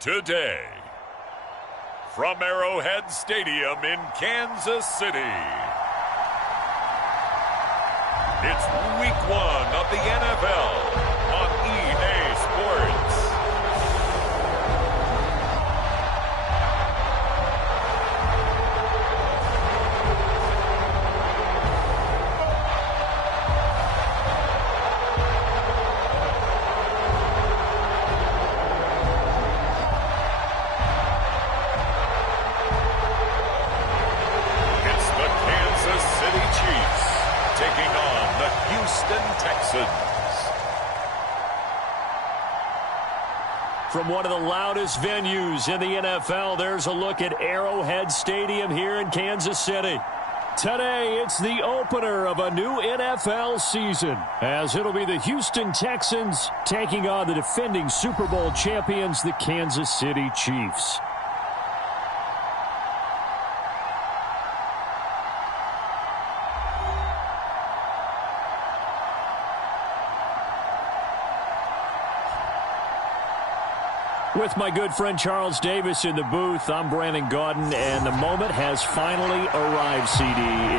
Today, from Arrowhead Stadium in Kansas City, it's Week 1 of the NFL on EA Sports. From one of the loudest venues in the NFL, there's a look at Arrowhead Stadium here in Kansas City. Today, it's the opener of a new NFL season, as it'll be the Houston Texans taking on the defending Super Bowl champions, the Kansas City Chiefs. With my good friend Charles Davis in the booth, I'm Brandon Gaudin, and the moment has finally arrived, CD.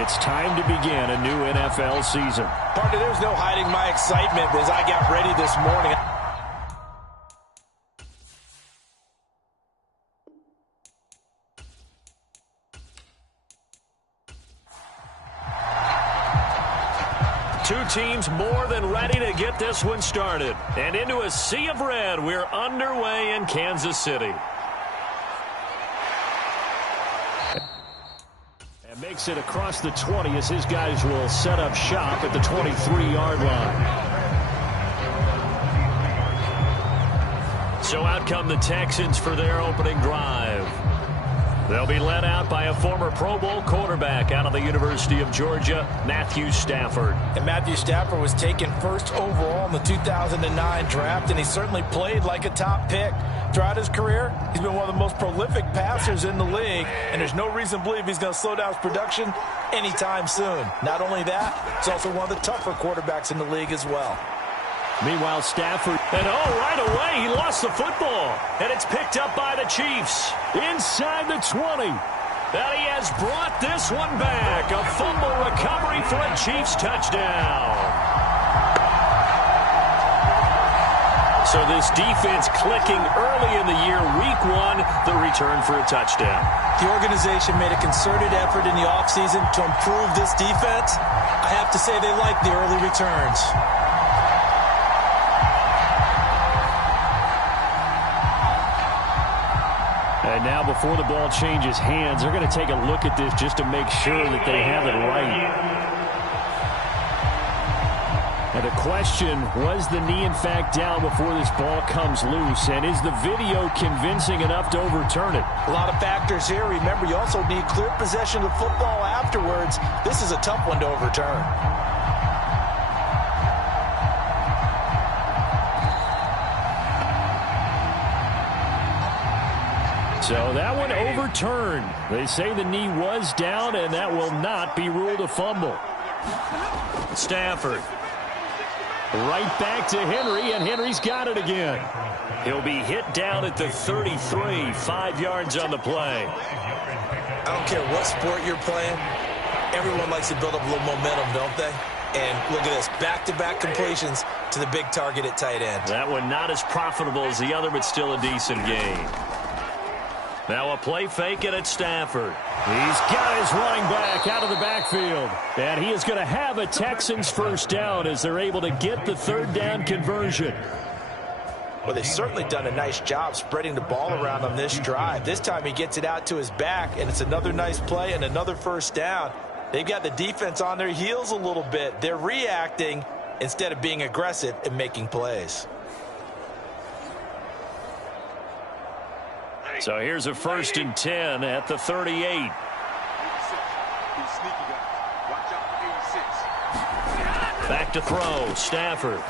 It's time to begin a new NFL season. Partner, there's no hiding my excitement as I got ready this morning. Two teams more than ready to get this one started. And into a sea of red, we're underway in Kansas City. And makes it across the 20 as his guys will set up shop at the 23-yard line. So out come the Texans for their opening drive. They'll be led out by a former Pro Bowl quarterback out of the University of Georgia, Matthew Stafford. And Matthew Stafford was taken first overall in the 2009 draft, and he certainly played like a top pick. Throughout his career, he's been one of the most prolific passers in the league, and there's no reason to believe he's going to slow down his production anytime soon. Not only that, he's also one of the tougher quarterbacks in the league as well. Meanwhile, Stafford, and right away, he lost the football. And it's picked up by the Chiefs inside the 20. And he has brought this one back. A fumble recovery for a Chiefs touchdown. So this defense clicking early in the year, Week 1, the return for a touchdown. The organization made a concerted effort in the offseason to improve this defense. I have to say they like the early returns. And now before the ball changes hands, they're going to take a look at this just to make sure that they have it right. And the question, was the knee in fact down before this ball comes loose? And is the video convincing enough to overturn it? A lot of factors here. Remember, you also need clear possession of the football afterwards. This is a tough one to overturn. So that one overturned. They say the knee was down, and that will not be ruled a fumble. Stafford. Right back to Henry, and Henry's got it again. He'll be hit down at the 33, 5 yards on the play. I don't care what sport you're playing. Everyone likes to build up a little momentum, don't they? And look at this, back-to-back completions to the big target at tight end. That one not as profitable as the other, but still a decent gain. Now a play fake it at Stafford. He's got his running back out of the backfield. And he is going to have a Texans first down as they're able to get the third down conversion. Well, they've certainly done a nice job spreading the ball around on this drive. This time he gets it out to his back, and it's another nice play and another first down. They've got the defense on their heels a little bit. They're reacting instead of being aggressive and making plays. So here's a 1st and 10 at the 38. Back to throw, Stafford.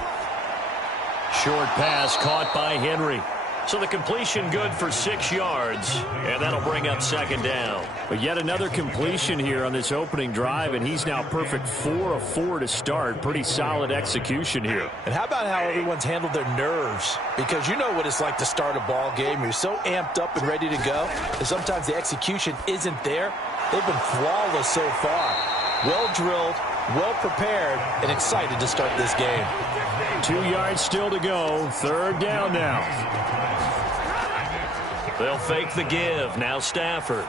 Short pass caught by Henry. So the completion good for 6 yards, and that'll bring up second down. But yet another completion here on this opening drive, and he's now perfect 4 of 4 to start. Pretty solid execution here. And how about how everyone's handled their nerves? Because you know what it's like to start a ball game. You're so amped up and ready to go, and sometimes the execution isn't there. They've been flawless so far. Well drilled, well prepared, and excited to start this game. 2 yards still to go. Third down now. They'll fake the give. Now Stafford.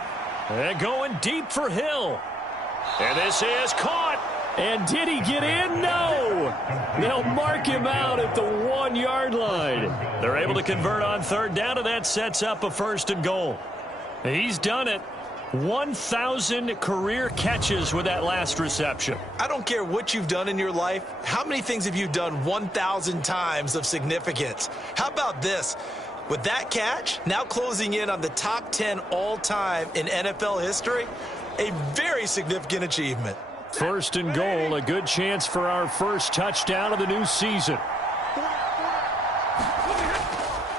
And going deep for Hill. And this is caught. And did he get in? No. They'll mark him out at the 1 yard line. They're able to convert on third down, and that sets up a first and goal. He's done it. 1,000 career catches with that last reception. I don't care what you've done in your life. How many things have you done 1,000 times of significance? How about this? With that catch, now closing in on the top 10 all-time in NFL history, a very significant achievement. First and goal, a good chance for our first touchdown of the new season.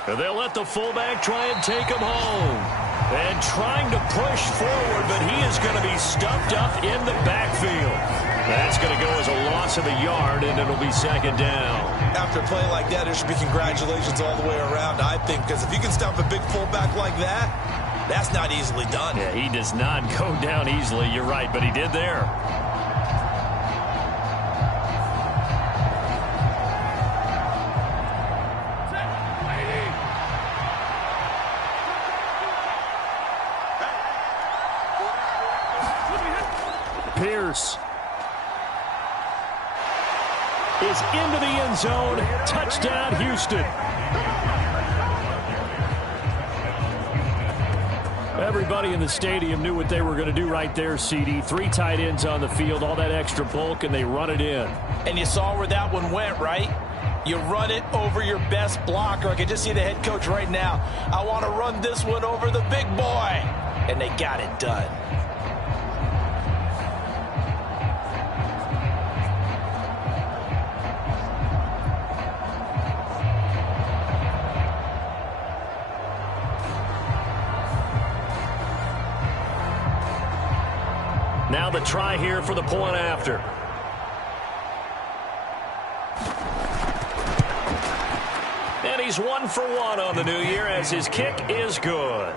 And they'll let the fullback try and take him home. And trying to push forward, but he is going to be stuffed up in the backfield. That's going to go as a loss of a yard, and it'll be second down. After a play like that, there should be congratulations all the way around, I think, because if you can stop a big fullback like that, that's not easily done. Yeah, he does not go down easily. You're right, but he did there. Pierce is into the end zone. Touchdown, Houston. Everybody in the stadium knew what they were going to do right there, CD. 3 tight ends on the field, all that extra bulk, and they run it in. And you saw where that one went, right? You run it over your best blocker. I can just see the head coach right now. I want to run this one over the big boy. And they got it done. Now the try here for the point after. And he's 1 for 1 on the new year as his kick is good.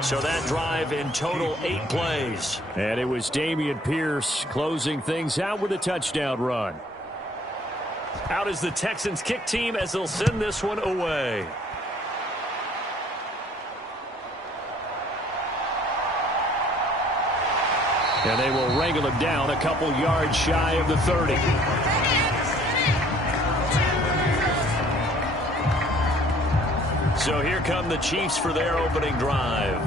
So that drive in total 8 plays. And it was Dameon Pierce closing things out with a touchdown run. Out is the Texans kick team as they'll send this one away. And they will wrangle him down a couple yards shy of the 30. So here come the Chiefs for their opening drive.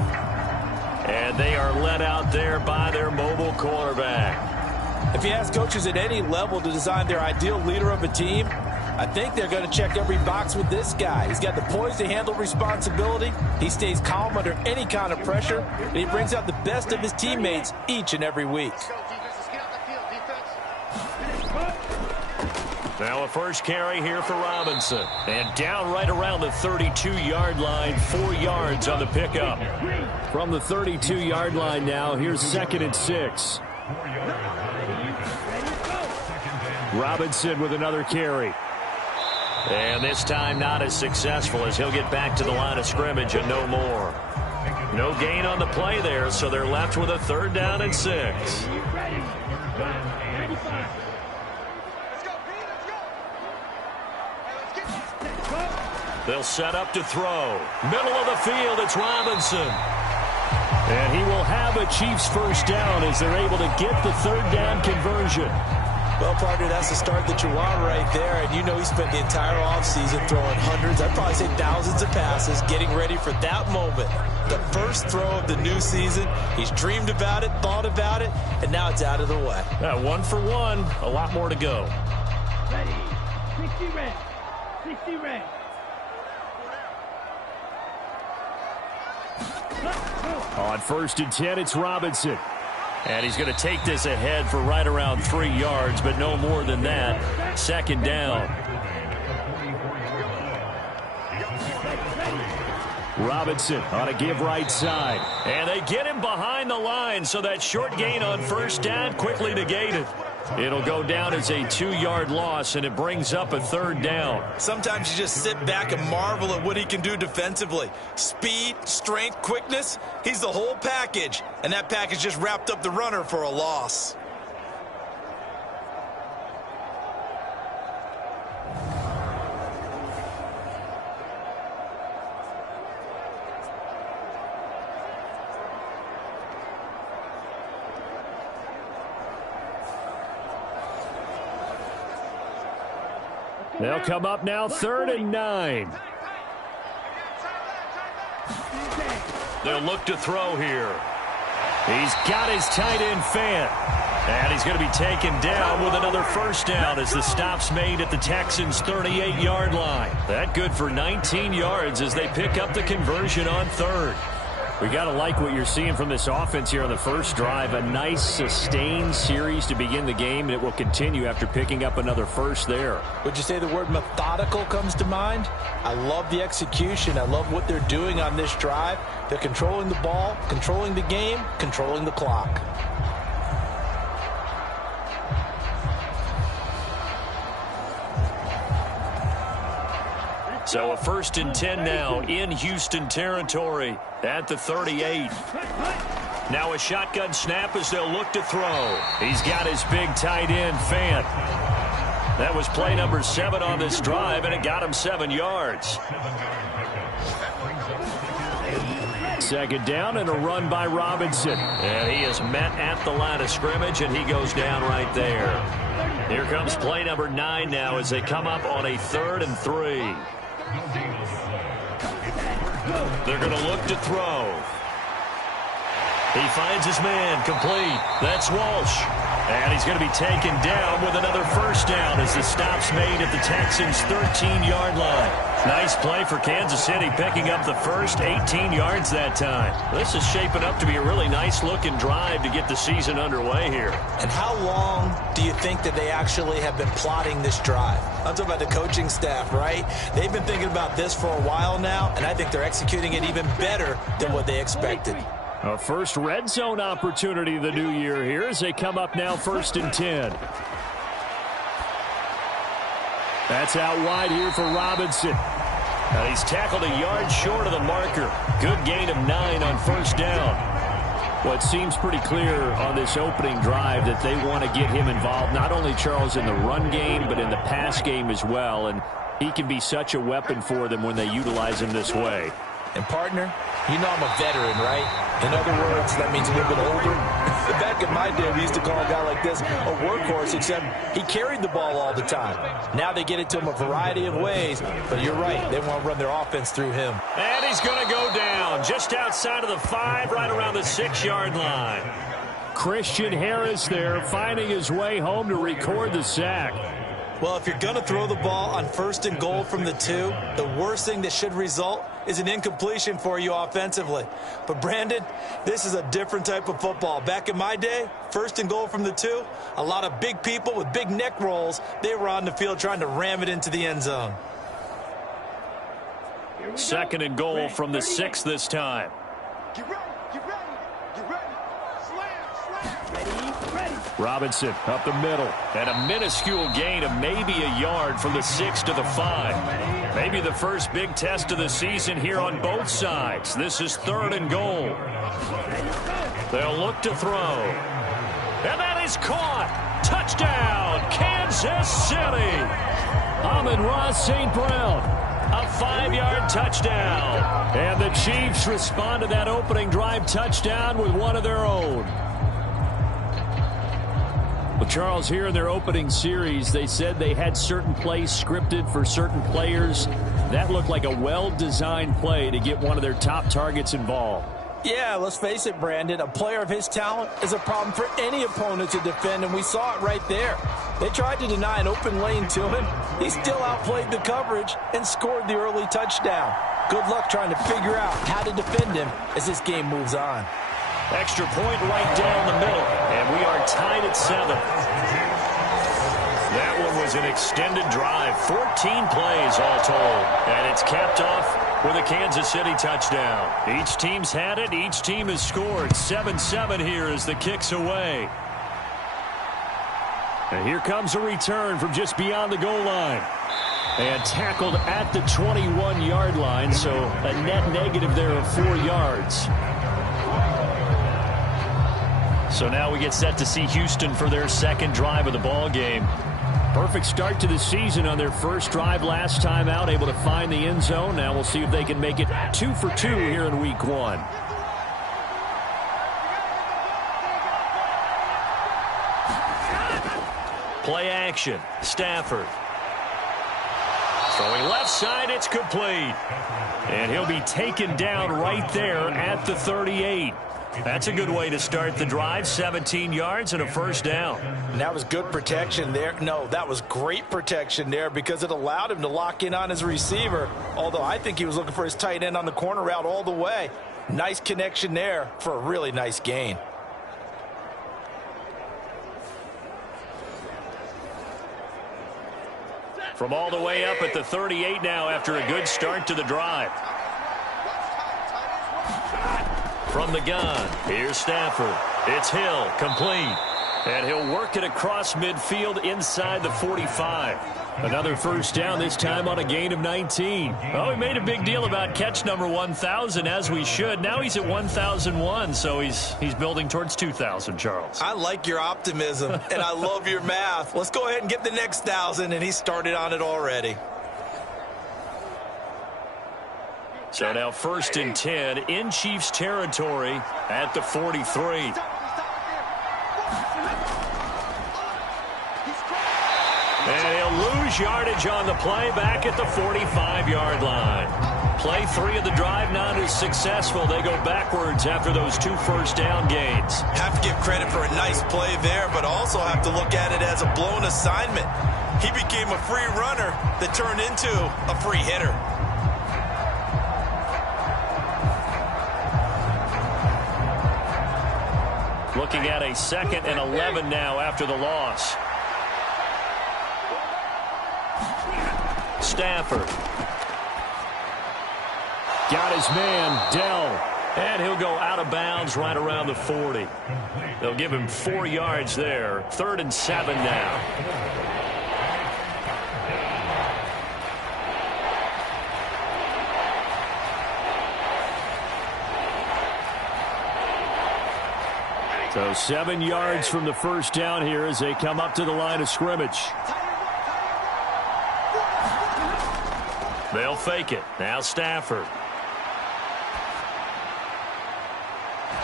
And they are led out there by their mobile quarterback. If you ask coaches at any level to design their ideal leader of a team, I think they're going to check every box with this guy. He's got the poise to handle responsibility. He stays calm under any kind of pressure, and he brings out the best of his teammates each and every week. Now a first carry here for Robinson. And down right around the 32-yard line, 4 yards on the pickup. From the 32-yard line now, here's 2nd and 6. Robinson with another carry. And this time not as successful as he'll get back to the line of scrimmage and no more. No gain on the play there, so they're left with a 3rd down and 6. They'll set up to throw. Middle of the field, it's Robinson. And he will have a Chiefs first down as they're able to get the 3rd down conversion. Well, partner, that's the start that you want right there. And you know he spent the entire offseason throwing hundreds, I'd probably say thousands of passes, getting ready for that moment. The first throw of the new season. He's dreamed about it, thought about it, and now it's out of the way. 1 for 1, a lot more to go. Ready, 60 red, 60 red. On 1st and 10, it's Robinson. And he's going to take this ahead for right around 3 yards, but no more than that. 2nd down. Robinson on a give right side. And they get him behind the line, so that short gain on first down quickly negated. It'll go down as a 2-yard loss, and it brings up a third down. Sometimes you just sit back and marvel at what he can do defensively. Speed, strength, quickness, he's the whole package. And that package just wrapped up the runner for a loss. They'll come up now 3rd and 9. They'll look to throw here. He's got his tight end Fant. And he's going to be taken down with another first down as the stop's made at the Texans' 38-yard line. That good for 19 yards as they pick up the conversion on 3rd. We got to like what you're seeing from this offense here on the first drive. A nice sustained series to begin the game, and it will continue after picking up another first there. Would you say the word methodical comes to mind? I love the execution. I love what they're doing on this drive. They're controlling the ball, controlling the game, controlling the clock. So a 1st and 10 now in Houston territory at the 38. Now a shotgun snap as they'll look to throw. He's got his big tight end, Fant. That was play number 7 on this drive, and it got him 7 yards. 2nd down and a run by Robinson. And he is met at the line of scrimmage, and he goes down right there. Here comes play number 9 now as they come up on a 3rd and 3. They're going to look to throw. He finds his man, complete. That's Walsh. And he's going to be taken down with another first down as the stop's made at the Texans' 13-yard line. Nice play for Kansas City, picking up the first 18 yards that time. This is shaping up to be a really nice-looking drive to get the season underway here. And how long do you think that they actually have been plotting this drive? I'm talking about the coaching staff, right? They've been thinking about this for a while now, and I think they're executing it even better than what they expected. A first red zone opportunity the new year here as they come up now 1st and 10. That's out wide here for Robinson. Now he's tackled a yard short of the marker. Good gain of 9 on first down. Well, it seems pretty clear on this opening drive that they want to get him involved, not only, Charles, in the run game, but in the pass game as well. And he can be such a weapon for them when they utilize him this way. And, partner, you know I'm a veteran, right? In other words, that means a little bit older. Back in my day, we used to call a guy like this a workhorse, except he carried the ball all the time. Now they get it to him a variety of ways, but you're right. They want to run their offense through him. And he's going to go down just outside of the 5, right around the 6-yard line. Christian Harris there, finding his way home to record the sack. Well, if you're going to throw the ball on 1st and goal from the 2, the worst thing that should result is an incompletion for you offensively. But, Brandon, this is a different type of football. Back in my day, 1st and goal from the 2, a lot of big people with big neck rolls, they were on the field trying to ram it into the end zone. 2nd and goal from the 6 this time. Get ready, get ready, get ready. Slam, slam. Ready. Robinson up the middle, and a minuscule gain of maybe a yard from the 6 to the 5. Maybe the first big test of the season here on both sides. This is 3rd and goal. They'll look to throw. And that is caught. Touchdown, Kansas City. Amon-Ra St. Brown. A 5-yard touchdown. And the Chiefs respond to that opening drive touchdown with one of their own. Well, Charles, here in their opening series, they said they had certain plays scripted for certain players. That looked like a well-designed play to get one of their top targets involved. Yeah, let's face it, Brandon. A player of his talent is a problem for any opponent to defend, and we saw it right there. They tried to deny an open lane to him. He still outplayed the coverage and scored the early touchdown. Good luck trying to figure out how to defend him as this game moves on. Extra point right down the middle, and we are tied at 7. That one was an extended drive, 14 plays all toll. And it's capped off with a Kansas City touchdown. Each team's had it. Each team has scored. 7-7 here as the kick's away. And here comes a return from just beyond the goal line. And tackled at the 21-yard line, so a net negative there of 4 yards. So now we get set to see Houston for their second drive of the ball game. Perfect start to the season on their first drive last time out, able to find the end zone. Now we'll see if they can make it 2 for 2 here in week 1. Play action. Stafford. Throwing left side, it's complete. And he'll be taken down right there at the 38. That's a good way to start the drive. 17 yards and a first down. And that was good protection there. No, that was great protection there because it allowed him to lock in on his receiver. Although I think he was looking for his tight end on the corner route all the way. Nice connection there for a really nice gain. From all the way up at the 38 now after a good start to the drive. From the gun, here's Stafford. It's Hill, complete. And he'll work it across midfield inside the 45. Another first down, this time on a gain of 19. Oh, we made a big deal about catch number 1,000, as we should. Now he's at 1,001, so he's building towards 2,000, Charles. I like your optimism, and I love your math. Let's go ahead and get the next 1,000, and he started on it already. So now 1st and 10 in Chiefs territory at the 43. And he'll lose yardage on the play back at the 45-yard line. Play 3 of the drive not as successful. They go backwards after those 2 first down gains. Have to give credit for a nice play there, but also have to look at it as a blown assignment. He became a free runner that turned into a free hitter. Looking at a 2nd and 11 now after the loss. Stafford. Got his man, Dell. And he'll go out of bounds right around the 40. They'll give him 4 yards there. 3rd and 7 now. So 7 yards from the first down here as they come up to the line of scrimmage. They'll fake it. Now Stafford.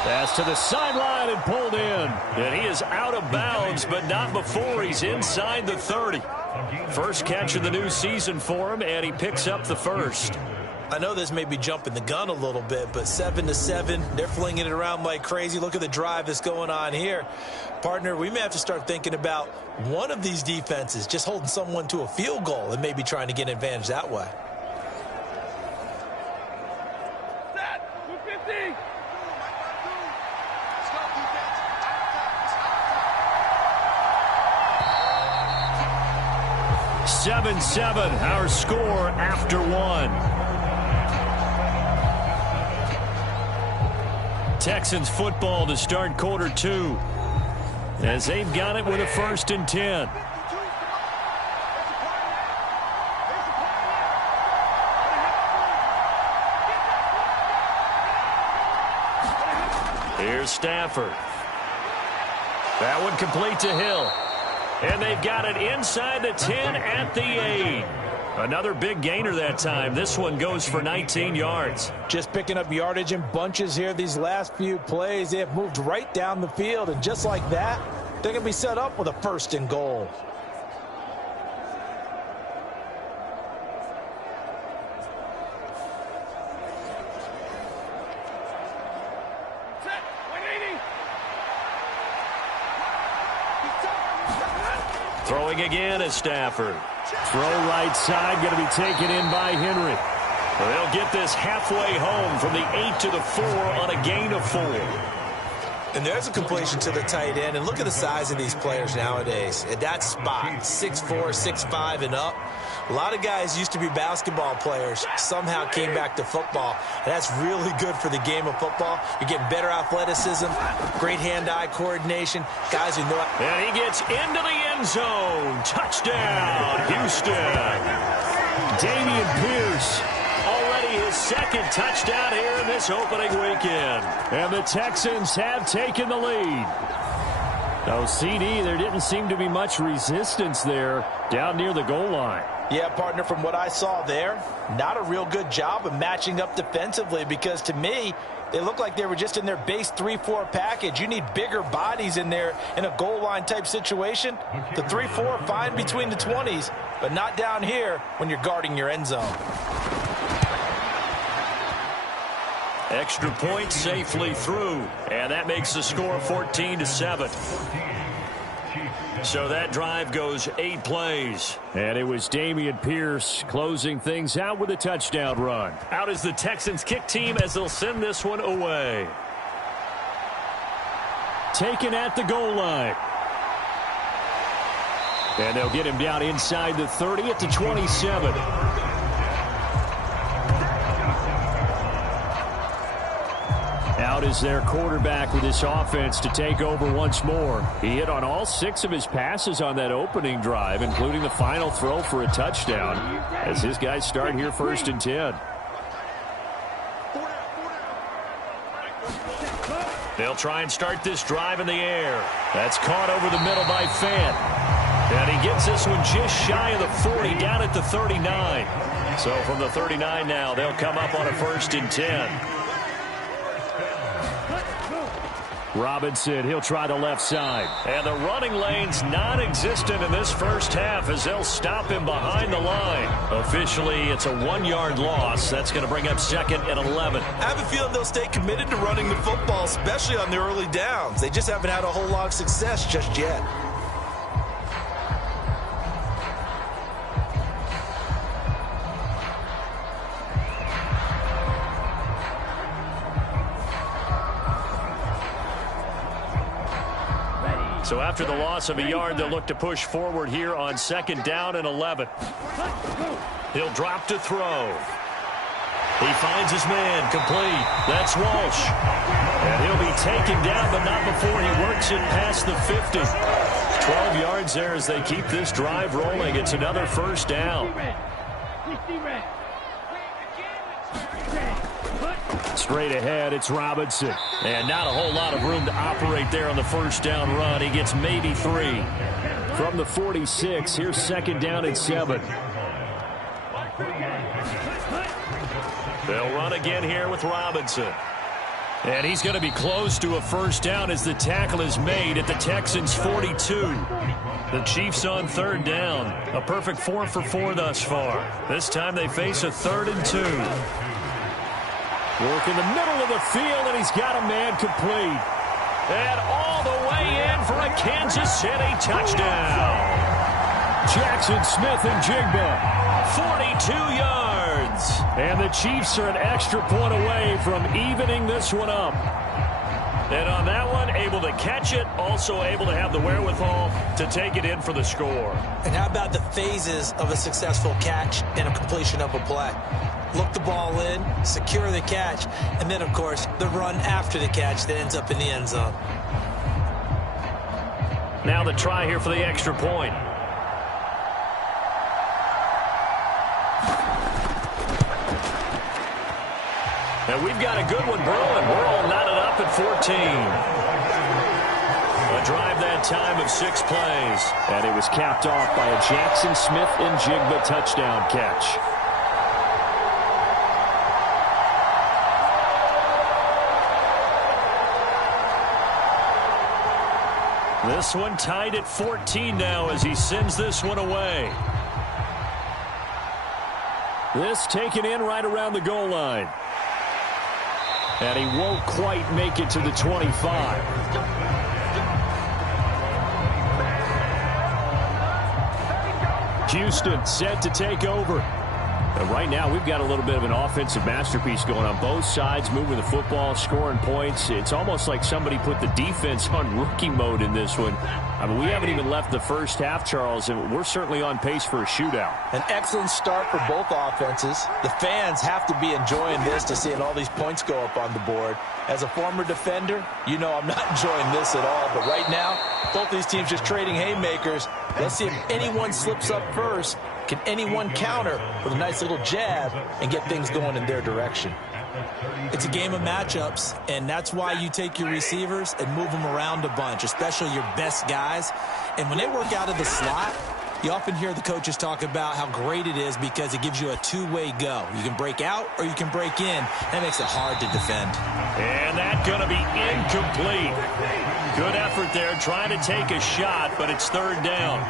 Pass to the sideline and pulled in. And he is out of bounds, but not before he's inside the 30. First catch of the new season for him, and he picks up the first. I know this may be jumping the gun a little bit, but 7-7, they're flinging it around like crazy. Look at the drive that's going on here. Partner, we may have to start thinking about one of these defenses just holding someone to a field goal and maybe trying to get an advantage that way. Set, 250. 7-7, our score after 1. Texans football to start quarter 2 as they've got it with a 1st and 10. Here's Stafford. That one complete to Hill. And they've got it inside the 10 at the 8. Another big gainer that time. This one goes for 19 yards. Just picking up yardage in bunches here these last few plays. They have moved right down the field, and just like that, they're going to be set up with a 1st and goal. Throwing again is Stafford. Throw right side, going to be taken in by Henry. They'll get this halfway home from the 8 to the 4 on a gain of 4. And there's a completion to the tight end. And look at the size of these players nowadays. At that spot, 6'4", 6'5", and up. A lot of guys used to be basketball players, somehow came back to football. And that's really good for the game of football. You're getting better athleticism, great hand-eye coordination, guys who know it. And he gets into the end zone. Touchdown, Houston. Dameon Pierce, already his second touchdown here in this opening weekend. And the Texans have taken the lead. Oh, CD, there didn't seem to be much resistance there down near the goal line. Yeah, partner, from what I saw there, not a real good job of matching up defensively because to me, they look like they were just in their base 3-4 package. You need bigger bodies in there in a goal line type situation. The 3-4 fine between the 20s, but not down here when you're guarding your end zone. Extra point safely through, and that makes the score 14-7. So that drive goes 8 plays. And it was Dameon Pierce closing things out with a touchdown run. Out is the Texans kick team as they'll send this one away. Taken at the goal line. And they'll get him down inside the 30 at the 27. Out is their quarterback with this offense to take over once more. He hit on all 6 of his passes on that opening drive, including the final throw for a touchdown, as his guys start here 1st and 10. They'll try and start this drive in the air. That's caught over the middle by Fant. And he gets this one just shy of the 40, down at the 39. So from the 39 now, they'll come up on a 1st and 10. Robinson, he'll try the left side. And the running lane's non-existent in this first half as they'll stop him behind the line. Officially, it's a 1-yard loss. That's going to bring up 2nd and 11. I have a feeling they'll stay committed to running the football, especially on the early downs. They just haven't had a whole lot of success just yet. So after the loss of a yard, they'll look to push forward here on 2nd down and 11. He'll drop to throw. He finds his man, complete. That's Walsh. And he'll be taken down, but not before he works it past the 50. 12 yards there as they keep this drive rolling. It's another 1st down. Straight ahead, it's Robinson. And not a whole lot of room to operate there on the 1st down run. He gets maybe 3. From the 46, here's 2nd down and 7. They'll run again here with Robinson. And he's going to be close to a 1st down as the tackle is made at the Texans' 42. The Chiefs on 3rd down. A perfect 4 for 4 thus far. This time they face a 3rd and 2. Work in the middle of the field, and he's got a man complete. And all the way in for a Kansas City touchdown. Jackson Smith and Jigba, 42 yards. And the Chiefs are an extra point away from evening this one up. And on that one, able to catch it, also able to have the wherewithal to take it in for the score. And how about the phases of a successful catch and a completion of a play? Look the ball in, secure the catch, and then, of course, the run after the catch that ends up in the end zone. Now the try here for the extra point. And we've got a good one brewing. We're all knotted up at 14. A drive that time of 6 plays. And it was capped off by a Jackson Smith and Jigba touchdown catch. This one tied at 14 now as he sends this one away. This taken in right around the goal line. And he won't quite make it to the 25. Houston set to take over. Right now, we've got a little bit of an offensive masterpiece going on both sides, moving the football, scoring points. It's almost like somebody put the defense on rookie mode in this one. I mean, we haven't even left the first half, Charles, and we're certainly on pace for a shootout. An excellent start for both offenses. The fans have to be enjoying this to seeing all these points go up on the board. As a former defender, you know I'm not enjoying this at all. But right now, both these teams just trading haymakers. Let's see if anyone slips up first. Can anyone counter with a nice little jab and get things going in their direction? It's a game of matchups, and that's why you take your receivers and move them around a bunch, especially your best guys. And when they work out of the slot, you often hear the coaches talk about how great it is because it gives you a two-way go. You can break out or you can break in. That makes it hard to defend. And that's going to be incomplete. Good effort there, trying to take a shot, but it's third down.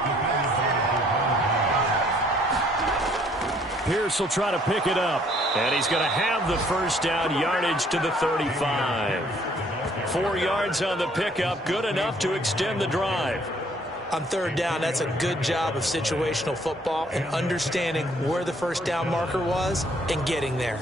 Pierce will try to pick it up. And he's going to have the first down, yardage to the 35. 4 yards on the pickup, good enough to extend the drive. On third down, that's a good job of situational football and understanding where the first down marker was and getting there.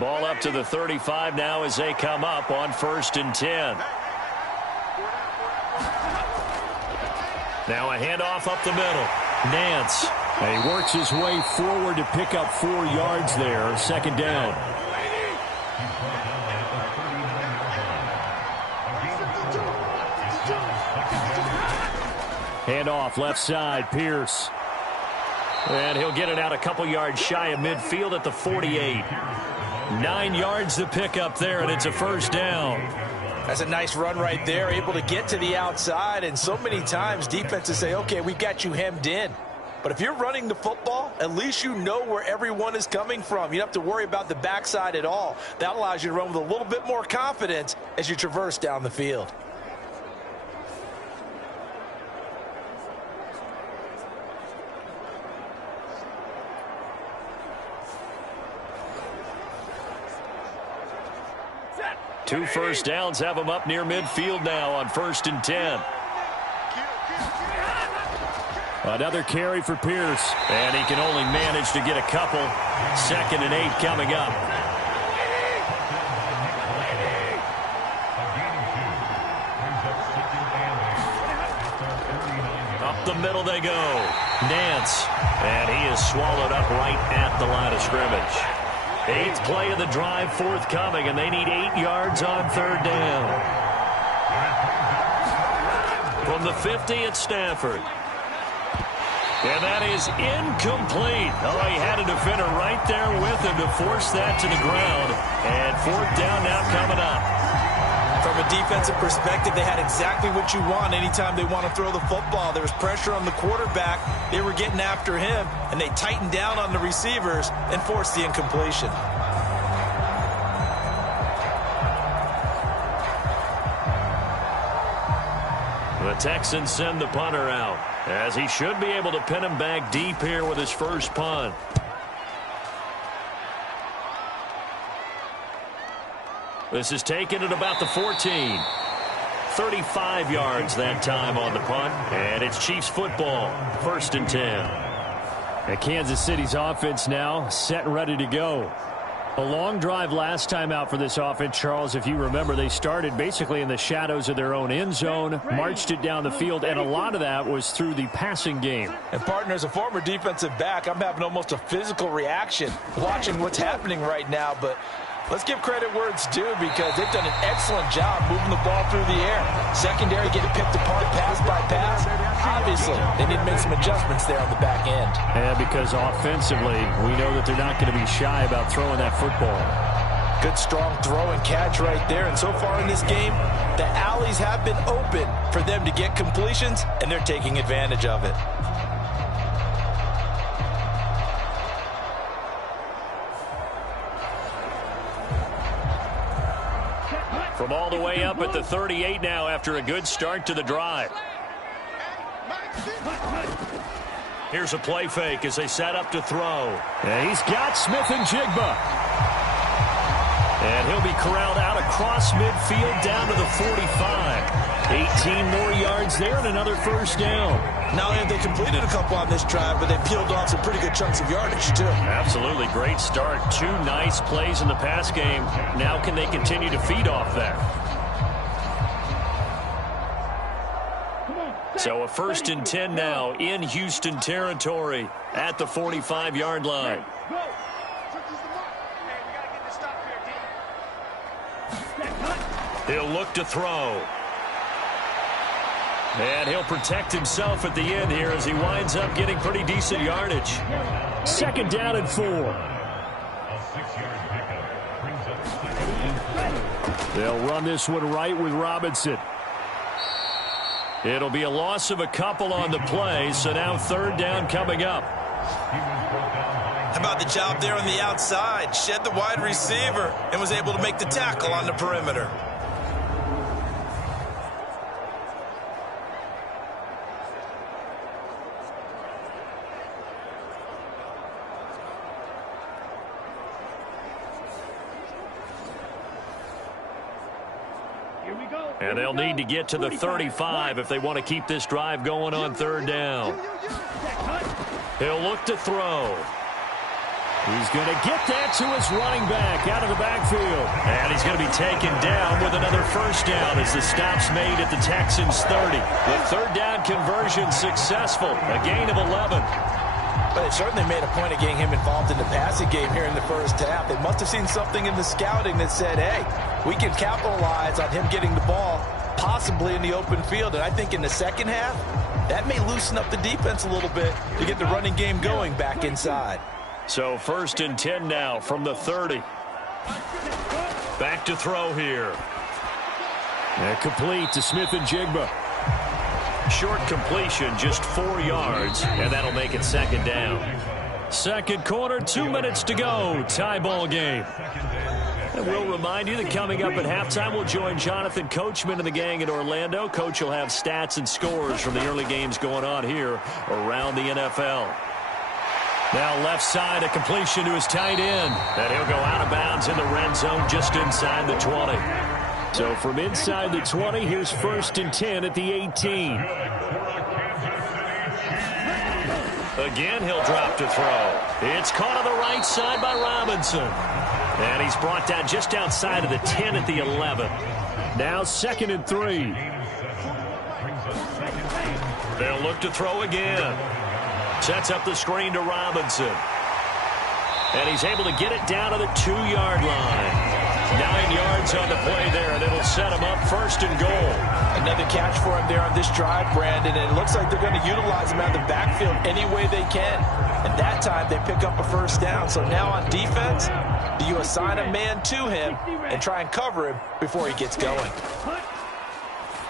Ball up to the 35 now as they come up on 1st and 10. Now a handoff up the middle. Nance. And he works his way forward to pick up 4 yards there. Second down. Handoff left side. Pierce. And he'll get it out a couple yards shy of midfield at the 48. 9 yards to pick up there, and it's a first down. That's a nice run right there, able to get to the outside. And so many times defenses say, okay, we got you hemmed in. But if you're running the football, at least you know where everyone is coming from. You don't have to worry about the backside at all. That allows you to run with a little bit more confidence as you traverse down the field. Two first downs have them up near midfield now on 1st and 10. Another carry for Pierce. And he can only manage to get a couple. 2nd and 8 coming up. Up the middle they go. Nance. And he is swallowed up right at the line of scrimmage. 8th play of the drive forthcoming, and they need 8 yards on third down. From the 50 at Stafford. And that is incomplete. Oh, he had a defender right there with him to force that to the ground. And 4th down now coming up. From a defensive perspective, they had exactly what you want anytime they want to throw the football. There was pressure on the quarterback. They were getting after him, and they tightened down on the receivers and forced the incompletion. The Texans send the punter out, as he should be able to pin him back deep here with his first punt. This is taken at about the 14. 35 yards that time on the punt. And it's Chiefs football. 1st and 10. And Kansas City's offense now set and ready to go. A long drive last time out for this offense, Charles. If you remember, they started basically in the shadows of their own end zone, marched it down the field, and a lot of that was through the passing game. And, partner, as a former defensive back, I'm having almost a physical reaction watching what's happening right now. But let's give credit where it's due because they've done an excellent job moving the ball through the air. Secondary getting picked apart pass by pass. Obviously, they need to make some adjustments there on the back end. Yeah, because offensively, we know that they're not going to be shy about throwing that football. Good, strong throw and catch right there. And so far in this game, the alleys have been open for them to get completions, and they're taking advantage of it. From all the way up at the 38 now after a good start to the drive. Here's a play fake as they set up to throw. And he's got Smith and Jigba. And he'll be corralled out across midfield down to the 45. 18 more yards there and another first down. Not only have they completed a couple on this drive, but they peeled off some pretty good chunks of yardage, too. Absolutely. Great start. 2 nice plays in the pass game. Now can they continue to feed off that? So a 1st and 10 now in Houston territory at the 45-yard line. He'll look to throw. And he'll protect himself at the end here as he winds up getting pretty decent yardage. 2nd down and 4. They'll run this one right with Robinson. It'll be a loss of a couple on the play, so now 3rd down coming up. How about the job there on the outside? Shed the wide receiver and was able to make the tackle on the perimeter. And they'll need to get to the 35 if they want to keep this drive going on 3rd down. He'll look to throw. He's going to get that to his running back out of the backfield. And he's going to be taken down with another first down as the stop's made at the Texans' 30. The 3rd down conversion successful, a gain of 11. But it certainly made a point of getting him involved in the passing game here in the first half. They must have seen something in the scouting that said, hey, we can capitalize on him getting the ball possibly in the open field. And I think in the second half, that may loosen up the defense a little bit to get the running game going back inside. So 1st and 10 now from the 30. Back to throw here. And complete to Smith and Jigba. Short completion, just 4 yards, and that'll make it 2nd down. 2nd quarter, 2 minutes to go. Tie ball game. And we'll remind you that coming up at halftime, we'll join Jonathan Coachman and the gang in Orlando. Coach will have stats and scores from the early games going on here around the NFL. Now left side, a completion to his tight end. And he'll go out of bounds in the red zone just inside the 20. So from inside the 20, here's 1st and 10 at the 18. Again, he'll drop to throw. It's caught on the right side by Robinson. And he's brought down just outside of the 10 at the 11. Now 2nd and 3. They'll look to throw again. Sets up the screen to Robinson. And he's able to get it down to the 2-yard line. 9 yards on the play there, and it'll set him up 1st and goal. Another catch for him there on this drive, Brandon, and it looks like they're going to utilize him out of the backfield any way they can. And that time, they pick up a 1st down. So now on defense, do you assign a man to him and try and cover him before he gets going?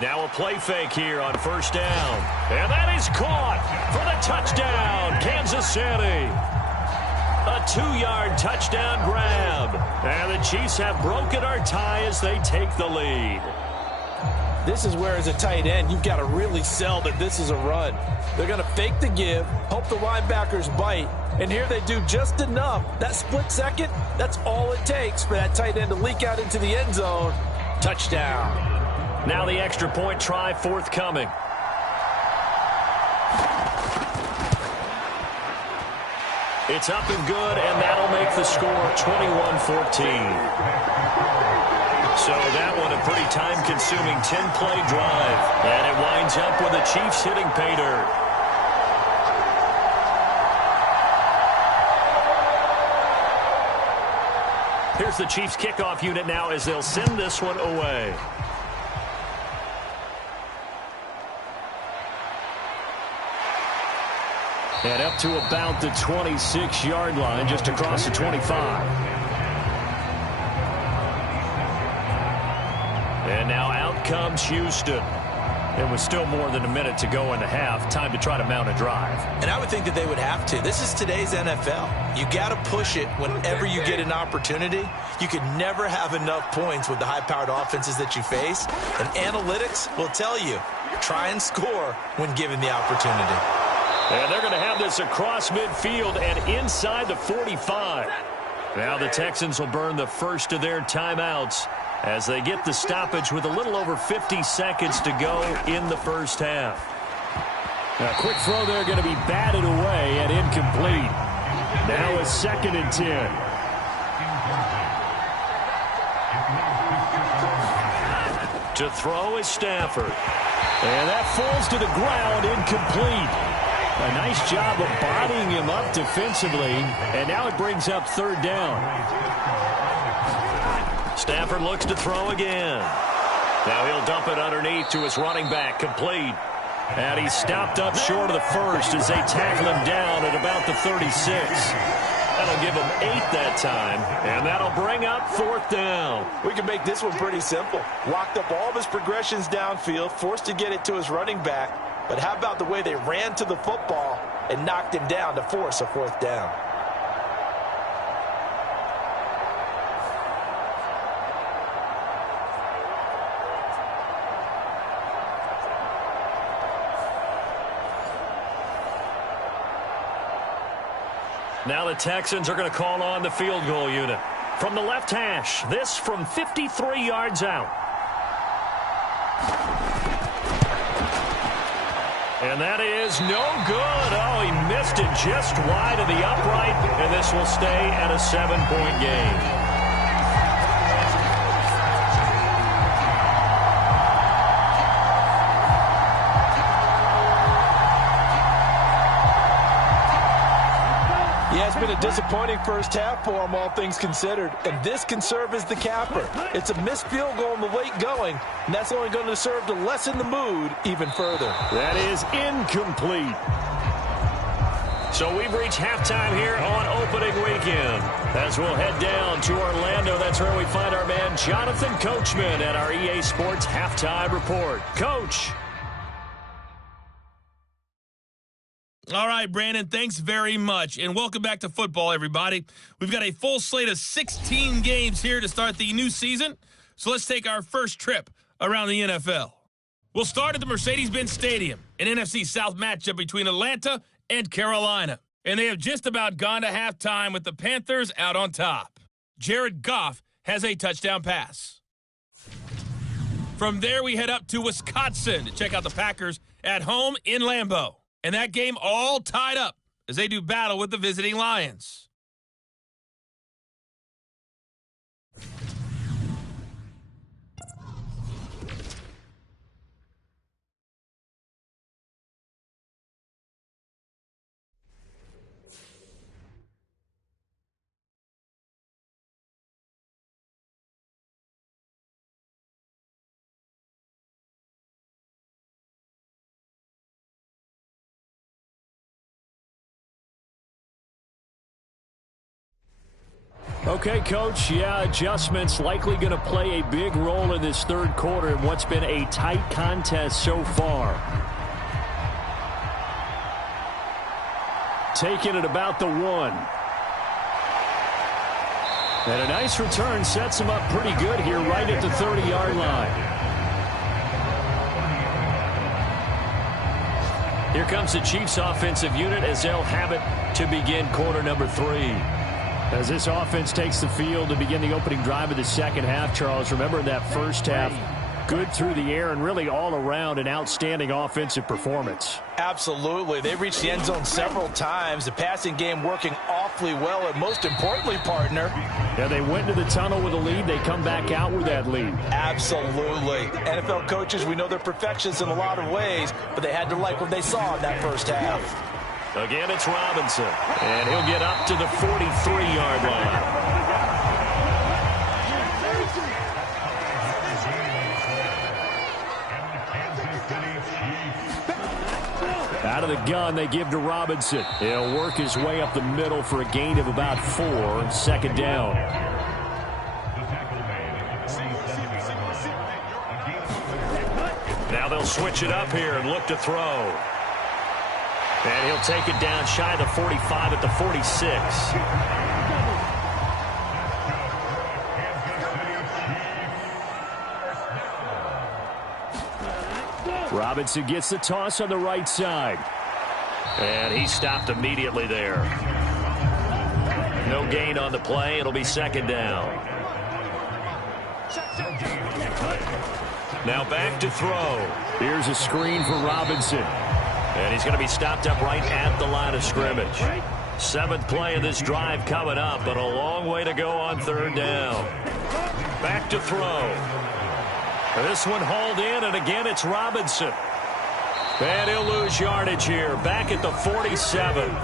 Now a play fake here on 1st down. And that is caught for the touchdown, Kansas City. A 2-yard touchdown grab. And the Chiefs have broken our tie as they take the lead. This is where, as a tight end, you've got to really sell that this is a run. They're going to fake the give, hope the linebackers bite, and here they do just enough. That split second, that's all it takes for that tight end to leak out into the end zone. Touchdown. Now the extra point try forthcoming. It's up and good, and that'll make the score 21-14. So that one a pretty time-consuming 10-play drive. And it winds up with the Chiefs hitting pay dirt. Here's the Chiefs kickoff unit now as they'll send this one away. And up to about the 26-yard line, just across the 25. And now out comes Houston. And with still more than a minute to go in the half, time to try to mount a drive. And I would think that they would have to. This is today's NFL. You got to push it whenever you get an opportunity. You could never have enough points with the high-powered offenses that you face. And analytics will tell you, try and score when given the opportunity. And they're going to have this across midfield and inside the 45. Now the Texans will burn the first of their timeouts as they get the stoppage with a little over 50 seconds to go in the first half. A quick throw there going to be batted away and incomplete. Now a 2nd and 10. To throw is Stafford. And that falls to the ground, incomplete. A nice job of bodying him up defensively, and now it brings up 3rd down. Stafford looks to throw again. Now he'll dump it underneath to his running back, complete. And he's stopped up short of the first as they tackle him down at about the 36. That'll give him 8 that time, and that'll bring up 4th down. We can make this one pretty simple. Locked up all of his progressions downfield, forced to get it to his running back. But how about the way they ran to the football and knocked him down to force a 4th down? Now the Texans are going to call on the field goal unit. From the left hash, this from 53 yards out. And that is no good. Oh, he missed it just wide of the upright, and this will stay at a 7-point game. Yeah, it's been a disappointing first half for him, all things considered. And this can serve as the capper. It's a missed field goal in the late going, and that's only going to serve to lessen the mood even further. That is incomplete. So we've reached halftime here on opening weekend. As we'll head down to Orlando, that's where we find our man Jonathan Coachman at our EA Sports Halftime Report. Coach. All right, Brandon, thanks very much. And welcome back to football, everybody. We've got a full slate of 16 games here to start the new season. So let's take our first trip around the NFL. We'll start at the Mercedes-Benz Stadium, an NFC South matchup between Atlanta and Carolina. And they have just about gone to halftime with the Panthers out on top. Jared Goff has a touchdown pass. From there, we head up to Wisconsin to check out the Packers at home in Lambeau. And that game all tied up as they do battle with the visiting Lions. Okay, Coach, adjustments likely going to play a big role in this third quarter in what's been a tight contest so far. Taking it about the 1. And a nice return sets him up pretty good here right at the 30-yard line. Here comes the Chiefs offensive unit as they'll have it to begin quarter number 3. As this offense takes the field to begin the opening drive of the second half, Charles, remember in that first half, good through the air and really all around an outstanding offensive performance. Absolutely. They reached the end zone several times. The passing game working awfully well, and most importantly, partner. Yeah, they went to the tunnel with a lead. They come back out with that lead. Absolutely. NFL coaches, we know they're perfectionists in a lot of ways, but they had to like what they saw in that first half. Again, it's Robinson, and he'll get up to the 43-yard line. Out of the gun, they give to Robinson. He'll work his way up the middle for a gain of about 4, 2nd down. Now they'll switch it up here and look to throw. And he'll take it down shy of the 45 at the 46. Robinson gets the toss on the right side. And he stopped immediately there. No gain on the play. It'll be second down. Now back to throw. Here's a screen for Robinson. And he's going to be stopped up right at the line of scrimmage. 7th play of this drive coming up, but a long way to go on third down. Back to throw. This one hauled in, and again it's Robinson. And he'll lose yardage here, back at the 47.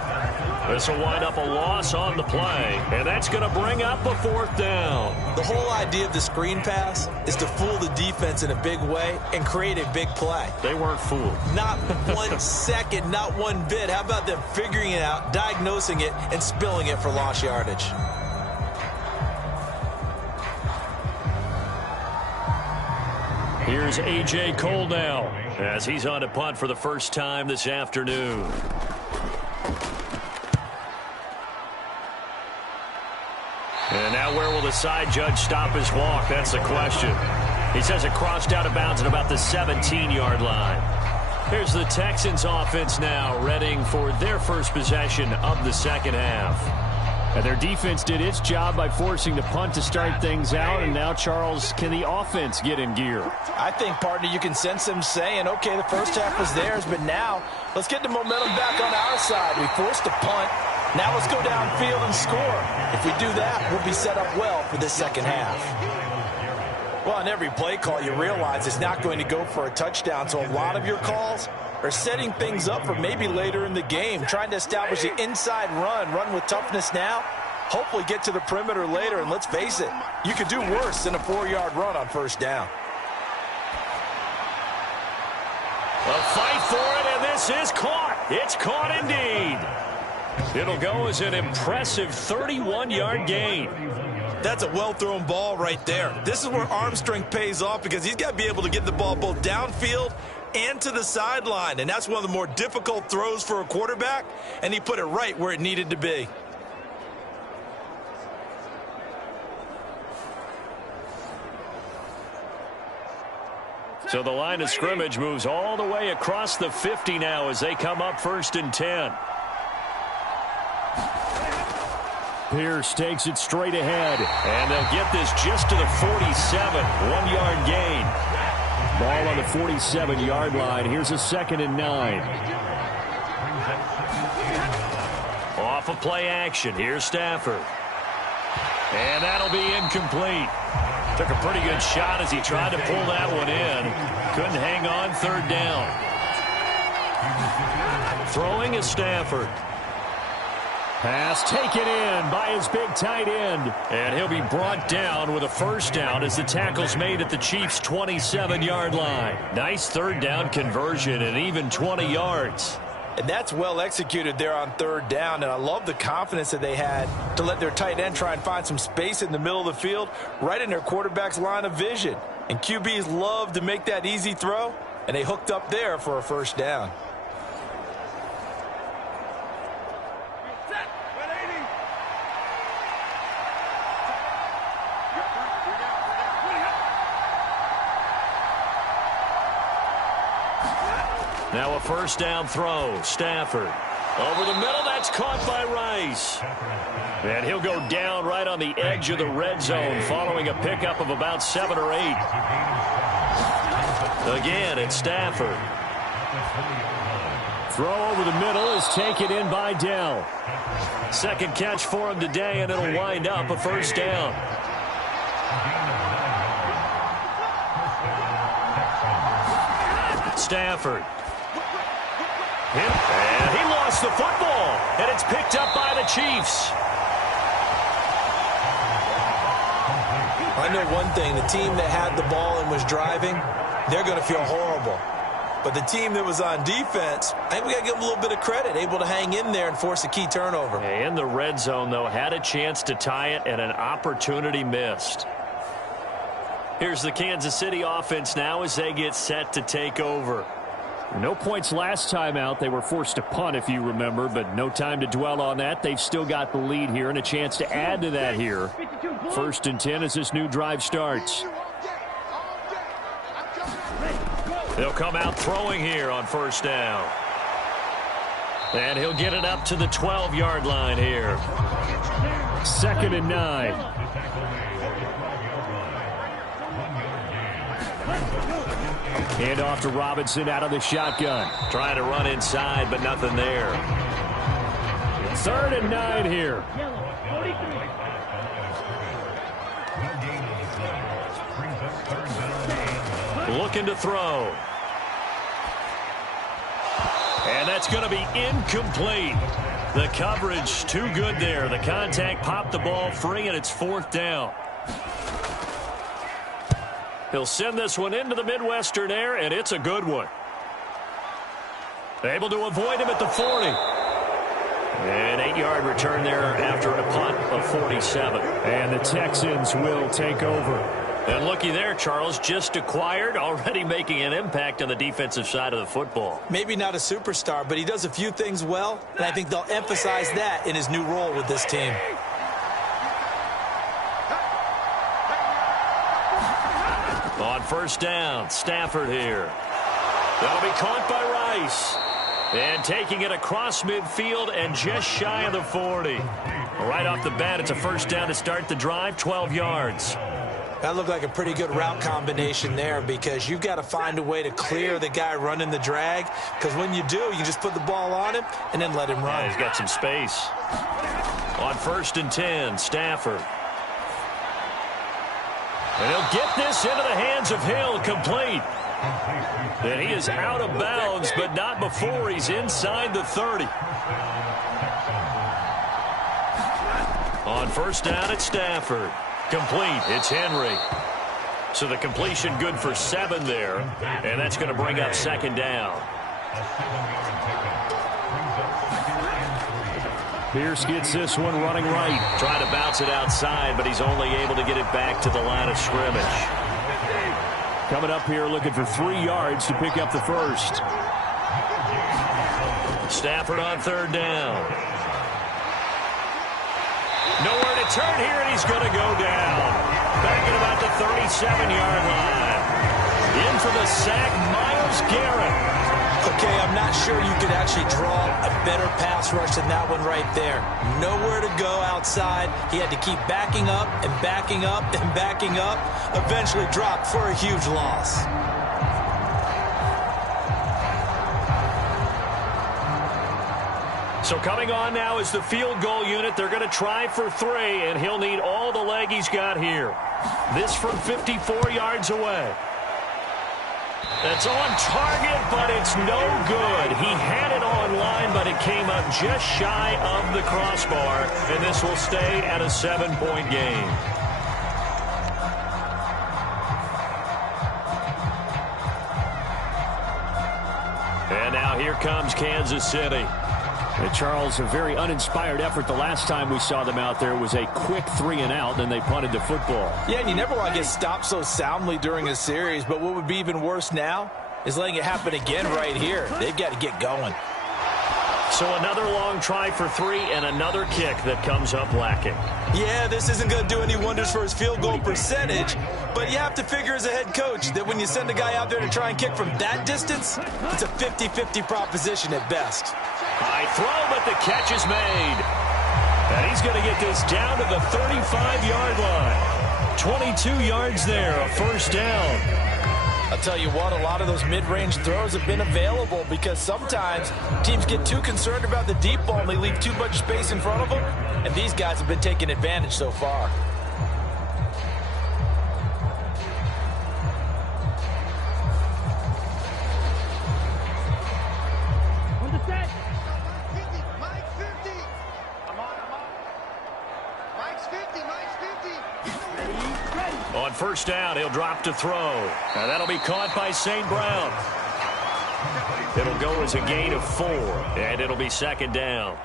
This will wind up a loss on the play, and that's going to bring up a 4th down. The whole idea of the screen pass is to fool the defense in a big way and create a big play. They weren't fooled. Not 1 second, not one bit. How about them figuring it out, diagnosing it, and spilling it for lost yardage? Here's A.J. Cole now as he's on to punt for the first time this afternoon. And now where will the side judge stop his walk? That's the question. He says it crossed out of bounds at about the 17-yard line. Here's the Texans offense now, readying for their first possession of the second half. And their defense did its job by forcing the punt to start things out. And now, Charles, can the offense get in gear? I think, partner, you can sense them saying, okay, the first half was theirs, but now let's get the momentum back on our side. We forced a punt. Now let's go downfield and score. If we do that, we'll be set up well for the second half. Well, on every play call, you realize it's not going to go for a touchdown, so a lot of your calls are setting things up for maybe later in the game, trying to establish the inside run with toughness now, hopefully get to the perimeter later, and let's face it, you could do worse than a 4-yard run on first down. A fight for it, and this is caught. It's caught indeed. It'll go as an impressive 31-yard gain. That's a well-thrown ball right there. This is where arm strength pays off because he's got to be able to get the ball both downfield and to the sideline, and that's one of the more difficult throws for a quarterback, and he put it right where it needed to be. So the line of scrimmage moves all the way across the 50 now as they come up 1st and 10. Pierce takes it straight ahead. And they'll get this just to the 47. 1-yard gain. Ball on the 47-yard line. Here's a 2nd and 9. Off of play action. Here's Stafford. And that'll be incomplete. Took a pretty good shot as he tried to pull that one in. Couldn't hang on 3rd down. Throwing is Stafford. Pass taken in by his big tight end. And he'll be brought down with a 1st down as the tackle's made at the Chiefs' 27-yard line. Nice 3rd down conversion and even 20 yards. And that's well executed there on 3rd down, and I love the confidence that they had to let their tight end try and find some space in the middle of the field, right in their quarterback's line of vision. And QBs love to make that easy throw, and they hooked up there for a 1st down. Now a 1st down throw. Stafford. Over the middle. That's caught by Rice. And he'll go down right on the edge of the red zone following a pickup of about 7 or 8. Again, it's Stafford. Throw over the middle is taken in by Dell. 2nd catch for him today, and it'll wind up a 1st down. Stafford. And he lost the football, and it's picked up by the Chiefs. I know one thing, the team that had the ball and was driving, they're going to feel horrible. But the team that was on defense, I think we got to give them a little bit of credit, able to hang in there and force a key turnover. In the red zone, though, had a chance to tie it, and an opportunity missed. Here's the Kansas City offense now as they get set to take over. No points last time out. They were forced to punt, if you remember, but no time to dwell on that. They've still got the lead here and a chance to add to that here. 1st and 10 as this new drive starts. They'll come out throwing here on 1st down. And he'll get it up to the 12-yard line here. 2nd and 9. Hand off to Robinson out of the shotgun. Trying to run inside, but nothing there. 3rd and 9 here. Looking to throw. And that's going to be incomplete. The coverage too good there. The contact popped the ball free, and it's 4th down. He'll send this one into the Midwestern air, and it's a good one. Able to avoid him at the 40. An 8-yard return there after a punt of 47. And the Texans will take over. And looky there, Charles, just acquired, already making an impact on the defensive side of the football. Maybe not a superstar, but he does a few things well, and I think they'll emphasize that in his new role with this team. On 1st down, Stafford here. That'll be caught by Rice. And taking it across midfield and just shy of the 40. Right off the bat, it's a 1st down to start the drive, 12 yards. That looked like a pretty good route combination there because you've got to find a way to clear the guy running the drag, because when you do, you just put the ball on him and then let him run. Yeah, he's got some space. On 1st and 10, Stafford. And he'll get this into the hands of Hill, complete. And he is out of bounds, but not before he's inside the 30. On 1st down, it's Stafford. Complete. It's Henry. So the completion good for 7 there, and that's going to bring up 2nd down. Pierce gets this one running right. Trying to bounce it outside, but he's only able to get it back to the line of scrimmage. Coming up here looking for 3 yards to pick up the 1st. Stafford on 3rd down. Nowhere to turn here, and he's going to go down. Back at about the 37-yard line. In for the sack, Myles Garrett. Okay, I'm not sure you could actually draw a better pass rush than that one right there. Nowhere to go outside. He had to keep backing up and backing up and backing up. Eventually dropped for a huge loss. So coming on now is the field goal unit. They're going to try for 3, and he'll need all the leg he's got here. This from 54 yards away. That's on target, but it's no good. He had it on line, but it came up just shy of the crossbar, and this will stay at a 7-point game. And now here comes Kansas City. And Charles, a very uninspired effort. The last time we saw them out there was a quick 3 and out, and they punted the football. Yeah, and you never want to get stopped so soundly during a series, but what would be even worse now is letting it happen again right here. They've got to get going. So another long try for 3 and another kick that comes up lacking. Yeah, this isn't going to do any wonders for his field goal percentage, but you have to figure as a head coach that when you send a guy out there to try and kick from that distance, it's a 50-50 proposition at best. High throw, but the catch is made. And he's going to get this down to the 35-yard line. 22 yards there, a 1st down. I'll tell you what, a lot of those mid-range throws have been available because sometimes teams get too concerned about the deep ball and they leave too much space in front of them, and these guys have been taking advantage so far. On 1st down, he'll drop to throw. And that'll be caught by St. Brown. It'll go as a gain of 4, and it'll be 2nd down.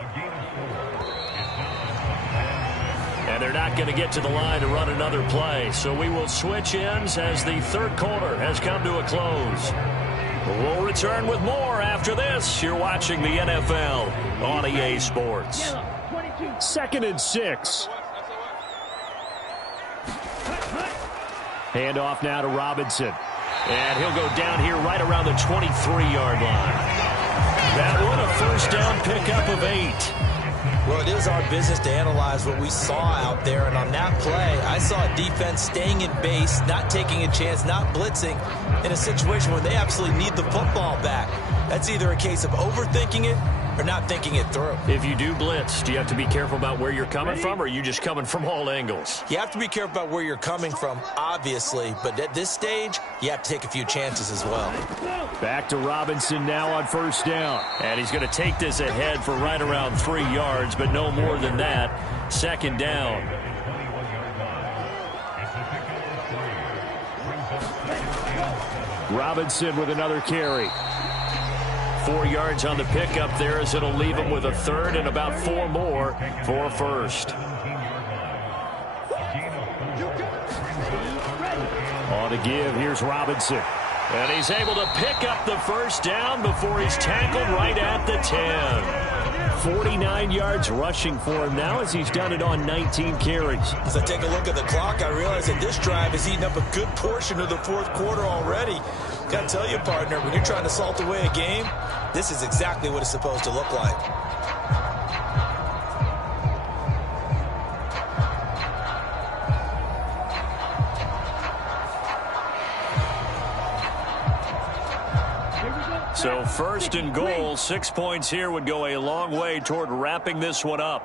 And they're not going to get to the line to run another play, so we will switch ends as the 3rd quarter has come to a close. We'll return with more after this. You're watching the NFL on EA Sports. 2nd and 6. Hand off now to Robinson. And he'll go down here right around the 23-yard line. That one a first down pickup of 8. Well, it is our business to analyze what we saw out there, and on that play, I saw a defense staying in base, not taking a chance, not blitzing, in a situation where they absolutely need the football back. That's either a case of overthinking it or not thinking it through. If you do blitz, do you have to be careful about where you're coming from, or are you just coming from all angles? You have to be careful about where you're coming from, obviously, but at this stage, you have to take a few chances as well. Back to Robinson now on first down. And he's going to take this ahead for right around 3 yards, but no more than that. Second down. Robinson with another carry. 4 yards on the pickup there as it'll leave him with a third and about 4 more for a first. On to give, here's Robinson. And he's able to pick up the first down before he's tackled right at the 10. 49 yards rushing for him now as he's done it on 19 carries. As I take a look at the clock, I realize that this drive is eating up a good portion of the fourth quarter already. Got to tell you, partner, when you're trying to salt away a game, this is exactly what it's supposed to look like. So first and goal, 6 points here would go a long way toward wrapping this one up.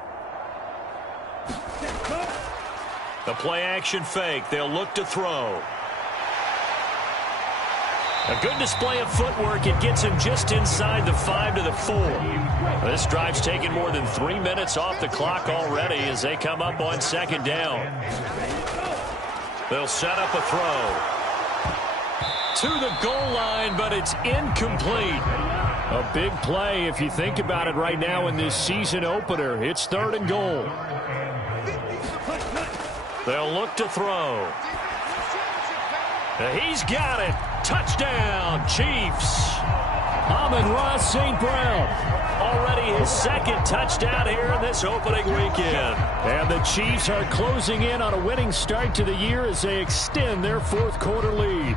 The play action fake. They'll look to throw. A good display of footwork. It gets him just inside the 5 to the 4. This drive's taken more than 3 minutes off the clock already as they come up on second down. They'll set up a throw. To the goal line, but it's incomplete. A big play if you think about it right now in this season opener. It's third and goal. They'll look to throw. He's got it. Touchdown, Chiefs. Amon-Ra St. Brown. Already his second touchdown here in this opening weekend. And the Chiefs are closing in on a winning start to the year as they extend their fourth quarter lead.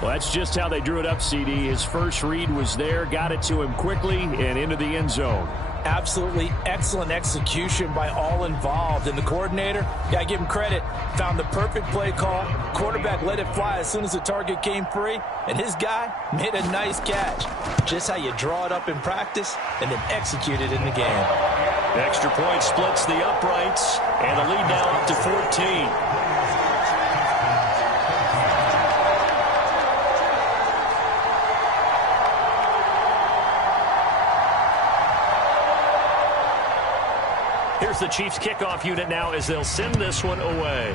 Well, that's just how they drew it up, CD. His first read was there, got it to him quickly, and into the end zone. Absolutely excellent execution by all involved. And the coordinator, got to give him credit, found the perfect play call. Quarterback let it fly as soon as the target came free, and his guy made a nice catch. Just how you draw it up in practice and then execute it in the game. Extra point splits the uprights, and the lead now up to 14. Here's the Chiefs kickoff unit now as they'll send this one away.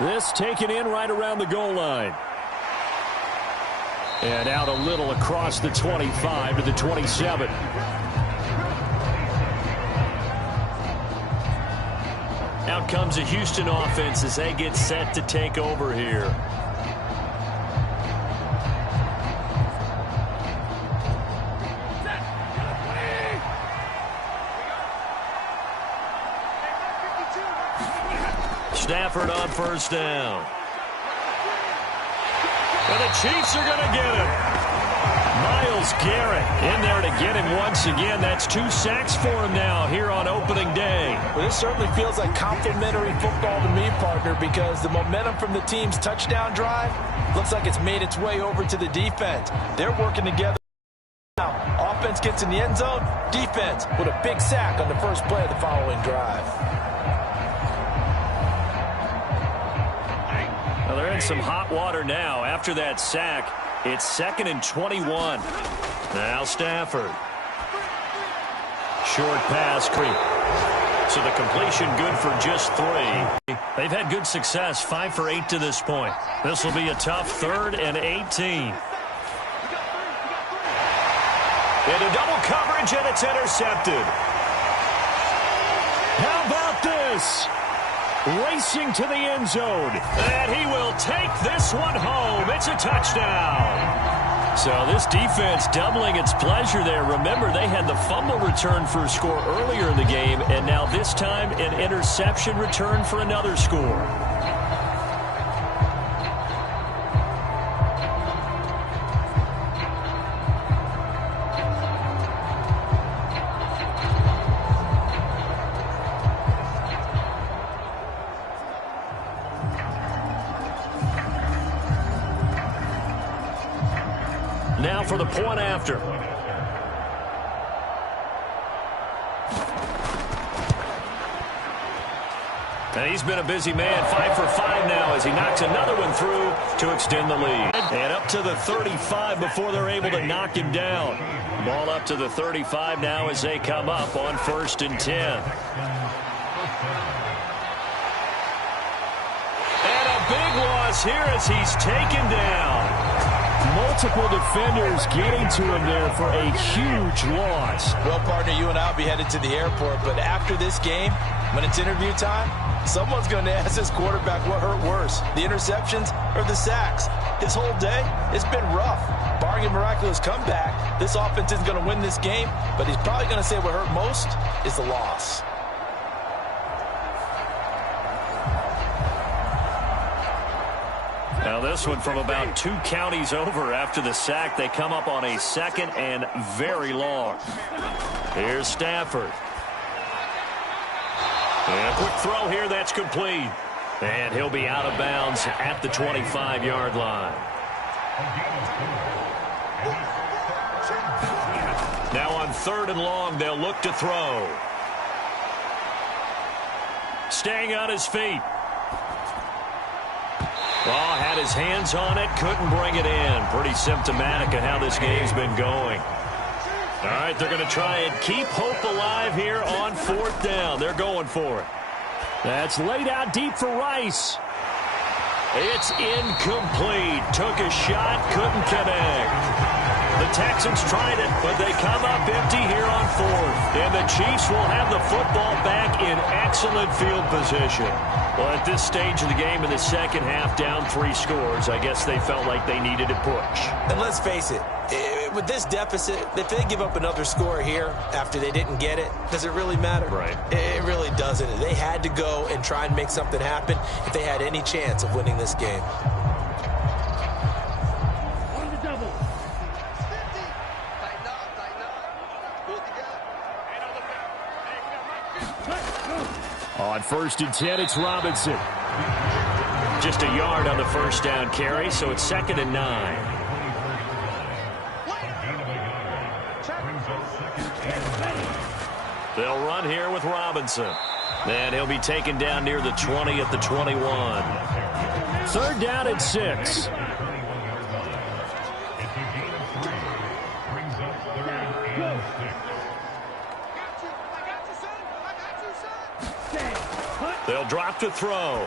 This taken in right around the goal line. And out a little across the 25 to the 27. Out comes a Houston offense as they get set to take over here. Stafford on first down. And the Chiefs are going to get him. Myles Garrett in there to get him once again. That's 2 sacks for him now here on opening day. Well, this certainly feels like complimentary football to me, partner, because the momentum from the team's touchdown drive looks like it's made its way over to the defense. They're working together now. Offense gets in the end zone. Defense with a big sack on the first play of the following drive. Well, they're in some hot water now. After that sack, it's 2nd and 21. Now Stafford. Short pass. So the completion good for just 3. They've had good success, 5 for 8 to this point. This will be a tough 3rd and 18. Into double coverage, and it's intercepted. How about this? Racing to the end zone. And he will take this one home. It's a touchdown. So this defense doubling its pleasure there. Remember, they had the fumble return for a score earlier in the game, and now this time an interception return for another score. now for the point after. And he's been a busy man, 5 for 5 now as he knocks another one through to extend the lead. And up to the 35 before they're able to knock him down. Ball up to the 35 now as they come up on 1st and 10. And a big loss here as he's taken down. Multiple defenders getting to him there for a huge loss. Well, partner, you and I will be headed to the airport, but after this game, when it's interview time, someone's going to ask this quarterback what hurt worse, the interceptions or the sacks. His whole day, it's been rough. Barring a miraculous comeback, this offense isn't going to win this game, but he's probably going to say what hurt most is the loss. Now this one from about 2 counties over after the sack. They come up on a 2nd and very long. Here's Stafford. And a quick throw here, that's complete. And he'll be out of bounds at the 25-yard line. Now on 3rd and long, they'll look to throw. Staying on his feet. Well, had his hands on it, couldn't bring it in. Pretty symptomatic of how this game's been going. All right, they're going to try and keep hope alive here on 4th down. They're going for it. That's laid out deep for Rice. It's incomplete. Took a shot, couldn't connect. The Texans tried it, but they come up empty here on 4th. And the Chiefs will have the football back in excellent field position. Well, at this stage of the game in the second half, down 3 scores, I guess they felt like they needed a push. And let's face it, with this deficit, if they give up another score here after they didn't get it, does it really matter? Right. It really doesn't. They had to go and try and make something happen if they had any chance of winning this game. On 1st and 10, it's Robinson. Just a yard on the 1st down carry, so it's 2nd and 9. They'll run here with Robinson. And he'll be taken down near the 20 at the 21. 3rd down and 6. They'll drop to throw.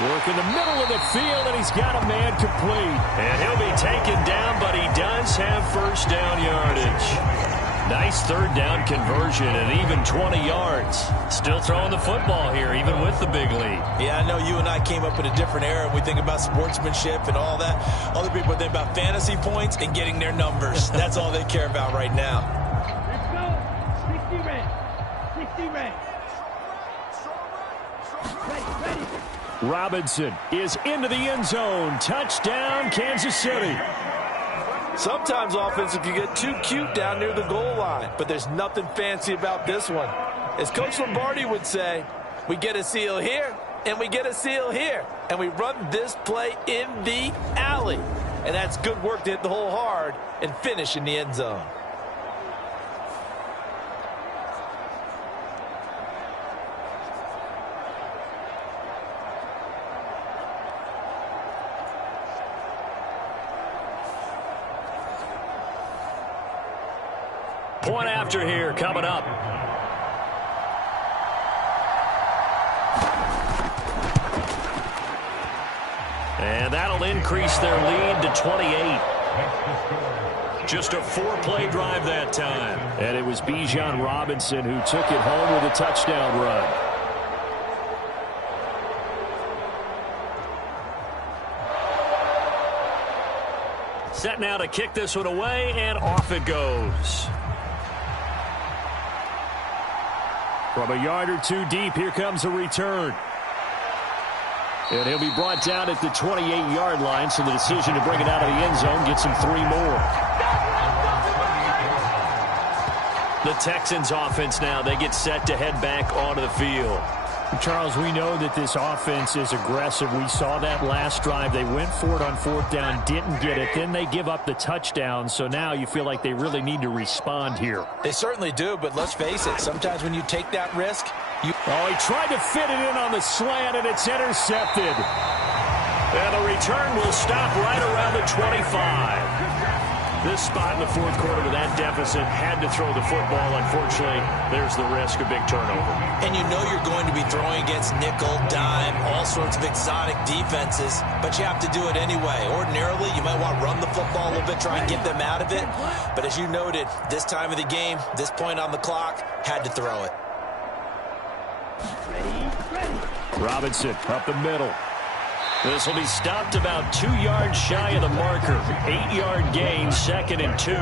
Work in the middle of the field, and he's got a man complete. And he'll be taken down, but he does have 1st down yardage. Nice 3rd down conversion and even 20 yards. Still throwing the football here, even with the big lead. Yeah, I know you and I came up in a different era, and we think about sportsmanship and all that. Other people think about fantasy points and getting their numbers. That's all they care about right now. Let's go. 60 red. 60 red. Ready. Robinson is into the end zone. Touchdown, Kansas City. Sometimes offenses can get too cute down near the goal line, but there's nothing fancy about this one. As Coach Lombardi would say, we get a seal here, and we get a seal here, and we run this play in the alley. And that's good work to hit the hole hard and finish in the end zone. Point after here coming up. And that'll increase their lead to 28. Just a 4-play drive that time. And it was Bijan Robinson who took it home with a touchdown run. Set now to kick this one away, and off it goes. From a yard or 2 deep, here comes a return. And he'll be brought down at the 28-yard line, so the decision to bring it out of the end zone gets him 3 more. The Texans offense now, they get set to head back onto the field. Charles, we know that this offense is aggressive. We saw that last drive. They went for it on fourth down, didn't get it. Then they give up the touchdown. So now you feel like they really need to respond here. They certainly do, but let's face it. Sometimes when you take that risk, he tried to fit it in on the slant, and it's intercepted. And the return will stop right around the 25. This spot in the fourth quarter with that deficit, had to throw the football. Unfortunately, there's the risk of big turnover. And you know you're going to be throwing against nickel, dime, all sorts of exotic defenses, but you have to do it anyway. Ordinarily, you might want to run the football a little bit, try and get them out of it. But as you noted, this time of the game, this point on the clock, had to throw it. Robinson up the middle. This will be stopped about 2 yards shy of the marker. 8-yard gain, 2nd and 2.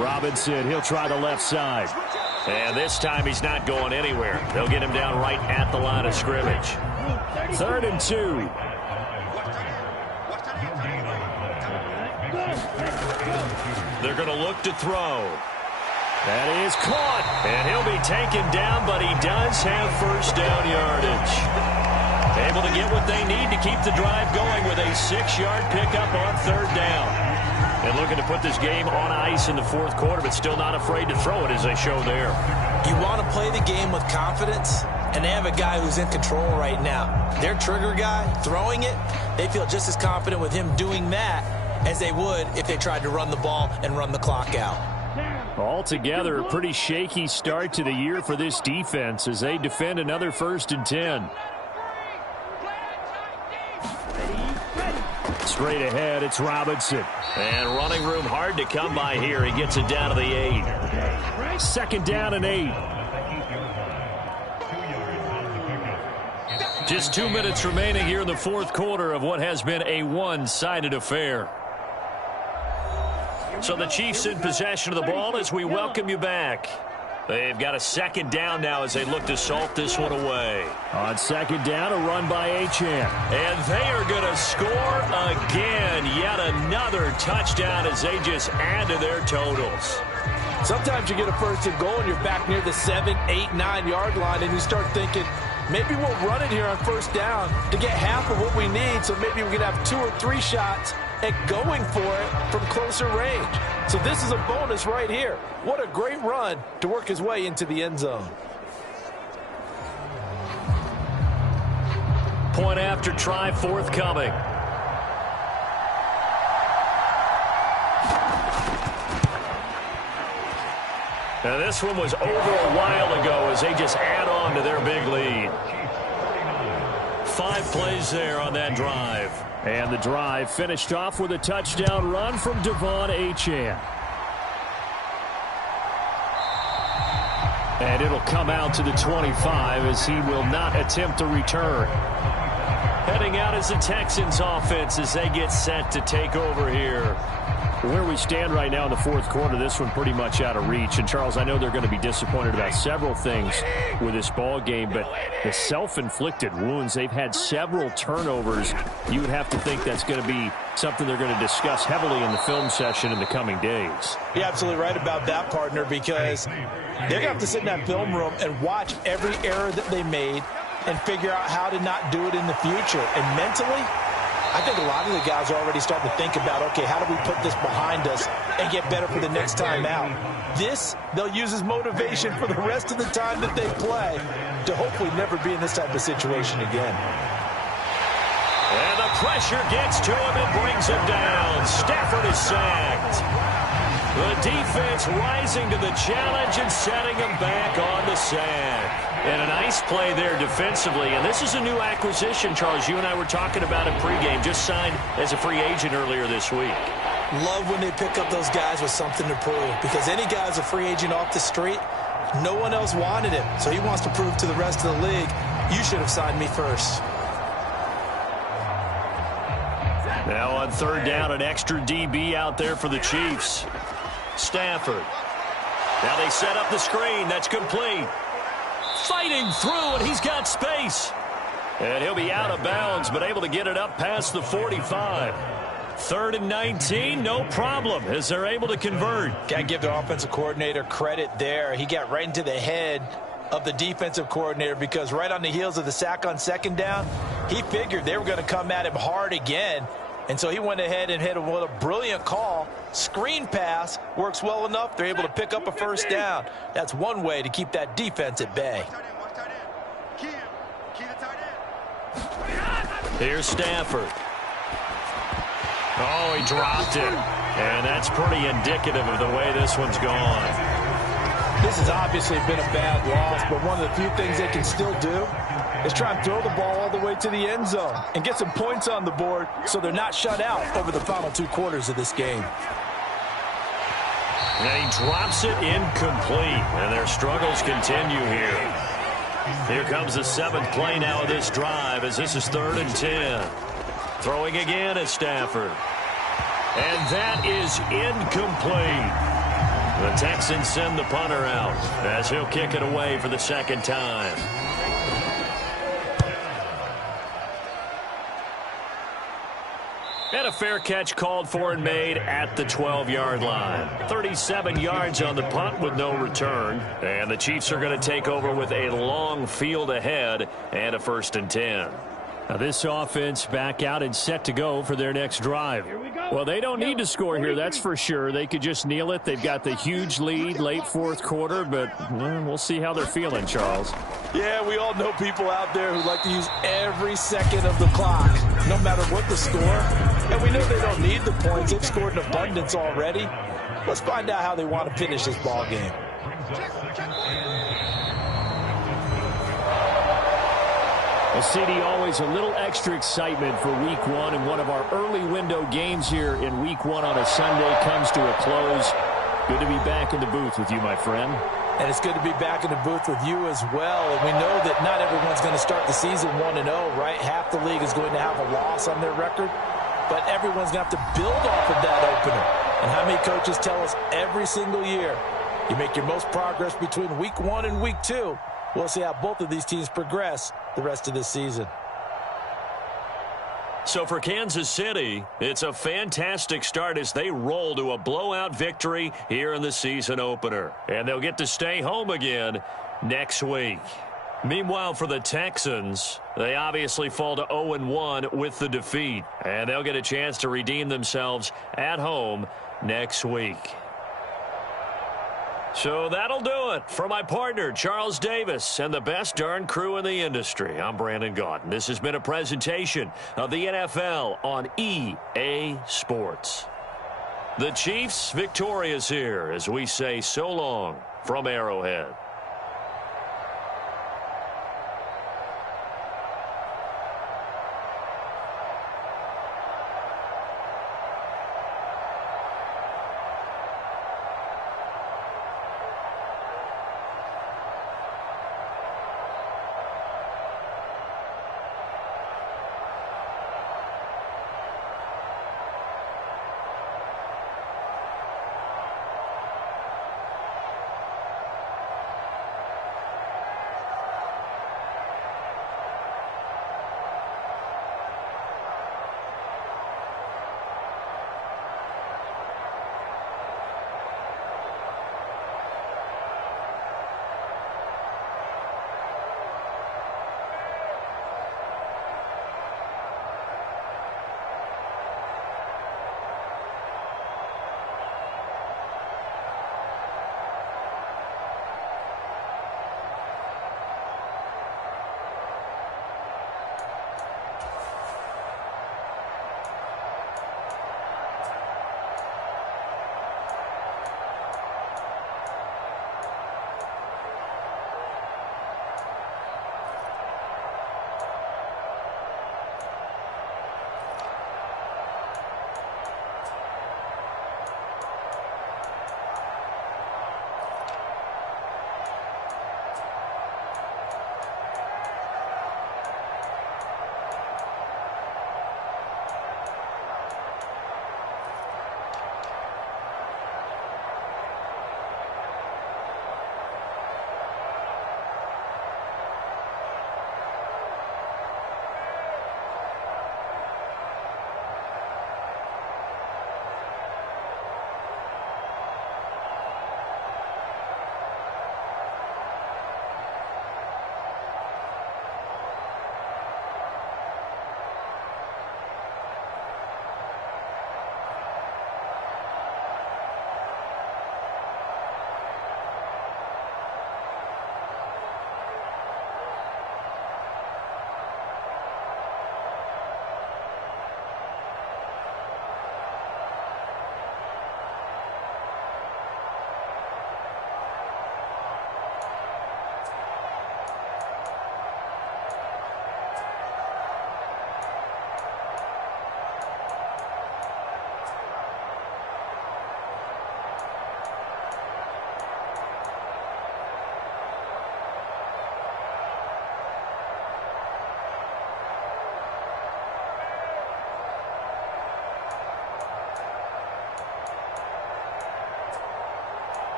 Robinson, he'll try the left side. And this time he's not going anywhere. They'll get him down right at the line of scrimmage. 3rd and 2. They're going to look to throw. That is caught, and he'll be taken down, but he does have first down yardage. Able to get what they need to keep the drive going with a 6-yard pickup on 3rd down. And looking to put this game on ice in the fourth quarter, but still not afraid to throw it as they show there. You want to play the game with confidence, and they have a guy who's in control right now. Their trigger guy, throwing it, they feel just as confident with him doing that as they would if they tried to run the ball and run the clock out. Altogether, a pretty shaky start to the year for this defense as they defend another 1st and 10. Straight ahead, it's Robinson. And running room hard to come by here. He gets it down to the 8. 2nd down and 8. Just 2 minutes remaining here in the fourth quarter of what has been a one-sided affair. So the Chiefs in possession of the ball as we welcome you back. They've got a 2nd down now as they look to salt this one away. On 2nd down, a run by Achane. And they are going to score again. Yet another touchdown as they just add to their totals. Sometimes you get a 1st and goal and you're back near the 7, 8, 9-yard line and you start thinking, maybe we'll run it here on 1st down to get half of what we need, so maybe we can have 2 or 3 shots at going for it from closer range. So this is a bonus right here. What a great run to work his way into the end zone. Point after try forthcoming. Now this one was over a while ago as they just add on to their big lead. 5 plays there on that drive. And the drive finished off with a touchdown run from Devon Achane. And it'll come out to the 25 as he will not attempt a return. Heading out as the Texans offense as they get set to take over here. Where we stand right now in the fourth quarter, this one pretty much out of reach. And, Charles, I know they're going to be disappointed about several things with this ball game, but the self-inflicted wounds, they've had several turnovers. You would have to think that's going to be something they're going to discuss heavily in the film session in the coming days. You're absolutely right about that, partner, because they're going to have to sit in that film room and watch every error that they made and figure out how to not do it in the future. And mentally, I think a lot of the guys are already starting to think about, okay, how do we put this behind us and get better for the next time out? This, they'll use as motivation for the rest of the time that they play to hopefully never be in this type of situation again. And the pressure gets to him and brings him down. Stafford is sacked. The defense rising to the challenge and setting him back on the sack. And a nice play there defensively. And this is a new acquisition, Charles. You and I were talking about it pregame. Just signed as a free agent earlier this week. Love when they pick up those guys with something to prove. Because any guy's a free agent off the street, no one else wanted him. So he wants to prove to the rest of the league, you should have signed me first. Now on 3rd down, an extra DB out there for the Chiefs. Stafford. Now they set up the screen. That's complete. Fighting through, and he's got space. And he'll be out of bounds, but able to get it up past the 45. 3rd and 19, no problem, as they're able to convert. Got to give their offensive coordinator credit there. He got right into the head of the defensive coordinator because right on the heels of the sack on 2nd down, he figured they were going to come at him hard again. And so he went ahead and hit a brilliant call. Screen pass works well enough. They're able to pick up a 1st down. That's one way to keep that defense at bay. Here's Stafford. Oh, he dropped it. And that's pretty indicative of the way this one's gone. This has obviously been a bad loss, but one of the few things they can still do is try and throw the ball all the way to the end zone and get some points on the board so they're not shut out over the final 2 quarters of this game. And he drops it incomplete, and their struggles continue here. Here comes the 7th play now of this drive as this is 3rd and 10. Throwing again at Stafford. And that is incomplete. The Texans send the punter out as he'll kick it away for the 2nd time. And a fair catch called for and made at the 12-yard line. 37 yards on the punt with no return. And the Chiefs are going to take over with a long field ahead and a 1st and 10. Now this offense back out and set to go for their next drive. Well, they don't need to score here, that's for sure. They could just kneel it. They've got the huge lead late 4th quarter, but we'll see how they're feeling, Charles. Yeah, we all know people out there who like to use every second of the clock, no matter what the score. And we know they don't need the points. They've scored in abundance already. Let's find out how they want to finish this ball game. Well, CD, always a little extra excitement for Week 1, and one of our early window games here in Week 1 on a Sunday comes to a close. Good to be back in the booth with you, my friend. And it's good to be back in the booth with you as well. And we know that not everyone's going to start the season 1-0, right? Half the league is going to have a loss on their record, but everyone's going to have to build off of that opener. And how many coaches tell us every single year, you make your most progress between Week 1 and Week 2. We'll see how both of these teams progress the rest of this season. So for Kansas City, it's a fantastic start as they roll to a blowout victory here in the season opener. And they'll get to stay home again next week. Meanwhile, for the Texans, they obviously fall to 0-1 with the defeat. And they'll get a chance to redeem themselves at home next week. So that'll do it. For my partner, Charles Davis, and the best darn crew in the industry, I'm Brandon Gaudin. This has been a presentation of the NFL on EA Sports. The Chiefs victorious here as we say so long from Arrowhead.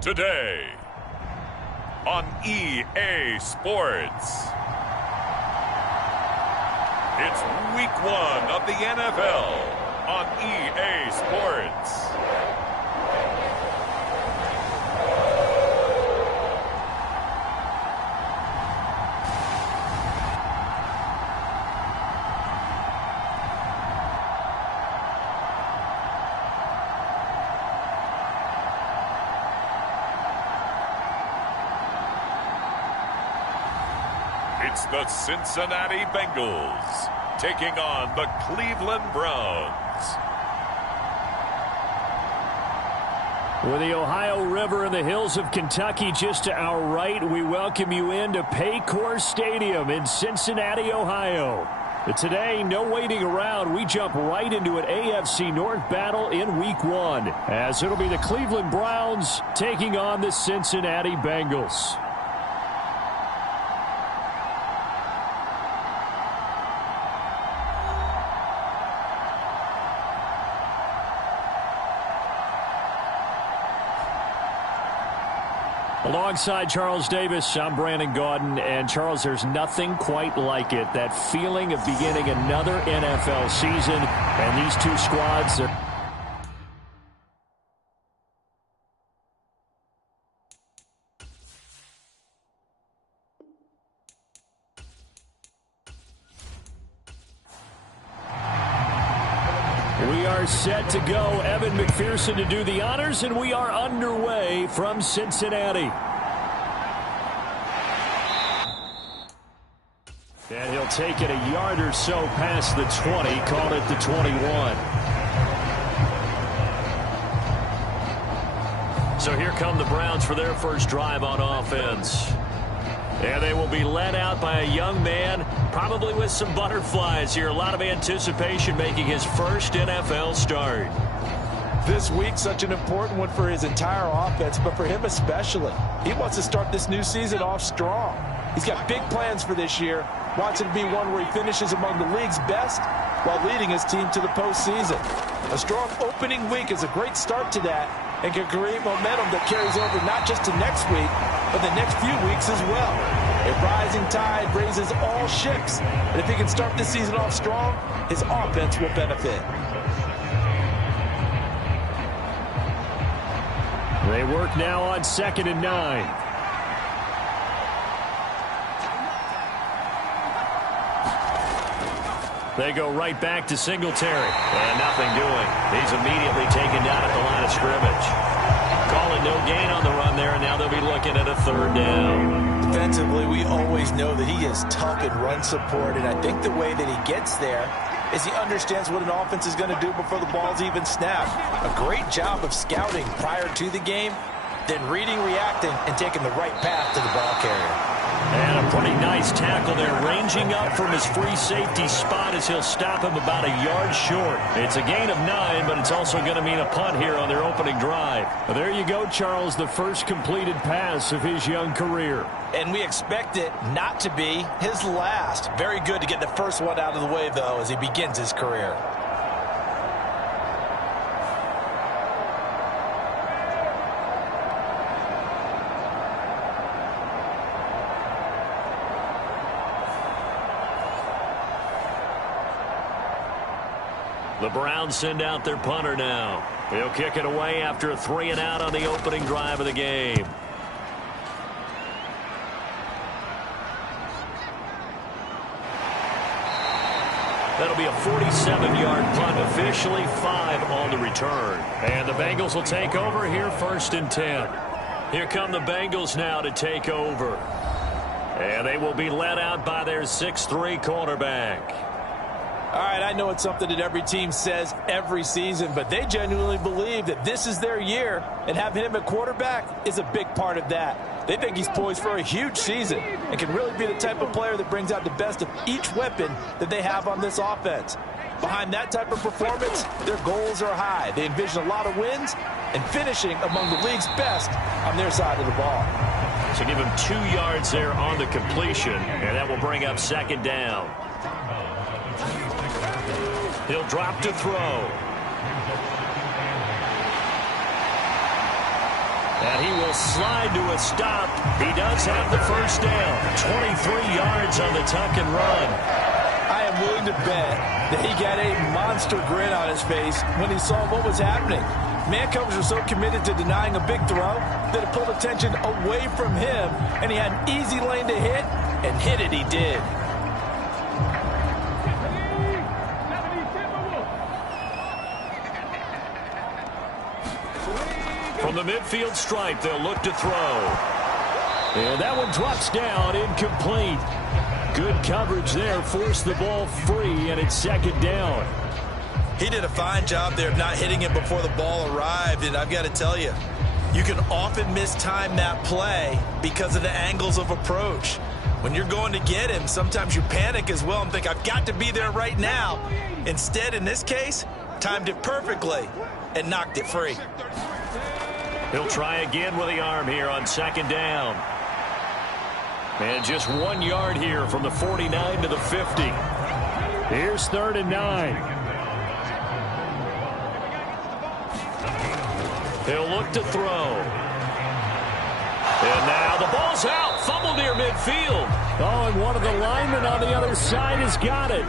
Today on EA Sports. It's week 1 of the NFL on EA Sports. It's the Cincinnati Bengals taking on the Cleveland Browns. With the Ohio River and the hills of Kentucky just to our right, we welcome you into Paycor Stadium in Cincinnati, Ohio. But today, no waiting around. We jump right into an AFC North battle in Week 1, as it'll be the Cleveland Browns taking on the Cincinnati Bengals. Alongside Charles Davis, I'm Brandon Gaudin. And, Charles, there's nothing quite like it. That feeling of beginning another NFL season. And these two squads are... We are set to go. Evan McPherson to do the honors, and we are underway from Cincinnati. And he'll take it a yard or so past the 20, call it the 21. So here come the Browns for their first drive on offense. And they will be led out by a young man, probably with some butterflies here. A lot of anticipation making his first NFL start. This week, such an important one for his entire offense, but for him especially. He wants to start this new season off strong. He's got big plans for this year. Wants it to be one where he finishes among the league's best while leading his team to the postseason. A strong opening week is a great start to that and can create momentum that carries over not just to next week, but the next few weeks as well. A rising tide raises all ships, and if he can start this season off strong, his offense will benefit. They work now on 2nd and 9. They go right back to Singletary. And nothing doing. He's immediately taken down at the line of scrimmage. Calling no gain on the run there, and now they'll be looking at a 3rd down. Defensively, we always know that he is tough in run support, and I think the way that he gets there is he understands what an offense is going to do before the ball's even snapped. A great job of scouting prior to the game, then reading, reacting, and taking the right path to the ball carrier. And a pretty nice tackle there, ranging up from his free safety spot as he'll stop him about a yard short. It's a gain of 9, but it's also going to mean a punt here on their opening drive. Well, there you go, Charles, the first completed pass of his young career. And we expect it not to be his last. Very good to get the first one out of the way, though, as he begins his career. The Browns send out their punter now. He'll kick it away after a 3-and-out on the opening drive of the game. That'll be a 47-yard punt, officially 5 on the return. And the Bengals will take over here 1st and 10. Here come the Bengals now to take over. And they will be led out by their 6'3" quarterback. All right, I know it's something that every team says every season, but they genuinely believe that this is their year, and having him at quarterback is a big part of that. They think he's poised for a huge season and can really be the type of player that brings out the best of each weapon that they have on this offense. Behind that type of performance, their goals are high. They envision a lot of wins and finishing among the league's best on their side of the ball. So give him 2 yards there on the completion, and that will bring up 2nd down. He'll drop to throw. And he will slide to a stop. He does have the first down. 23 yards on the tuck and run. I am willing to bet that he got a monster grin on his face when he saw what was happening. Man coverage was so committed to denying a big throw that it pulled attention away from him, and he had an easy lane to hit, and hit it he did. From the midfield stripe, they'll look to throw. And that one drops down, incomplete. Good coverage there, forced the ball free, and it's second down. He did a fine job there of not hitting it before the ball arrived, and I've got to tell you, you can often mistime that play because of the angles of approach. When you're going to get him, sometimes you panic as well and think, I've got to be there right now. Instead, in this case, timed it perfectly and knocked it free. He'll try again with the arm here on second down. And just 1 yard here from the 49 to the 50. Here's 3rd and 9. He'll look to throw. And now the ball's out. Fumble near midfield. Oh, and one of the linemen on the other side has got it.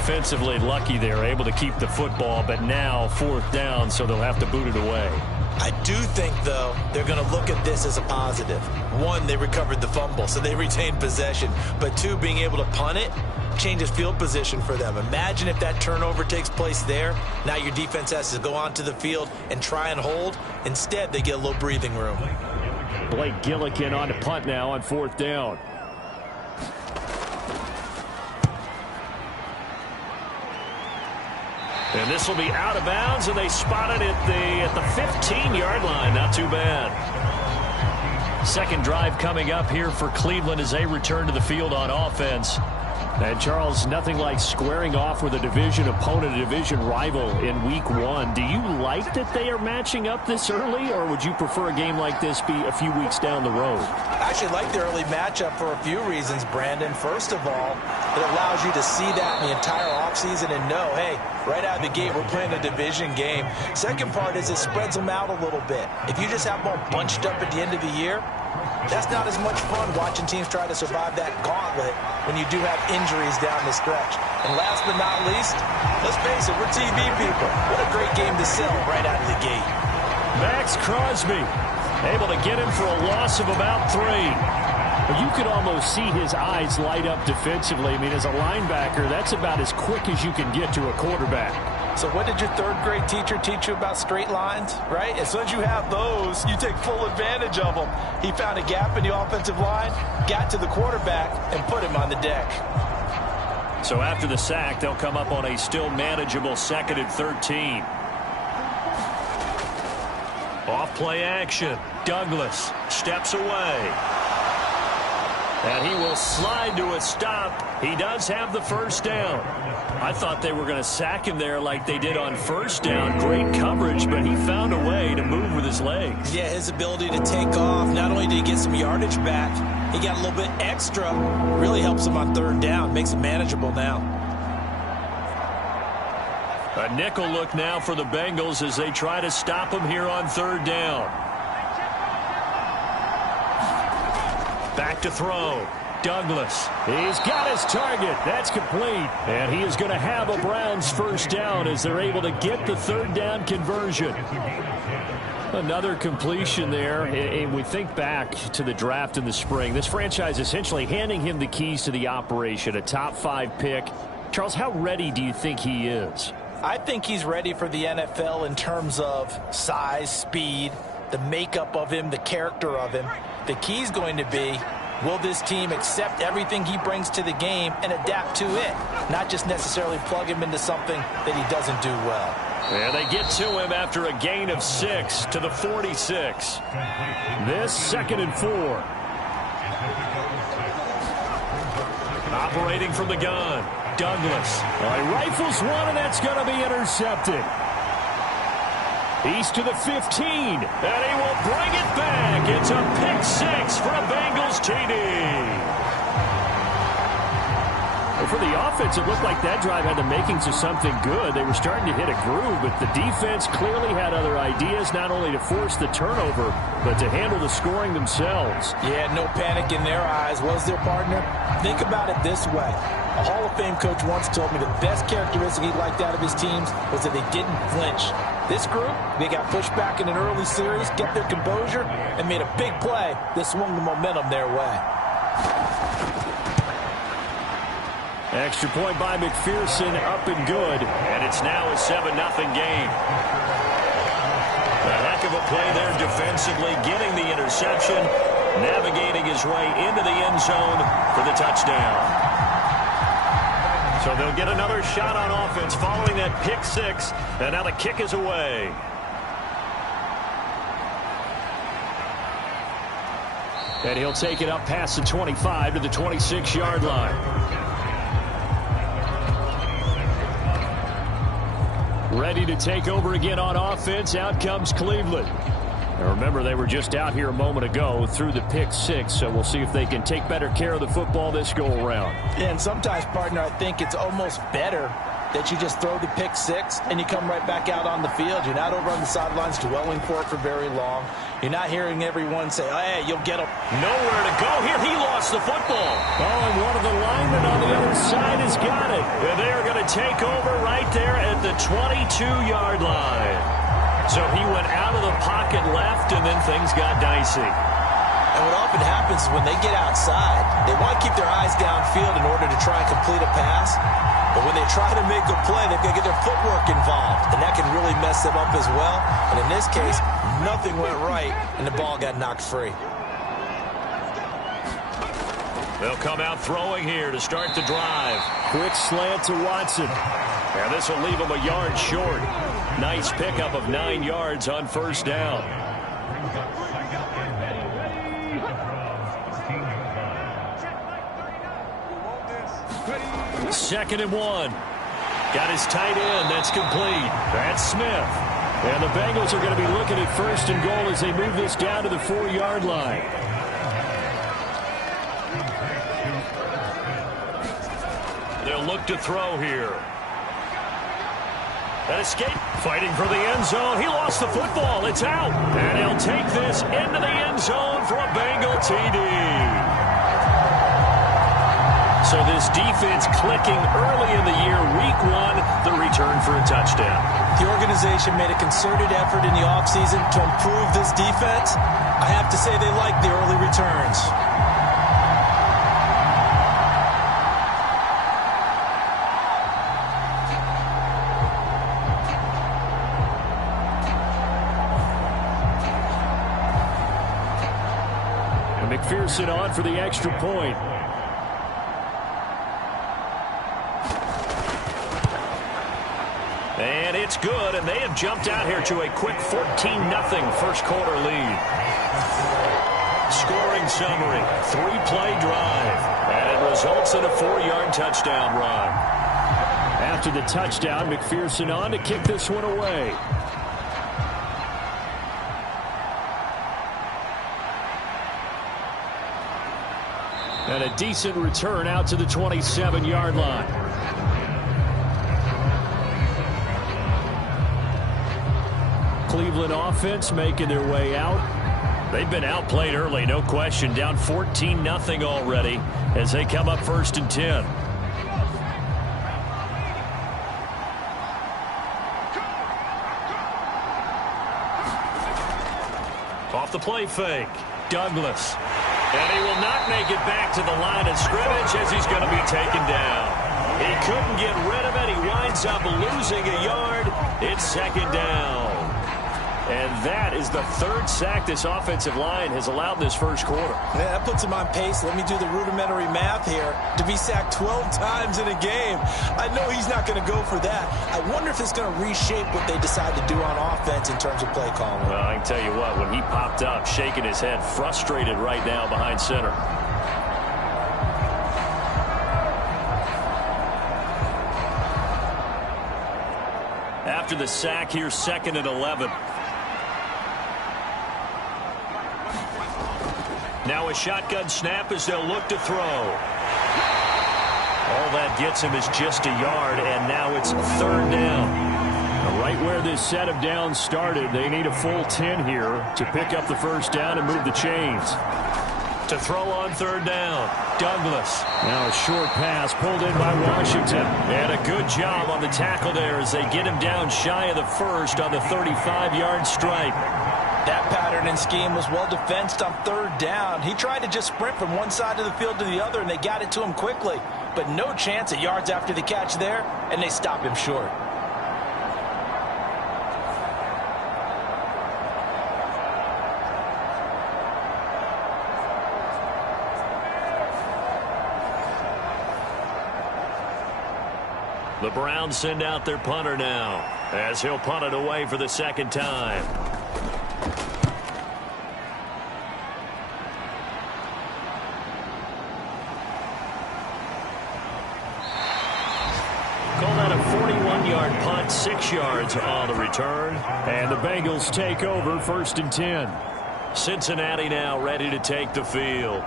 Offensively lucky they're able to keep the football, but now 4th down, so they'll have to boot it away. I do think, though, they're going to look at this as a positive. 1, they recovered the fumble, so they retained possession. But 2, being able to punt it changes field position for them. Imagine if that turnover takes place there. Now your defense has to go onto the field and try and hold. Instead, they get a little breathing room. Blake Gillikin on to punt now on 4th down. And this will be out of bounds, and they spot it at the 15-yard line. Not too bad. Second drive coming up here for Cleveland as they return to the field on offense. And, Charles, nothing like squaring off with a division opponent, a division rival in Week 1. Do you like that they are matching up this early, or would you prefer a game like this be a few weeks down the road? I actually like the early matchup for a few reasons, Brandon. First of all, it allows you to see that in the entire offseason and know, hey, right out of the gate, we're playing a division game. Second part is it spreads them out a little bit. If you just have them all bunched up at the end of the year, that's not as much fun watching teams try to survive that gauntlet when you do have injuries down the stretch. And last but not least, let's face it, we're TV people. What a great game to sell right out of the gate. Max Crosby able to get him for a loss of about 3. But you could almost see his eyes light up defensively. I mean, as a linebacker, that's about as quick as you can get to a quarterback. So what did your 3rd grade teacher teach you about straight lines, right? As soon as you have those, you take full advantage of them. He found a gap in the offensive line, got to the quarterback, and put him on the deck. So after the sack, they'll come up on a still manageable 2nd and 13. Off play action. Douglas steps away. And he will slide to a stop. He does have the first down. I thought they were going to sack him there like they did on 1st down. Great coverage, but he found a way to move with his legs. Yeah, his ability to take off, not only did he get some yardage back, he got a little bit extra. Really helps him on 3rd down, makes it manageable now. A nickel look now for the Bengals as they try to stop him here on 3rd down. Back to throw. Douglas. He's got his target. That's complete. And he is going to have a Browns first down as they're able to get the 3rd down conversion. Another completion there. And we think back to the draft in the spring. This franchise essentially handing him the keys to the operation, a top 5 pick. Charles, how ready do you think he is? I think he's ready for the NFL in terms of size, speed, the makeup of him, the character of him. The key's going to be, will this team accept everything he brings to the game and adapt to it? Not just necessarily plug him into something that he doesn't do well. And they get to him after a gain of 6 to the 46. This 2nd and 4. Operating from the gun. Douglas. He rifles one, and that's going to be intercepted. He's to the 15, and he will bring it back. It's a pick 6 for a Bengals TD. Well, for the offense, it looked like that drive had the makings of something good. They were starting to hit a groove, but the defense clearly had other ideas, not only to force the turnover, but to handle the scoring themselves. Yeah, no panic in their eyes, was there, partner? Think about it this way. A Hall of Fame coach once told me the best characteristic he liked out of his teams was that they didn't flinch. This group, they got pushed back in an early series, kept their composure, and made a big play that swung the momentum their way. Extra point by McPherson, up and good. And it's now a 7-0 game. A heck of a play there defensively, getting the interception, navigating his way into the end zone for the touchdown. So they'll get another shot on offense following that pick six, and now the kick is away. And he'll take it up past the 25 to the 26-yard line. Ready to take over again on offense. Out comes Cleveland. Now remember, they were just out here a moment ago through the pick six, so we'll see if they can take better care of the football this go-around. Yeah, and sometimes, partner, I think it's almost better that you just throw the pick six and you come right back out on the field. You're not over on the sidelines dwelling for it for very long. You're not hearing everyone say, oh, hey, you'll get him. Nowhere to go here. He lost the football. Oh, and one of the linemen on the other side has got it. And they are going to take over right there at the 22-yard line. So he went out of the pocket left, and then things got dicey. And what often happens is when they get outside, they want to keep their eyes downfield in order to try and complete a pass. But when they try to make a play, they've got to get their footwork involved. And that can really mess them up as well. And in this case, nothing went right, and the ball got knocked free. They'll come out throwing here to start the drive. Quick slant to Watson. And this will leave him a yard short. Nice pickup of 9 yards on first down. Second and 1. Got his tight end. That's complete. That's Smith. And the Bengals are going to be looking at first and goal as they move this down to the 4-yard line. They'll look to throw here. An escape, fighting for the end zone. He lost the football. It's out. And he'll take this into the end zone for a Bengal TD. So this defense clicking early in the year, week 1, the return for a touchdown. The organization made a concerted effort in the offseason to improve this defense. I have to say they like the early returns. McPherson on for the extra point. And it's good, and they have jumped out here to a quick 14-0 first quarter lead. Scoring summary, 3-play drive, and it results in a 4-yard touchdown run. After the touchdown, McPherson on to kick this one away. And a decent return out to the 27-yard line. Cleveland offense making their way out. They've been outplayed early, no question. Down 14-0 already as they come up first and 10. Off the play fake, Douglas. And he will not make it back to the line of scrimmage as he's going to be taken down. He couldn't get rid of it. He winds up losing a yard. It's second down. And that is the third sack this offensive line has allowed this first quarter. Yeah, that puts him on pace. Let me do the rudimentary math here. To be sacked 12 times in a game, I know he's not going to go for that. I wonder if it's going to reshape what they decide to do on offense in terms of play calling. Well, I can tell you what, when he popped up, shaking his head, frustrated right now behind center. After the sack, here's second and 11. Now a shotgun snap as they'll look to throw. All that gets him is just a yard, and now it's third down. Right where this set of downs started, they need a full 10 here to pick up the first down and move the chains. To throw on third down, Douglas. Now a short pass pulled in by Washington. And a good job on the tackle there as they get him down shy of the first on the 35-yard strike. That pattern and scheme was well defensed on third down. He tried to just sprint from one side of the field to the other, and they got it to him quickly. But no chance at yards after the catch there, and they stop him short. The Browns send out their punter now as he'll punt it away for the second time. Call that a 41-yard punt, 6 yards on the return. And the Bengals take over first and 10. Cincinnati now ready to take the field.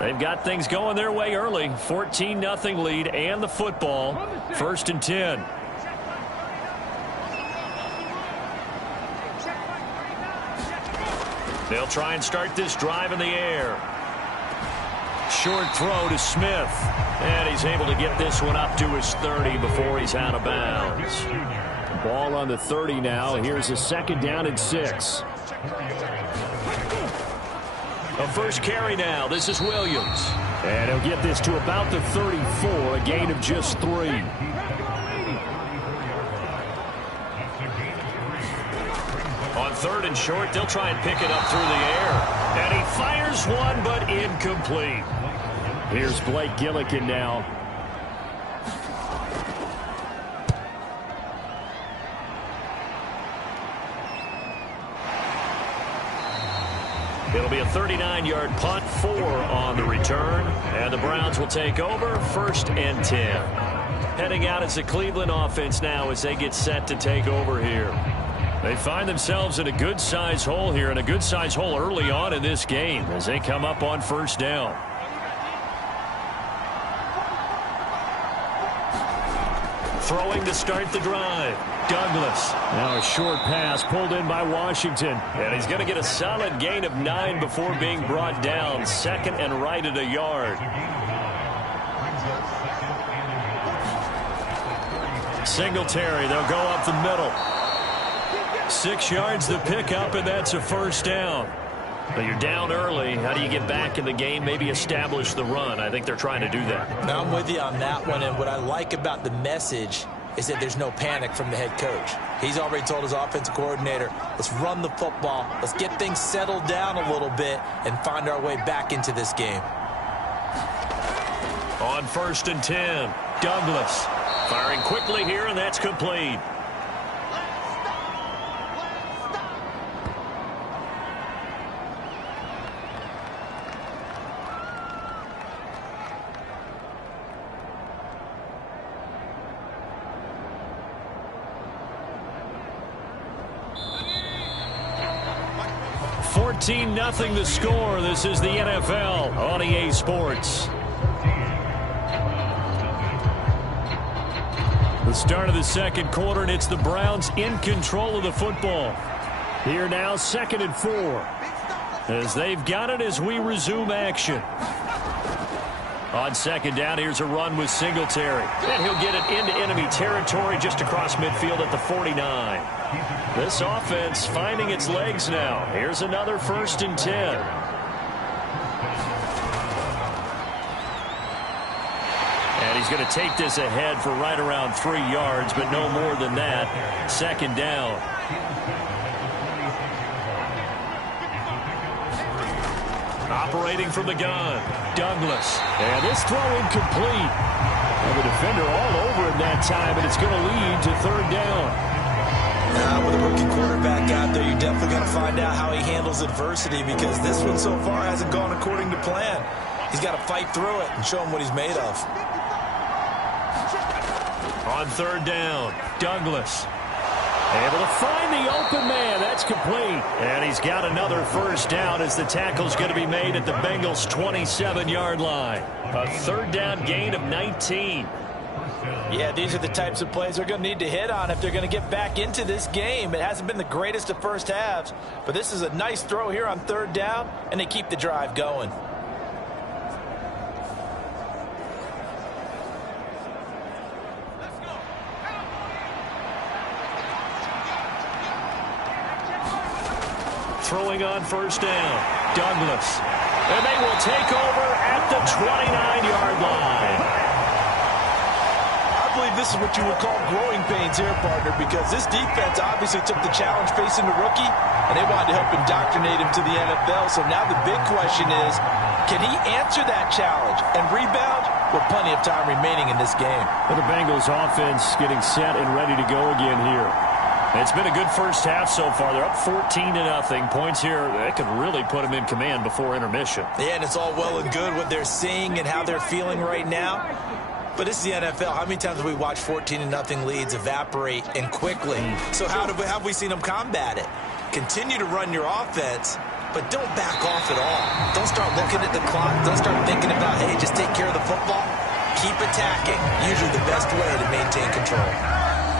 They've got things going their way early. 14-0 lead and the football. First and 10. They'll try and start this drive in the air. Short throw to Smith. And he's able to get this one up to his 30 before he's out of bounds. Ball on the 30 now. Here's a second down and 6. A first carry now. This is Williams. And he'll get this to about the 34, a gain of just 3. On third and short, they'll try and pick it up through the air. And he fires one, but incomplete. Here's Blake Gillikin now. It'll be a 39-yard punt, 4 on the return. And the Browns will take over first and 10. Heading out as the Cleveland offense now as they get set to take over here. They find themselves in a good-size hole here, and a good-size hole early on in this game as they come up on first down. Throwing to start the drive, Douglas. Now a short pass pulled in by Washington. And he's going to get a solid gain of 9 before being brought down. Second and right at a yard. Singletary, they'll go up the middle. 6 yards to pick up, and that's a first down. But you're down early. How do you get back in the game? Maybe establish the run. I think they're trying to do that. Now, I'm with you on that one, and what I like about the message is that there's no panic from the head coach. He's already told his offensive coordinator, let's run the football, let's get things settled down a little bit and find our way back into this game. On first and 10, Douglas firing quickly here, and that's complete. Nothing the score. This is the NFL on EA Sports. The start of the second quarter, and it's the Browns in control of the football. Here now, second and 4. As they've got it as we resume action. On second down, here's a run with Singletary. And he'll get it into enemy territory just across midfield at the 49. This offense finding its legs now. Here's another first and 10. And he's going to take this ahead for right around 3 yards, but no more than that. Second down. Operating from the gun, Douglas. And this throw incomplete. And the defender all over him that time, and it's going to lead to third down. With a rookie quarterback out there, you're definitely going to find out how he handles adversity, because this one so far hasn't gone according to plan. He's got to fight through it and show him what he's made of. On third down, Douglas. Able to find the open man. That's complete. And he's got another first down as the tackle's going to be made at the Bengals' 27-yard line. A third down gain of 19. Yeah, these are the types of plays they're going to need to hit on if they're going to get back into this game. It hasn't been the greatest of first halves, but this is a nice throw here on third down, and they keep the drive going. Throwing on first down, Douglas. And they will take over at the 29-yard line. I believe this is what you would call growing pains here, partner, because this defense obviously took the challenge facing the rookie, and they wanted to help indoctrinate him to the NFL. So now the big question is, can he answer that challenge and rebound with plenty of time remaining in this game? Well, the Bengals offense getting set and ready to go again here. It's been a good first half so far. They're up 14-0. Points here, that could really put them in command before intermission. Yeah, and it's all well and good what they're seeing and how they're feeling right now. But this is the NFL. How many times have we watched 14-0 leads evaporate and quickly? So how have we seen them combat it? Continue to run your offense, but don't back off at all. Don't start looking at the clock. Don't start thinking about, hey, just take care of the football. Keep attacking. Usually the best way to maintain control.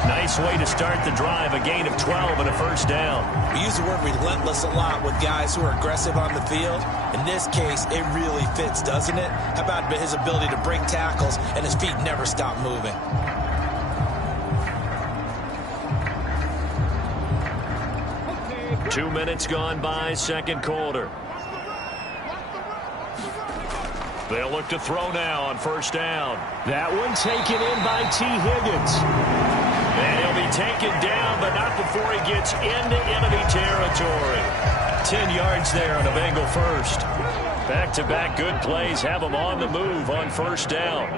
Nice way to start the drive, a gain of 12 and a first down. We use the word relentless a lot with guys who are aggressive on the field. In this case, it really fits, doesn't it? How about his ability to break tackles and his feet never stop moving? Okay. 2 minutes gone by, second quarter. They'll look to throw now on first down. That one taken in by T. Higgins. And he'll be taken down, but not before he gets into enemy territory. 10 yards there on a Bengal first. Back-to-back good plays have him on the move on first down.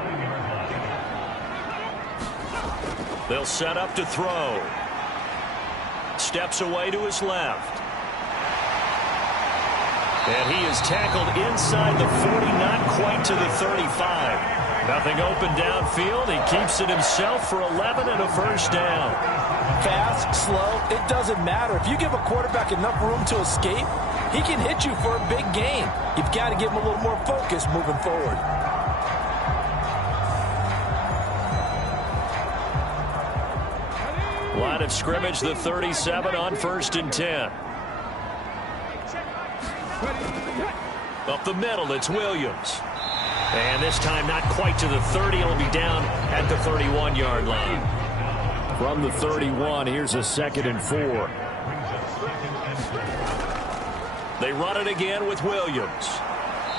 They'll set up to throw. Steps away to his left. And he is tackled inside the 40, not quite to the 35. Nothing open downfield. He keeps it himself for 11 and a first down. Fast, slow, it doesn't matter. If you give a quarterback enough room to escape, he can hit you for a big gain. You've got to give him a little more focus moving forward. Line of scrimmage, the 37 on 1st and 10. Up the middle, it's Williams. And this time not quite to the 30. It'll be down at the 31-yard line. From the 31, here's a 2nd and 4. They run it again with Williams.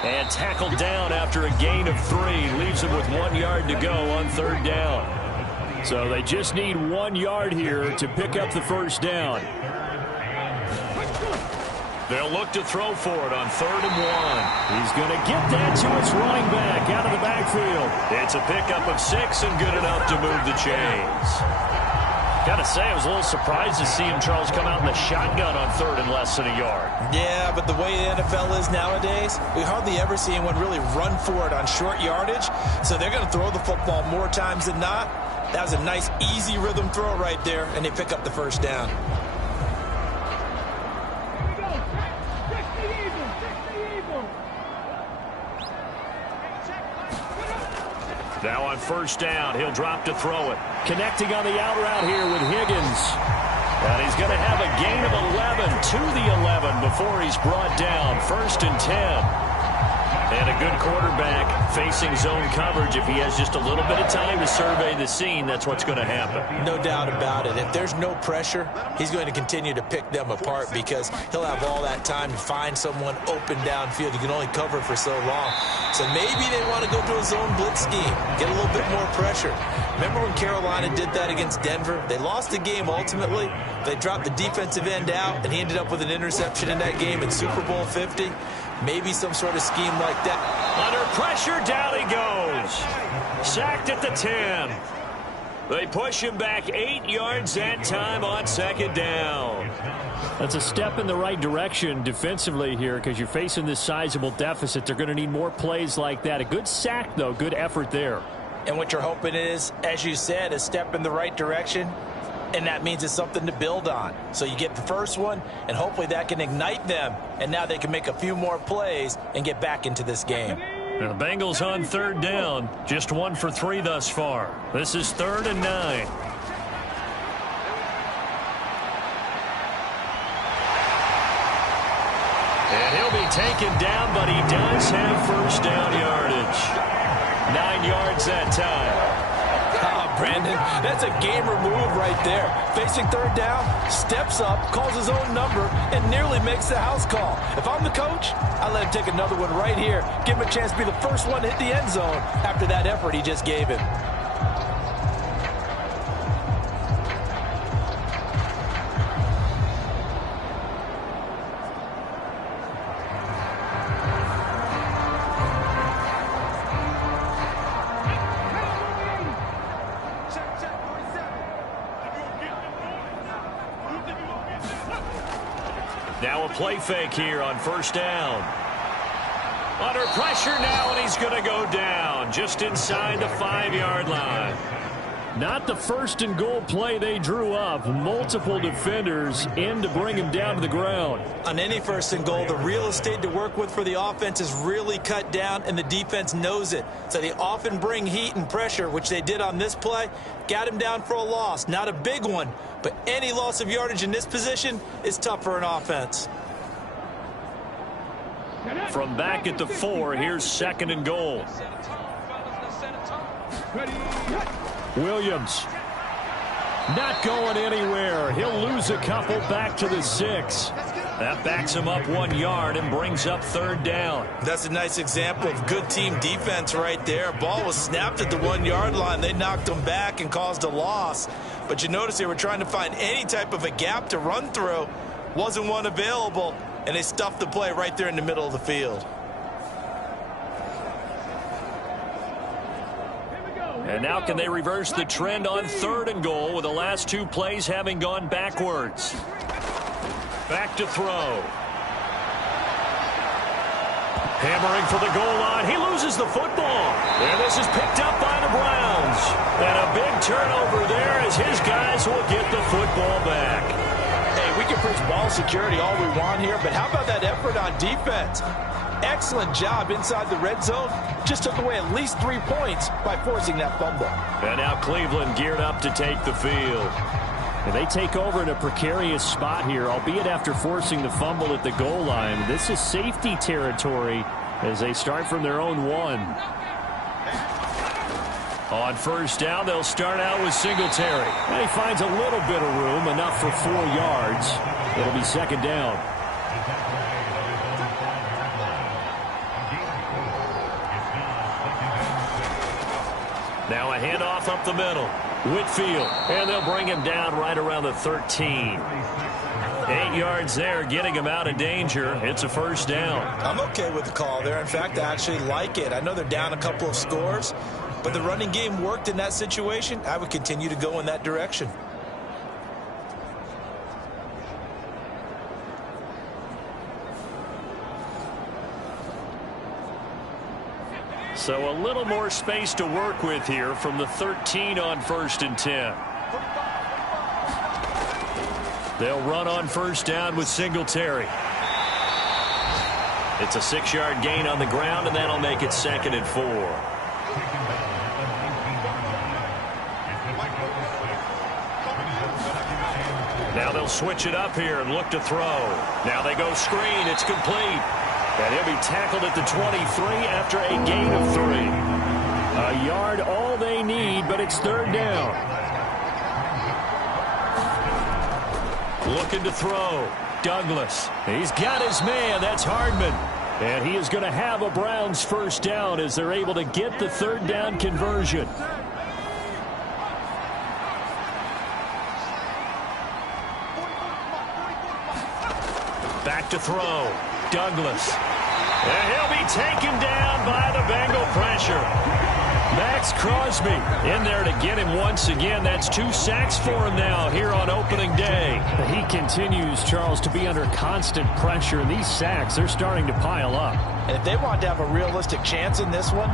And tackled down after a gain of 3. Leaves him with 1 yard to go on third down. So they just need 1 yard here to pick up the first down. They'll look to throw for it on 3rd and 1. He's going to get that to his running back out of the backfield. It's a pickup of 6 and good enough to move the chains. Got to say, I was a little surprised to see him, Charles, come out in the shotgun on 3rd and less than a yard. Yeah, but the way the NFL is nowadays, we hardly ever see anyone really run for it on short yardage. So they're going to throw the football more times than not. That was a nice, easy rhythm throw right there, and they pick up the first down. Now on first down, he'll drop to throw it. Connecting on the out route here with Higgins. And he's going to have a gain of 11 to the 11 before he's brought down. 1st and 10. And a good quarterback facing zone coverage. If he has just a little bit of time to survey the scene, that's what's going to happen. No doubt about it. If there's no pressure, he's going to continue to pick them apart because he'll have all that time to find someone open downfield. You can only cover for so long. So maybe they want to go to a zone blitz scheme, get a little bit more pressure. Remember when Carolina did that against Denver? They lost the game ultimately. They dropped the defensive end out, and he ended up with an interception in that game in Super Bowl 50. Maybe some sort of scheme like that. Under pressure, down he goes. Sacked at the 10. They push him back 8 yards that time on 2nd down. That's a step in the right direction defensively here because you're facing this sizable deficit. They're going to need more plays like that. A good sack, though. Good effort there. And what you're hoping is, as you said, a step in the right direction. and that means it's something to build on. So you get the first one, and hopefully that can ignite them, and now they can make a few more plays and get back into this game. The Bengals on third down, just 1 for 3 thus far. This is 3rd and 9. And he'll be taken down, but he does have first down yardage. 9 yards that time. Brandon, that's a gamer move right there. Facing third down, steps up, calls his own number, and nearly makes the house call. If I'm the coach, I let him take another one right here. Give him a chance to be the first one to hit the end zone after that effort he just gave him. Now a play fake here on first down. Under pressure now, and he's going to go down just inside the 5-yard line. Not the first and goal play they drew up. Multiple defenders in to bring him down to the ground. On any first and goal, the real estate to work with for the offense is really cut down, and the defense knows it. So they often bring heat and pressure, which they did on this play. Got him down for a loss. Not a big one, but any loss of yardage in this position is tough for an offense. From back at the 4, here's 2nd and goal. Williams not going anywhere. He'll lose a couple back to the 6. That backs him up 1 yard and brings up 3rd down. That's a nice example of good team defense right there. Ball was snapped at the 1-yard line. They knocked him back and caused a loss. But you notice they were trying to find any type of a gap to run through. Wasn't one available, and they stuffed the play right there in the middle of the field. And now can they reverse the trend on 3rd and goal with the last 2 plays having gone backwards? Back to throw. Hammering for the goal line. He loses the football. And this is picked up by the Browns. And a big turnover there as his guys will get the football back. Hey, we can preach ball security all we want here, but how about that effort on defense? Excellent job inside the red zone. Just took away at least 3 points by forcing that fumble. And now Cleveland geared up to take the field. And they take over in a precarious spot here, albeit after forcing the fumble at the goal line. This is safety territory as they start from their own 1. On first down, they'll start out with Singletary. And he finds a little bit of room, enough for 4 yards. It'll be 2nd down. Now a handoff up the middle. Whitfield, and they'll bring him down right around the 13. 8 yards there, getting him out of danger. It's a first down. I'm okay with the call there. In fact, I actually like it. I know they're down a couple of scores, but the running game worked in that situation. I would continue to go in that direction. So a little more space to work with here from the 13 on 1st and 10. They'll run on first down with Singletary. It's a 6-yard gain on the ground, and that'll make it 2nd and 4. Now they'll switch it up here and look to throw. Now they go screen. It's complete. And he'll be tackled at the 23 after a gain of 3. A yard all they need, but it's 3rd down. Looking to throw. Douglas. He's got his man. That's Hardman. And he is going to have a Browns first down as they're able to get the 3rd down conversion. Back to throw. Douglas. And he'll be taken down by the Bengal pressure. Max Crosby in there to get him once again. That's 2 sacks for him now here on opening day. He continues, Charles, to be under constant pressure. And these sacks, they're starting to pile up. And if they want to have a realistic chance in this one,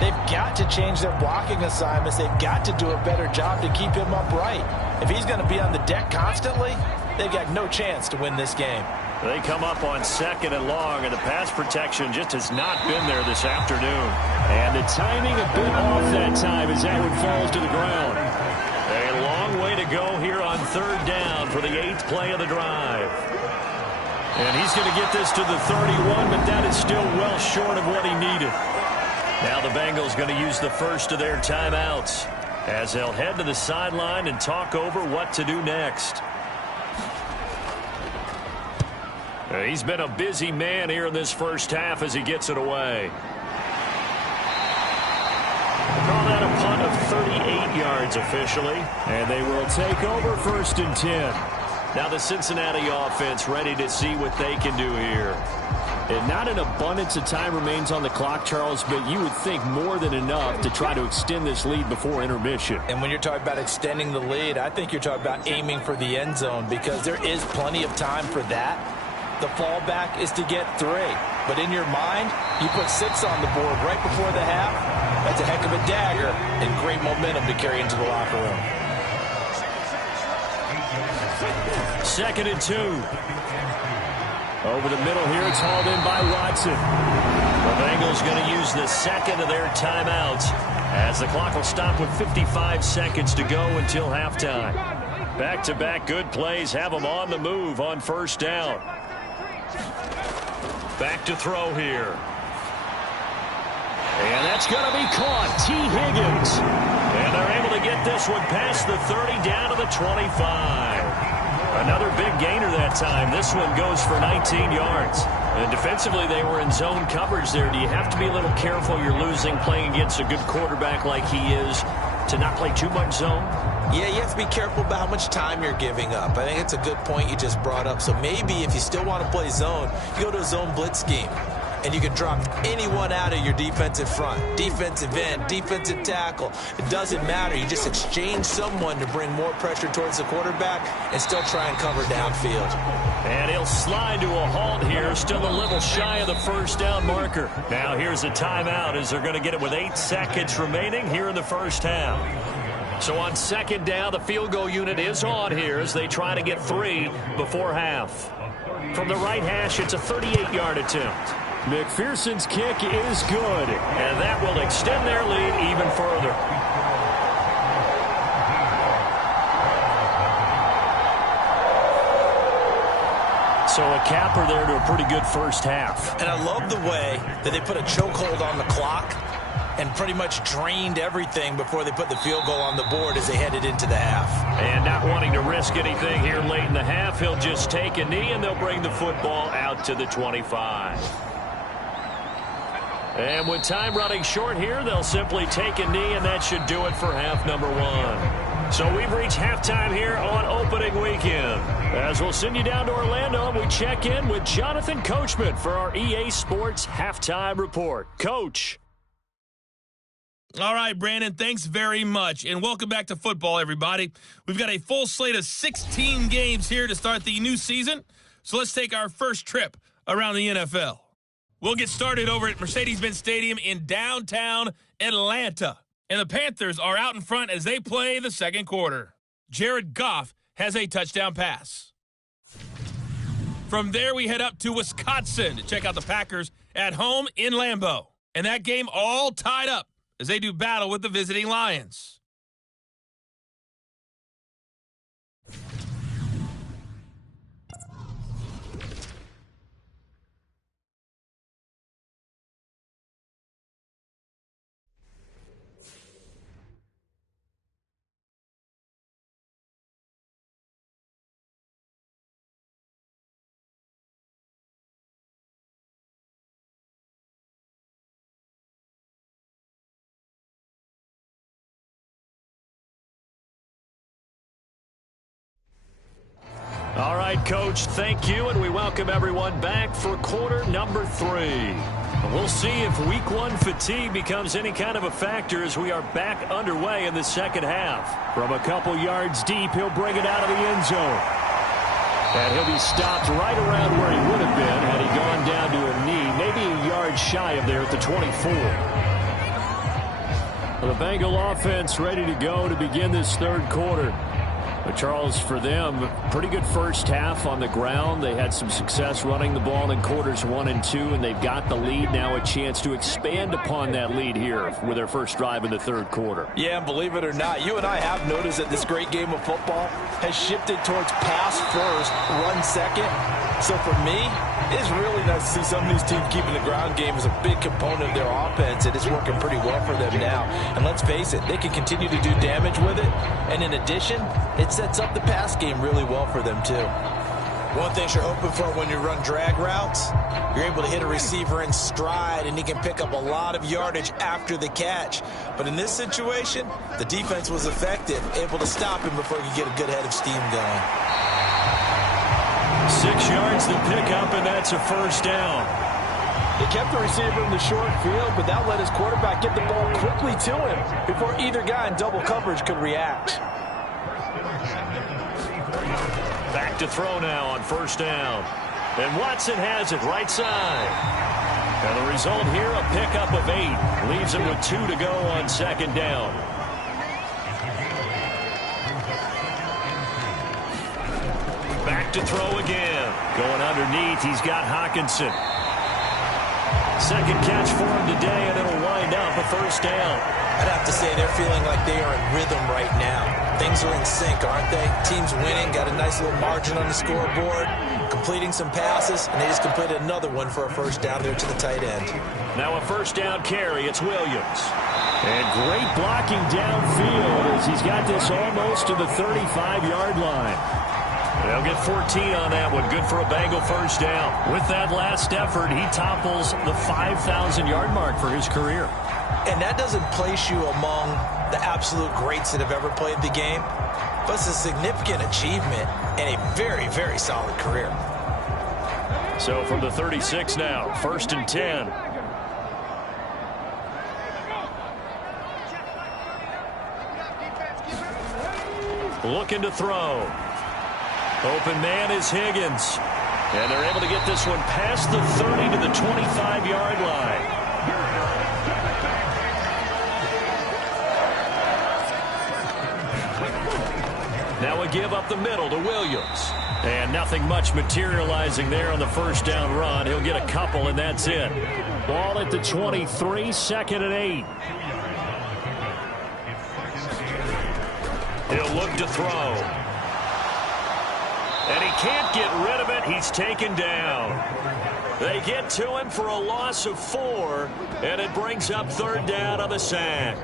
they've got to change their blocking assignments. They've got to do a better job to keep him upright. If he's going to be on the deck constantly, they've got no chance to win this game. They come up on 2nd and long, and the pass protection just has not been there this afternoon. And the timing a bit off that time as that one falls to the ground. A long way to go here on 3rd down for the 8th play of the drive. And he's going to get this to the 31, but that is still well short of what he needed. Now the Bengals going to use the first of their timeouts as they'll head to the sideline and talk over what to do next. He's been a busy man here in this first half as he gets it away. Call that a punt of 38 yards officially, and they will take over 1st and 10. Now the Cincinnati offense ready to see what they can do here. And not an abundance of time remains on the clock, Charles, but you would think more than enough to try to extend this lead before intermission. And when you're talking about extending the lead, I think you're talking about aiming for the end zone because there is plenty of time for that. The fallback is to get 3. But in your mind, you put 6 on the board right before the half. That's a heck of a dagger and great momentum to carry into the locker room. 2nd and 2. Over the middle here, it's hauled in by Watson. The Bengals going to use the 2nd of their timeouts as the clock will stop with 55 seconds to go until halftime. Back-to-back good plays have them on the move on 1st down. Back to throw here. And that's going to be caught. T. Higgins. And they're able to get this one past the 30 down to the 25. Another big gainer that time. This one goes for 19 yards. And defensively, they were in zone coverage there. Do you have to be a little careful? You're losing playing against a good quarterback like he is to not play too much zone? Yeah, you have to be careful about how much time you're giving up. I think it's a good point you just brought up. So maybe if you still want to play zone, you go to a zone blitz scheme. And you can drop anyone out of your defensive front. Defensive end, defensive tackle. It doesn't matter. You just exchange someone to bring more pressure towards the quarterback and still try and cover downfield. And he'll slide to a halt here. Still a little shy of the 1st down marker. Now here's a timeout as they're going to get it with 8 seconds remaining here in the first half. So on 2nd down, the field goal unit is on here as they try to get 3 before half. From the right hash, it's a 38-yard attempt. McPherson's kick is good, and that will extend their lead even further. So a capper there to a pretty good first half. And I love the way that they put a chokehold on the clock and pretty much drained everything before they put the field goal on the board as they headed into the half. And not wanting to risk anything here late in the half, he'll just take a knee, and they'll bring the football out to the 25. And with time running short here, they'll simply take a knee, and that should do it for half number 1. So we've reached halftime here on opening weekend. As we'll send you down to Orlando, and we check in with Jonathan Coachman for our EA Sports Halftime Report. Coach. All right, Brandon, thanks very much. And welcome back to football, everybody. We've got a full slate of 16 games here to start the new season. So let's take our first trip around the NFL. We'll get started over at Mercedes-Benz Stadium in downtown Atlanta. And the Panthers are out in front as they play the second quarter. Jared Goff has a touchdown pass. From there, we head up to Wisconsin to check out the Packers at home in Lambeau. And that game all tied up as they do battle with the visiting Lions. All right, Coach, thank you, and we welcome everyone back for quarter number 3. We'll see if week 1 fatigue becomes any kind of a factor as we are back underway in the second half. From a couple yards deep, he'll bring it out of the end zone. And he'll be stopped right around where he would have been had he gone down to a knee, maybe a yard shy of there at the 24. The Bengal offense ready to go to begin this third quarter. But Charles, for them, pretty good first half on the ground. They had some success running the ball in quarters 1 and 2, and they've got the lead now, a chance to expand upon that lead here with their first drive in the third quarter. Yeah, and believe it or not, you and I have noticed that this great game of football has shifted towards pass first, run second. So for me, it's really nice to see some of these teams keeping the ground game as a big component of their offense, and it's working pretty well for them now. And let's face it, they can continue to do damage with it, and in addition, it sets up the pass game really well for them too. One thing you're hoping for when you run drag routes, you're able to hit a receiver in stride, and he can pick up a lot of yardage after the catch. But in this situation, the defense was effective, able to stop him before he could get a good head of steam going. 6 yards to pick up, and that's a first down. He kept the receiver in the short field, but that let his quarterback get the ball quickly to him before either guy in double coverage could react. Back to throw now on first down. And Watson has it right side. And the result here, a pickup of 8. Leaves him with 2 to go on second down. Back to throw again. Going underneath, he's got Hawkinson. Second catch for him today, and it'll wind up a first down. I'd have to say they're feeling like they are in rhythm right now. Things are in sync, aren't they? Team's winning, got a nice little margin on the scoreboard, completing some passes, and they just completed another one for a first down there to the tight end. Now a first down carry. It's Williams. And great blocking downfield as he's got this almost to the 35-yard line. They'll get 14 on that one. Good for a Bengal first down. With that last effort, he topples the 5,000-yard mark for his career. And that doesn't place you among the absolute greats that have ever played the game, but it's a significant achievement and a very, very solid career. So from the 36 now, first and 10. Looking to throw. Open man is Higgins. And they're able to get this one past the 30 to the 25-yard line. Now a give up the middle to Williams. And nothing much materializing there on the first down run. He'll get a couple, and that's it. Ball at the 23, second and 8. He'll look to throw. And he can't get rid of it. He's taken down. They get to him for a loss of 4, and it brings up third down on the sack.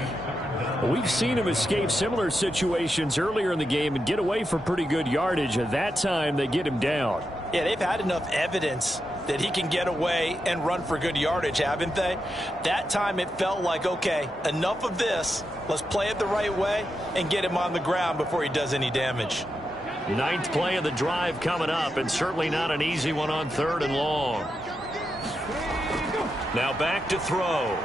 We've seen him escape similar situations earlier in the game and get away for pretty good yardage. At that time, they get him down. Yeah, they've had enough evidence that he can get away and run for good yardage, haven't they? That time it felt like, okay, enough of this. Let's play it the right way and get him on the ground before he does any damage. 9th play of the drive coming up, and certainly not an easy one on third and long. Now back to throw.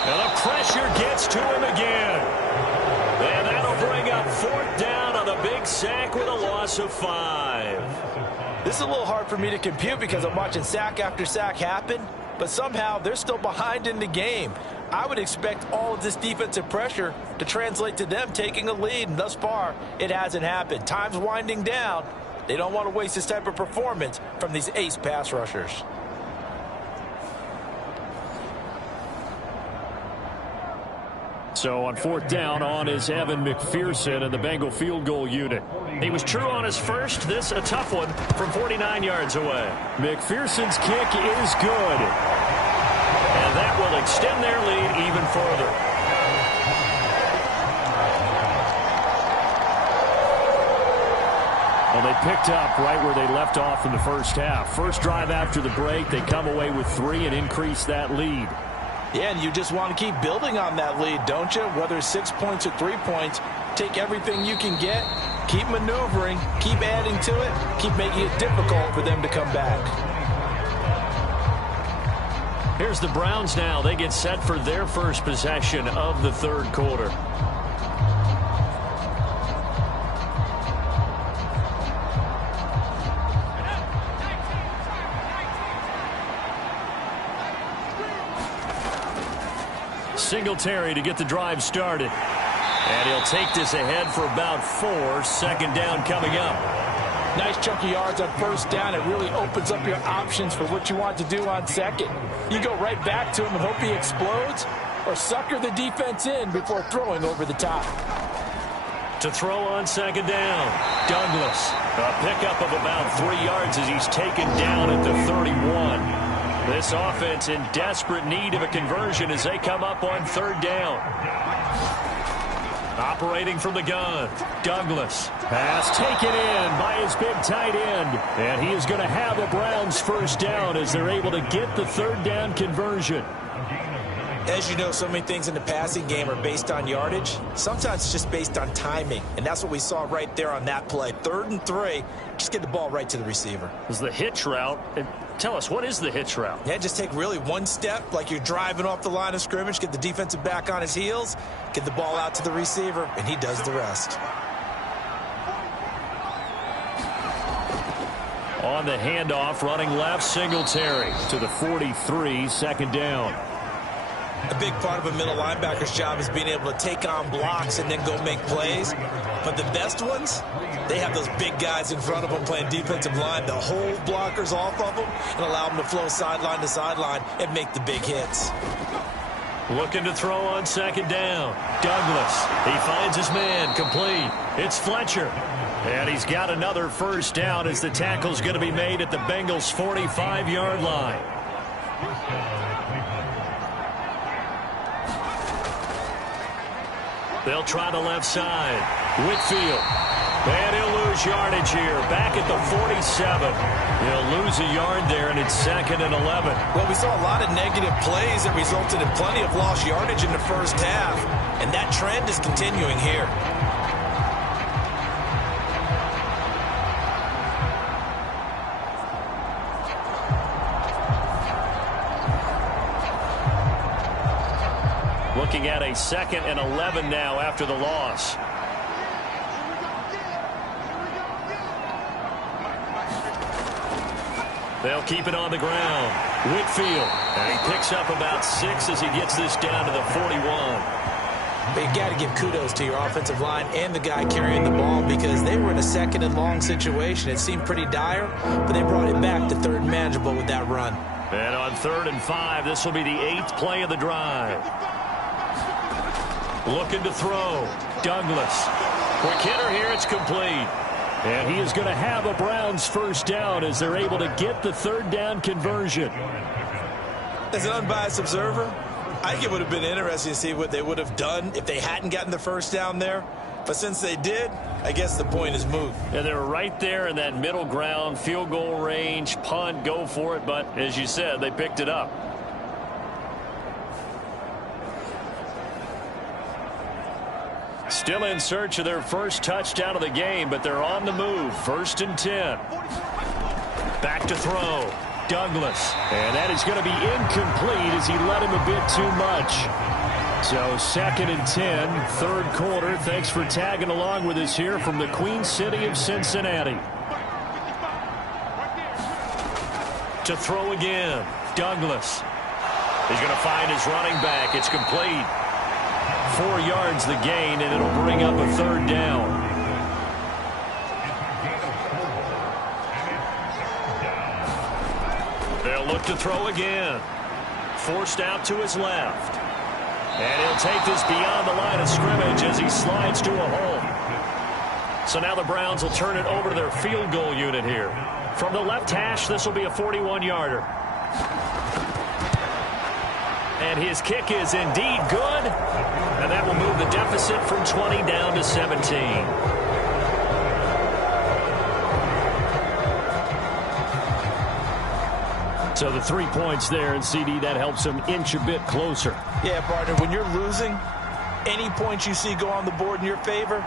And the pressure gets to him again. And that'll bring up fourth down on the big sack with a loss of 5. This is a little hard for me to compute because I'm watching sack after sack happen, but somehow they're still behind in the game. I would expect all of this defensive pressure to translate to them taking a lead, and thus far, it hasn't happened. Time's winding down. They don't want to waste this type of performance from these ace pass rushers. So on fourth down, on is Evan McPherson and the Bengal field goal unit. He was true on his first. This a tough one from 49 yards away. McPherson's kick is good. And that will extend their lead even further. Well, they picked up right where they left off in the first half. First drive after the break, they come away with 3 and increase that lead. Yeah, and you just want to keep building on that lead, don't you? Whether it's 6 points or 3 points, take everything you can get, keep maneuvering, keep adding to it, keep making it difficult for them to come back. Here's the Browns now. They get set for their first possession of the third quarter. Singletary to get the drive started. And he'll take this ahead for about 4. Second down coming up. Nice chunk of yards on first down. It really opens up your options for what you want to do on second. You go right back to him and hope he explodes, or sucker the defense in before throwing over the top. To throw on second down, Douglas. A pickup of about 3 yards as he's taken down at the 31. This offense in desperate need of a conversion as they come up on third down. Operating from the gun, Douglas. Pass taken in by his big tight end. And he is going to have a Browns first down as they're able to get the third down conversion. As you know, so many things in the passing game are based on yardage. Sometimes it's just based on timing. And that's what we saw right there on that play. 3rd and 3. Just get the ball right to the receiver. This is the hitch route. And tell us, what is the hitch route? Yeah, just take really one step like you're driving off the line of scrimmage. Get the defensive back on his heels. Get the ball out to the receiver. And he does the rest. On the handoff, running left, Singletary to the 43, second down. A big part of a middle linebacker's job is being able to take on blocks and then go make plays. But the best ones, they have those big guys in front of them playing defensive line to hold blockers off of them and allow them to flow sideline to sideline and make the big hits. Looking to throw on second down. Douglas, he finds his man, complete. It's Fletcher. And he's got another first down as the tackle's going to be made at the Bengals' 45-yard line. They'll try the left side. Whitfield. And he'll lose yardage here. Back at the 47. He'll lose a yard there, and it's 2nd and 11. Well, we saw a lot of negative plays that resulted in plenty of lost yardage in the first half. And that trend is continuing here. Looking at a 2nd and 11 now after the loss. They'll keep it on the ground. Whitfield. And he picks up about 6 as he gets this down to the 41. But you got to give kudos to your offensive line and the guy carrying the ball because they were in a 2nd and long situation. It seemed pretty dire, but they brought it back to 3rd and manageable with that run. And on 3rd and 5, this will be the 8th play of the drive. Looking to throw. Douglas. Quick hitter here. It's complete. And he is going to have a Browns first down as they're able to get the third down conversion. As an unbiased observer, I think it would have been interesting to see what they would have done if they hadn't gotten the first down there. But since they did, I guess the point is moot. And they're right there in that middle ground, field goal range, punt, go for it. But as you said, they picked it up. Still in search of their first touchdown of the game, but they're on the move. 1st and 10. Back to throw. Douglas. And that is going to be incomplete as he let him a bit too much. So 2nd and 10, 3rd quarter. Thanks for tagging along with us here from the Queen City of Cincinnati. To throw again. Douglas. He's going to find his running back. It's complete. 4 yards the gain, and it'll bring up a 3rd down. They'll look to throw again. Forced out to his left. And he'll take this beyond the line of scrimmage as he slides to a hole. So now the Browns will turn it over to their field goal unit here. From the left hash, this will be a 41-yarder. And his kick is indeed good. And that will move the deficit from 20 down to 17. So the 3 points there, and CD, that helps him inch a bit closer. Yeah, partner, when you're losing, any points you see go on the board in your favor,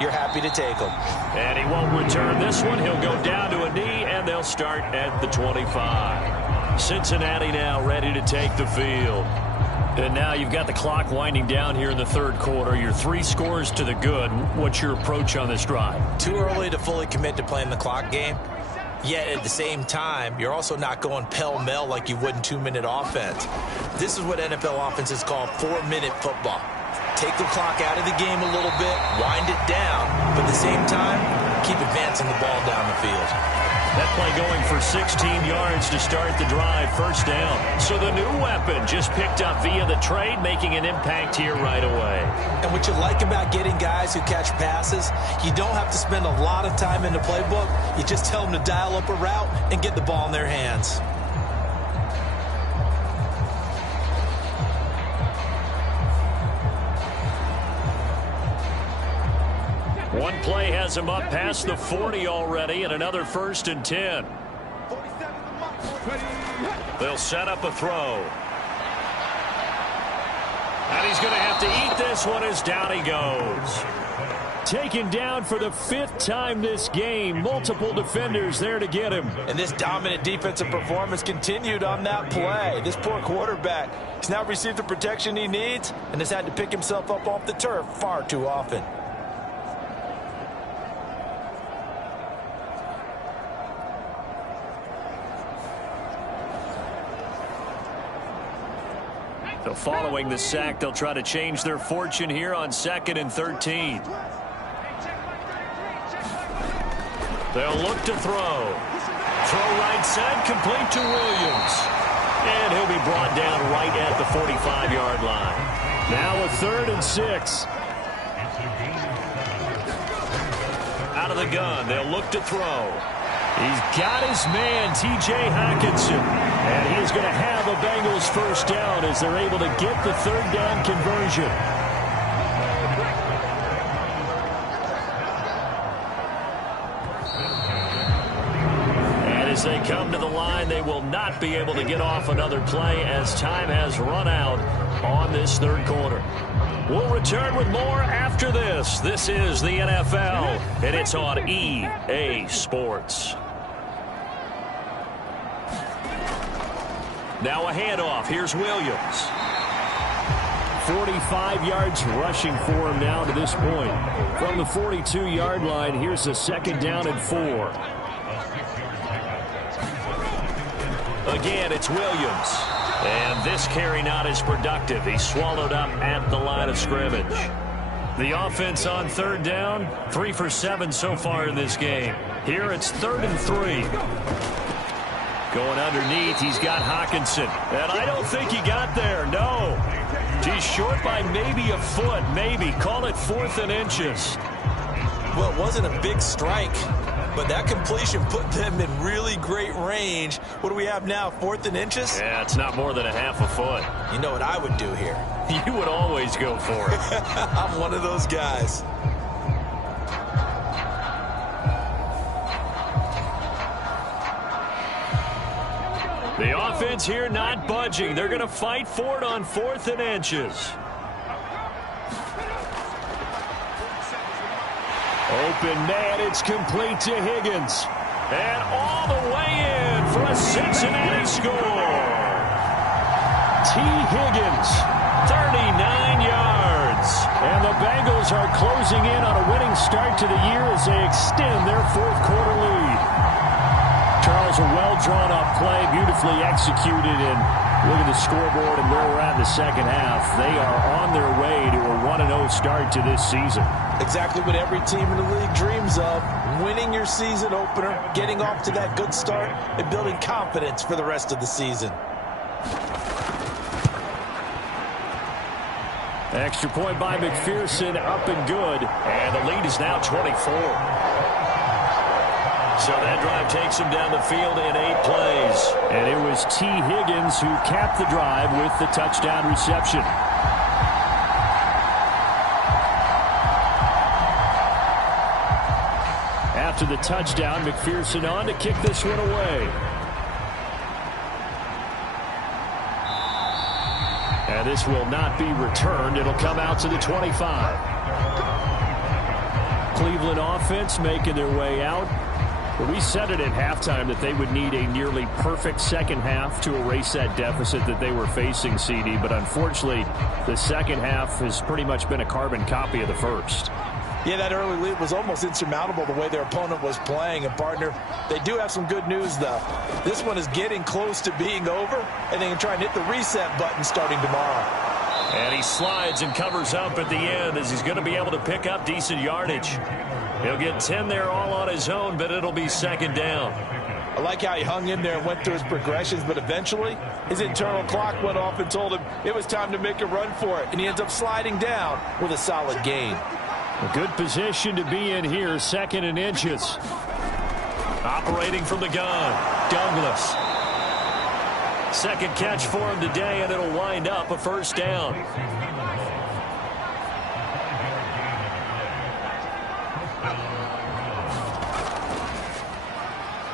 you're happy to take them. And he won't return this one. He'll go down to a knee, and they'll start at the 25. Cincinnati now ready to take the field. And now you've got the clock winding down here in the 3rd quarter. Your 3 scores to the good. What's your approach on this drive? Too early to fully commit to playing the clock game. Yet at the same time, you're also not going pell-mell like you would in 2-minute offense. This is what NFL offenses call 4-minute football. take the clock out of the game a little bit, wind it down, but at the same time, keep advancing the ball down the field. That play going for 16 yards to start the drive, first down. So the new weapon just picked up via the trade, making an impact here right away. And what you like about getting guys who catch passes, you don't have to spend a lot of time in the playbook. You just tell them to dial up a route and get the ball in their hands. One play has him up past the 40 already, and another 1st and 10. They'll set up a throw. And he's going to have to eat this one as down he goes. Taken down for the 5th time this game. Multiple defenders there to get him. And this dominant defensive performance continued on that play. This poor quarterback has now received the protection he needs and has had to pick himself up off the turf far too often. So following the sack, they'll try to change their fortune here on 2nd and 13. They'll look to throw. Throw right side, complete to Williams. And he'll be brought down right at the 45-yard line. Now a 3rd and 6. Out of the gun, they'll look to throw. He's got his man, T.J. Hockenson. And he's going to have a Bengals first down as they're able to get the 3rd down conversion. And as they come to the line, they will not be able to get off another play as time has run out on this 3rd quarter. We'll return with more after this. This is the NFL, and it's on EA Sports. Now a handoff. Here's Williams. 45 yards rushing for him now to this point. From the 42-yard line, here's a 2nd down and 4. Again, it's Williams. And this carry not as productive. He's swallowed up at the line of scrimmage. The offense on 3rd down, 3 for 7 so far in this game. Here it's 3rd and 3. Going underneath, he's got Hockenson. And I don't think he got there, no. He's short by maybe a foot, maybe. Call it 4th and inches. Well, it wasn't a big strike, but that completion put them in really great range. What do we have now, 4th and inches? Yeah, it's not more than a half a foot. You know what I would do here? You would always go for it. I'm one of those guys. The offense here not budging. They're going to fight for it on 4th and inches. Open man, it's complete to Higgins. And all the way in for a Cincinnati score. T. Higgins, 39 yards. And the Bengals are closing in on a winning start to the year as they extend their 4th quarter lead. Charles, a well-drawn-up play, beautifully executed, and look at the scoreboard and where we're at in the 2nd half. They are on their way to a 1-0 start to this season. Exactly what every team in the league dreams of, winning your season opener, getting off to that good start, and building confidence for the rest of the season. Extra point by McPherson, up and good. And the lead is now 24. So that drive takes him down the field in 8 plays. And it was T. Higgins who capped the drive with the touchdown reception. After the touchdown, McPherson on to kick this one away. And this will not be returned. It'll come out to the 25. Cleveland offense making their way out. We said it at halftime that they would need a nearly perfect 2nd half to erase that deficit that they were facing, CD. But unfortunately, the 2nd half has pretty much been a carbon copy of the first. Yeah, that early lead was almost insurmountable the way their opponent was playing. And, partner, they do have some good news, though. This one is getting close to being over, and they can try and hit the reset button starting tomorrow. And he slides and covers up at the end as he's going to be able to pick up decent yardage. He'll get 10 there all on his own, but it'll be second down. I like how he hung in there and went through his progressions, but eventually his internal clock went off and told him it was time to make a run for it, and he ends up sliding down with a solid gain. A good position to be in here, second and inches. Operating from the gun, Douglas. Second catch for him today, and it'll wind up a first down.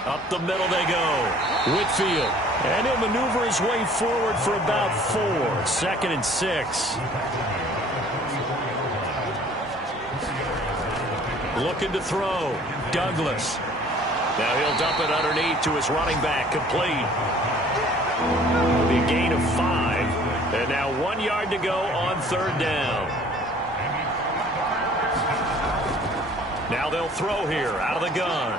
Up the middle they go. Whitfield. And he'll maneuver his way forward for about 4. Second and 6. Looking to throw. Douglas. Now he'll dump it underneath to his running back. Complete. The gain of 5. And now 1 yard to go on third down. Now they'll throw here out of the gun.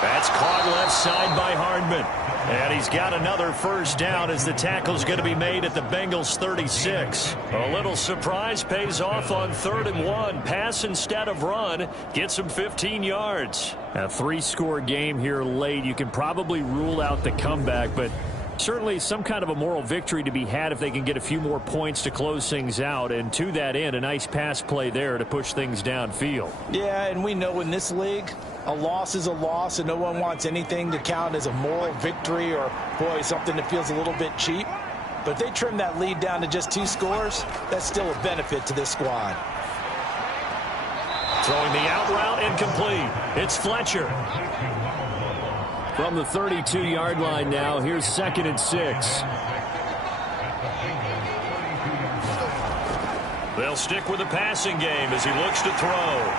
That's caught left side by Hardman. And he's got another first down as the tackle's going to be made at the Bengals 36. A little surprise pays off on 3rd and 1. Pass instead of run. Gets him 15 yards. A 3-score game here late. You can probably rule out the comeback, but certainly some kind of a moral victory to be had if they can get a few more points to close things out. And to that end, a nice pass play there to push things downfield. Yeah, and we know in this league, a loss is a loss, and no one wants anything to count as a moral victory or, boy, something that feels a little bit cheap. But if they trim that lead down to just 2 scores, that's still a benefit to this squad. Throwing the out route incomplete. It's Fletcher. From the 32-yard line now, here's 2nd and 6. They'll stick with the passing game as he looks to throw.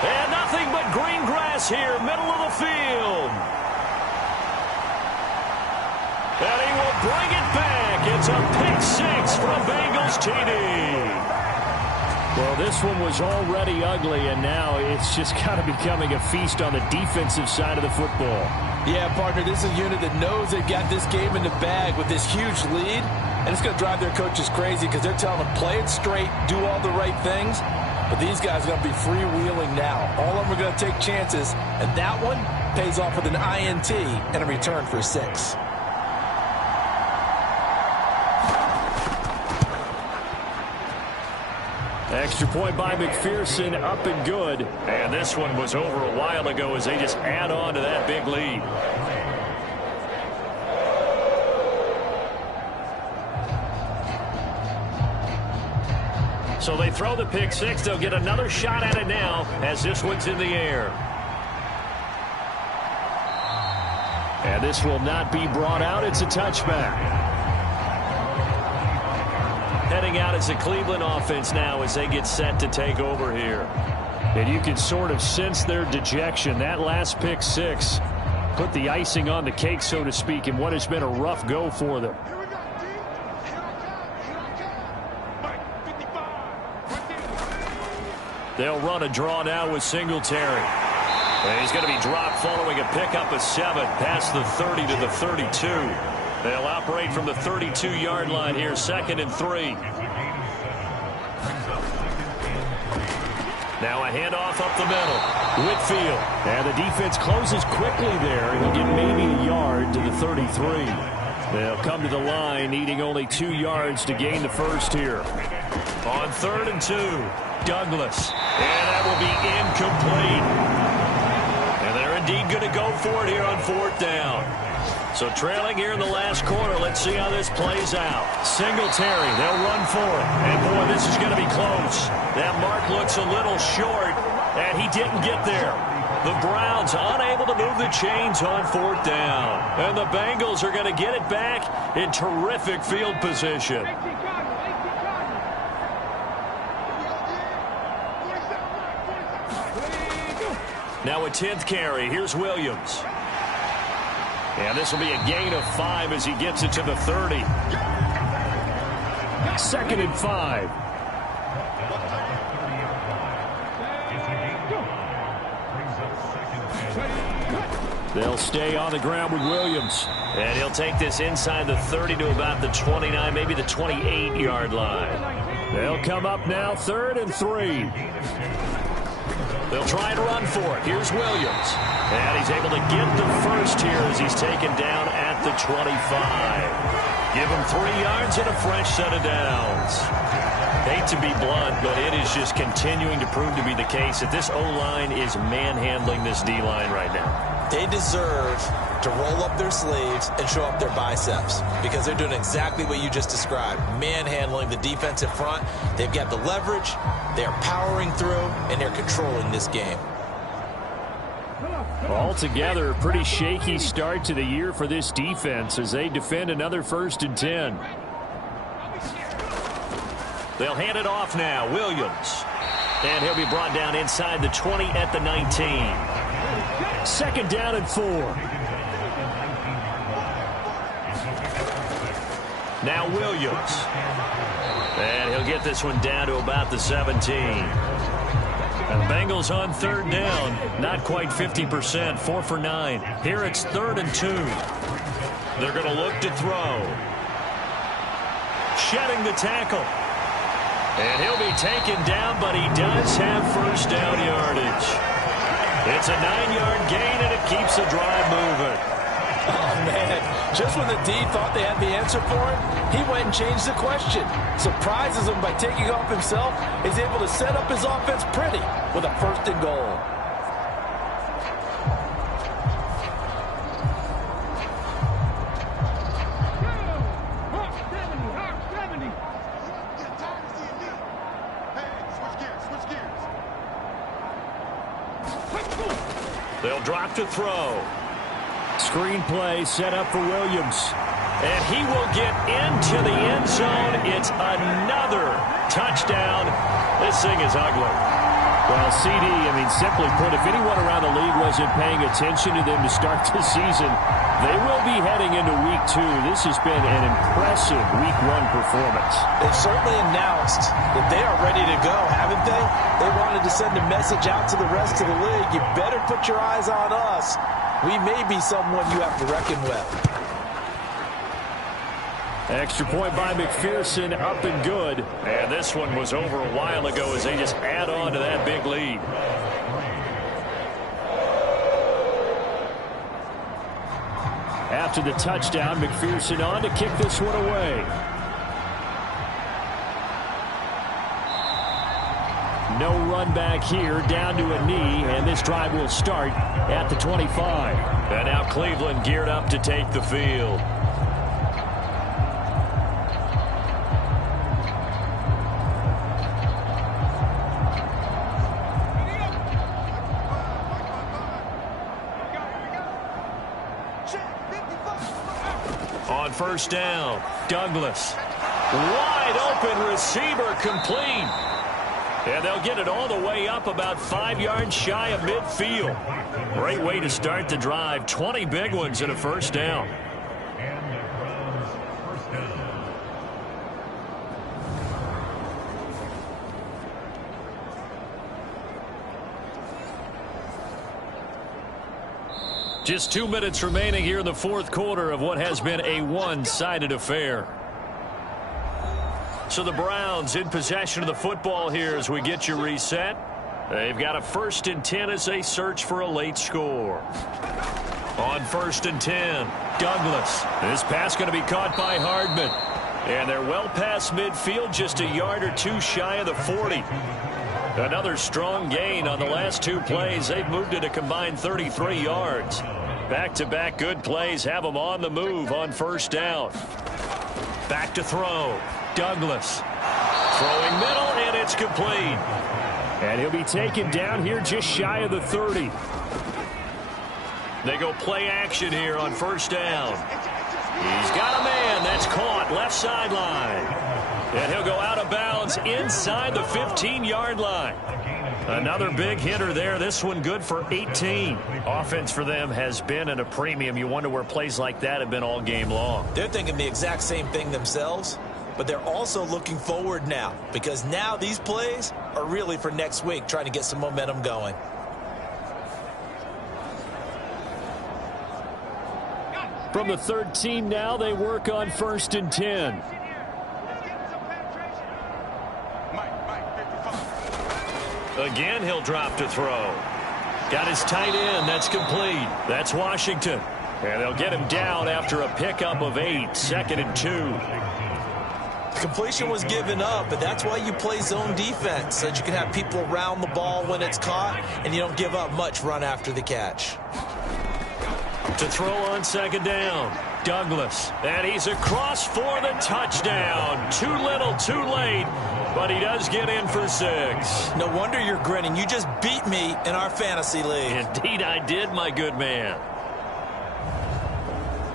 And nothing but green grass here, middle of the field. And he will bring it back. It's a pick 6 from Bengals TD. Well, this one was already ugly, and now it's just kind of becoming a feast on the defensive side of the football. Yeah, partner, this is a unit that knows they've got this game in the bag with this huge lead, and it's going to drive their coaches crazy because they're telling them, play it straight, do all the right things. But these guys are going to be freewheeling now. All of them are going to take chances, and that one pays off with an INT and a return for 6. Extra point by McPherson, up and good. And this one was over a while ago as they just add on to that big lead. So they throw the pick 6. They'll get another shot at it now as this one's in the air. And this will not be brought out. It's a touchback. Heading out as the Cleveland offense now as they get set to take over here. And you can sort of sense their dejection. That last pick 6 put the icing on the cake, so to speak, in what has been a rough go for them. They'll run a draw now with Singletary. And he's going to be dropped following a pickup of 7 past the 30 to the 32. They'll operate from the 32-yard line here, 2nd and 3. Now a handoff up the middle. Whitfield. And the defense closes quickly there. He'll get maybe a yard to the 33. They'll come to the line, needing only 2 yards to gain the first here. On 3rd and 2, Douglas. And that will be incomplete. And they're indeed going to go for it here on 4th down. So trailing here in the last quarter, let's see how this plays out. Singletary, they'll run for it. And boy, this is going to be close. That mark looks a little short, and he didn't get there. The Browns unable to move the chains on 4th down. And the Bengals are going to get it back in terrific field position. Now a 10th carry. Here's Williams. And this will be a gain of 5 as he gets it to the 30. 2nd and 5. They'll stay on the ground with Williams. And he'll take this inside the 30 to about the 29, maybe the 28-yard line. They'll come up now 3rd and 3. They'll try and run for it. Here's Williams. And he's able to get the first here as he's taken down at the 25. Give him 3 yards and a fresh set of downs. Hate to be blunt, but it is just continuing to prove to be the case that this O-line is manhandling this D-line right now. They deserve to roll up their sleeves and show up their biceps because they're doing exactly what you just described, manhandling the defensive front. They've got the leverage, they're powering through, and they're controlling this game. Altogether, a pretty shaky start to the year for this defense as they defend another 1st and 10. They'll hand it off now. Williams. And he'll be brought down inside the 20 at the 19. 2nd down and 4. Now Williams. And he'll get this one down to about the 17. And the Bengals on 3rd down. Not quite 50%. 4 for 9. Here it's 3rd and 2. They're going to look to throw. Shedding the tackle. And he'll be taken down, but he does have 1st down yardage. It's a 9-yard gain, and it keeps the drive moving. Oh, man. Just when the D thought they had the answer for it, he went and changed the question. Surprises him by taking off himself. He's able to set up his offense pretty with a 1st and goal. They'll drop to throw. Screenplay set up for Williams. And he will get into the end zone. It's another touchdown. This thing is ugly. Well, CD, simply put, if anyone around the league wasn't paying attention to them to start the season, they will be heading into Week 2. This has been an impressive Week 1 performance. They've certainly announced that they are ready to go, haven't they? They wanted to send a message out to the rest of the league. You better put your eyes on us. We may be someone you have to reckon with. Extra point by McPherson, up and good. And this one was over a while ago as they just add on to that big lead. After the touchdown, McPherson on to kick this one away. No run back here, down to a knee, and this drive will start at the 25. And now Cleveland geared up to take the field. On 1st down, Douglas. Wide open receiver complete. And they'll get it all the way up about 5 yards shy of midfield. Great way to start the drive. 20 big ones and a 1st down. Just 2 minutes remaining here in the 4th quarter of what has been a one-sided affair. So the Browns in possession of the football here as we get you reset. They've got a 1st and 10 as they search for a late score. On 1st and 10, Douglas. This pass going to be caught by Hardman. And they're well past midfield, just a yard or two shy of the 40. Another strong gain on the last 2 plays. They've moved it a combined 33 yards. Back-to-back good plays have them on the move on 1st down. Back to throw. Douglas. Throwing middle, and it's complete. And he'll be taken down here just shy of the 30. They go play action here on 1st down. He's got a man that's caught left sideline. And he'll go out of bounds inside the 15-yard line. Another big hitter there. This one good for 18. Offense for them has been at a premium. You wonder where plays like that have been all game long. They're thinking the exact same thing themselves, but they're also looking forward now because now these plays are really for next week, trying to get some momentum going. From the 13 now, they work on 1st and 10. Again, he'll drop to throw. Got his tight end. That's complete. That's Washington. And they'll get him down after a pickup of 8. 2nd and 2. Completion was given up, but that's why you play zone defense, so that you can have people around the ball when it's caught, and you don't give up much run after the catch. To throw on 2nd down, Douglas. And he's across for the touchdown. Too little, too late, but he does get in for 6. No wonder you're grinning. You just beat me in our fantasy league. Indeed I did, my good man.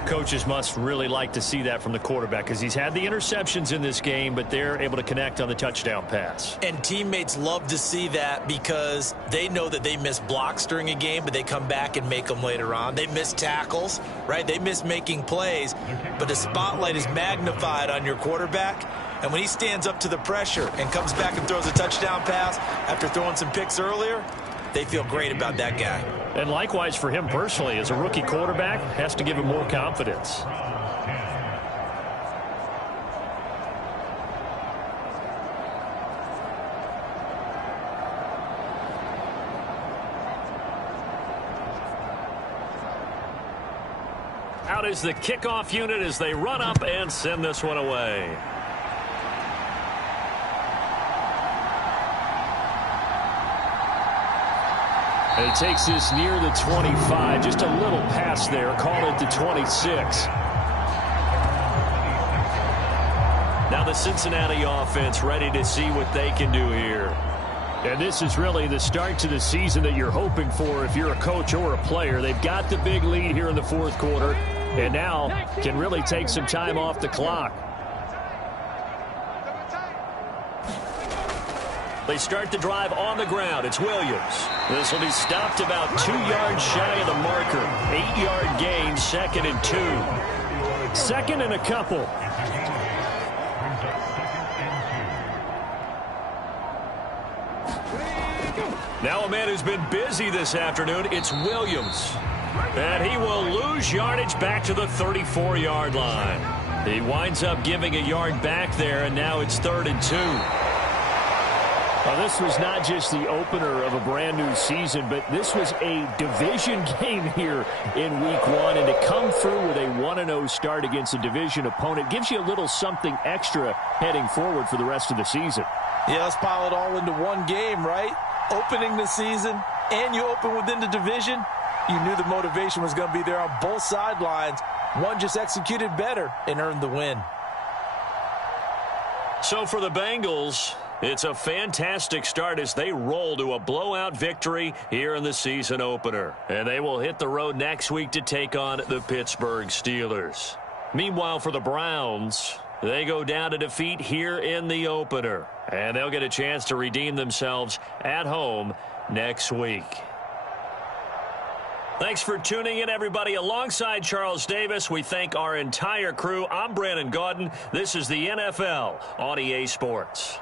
Coaches must really like to see that from the quarterback because he's had the interceptions in this game, but they're able to connect on the touchdown pass. And teammates love to see that because they know that they miss blocks during a game, but they come back and make them later on. They miss tackles, right? They miss making plays, but the spotlight is magnified on your quarterback. And when he stands up to the pressure and comes back and throws a touchdown pass after throwing some picks earlier, they feel great about that guy. And likewise for him personally, as a rookie quarterback, has to give him more confidence. Out is the kickoff unit as they run up and send this one away. And it takes this near the 25. Just a little pass there. Call it the 26. Now the Cincinnati offense ready to see what they can do here. And this is really the start to the season that you're hoping for if you're a coach or a player. They've got the big lead here in the 4th quarter and now can really take some time off the clock. They start the drive on the ground. It's Williams. This will be stopped about 2 yards shy of the marker. 8-yard gain, 2nd and 2. 2nd and a couple. Now a man who's been busy this afternoon, it's Williams. And he will lose yardage back to the 34-yard line. He winds up giving a yard back there, and now it's 3rd and 2. Well, this was not just the opener of a brand new season, but this was a division game here in week 1. And to come through with a 1-0 start against a division opponent gives you a little something extra heading forward for the rest of the season. Yeah, let's pile it all into one game, right? Opening the season, and you open within the division. You knew the motivation was going to be there on both sidelines. One just executed better and earned the win. So for the Bengals, it's a fantastic start as they roll to a blowout victory here in the season opener. And they will hit the road next week to take on the Pittsburgh Steelers. Meanwhile, for the Browns, they go down to defeat here in the opener. And they'll get a chance to redeem themselves at home next week. Thanks for tuning in, everybody. Alongside Charles Davis, we thank our entire crew. I'm Brandon Gaudin. This is the NFL on EA Sports.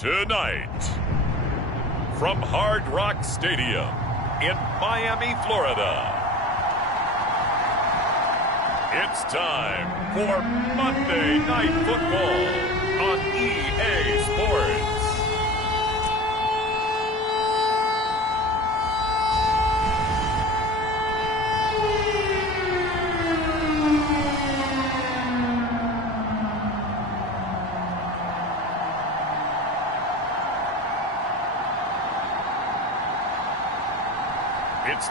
Tonight, from Hard Rock Stadium in Miami, Florida, it's time for Monday Night Football on EA Sports. It's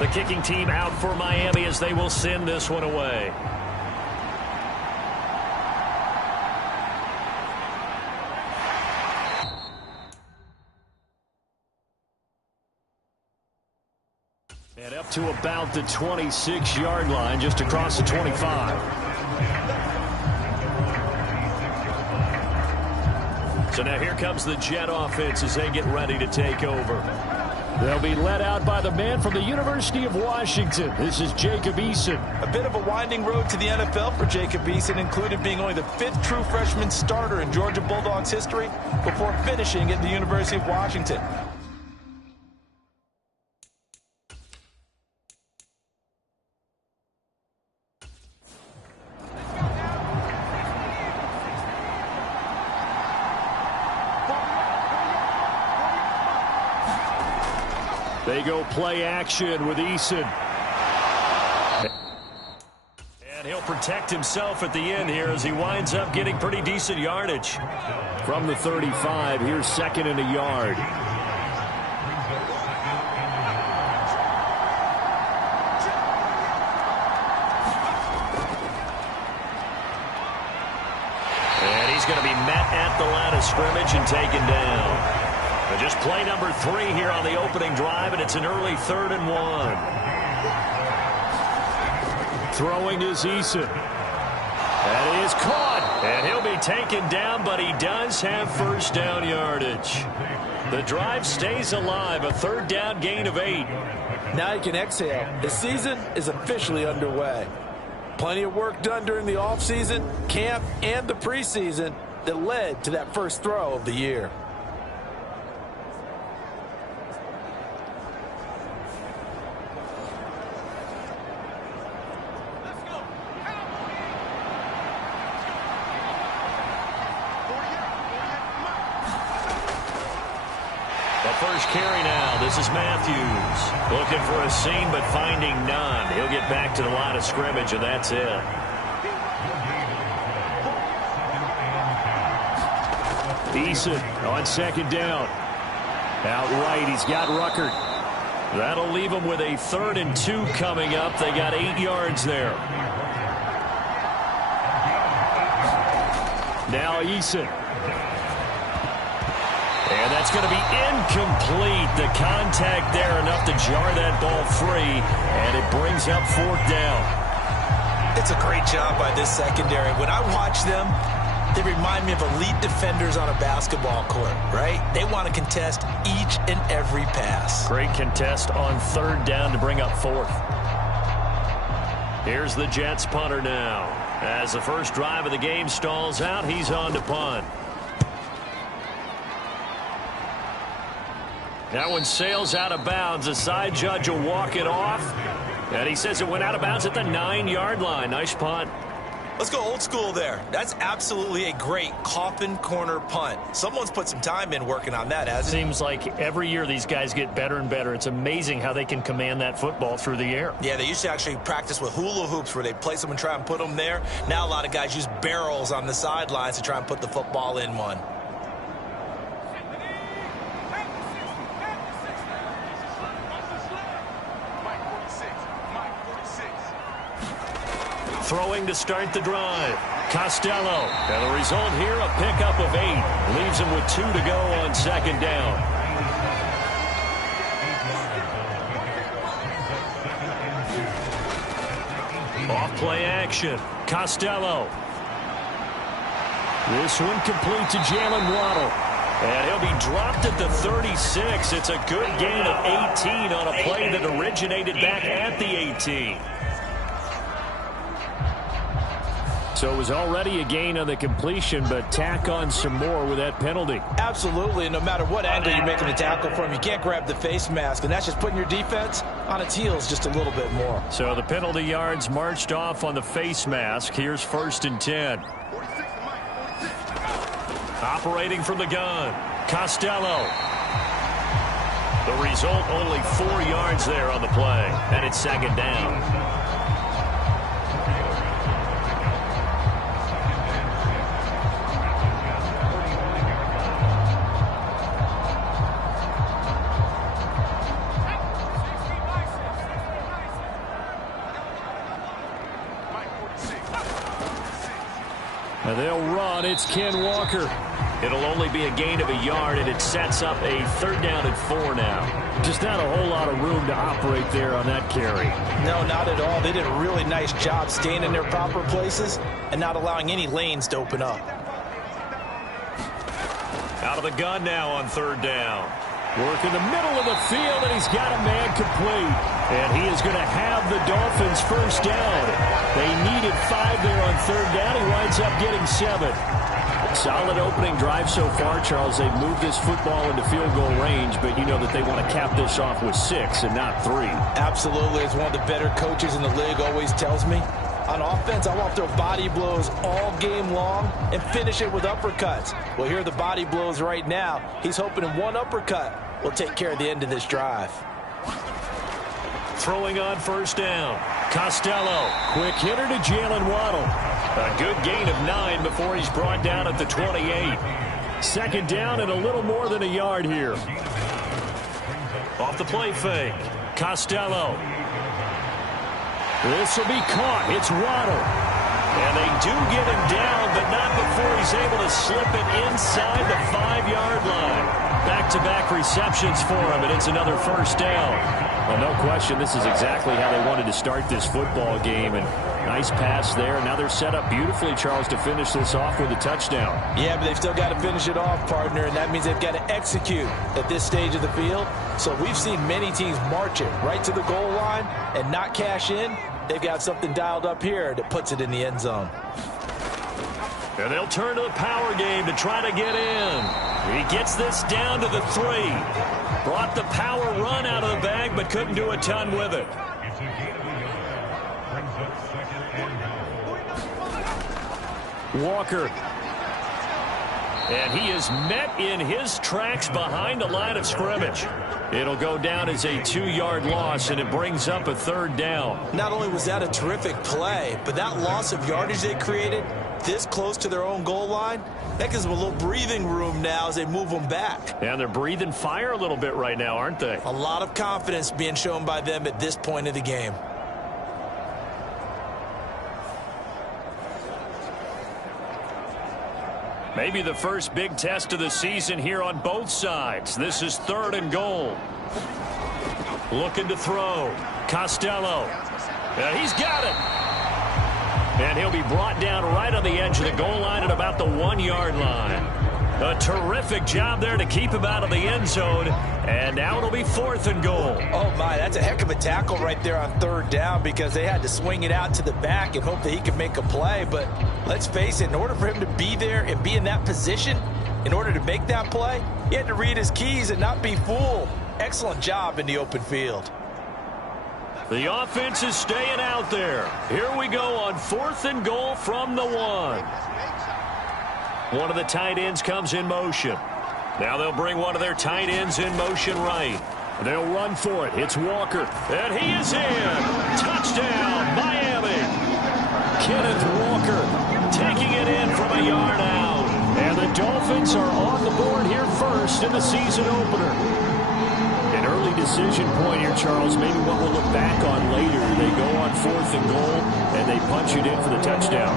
the kicking team out for Miami as they will send this one away. And up to about the 26-yard line, just across the 25. So now here comes the Jet offense as they get ready to take over. They'll be led out by the man from the University of Washington. This is Jacob Eason. A bit of a winding road to the NFL for Jacob Eason, including being only the 5th true freshman starter in Georgia Bulldogs history before finishing at the University of Washington. They go play action with Eason. And he'll protect himself at the end here as he winds up getting pretty decent yardage. From the 35, here's 2nd and a yard. And he's going to be met at the line of scrimmage and taken down. But just play number 3 here on the opening drive, and it's an early 3rd and 1. Throwing is Eason. That is caught, and he'll be taken down, but he does have first down yardage. The drive stays alive, a 3rd down gain of 8. Now you can exhale. The season is officially underway. Plenty of work done during the offseason, camp, and the preseason that led to that first throw of the year. First carry now. This is Matthews. Looking for a seam, but finding none. He'll get back to the line of scrimmage, and that's it. Eason on 2nd down. Out right, he's got Ruckert. That'll leave him with a 3rd and 2 coming up. They got 8 yards there. Now Eason. And that's going to be incomplete. The contact there enough to jar that ball free, and it brings up 4th down. It's a great job by this secondary. When I watch them, they remind me of elite defenders on a basketball court, right? They want to contest each and every pass. Great contest on 3rd down to bring up 4th. Here's the Jets punter now. As the first drive of the game stalls out, he's on to punt. That one sails out of bounds. The side judge will walk it off. And he says it went out of bounds at the 9-yard line. Nice punt. Let's go old school there. That's absolutely a great coffin corner punt. Someone's put some time in working on that, hasn't it? Seems like every year these guys get better and better. It's amazing how they can command that football through the air. Yeah, they used to actually practice with hula hoops where they'd place them and try and put them there. Now a lot of guys use barrels on the sidelines to try and put the football in one. Throwing to start the drive. Costello. And the result here, a pickup of 8. Leaves him with 2 to go on 2nd down. Off play action. Costello. This one complete to Jalen Waddle. And he'll be dropped at the 36. It's a good gain of 18 on a play that originated back at the 18. So it was already a gain on the completion, but tack on some more with that penalty. Absolutely. No matter what angle you're making a tackle from, you can't grab the face mask, and that's just putting your defense on its heels just a little bit more. So the penalty yards marched off on the face mask. Here's 1st and 10. Operating from the gun, Costello. The result, only 4 yards there on the play, and it's 2nd down. And they'll run. It's Ken Walker. It'll only be a gain of a yard, and it sets up a 3rd down and 4 now. Just not a whole lot of room to operate there on that carry. No, not at all. They did a really nice job staying in their proper places and not allowing any lanes to open up. Out of the gun now on 3rd down. Work in the middle of the field, and he's got a man complete. And he is going to have the Dolphins 1st down. They needed 5 there on 3rd down. He winds up getting 7. Solid opening drive so far, Charles. They've moved this football into field goal range, but you know that they want to cap this off with 6 and not 3. Absolutely. As one of the better coaches in the league always tells me, on offense, I want to throw body blows all game long and finish it with uppercuts. Well, here are the body blows right now. He's hoping in one uppercut will take care of the end of this drive. Throwing on 1st down. Costello. Quick hitter to Jalen Waddle. A good gain of 9 before he's brought down at the 28. 2nd down and a little more than a yard here. Off the play fake. Costello. This will be caught. It's Waddle. And they do get him down, but not before he's able to slip it inside the 5-yard line. Back-to-back receptions for him, and it's another 1st down. Well, no question, this is exactly how they wanted to start this football game. And nice pass there. Now they're set up beautifully, Charles, to finish this off with a touchdown. Yeah, but they've still got to finish it off, partner, and that means they've got to execute at this stage of the field. So we've seen many teams march it right to the goal line and not cash in. They've got something dialed up here that puts it in the end zone. And they'll turn to the power game to try to get in. He gets this down to the 3. Brought the power run out of the bag, but couldn't do a ton with it. Walker. And he is met in his tracks behind the line of scrimmage. It'll go down as a 2-yard loss, and it brings up a 3rd down. Not only was that a terrific play, but that loss of yardage they created this close to their own goal line, that gives them a little breathing room now as they move them back. And they're breathing fire a little bit right now, aren't they? A lot of confidence being shown by them at this point of the game. Maybe the first big test of the season here on both sides. This is 3rd and goal. Looking to throw. Costello. He's got it. And he'll be brought down right on the edge of the goal line at about the 1-yard line. A terrific job there to keep him out of the end zone. And now it'll be 4th and goal. Oh, my, that's a heck of a tackle right there on 3rd down because they had to swing it out to the back and hope that he could make a play. But let's face it, in order for him to be there and be in that position, in order to make that play, he had to read his keys and not be fooled. Excellent job in the open field. The offense is staying out there. Here we go on 4th and goal from the 1. One of the tight ends comes in motion. Now they'll bring one of their tight ends in motion right. They'll run for it. It's Walker. And he is in. Touchdown, Miami. Kenneth Walker taking it in from a yard out. And the Dolphins are on the board here first in the season opener. An early decision point here, Charles. Maybe what we'll look back on later. They go on 4th and goal, and they punch it in for the touchdown.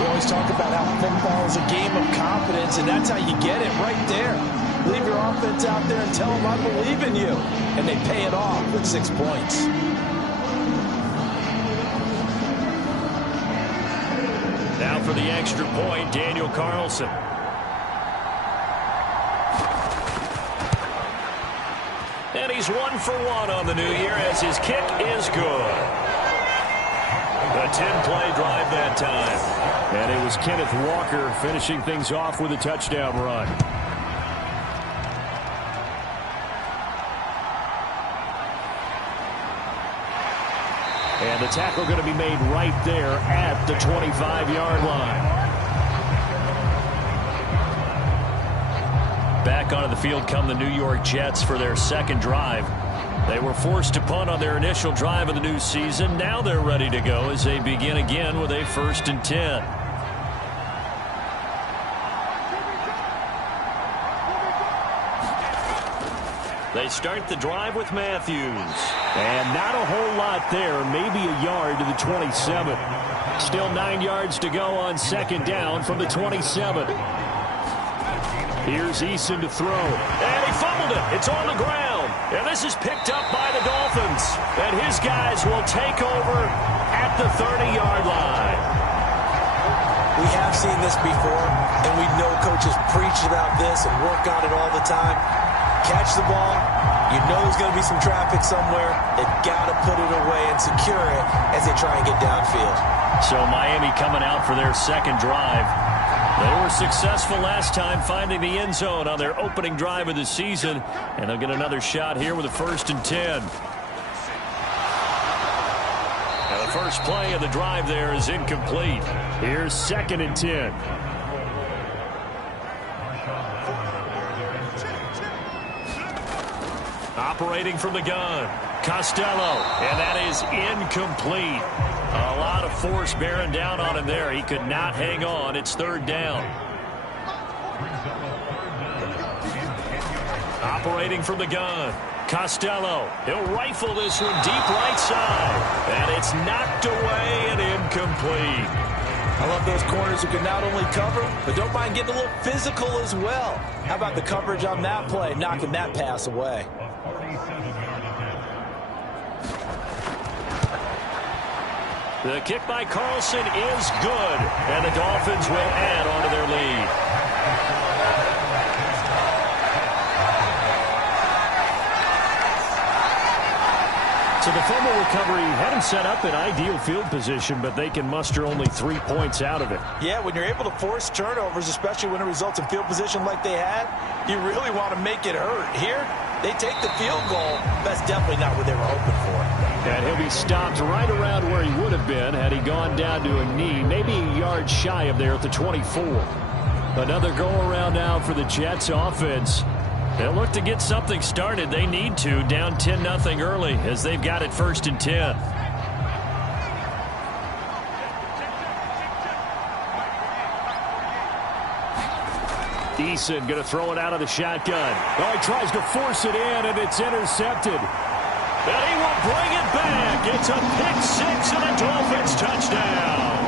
We always talk about how football is a game of confidence, and that's how you get it right there. Leave your offense out there and tell them, I believe in you. And they pay it off with 6 points. Now for the extra point, Daniel Carlson. And he's 1 for 1 on the new year as his kick is good. A 10-play drive that time. And it was Kenneth Walker finishing things off with a touchdown run. And the tackle going to be made right there at the 25-yard line. Back onto the field come the New York Jets for their second drive. They were forced to punt on their initial drive of the new season. Now they're ready to go as they begin again with a 1st and 10. They start the drive with Matthews. And not a whole lot there, maybe a yard to the 27. Still 9 yards to go on 2nd down from the 27. Here's Eason to throw. And he fumbled it. It's on the ground. And this is picked up by the Dolphins. And his guys will take over at the 30-yard line. We have seen this before, and we know coaches preach about this and work on it all the time. Catch the ball. You know there's going to be some traffic somewhere. They've got to put it away and secure it as they try and get downfield. So Miami coming out for their second drive. They were successful last time finding the end zone on their opening drive of the season. And they'll get another shot here with a 1st and 10. Now the first play of the drive there is incomplete. Here's 2nd and 10. Operating from the gun, Costello, and that is incomplete. A lot of force bearing down on him there. He could not hang on. It's 3rd down. Operating from the gun, Costello. He'll rifle this one deep right side, and it's knocked away and incomplete. I love those corners who can not only cover, but don't mind getting a little physical as well. How about the coverage on that play, knocking that pass away? The kick by Carlson is good, and the Dolphins will add on to their lead. So the fumble recovery had him set up in ideal field position, but they can muster only 3 points out of it. Yeah, when you're able to force turnovers, especially when it results in field position like they had, you really want to make it hurt. Here, they take the field goal. That's definitely not what they were hoping for. And he'll be stopped right around where he would have been had he gone down to a knee, maybe a yard shy of there at the 24. Another go-around now for the Jets offense. They'll look to get something started. They need to, down 10-0 early as they've got it 1st and 10. Eason going to throw it out of the shotgun. Oh, he tries to force it in, and it's intercepted. And he will bring it back. It's a pick-6 and a Dolphins touchdown.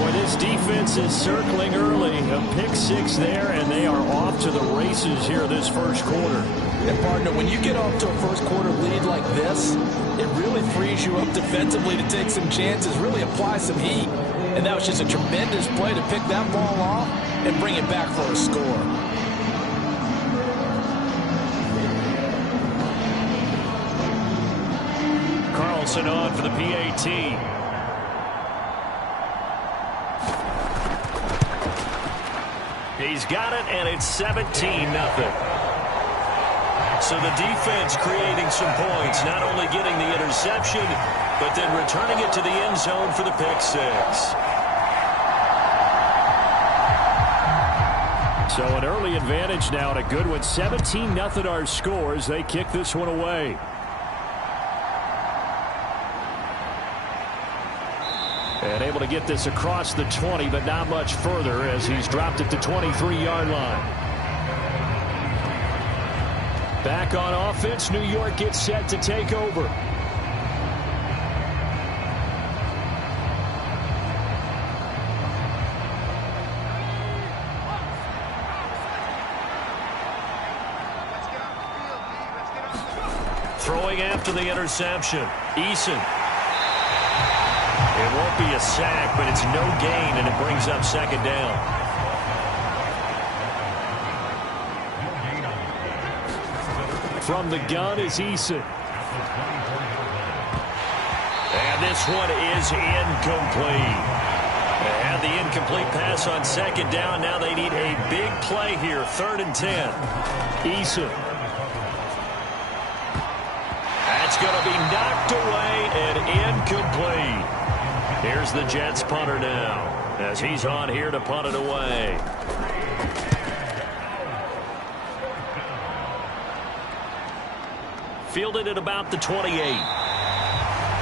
Boy, this defense is circling early. A pick-6 there, and they are off to the races here this first quarter. And, partner, when you get off to a first-quarter lead like this, it really frees you up defensively to take some chances, really apply some heat. And that was just a tremendous play to pick that ball off and bring it back for a score. Carlson on for the PAT. He's got it, and it's 17-0. So the defense creating some points, not only getting the interception, but then returning it to the end zone for the pick-6. So an early advantage now and a good one. 17-0 our scores. They kick this one away. And able to get this across the 20, but not much further as he's dropped it to 23-yard line. Back on offense, New York gets set to take over. Throwing after the interception, Eason. It won't be a sack, but it's no gain, and it brings up second down. From the gun is Eason. And this one is incomplete. And the incomplete pass on second down. Now they need a big play here. 3rd and 10. Eason. That's going to be knocked away and incomplete. Here's the Jets punter now as he's on here to punt it away. Fielded at about the 28.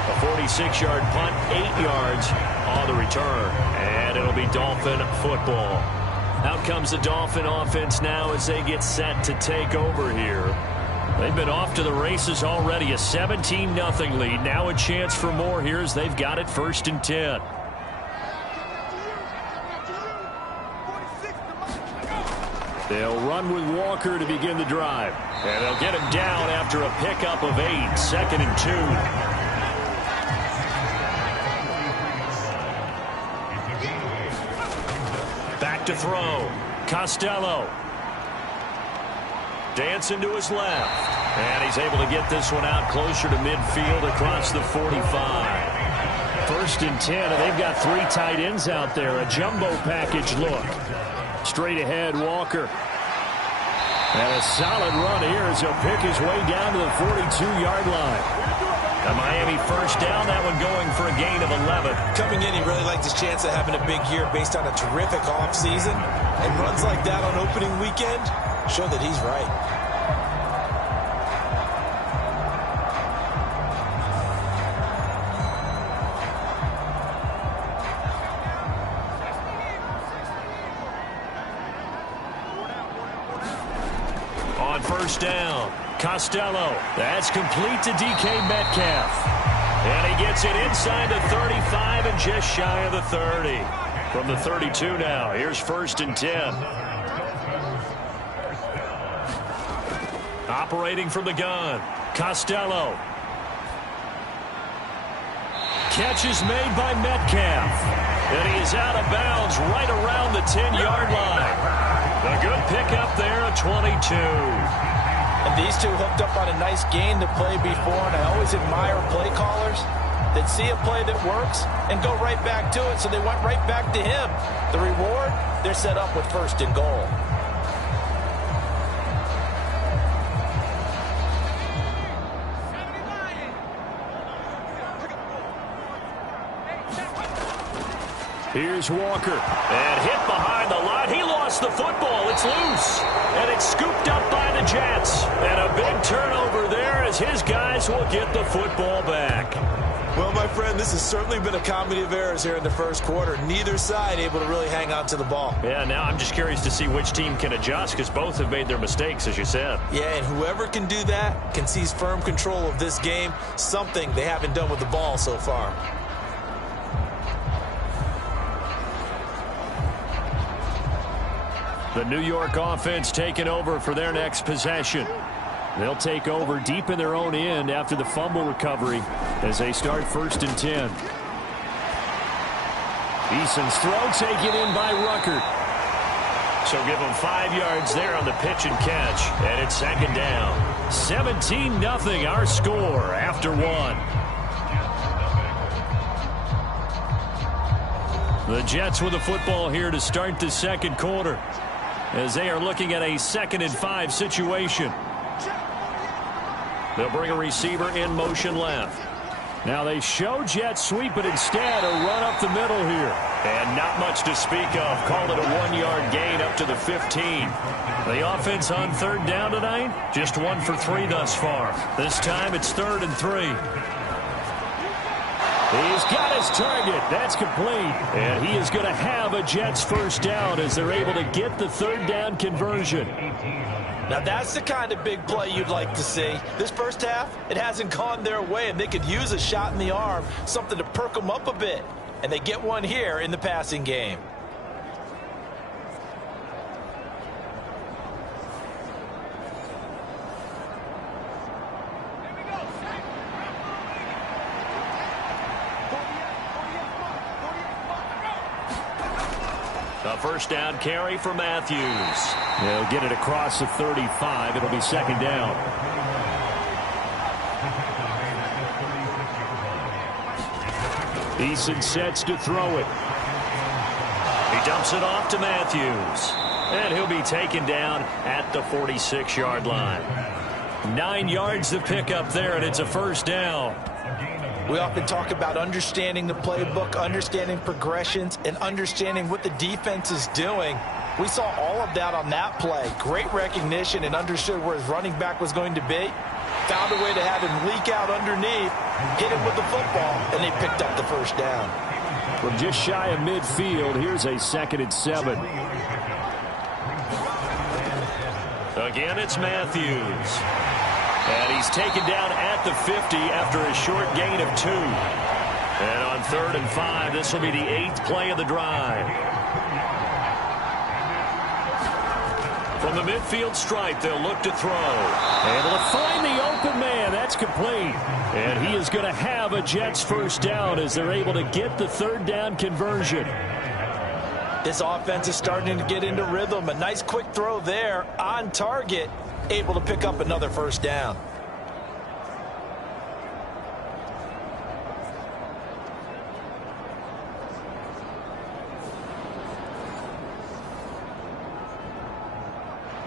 A 46-yard punt, 8 yards on the return. And it'll be Dolphin football. Out comes the Dolphin offense now as they get set to take over here. They've been off to the races already. A 17-0 lead. Now a chance for more here as they've got it 1st and 10. They'll run with Walker to begin the drive. And they'll get him down after a pickup of 8. 2nd and 2. Back to throw. Costello. Dancing to his left. And he's able to get this one out closer to midfield across the 45. 1st and 10, and they've got 3 tight ends out there. A jumbo package look. Straight ahead, Walker. And a solid run here as he'll pick his way down to the 42-yard line. A Miami 1st down, that one going for a gain of 11. Coming in, he really liked his chance of having a big year based on a terrific offseason. And runs like that on opening weekend show that he's right. On 1st down, Costello. That's complete to DK Metcalf. And he gets it inside the 35 and just shy of the 30. From the 32 now, here's 1st and 10. Operating from the gun, Costello. Catch is made by Metcalf. And he is out of bounds right around the 10-yard line. A good pickup there at 22. And these two hooked up on a nice gain to play before, and I always admire play callers that see a play that works and go right back to it, so they went right back to him. The reward, they're set up with 1st and goal. Here's Walker. And hit behind the line. He lost the football. It's loose. And it's scooped up by the Jets. And a big turnover there as his guys will get the football back. Well, my friend, this has certainly been a comedy of errors here in the 1st quarter. Neither side able to really hang on to the ball. Yeah, now I'm just curious to see which team can adjust because both have made their mistakes, as you said. Yeah, and whoever can do that can seize firm control of this game, something they haven't done with the ball so far. The New York offense taking over for their next possession. They'll take over deep in their own end after the fumble recovery as they start 1st and 10. Eason's throw taken in by Ruckert. So give them 5 yards there on the pitch and catch. And it's 2nd down. 17-0 our score after 1. The Jets with the football here to start the 2nd quarter as they are looking at a 2nd and 5 situation. They'll bring a receiver in motion left. Now they show jet sweep, but instead a run up the middle here. And not much to speak of. Call it a 1-yard gain up to the 15. The offense on 3rd down tonight, just 1 for 3 thus far. This time it's 3rd and 3. He's got his target. That's complete. And he is going to have a Jets 1st down as they're able to get the 3rd down conversion. Now that's the kind of big play you'd like to see. This 1st half, it hasn't gone their way, and they could use a shot in the arm, something to perk them up a bit. And they get one here in the passing game. A first down carry for Matthews. They'll get it across the 35. It'll be second down. Eason sets to throw it. He dumps it off to Matthews. And he'll be taken down at the 46-yard line. 9 yards to pick up there, and it's a first down. We often talk about understanding the playbook, understanding progressions, and understanding what the defense is doing. We saw all of that on that play. Great recognition and understood where his running back was going to be. Found a way to have him leak out underneath, hit him with the football, and they picked up the first down. From just shy of midfield, here's a 2nd and 7. Again, it's Matthews. And he's taken down at the 50 after a short gain of 2. And on 3rd and 5, this will be the 8th play of the drive. From the midfield stripe, they'll look to throw. Able to find the open man. That's complete. And he is going to have a Jets first down as they're able to get the 3rd down conversion. This offense is starting to get into rhythm. A nice quick throw there on target. Able to pick up another first down.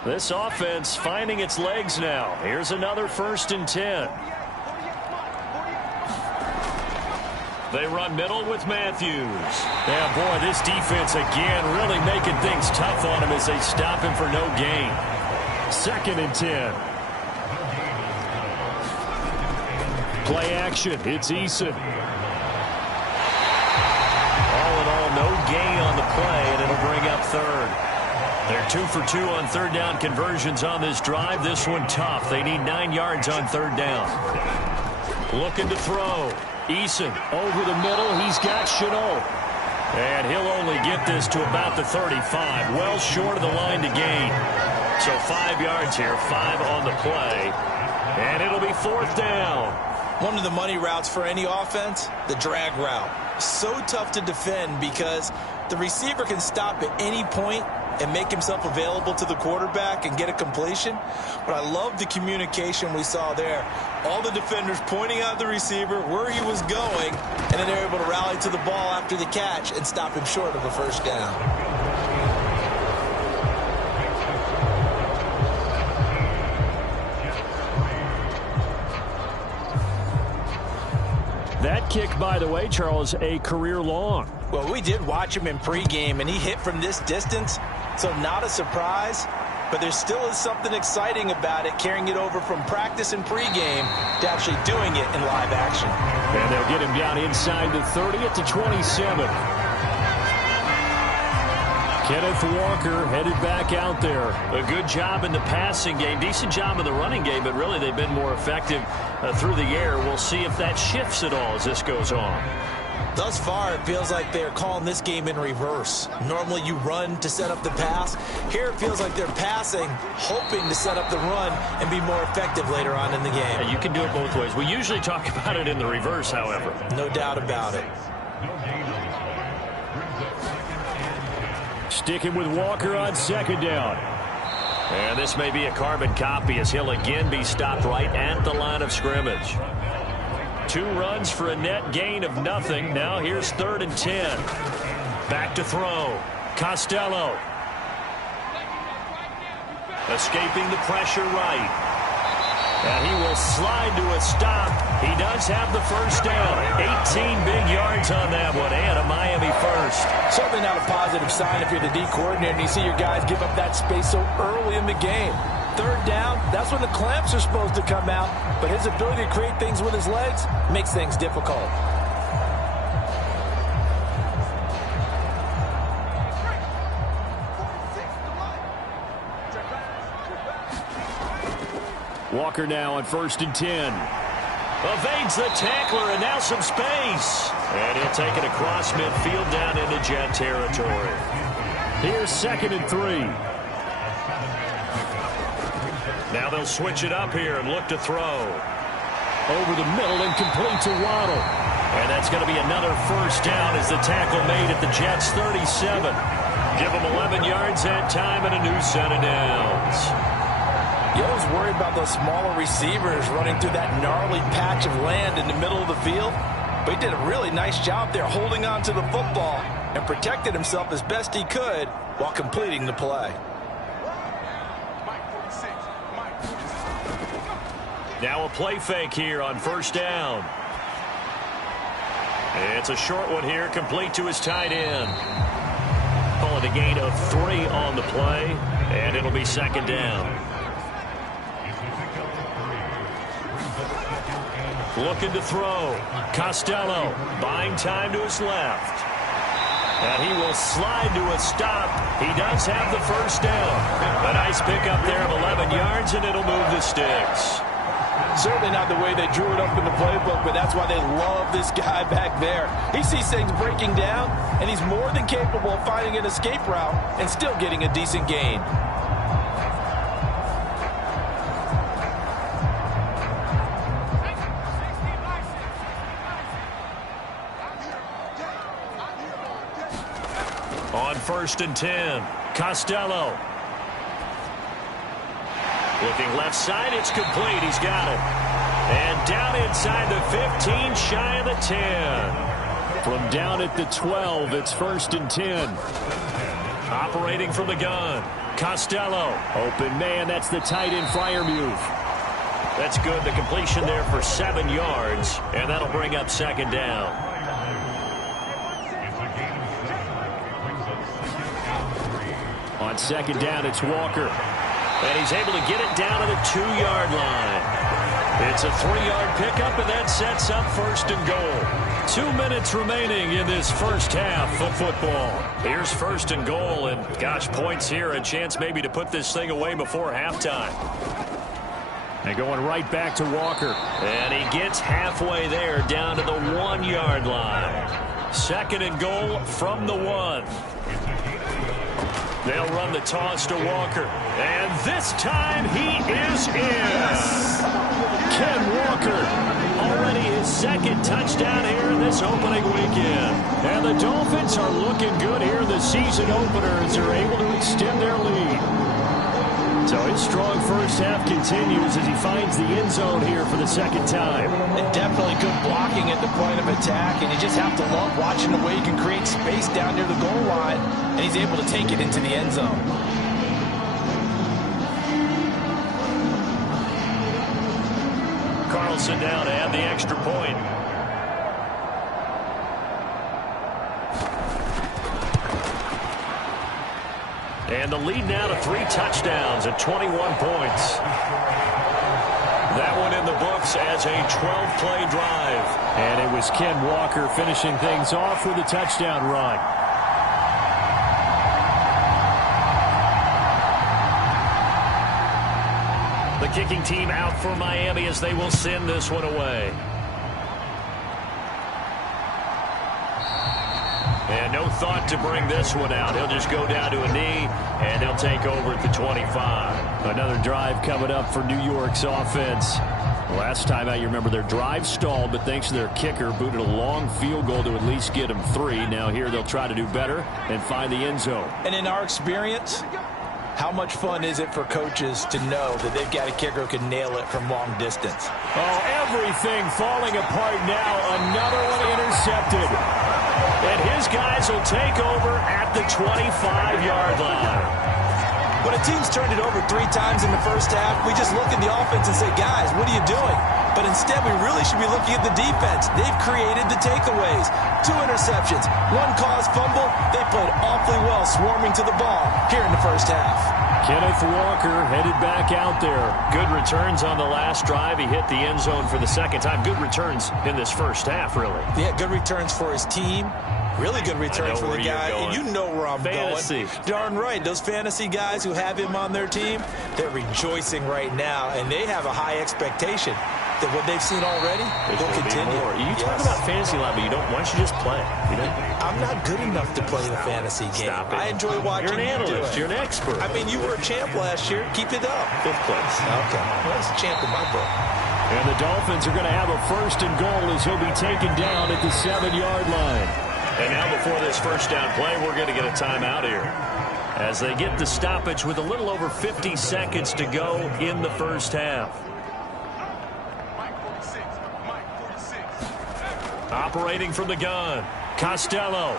This offense finding its legs now. Here's another 1st and 10. They run middle with Matthews. Yeah, boy, this defense again really making things tough on him as they stop him for no gain. 2nd and 10. Play action. It's Eason. All in all, no gain on the play, and it'll bring up 3rd. They're 2 for 2 on 3rd down conversions on this drive. This one tough. They need 9 yards on 3rd down. Looking to throw. Eason over the middle. He's got Chenault. And he'll only get this to about the 35. Well short of the line to gain. So 5 yards here, 5 on the play. And it'll be 4th down. One of the money routes for any offense, the drag route. So tough to defend because the receiver can stop at any point and make himself available to the quarterback and get a completion. But I love the communication we saw there. All the defenders pointing out the receiver, where he was going, and then they're able to rally to the ball after the catch and stop him short of a first down. That kick, by the way, Charles, a career long. Well, we did watch him in pregame, and he hit from this distance, so not a surprise. But there still is something exciting about it, carrying it over from practice and pregame to actually doing it in live action. And they'll get him down inside the 30 at the 27. Kenneth Walker headed back out there. A good job in the passing game. Decent job in the running game, but really they've been more effective through the air. We'll see if that shifts at all as this goes on. Thus far, it feels like they're calling this game in reverse. Normally you run to set up the pass. Here it feels like they're passing, hoping to set up the run and be more effective later on in the game. Yeah, you can do it both ways. We usually talk about it in the reverse, however. No doubt about it. Sticking with Walker on 2nd down. And this may be a carbon copy as he'll again be stopped right at the line of scrimmage. 2 runs for a net gain of nothing. Now here's 3rd and 10. Back to throw. Costello. Escaping the pressure right. And he will slide to a stop. He does have the first down. 18 big yards on that one, and a Miami first. Certainly not a positive sign if you're the D coordinator and you see your guys give up that space so early in the game. 3rd down, that's when the clamps are supposed to come out, but his ability to create things with his legs makes things difficult. Walker now on 1st and 10. Evades the tackler, and now some space. And he'll take it across midfield down into Jet territory. Here's 2nd and 3. Now they'll switch it up here and look to throw. Over the middle and complete to Waddle. And that's going to be another first down as the tackle made at the Jets' 37. Give him 11 yards that time and a new set of downs. You always worry about those smaller receivers running through that gnarly patch of land in the middle of the field. But he did a really nice job there holding on to the football and protected himself as best he could while completing the play. Now a play fake here on first down. It's a short one here, complete to his tight end. Call it a gain of 3 on the play, and it'll be second down. Looking to throw. Costello buying time to his left. And he will slide to a stop. He does have the first down. A nice pickup there of 11 yards, and it'll move the sticks. Certainly not the way they drew it up in the playbook, but that's why they love this guy back there. He sees things breaking down, and he's more than capable of finding an escape route and still getting a decent gain. On 1st and 10, Costello. Looking left side, it's complete. He's got it. And down inside the 15, shy of the 10. From down at the 12, it's 1st and 10. Operating from the gun, Costello. Open man, that's the tight end Freiermuth. That's good. The completion there for 7 yards, and that'll bring up second down. On second down, it's Walker. And he's able to get it down to the 2-yard line. It's a 3-yard pickup, and that sets up 1st and goal. 2 minutes remaining in this first half of football. Here's 1st and goal, and gosh, points here. A chance maybe to put this thing away before halftime. And going right back to Walker. And he gets halfway there, down to the 1-yard line. 2nd and goal from the 1. They'll run the toss to Walker. And this time he is in. Ken Walker, already his 2nd touchdown here in this opening weekend. And the Dolphins are looking good here in the season opener as they're able to extend their lead. So his strong first half continues as he finds the end zone here for the 2nd time. And definitely good blocking at the point of attack, and you just have to love watching the way he can create space down near the goal line, and he's able to take it into the end zone. Carlson down to add the extra point. And the lead now to 3 touchdowns at 21 points. That one in the books as a 12-play drive. And it was Ken Walker finishing things off with a touchdown run. The kicking team out for Miami as they will send this one away. And no thought to bring this one out. He'll just go down to a knee, and they'll take over at the 25. Another drive coming up for New York's offense. Last time out, you remember their drive stalled, but thanks to their kicker, booted a long field goal to at least get them 3. Now here they'll try to do better and find the end zone. And in our experience, how much fun is it for coaches to know that they've got a kicker who can nail it from long distance? Oh, everything falling apart now. Another one intercepted. And his guys will take over at the 25-yard line. When a team's turned it over 3 times in the first half, we just look at the offense and say, guys, what are you doing? But instead, we really should be looking at the defense. They've created the takeaways. 2 interceptions, 1 caused fumble. They played awfully well swarming to the ball here in the first half. Kenneth Walker headed back out there. Good returns on the last drive. He hit the end zone for the 2nd time. Good returns in this first half, really. Yeah, good returns for his team. Really good returns for the guy. And you know where I'm fantasy. Going. Darn right. Those fantasy guys who have him on their team, they're rejoicing right now, and they have a high expectation that what they've seen already will continue. You talk about fantasy a lot, but you don't. Why don't you just play? You know? I'm not good enough to play the fantasy game. I enjoy watching. You're an analyst. You're an expert. I mean, you were a champ last year. Keep it up. 5th place. Okay. Well, that's a champ in my book. And the Dolphins are going to have a 1st and goal as he'll be taken down at the 7-yard line. And now before this first down play, we're going to get a timeout here, as they get the stoppage with a little over 50 seconds to go in the first half. Operating from the gun, Costello.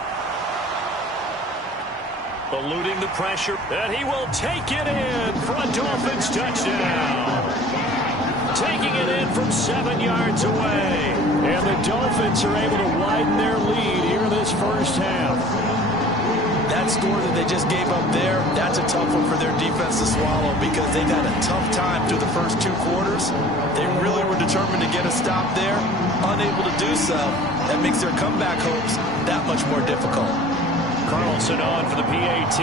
Eluding the pressure, and he will take it in for a Dolphins touchdown. Taking it in from 7 yards away. And the Dolphins are able to widen their lead here in this first half. That score that they just gave up there, that's a tough one for their defense to swallow because they've had a tough time through the first 2 quarters. They really were determined to get a stop there, unable to do so. That makes their comeback hopes that much more difficult. Carlson on for the PAT.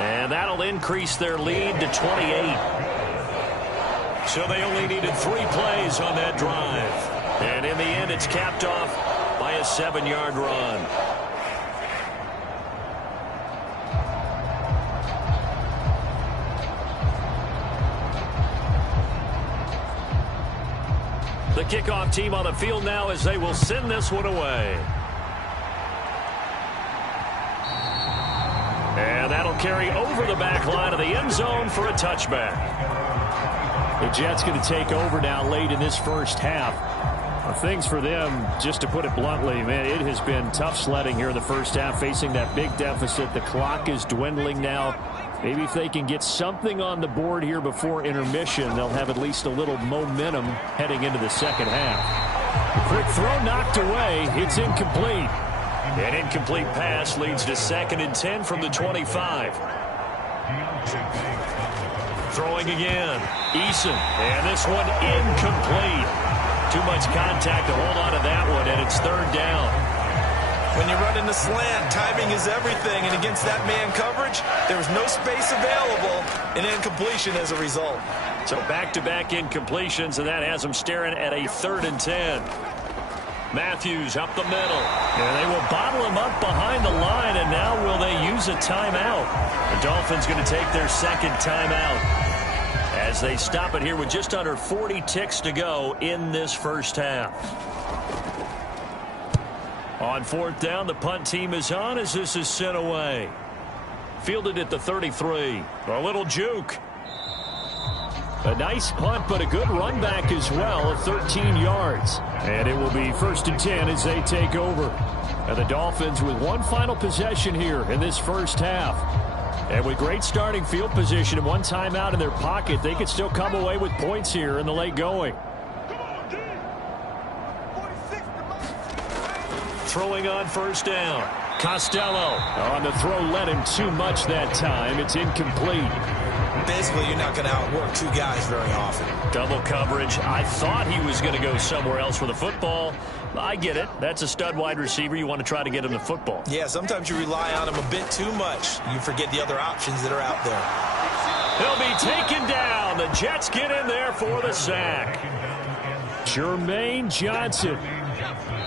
And that'll increase their lead to 28. So they only needed 3 plays on that drive. And in the end, it's capped off by a 7-yard run. The kickoff team on the field now as they will send this one away. And that'll carry over the back line of the end zone for a touchback. The Jets going to take over now late in this first half. Things for them, just to put it bluntly, man, it has been tough sledding here in the first half, facing that big deficit. The clock is dwindling now. Maybe if they can get something on the board here before intermission, they'll have at least a little momentum heading into the second half. Quick throw knocked away. It's incomplete. An incomplete pass leads to 2nd and 10 from the 25. Throwing again. Eason. And this one incomplete. Too much contact to hold on to that one, and it's 3rd down. When you run in the slant, timing is everything, and against that man coverage, there was no space available, and incompletion as a result. So back-to-back incompletions, and that has them staring at a 3rd and 10. Matthews up the middle. And they will bottle him up behind the line, and now will they use a timeout? The Dolphins going to take their 2nd timeout as they stop it here with just under 40 ticks to go in this first half. On 4th down, the punt team is on as this is sent away. Fielded at the 33. A little juke. A nice punt, but a good run back as well of 13 yards. And it will be 1st and 10 as they take over. And the Dolphins with one final possession here in this first half. And with great starting field position and one timeout in their pocket, they could still come away with points here in the late going. Throwing on 1st down. Costello. On the throw, led him too much that time. It's incomplete. Basically, you're not going to outwork 2 guys very often. Double coverage. I thought he was going to go somewhere else with the football. I get it. That's a stud wide receiver. You want to try to get him the football. Yeah, sometimes you rely on him a bit too much. You forget the other options that are out there. He'll be taken down. The Jets get in there for the sack. Jermaine Johnson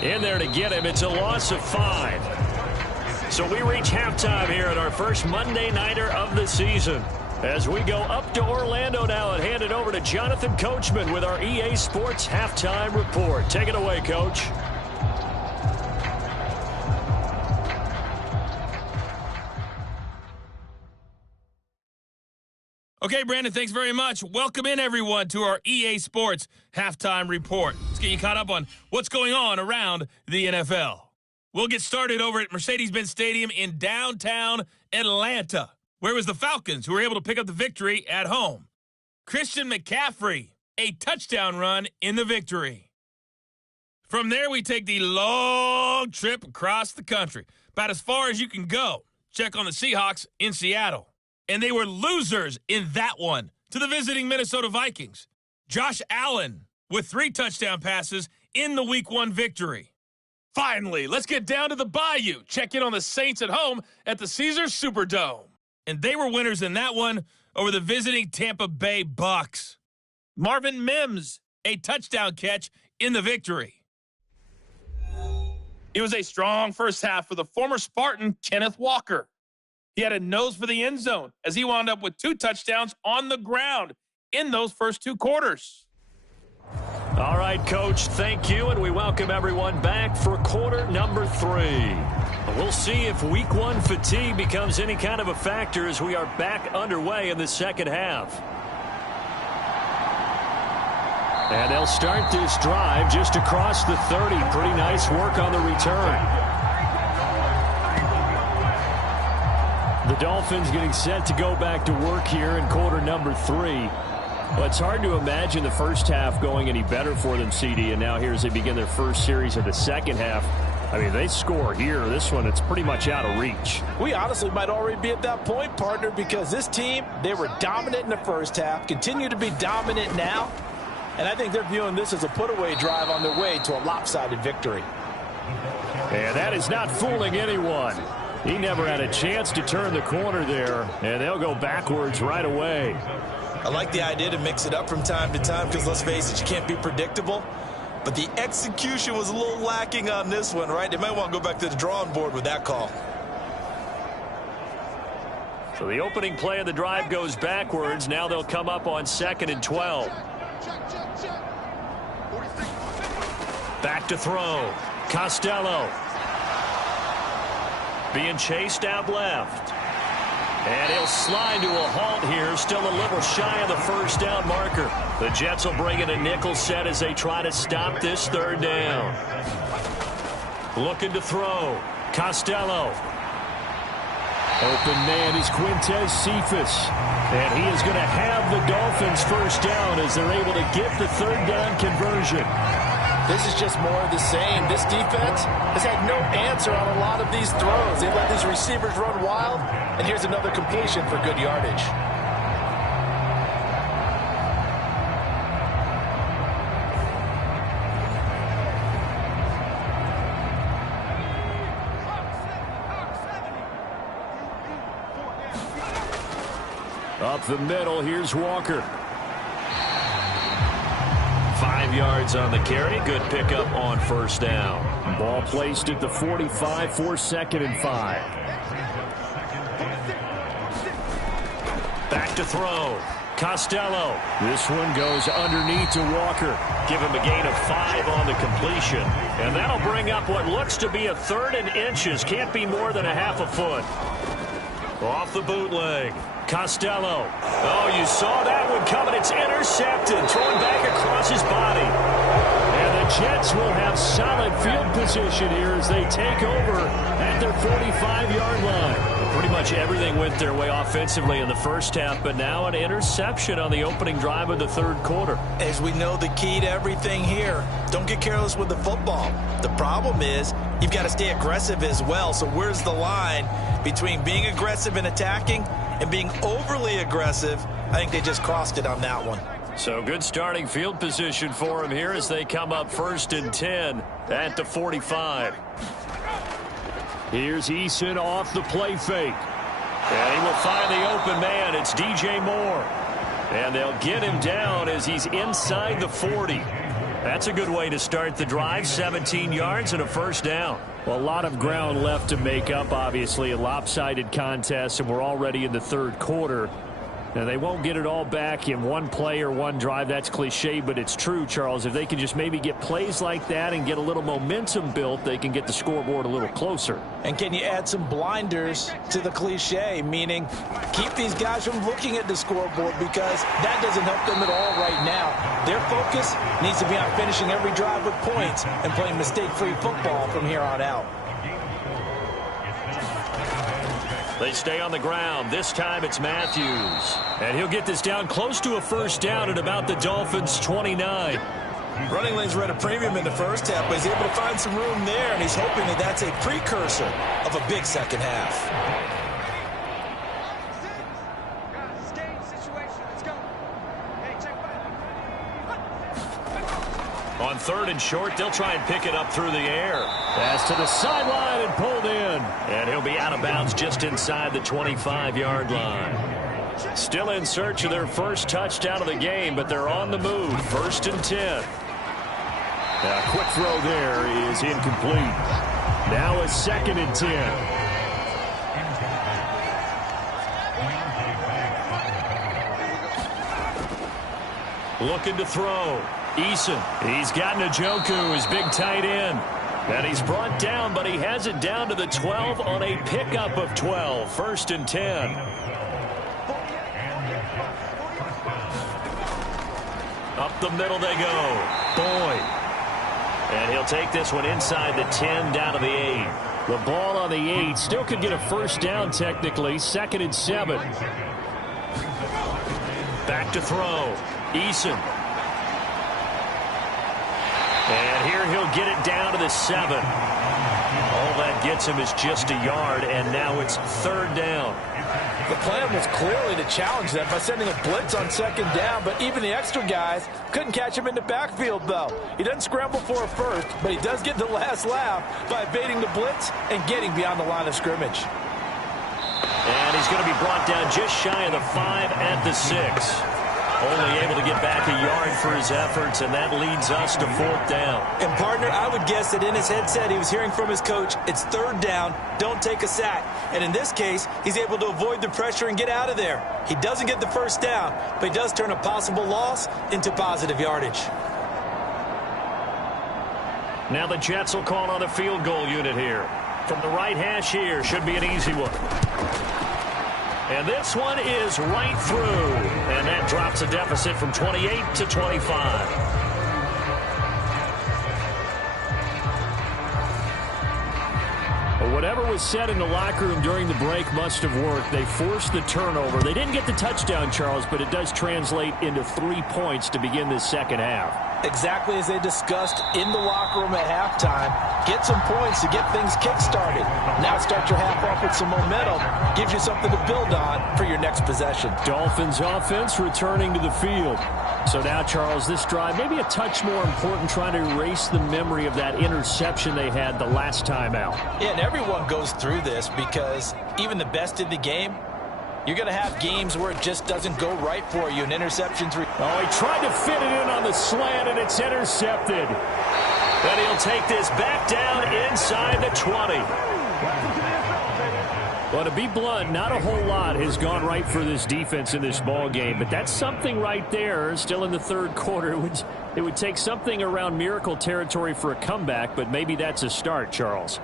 in there to get him. It's a loss of 5. So we reach halftime here at our first Monday Nighter of the season. As we go up to Orlando now and hand it over to Jonathan Coachman with our EA Sports Halftime Report. Take it away, Coach. Okay, Brandon, thanks very much. Welcome in, everyone, to our EA Sports Halftime Report. Let's get you caught up on what's going on around the NFL. We'll get started over at Mercedes-Benz Stadium in downtown Atlanta, where it was the Falcons who were able to pick up the victory at home. Christian McCaffrey, a touchdown run in the victory. From there, we take the long trip across the country, about as far as you can go. Check on the Seahawks in Seattle. And they were losers in that one to the visiting Minnesota Vikings. Josh Allen with 3 touchdown passes in the Week 1 victory. Finally, let's get down to the Bayou. Check in on the Saints at home at the Caesars Superdome. And they were winners in that one over the visiting Tampa Bay Bucks. Marvin Mims, a touchdown catch in the victory. It was a strong first half for the former Spartan, Kenneth Walker. He had a nose for the end zone as he wound up with 2 touchdowns on the ground in those first 2 quarters. All right, Coach, thank you, and we welcome everyone back for quarter number 3. We'll see if week 1 fatigue becomes any kind of a factor as we are back underway in the second half. And they'll start this drive just across the 30. Pretty nice work on the return. The Dolphins getting set to go back to work here in quarter number 3. Well, it's hard to imagine the first half going any better for them, CD, and now here as they begin their first series of the second half. I mean, they score here. This one, it's pretty much out of reach. We honestly might already be at that point, partner, because this team, they were dominant in the first half, continue to be dominant now, and I think they're viewing this as a put-away drive on their way to a lopsided victory. And that is not fooling anyone. He never had a chance to turn the corner there, and they'll go backwards right away. I like the idea to mix it up from time to time because, let's face it, you can't be predictable. But the execution was a little lacking on this one, right? They might want to go back to the drawing board with that call. So the opening play of the drive goes backwards. Now they'll come up on 2nd and 12. Back to throw. Costello. Being chased out left. And he'll slide to a halt here, still a little shy of the first down marker. The Jets will bring in a nickel set as they try to stop this third down. Looking to throw. Costello. Open man is Quintez Cephas. And he is going to have the Dolphins first down as they're able to get the third down conversion. This is just more of the same. This defense has had no answer on a lot of these throws. They let these receivers run wild, and here's another completion for good yardage. Up the middle, here's Walker. 5 yards on the carry. Good pickup on first down. Ball placed at the 45 for 2nd and 5. Back to throw. Costello. This one goes underneath to Walker. Give him a gain of 5 on the completion. And that'll bring up what looks to be a 3rd and inches. Can't be more than a half a foot. Off the bootleg. Costello. Oh, you saw that one coming. It's intercepted. Thrown back across his body. And the Jets will have solid field position here as they take over at their 45-yard line. Pretty much everything went their way offensively in the first half, but now an interception on the opening drive of the third quarter. As we know, the key to everything here, don't get careless with the football. The problem is you've got to stay aggressive as well. So where's the line between being aggressive and attacking and being overly aggressive? I think they just crossed it on that one. So good starting field position for them here as they come up 1st and 10 at the 45. Here's Eason off the play fake. And he will find the open man. It's DJ Moore. And they'll get him down as he's inside the 40. That's a good way to start the drive. 17 yards and a first down. Well, a lot of ground left to make up, obviously. A lopsided contest, and we're already in the third quarter. Now, they won't get it all back in one play or one drive. That's cliche, but it's true, Charles. If they can just maybe get plays like that and get a little momentum built, they can get the scoreboard a little closer. And can you add some blinders to the cliche, meaning keep these guys from looking at the scoreboard because that doesn't help them at all right now. Their focus needs to be on finishing every drive with points and playing mistake-free football from here on out. They stay on the ground. This time it's Matthews. And he'll get this down close to a first down at about the Dolphins' 29. Running lanes were at a premium in the first half, but he's able to find some room there, and he's hoping that that's a precursor of a big second half. On 3rd and short, they'll try and pick it up through the air. Pass to the sideline and pulled in. And he'll be out of bounds just inside the 25-yard line. Still in search of their first touchdown of the game, but they're on the move. 1st and 10. A quick throw there is incomplete. Now a 2nd and 10. Looking to throw. Eason, he's got Njoku, his big tight end. And he's brought down, but he has it down to the 12 on a pickup of 12. 1st and 10. Up the middle they go. Boyd. And he'll take this one inside the 10 down to the 8. The ball on the 8 still could get a first down technically. 2nd and 7. Back to throw. Eason. And here he'll get it down to the 7. All that gets him is just a yard, and now it's 3rd down. The plan was clearly to challenge them by sending a blitz on 2nd down, but even the extra guys couldn't catch him in the backfield, though. He doesn't scramble for a first, but he does get the last laugh by evading the blitz and getting beyond the line of scrimmage. And he's going to be brought down just shy of the 5 at the 6. Only able to get back a yard for his efforts, and that leads us to 4th down. And, partner, I would guess that in his headset he was hearing from his coach, it's 3rd down, don't take a sack. And in this case, he's able to avoid the pressure and get out of there. He doesn't get the first down, but he does turn a possible loss into positive yardage. Now the Jets will call on a field goal unit here. From the right hash here, should be an easy one. And this one is right through. And that drops a deficit from 28 to 25. Whatever was said in the locker room during the break must have worked. They forced the turnover. They didn't get the touchdown, Charles, but it does translate into 3 points to begin this second half. Exactly as they discussed in the locker room at halftime. Get some points to get things kick-started. Now start your half off with some momentum. Gives you something to build on for your next possession. Dolphins offense returning to the field. So now, Charles, this drive maybe a touch more important, trying to erase the memory of that interception they had the last time out. Yeah, and everyone goes through this because even the best in the game, you're going to have games where it just doesn't go right for you, and interceptions. Oh, he tried to fit it in on the slant, and it's intercepted. But he'll take this back down inside the 20. Well, to be blunt, not a whole lot has gone right for this defense in this ball game, but that's something right there. Still in the 3rd quarter, it would take something around miracle territory for a comeback, but maybe that's a start, Charles.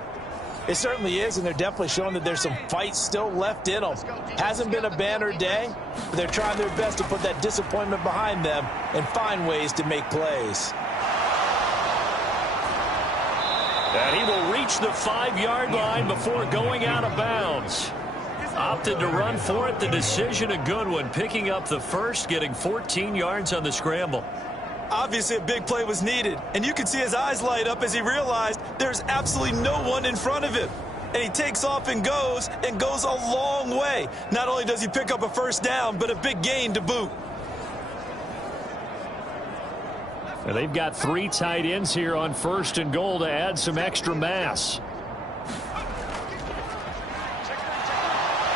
It certainly is, and they're definitely showing that there's some fight still left in them. Hasn't been a banner day, but they're trying their best to put that disappointment behind them and find ways to make plays. And he will reach the 5-yard line before going out of bounds. Opted to run for it. The decision a good one. Picking up the first, getting 14 yards on the scramble. Obviously a big play was needed, and you can see his eyes light up as he realized there's absolutely no one in front of him. And he takes off and goes a long way. Not only does he pick up a first down, but a big gain to boot. And they've got 3 tight ends here on 1st and goal to add some extra mass.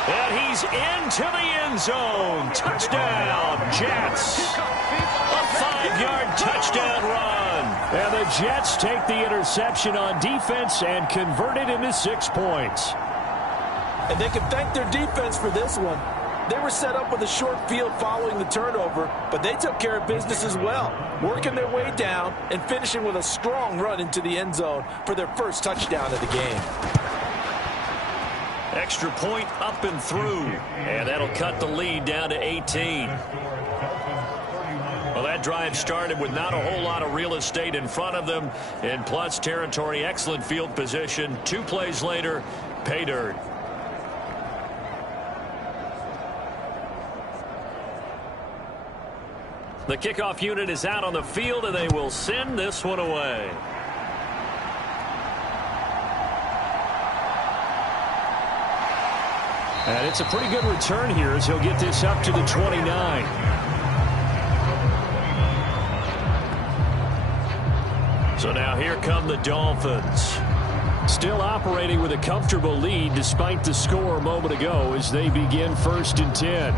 And he's into the end zone. Touchdown, Jets. A 5-yard touchdown run. And the Jets take the interception on defense and convert it into 6 points. And they can thank their defense for this one. They were set up with a short field following the turnover, but they took care of business as well, working their way down and finishing with a strong run into the end zone for their first touchdown of the game. Extra point up and through, and that'll cut the lead down to 18. Well, that drive started with not a whole lot of real estate in front of them. In plus territory, excellent field position. 2 plays later, pay dirt. The kickoff unit is out on the field, and they will send this one away. And it's a pretty good return here as he'll get this up to the 29. So now here come the Dolphins. Still operating with a comfortable lead despite the score a moment ago as they begin 1st and 10.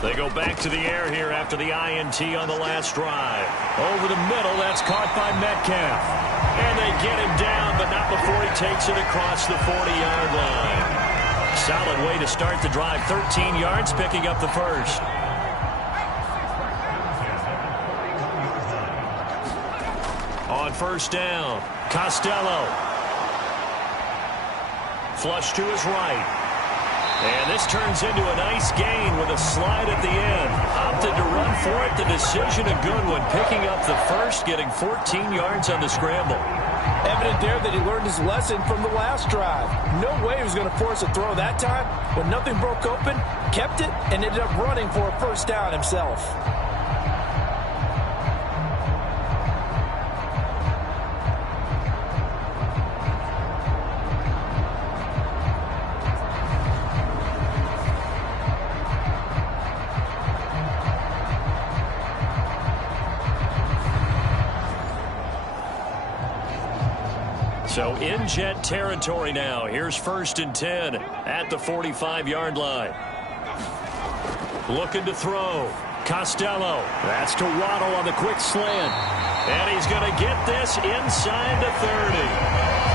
They go back to the air here after the INT on the last drive. Over the middle, that's caught by Metcalf. And they get him down, but not before he takes it across the 40-yard line. Solid way to start the drive. 13 yards, picking up the first. On first down, Costello. Flush to his right. And this turns into a nice gain with a slide at the end. Opted to run for it. The decision a good one. Picking up the first, getting 14 yards on the scramble. Evident there that he learned his lesson from the last drive. No way he was going to force a throw that time. When nothing broke open, kept it, and ended up running for a first down himself. So in Jet territory now. Here's 1st and 10 at the 45-yard line. Looking to throw. Costello. That's to Waddle on the quick slant. And he's going to get this inside the 30.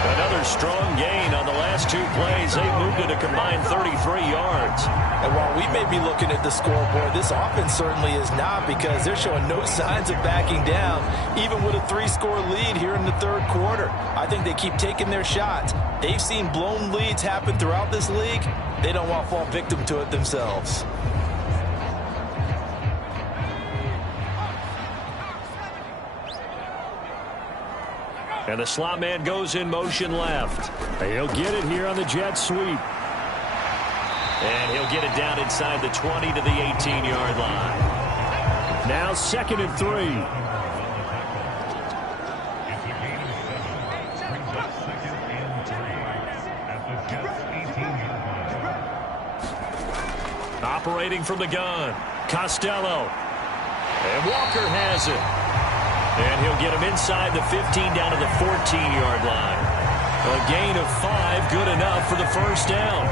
Another strong gain on the last 2 plays. They moved it a combined 33 yards. And while we may be looking at the scoreboard, this offense certainly is not, because they're showing no signs of backing down, even with a 3-score lead here in the third quarter. I think they keep taking their shots. They've seen blown leads happen throughout this league. They don't want to fall victim to it themselves. And the slot man goes in motion left. He'll get it here on the jet sweep. And he'll get it down inside the 20 to the 18-yard line. Now 2nd and 3. Operating from the gun, Costello. And Walker has it. And he'll get him inside the 15 down to the 14-yard line. A gain of 5, good enough for the first down.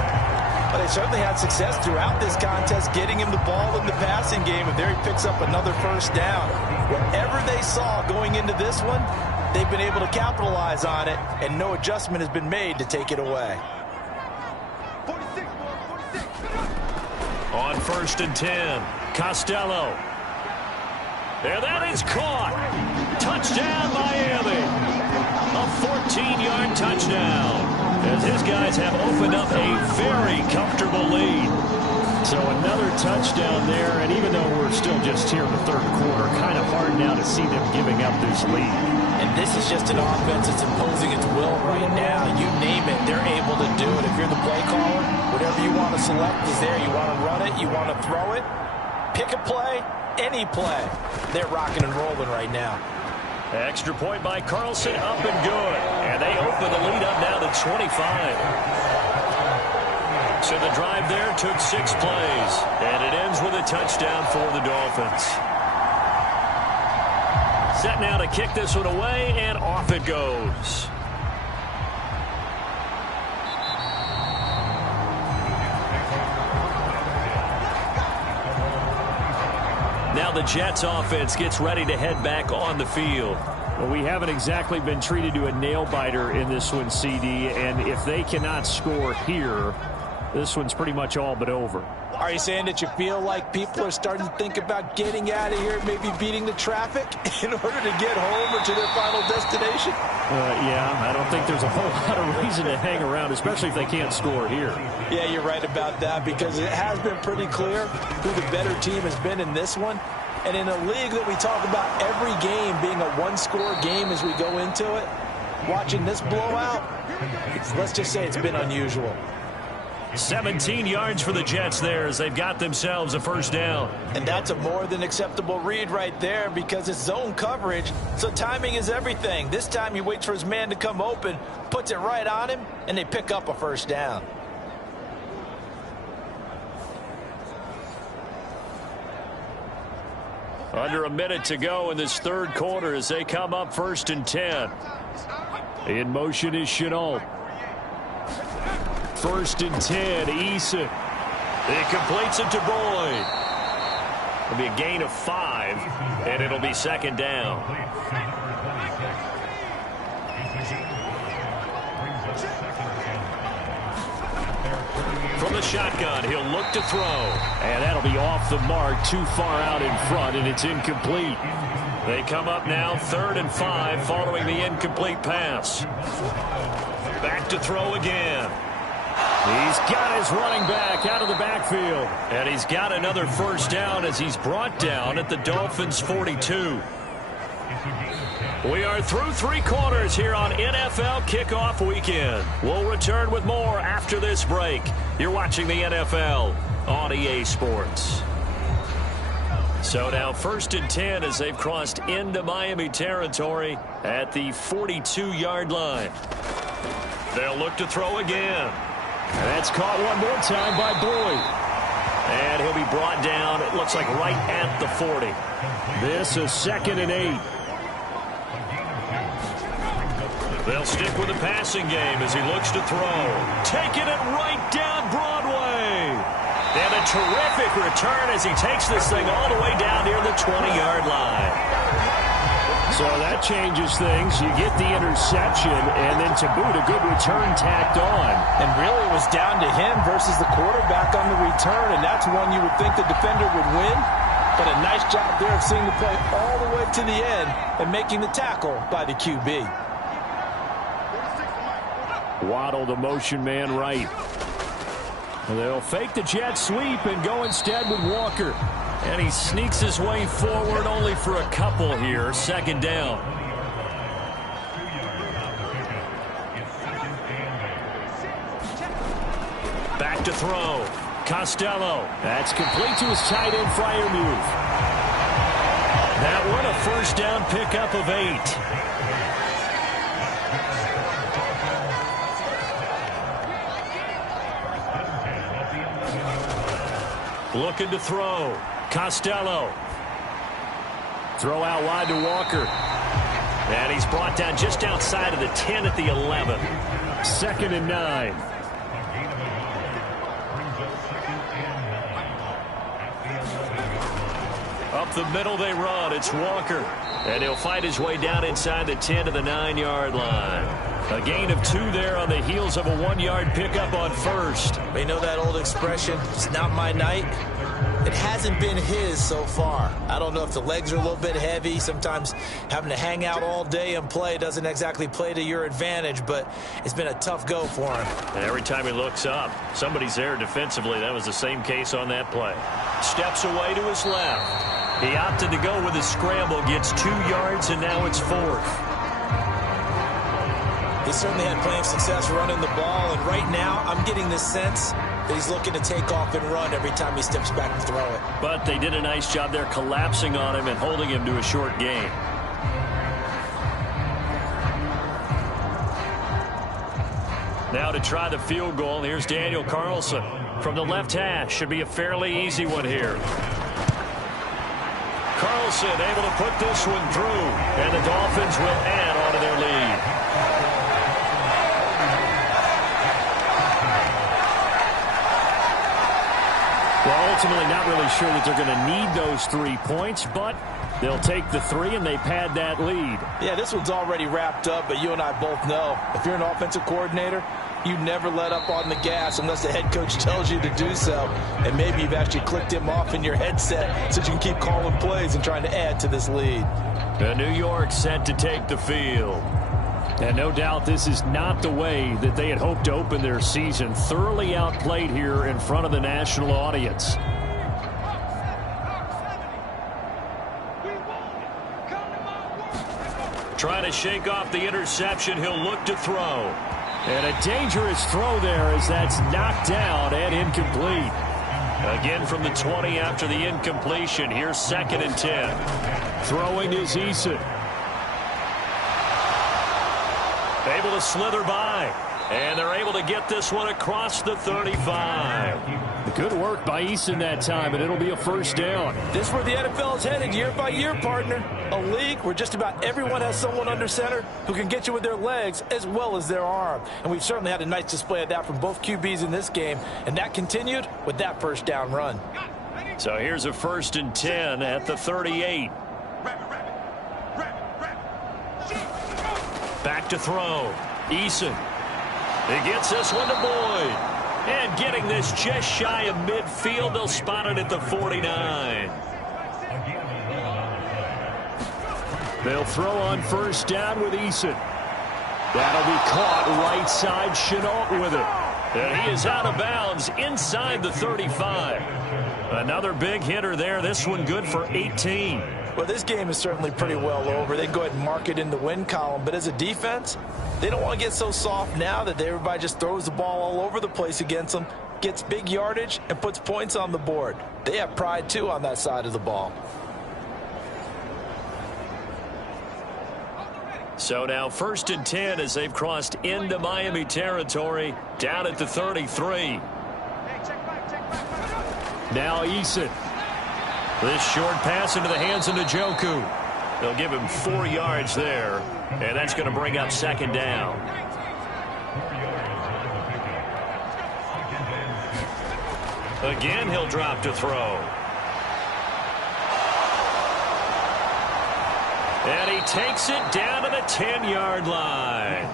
But they certainly had success throughout this contest getting him the ball in the passing game, and there he picks up another first down. Whatever they saw going into this one, they've been able to capitalize on it, and no adjustment has been made to take it away. On 1st and 10, Costello. And that is caught. Touchdown, Miami. A 14-yard touchdown, as his guys have opened up a very comfortable lead. So another touchdown there, and even though we're still just here in the third quarter, kind of hard now to see them giving up this lead. And this is just an offense that's imposing its will right now. You name it, they're able to do it. If you're the play caller, whatever you want to select is there. You want to run it, you want to throw it, pick a play, any play. They're rocking and rolling right now. Extra point by Carlson, up and good. And they open the lead up now to 25. So the drive there took 6 plays. And it ends with a touchdown for the Dolphins. Set now to kick this one away, and off it goes. Now the Jets offense gets ready to head back on the field. Well, we haven't exactly been treated to a nail-biter in this one, CD, and if they cannot score here, this one's pretty much all but over. Are you saying that you feel like people are starting to think about getting out of here, maybe beating the traffic in order to get home or to their final destination? Yeah, I don't think there's a whole lot of reason to hang around, especially if they can't score here. Yeah, you're right about that, because it has been pretty clear who the better team has been in this one. And in a league that we talk about every game being a one-score game as we go into it, watching this blowout, let's just say it's been unusual. 17 yards for the Jets there as they've got themselves a first down. And that's a more than acceptable read right there, because it's zone coverage, so timing is everything. This time he waits for his man to come open, puts it right on him, and they pick up a first down. Under a minute to go in this third quarter as they come up 1st and 10. In motion is Chenault. 1st and 10, Eason. He completes it to Boyd. It'll be a gain of 5, and it'll be 2nd down. From the shotgun. He'll look to throw. And that'll be off the mark, too far out in front, and it's incomplete. They come up now 3rd and 5 following the incomplete pass. Back to throw again. He's got his running back out of the backfield. And he's got another first down as he's brought down at the Dolphins' 42. We are through 3 quarters here on NFL Kickoff Weekend. We'll return with more after this break. You're watching the NFL on EA Sports. So now 1st and 10 as they've crossed into Miami territory at the 42-yard line. They'll look to throw again. And that's caught one more time by Boyd. And he'll be brought down, it looks like right at the 40. This is 2nd and 8. They'll stick with the passing game as he looks to throw. Taking it right down Broadway. And a terrific return as he takes this thing all the way down near the 20-yard line. So that changes things. You get the interception, and then to boot, a good return tacked on. And really it was down to him versus the quarterback on the return, and that's one you would think the defender would win. But a nice job there of seeing the play all the way to the end and making the tackle by the QB. Waddle, the motion man, right. They'll fake the jet sweep and go instead with Walker. And he sneaks his way forward only for a couple here. 2nd down. Back to throw. Costello. That's complete to his tight end, Freiermuth. That one a first down pickup of 8. Looking to throw. Costello. Throw out wide to Walker. And he's brought down just outside of the 10 at the 11. 2nd and 9. Up the middle they run. It's Walker. And he'll fight his way down inside the 10 to the 9-yard line. A gain of 2 there on the heels of a 1-yard pickup on first. You know that old expression, it's not my night? It hasn't been his so far. I don't know if the legs are a little bit heavy. Sometimes having to hang out all day and play doesn't exactly play to your advantage, but it's been a tough go for him. And every time he looks up, somebody's there defensively. That was the same case on that play. Steps away to his left. He opted to go with his scramble, gets 2 yards, and now it's 4th. He certainly had plenty of success running the ball, and right now I'm getting this sense that he's looking to take off and run every time he steps back and throw it. But they did a nice job there collapsing on him and holding him to a short gain. Now to try the field goal, here's Daniel Carlson from the left hash. Should be a fairly easy one here. Carlson able to put this one through, and the Dolphins will add on to their lead. Well, ultimately not really sure that they're going to need those 3 points, but they'll take the 3 and they pad that lead. Yeah, this one's already wrapped up, but you and I both know if you're an offensive coordinator, you never let up on the gas unless the head coach tells you to do so. And maybe you've actually clicked him off in your headset so you can keep calling plays and trying to add to this lead. And New York set to take the field. And no doubt this is not the way that they had hoped to open their season. Thoroughly outplayed here in front of the national audience. Trying to shake off the interception. He'll look to throw. And a dangerous throw there as that's knocked down and incomplete. Again from the 20 after the incompletion. Here's 2nd and 10. Throwing is Eason. Able to slither by. And they're able to get this one across the 35. Good work by Eason that time, and it'll be a first down. This is where the NFL is headed year by year, partner. A league where just about everyone has someone under center who can get you with their legs as well as their arm. And we've certainly had a nice display of that from both QBs in this game. And that continued with that first down run. So here's a 1st and 10 at the 38. Back to throw. Eason. He gets this one to Boyd. And getting this just shy of midfield, they'll spot it at the 49. They'll throw on first down with Eason. That'll be caught right side. Chenault with it. And he is out of bounds inside the 35. Another big hitter there. This one good for 18. Well, this game is certainly pretty well over. They go ahead and mark it in the win column. But as a defense, they don't want to get so soft now that everybody just throws the ball all over the place against them, gets big yardage, and puts points on the board. They have pride, too, on that side of the ball. So now 1st and 10 as they've crossed into Miami territory, down at the 33. Now Eason. This short pass into the hands of Njoku. They'll give him 4 yards there, and that's going to bring up 2nd down. Again, he'll drop to throw. And he takes it down to the 10-yard line.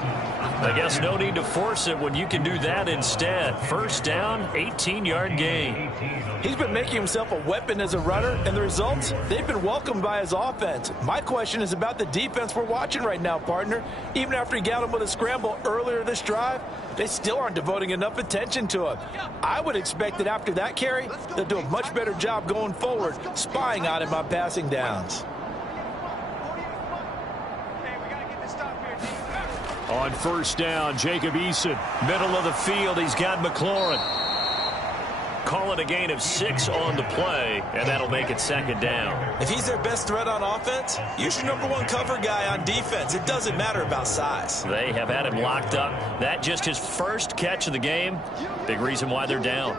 I guess no need to force it when you can do that instead. 1st down, 18-yard gain. He's been making himself a weapon as a runner, and the results, they've been welcomed by his offense. My question is about the defense we're watching right now, partner. Even after he got him with a scramble earlier this drive, they still aren't devoting enough attention to him. I would expect that after that carry, they'll do a much better job going forward, spying on him on passing downs. On 1st down, Jacob Eason, middle of the field. He's got McLaurin. Call it a gain of 6 on the play, and that'll make it 2nd down. If he's their best threat on offense, use your #1 cover guy on defense. It doesn't matter about size. They have had him locked up. That just his first catch of the game. Big reason why they're down.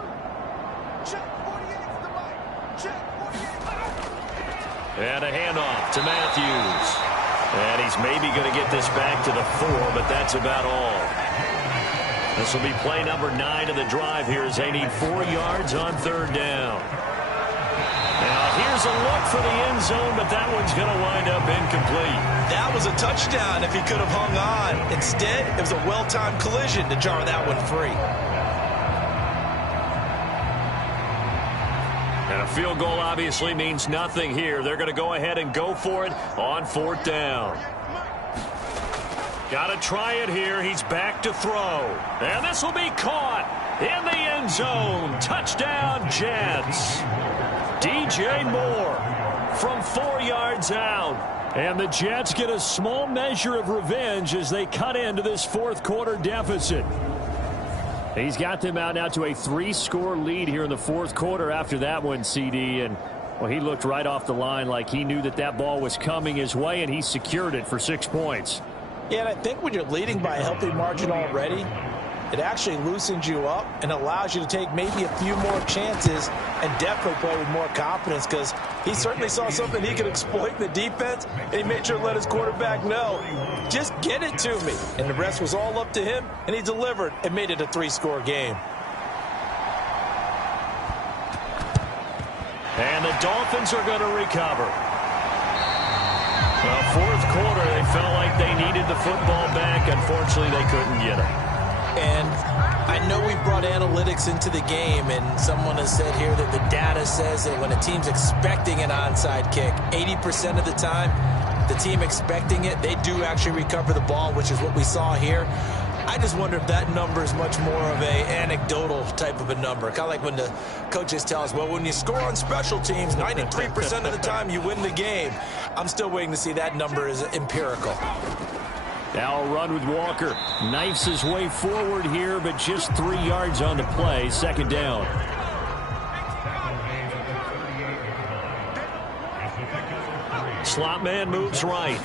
And a handoff to Matthews. And he's maybe going to get this back to the 4, but that's about all. This will be play number 9 of the drive here as they need 4 yards on 3rd down. Now here's a look for the end zone, but that one's going to wind up incomplete. That was a touchdown if he could have hung on. Instead, it was a well-timed collision to jar that one free. And a field goal obviously means nothing here. They're going to go ahead and go for it on 4th down. Got to try it here. He's back to throw. And this will be caught in the end zone. Touchdown, Jets. DJ Moore from 4 yards out. And the Jets get a small measure of revenge as they cut into this 4th quarter deficit. He's got them out now to a 3-score lead here in the 4th quarter after that one, CD. And, well, he looked right off the line like he knew that that ball was coming his way, and he secured it for 6 points. Yeah, and I think when you're leading by a healthy margin already, it actually loosens you up and allows you to take maybe a few more chances and definitely play with more confidence, because he certainly saw something he could exploit in the defense, and he made sure to let his quarterback know, just get it to me. And the rest was all up to him, and he delivered and made it a 3-score game. And the Dolphins are going to recover. Well, 4th quarter, they felt like they needed the football back. Unfortunately, they couldn't get it. And I know we've brought analytics into the game, and someone has said here that the data says that when a team's expecting an onside kick, 80% of the time, the team expecting it, they do actually recover the ball, which is what we saw here. I just wonder if that number is much more of a anecdotal type of a number. Kind of like when the coaches tell us, well, when you score on special teams, 93% of the time you win the game. I'm still waiting to see that number is empirical. Now a run with Walker. Knifes his way forward here, but just 3 yards on the play. 2nd down. Slot man moves right.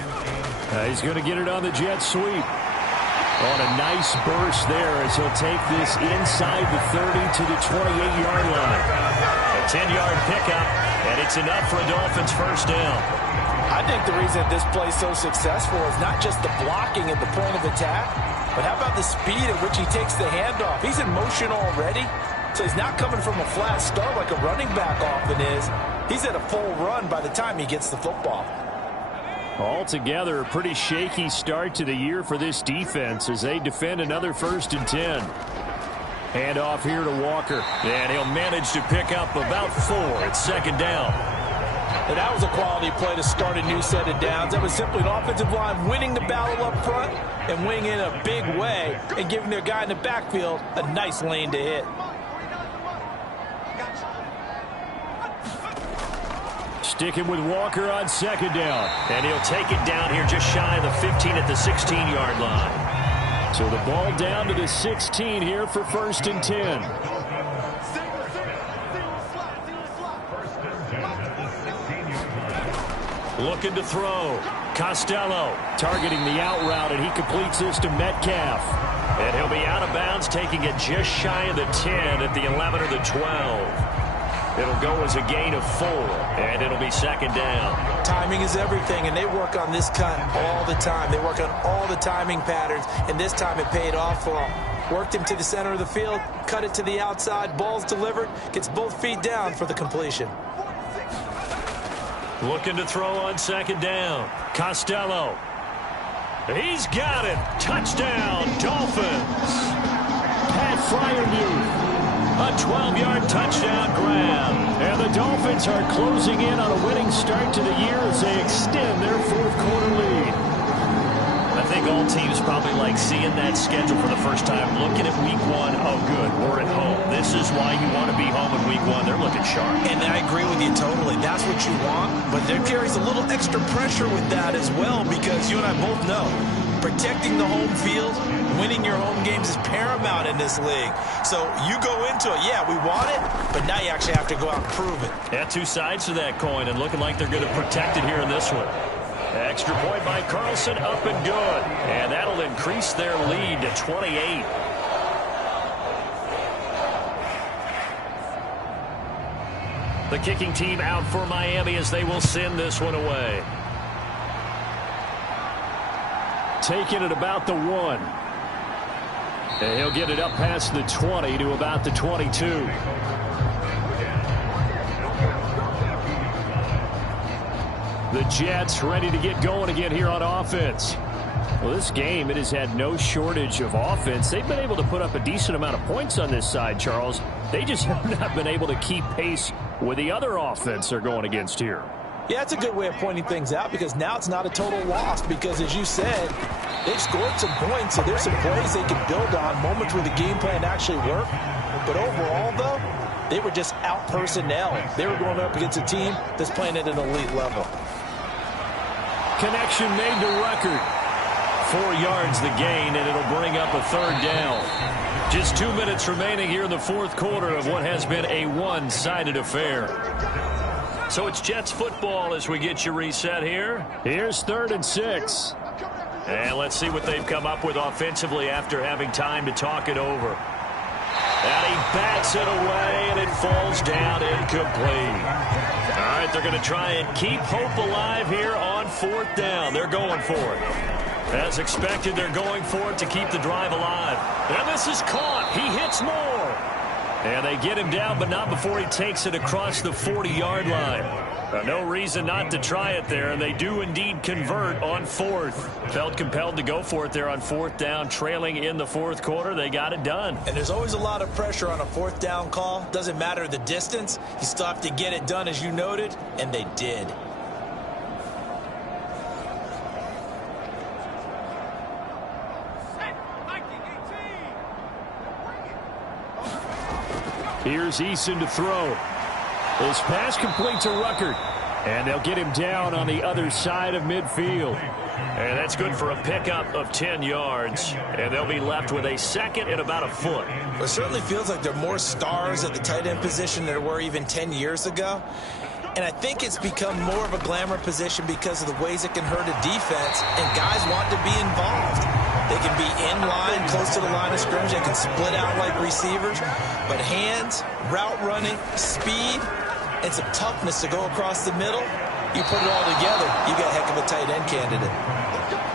He's going to get it on the jet sweep. On a nice burst there as he'll take this inside the 30 to the 28-yard line. A 10-yard pickup, and it's enough for a Dolphins 1st down. I think the reason this play is so successful is not just the blocking at the point of attack, but how about the speed at which he takes the handoff? He's in motion already, so he's not coming from a flat start like a running back often is. He's at a full run by the time he gets the football. Altogether, a pretty shaky start to the year for this defense as they defend another 1st and 10. Hand off here to Walker. And he'll manage to pick up about 4. It's second down. And that was a quality play to start a new set of downs. That was simply an offensive line winning the battle up front and winning in a big way and giving their guy in the backfield a nice lane to hit. Sticking with Walker on second down. And he'll take it down here just shy of the 15 at the 16-yard line. So the ball down to the 16 here for 1st and 10. Looking to throw. Costello targeting the out route, and he completes this to Metcalf. And he'll be out of bounds, taking it just shy of the 10 at the 11 or the 12. It'll go as a gain of 4, and it'll be second down. Timing is everything, and they work on this cut all the time. They work on all the timing patterns, and this time it paid off for them. Worked him to the center of the field, cut it to the outside, ball's delivered, gets both feet down for the completion. Looking to throw on second down. Costello. He's got it. Touchdown, Dolphins. Pat Fryermuth. A 12-yard touchdown grab. And the Dolphins are closing in on a winning start to the year as they extend their 4th quarter lead. I think all teams probably like seeing that schedule for the first time, looking at week 1. Oh, good, we're at home. This is why you want to be home in week 1. They're looking sharp. And I agree with you totally. That's what you want. But there carries a little extra pressure with that as well, because you and I both know protecting the home field, winning your home games is paramount in this league. So you go into it, yeah, we want it, but now you actually have to go out and prove it. Yeah, 2 sides to that coin, and looking like they're going to protect it here in this one. Extra point by Carlson, up and good. And that'll increase their lead to 28. The kicking team out for Miami as they will send this one away. Taking it about the 1. And he'll get it up past the 20 to about the 22. The Jets ready to get going again here on offense. Well, this game, it has had no shortage of offense. They've been able to put up a decent amount of points on this side, Charles. They just have not been able to keep pace with the other offense they're going against here. Yeah, that's a good way of pointing things out, because now it's not a total loss, because as you said, they've scored some points, so there's some plays they can build on, moments where the game plan actually worked. But overall, though, they were just out personnel. They were going up against a team that's playing at an elite level. Connection made to record. 4 yards the gain, and it'll bring up a 3rd down. Just 2 minutes remaining here in the 4th quarter of what has been a one-sided affair. So it's Jets football as we get you reset here. Here's 3rd and 6. And let's see what they've come up with offensively after having time to talk it over. And he bats it away, and it falls down incomplete. All right, they're going to try and keep hope alive here on 4th down. They're going for it. As expected, they're going for it to keep the drive alive. And this is caught. He hits more. And they get him down, but not before he takes it across the 40-yard line. No reason not to try it there, and they do indeed convert on 4th. Felt compelled to go for it there on 4th down, trailing in the 4th quarter. They got it done. And there's always a lot of pressure on a 4th down call. Doesn't matter the distance. You still have to get it done, as you noted, and they did. Here's Eason to throw. His pass complete to Ruckert. And they'll get him down on the other side of midfield. And that's good for a pickup of 10 yards. And they'll be left with a 2nd and about a foot. It certainly feels like there are more stars at the tight end position than there were even 10 years ago. And I think it's become more of a glamour position because of the ways it can hurt a defense, and guys want to be involved. They can be in line, close to the line of scrimmage. They can split out like receivers. But hands, route running, speed, and some toughness to go across the middle, you put it all together, you got a heck of a tight end candidate.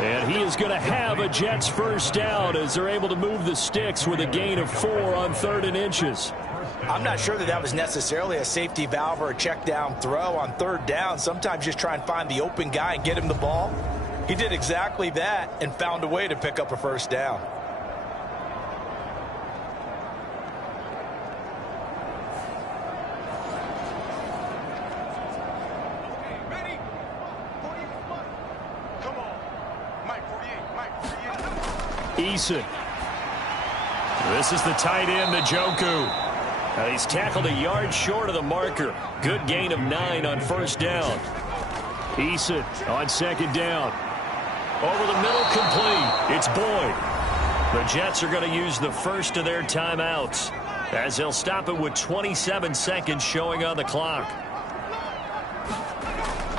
And he is going to have a Jets 1st down as they're able to move the sticks with a gain of 4 on 3rd and inches. I'm not sure that was necessarily a safety valve or a check down throw on 3rd down. Sometimes just try and find the open guy and get him the ball. He did exactly that and found a way to pick up a 1st down. Eason. This is the tight end, Njoku. He's tackled a yard short of the marker. Good gain of 9 on first down. Eason on second down. Over the middle, complete. It's Boyd. The Jets are going to use the first of their timeouts as they'll stop it with 27 seconds showing on the clock.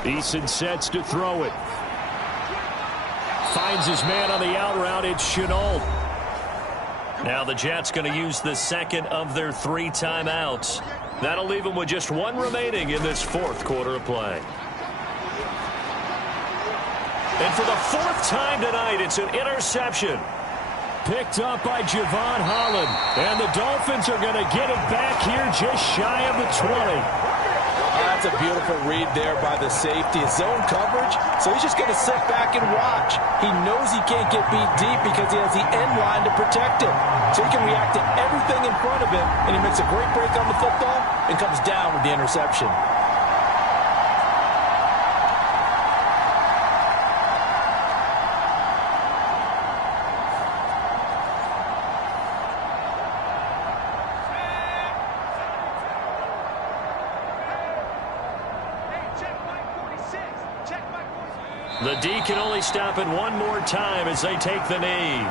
Eason sets to throw it. Finds his man on the out route. It's Chenault. Now the Jets going to use the second of their 3 timeouts. That'll leave them with just 1 remaining in this fourth quarter of play. And for the 4th time tonight, it's an interception. Picked up by Javon Holland. And the Dolphins are going to get it back here just shy of the 20. That's a beautiful read there by the safety. It's zone coverage, so he's just going to sit back and watch. He knows he can't get beat deep because he has the end line to protect him. So he can react to everything in front of him, and he makes a great break on the football and comes down with the interception. The D can only stop it one more time as they take the knee.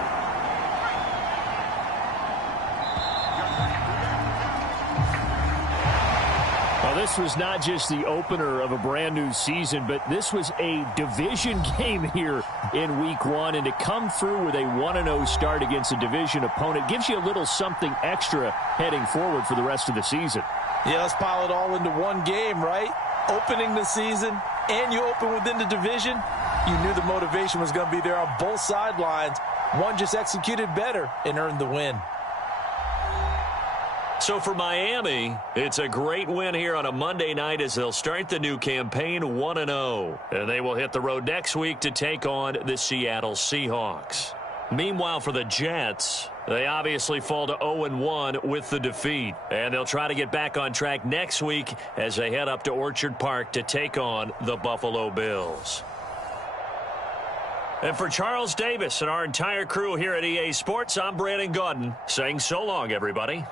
Well, this was not just the opener of a brand new season, but this was a division game here in week 1. And to come through with a 1-0 start against a division opponent gives you a little something extra heading forward for the rest of the season. Yeah, let's pile it all into one game, right? Opening the season, and you open within the division. You knew the motivation was going to be there on both sidelines. One just executed better and earned the win. So for Miami, it's a great win here on a Monday night as they'll start the new campaign 1-0. And they will hit the road next week to take on the Seattle Seahawks. Meanwhile, for the Jets, they obviously fall to 0-1 with the defeat. And they'll try to get back on track next week as they head up to Orchard Park to take on the Buffalo Bills. And for Charles Davis and our entire crew here at EA Sports, I'm Brandon Gaudin saying so long, everybody.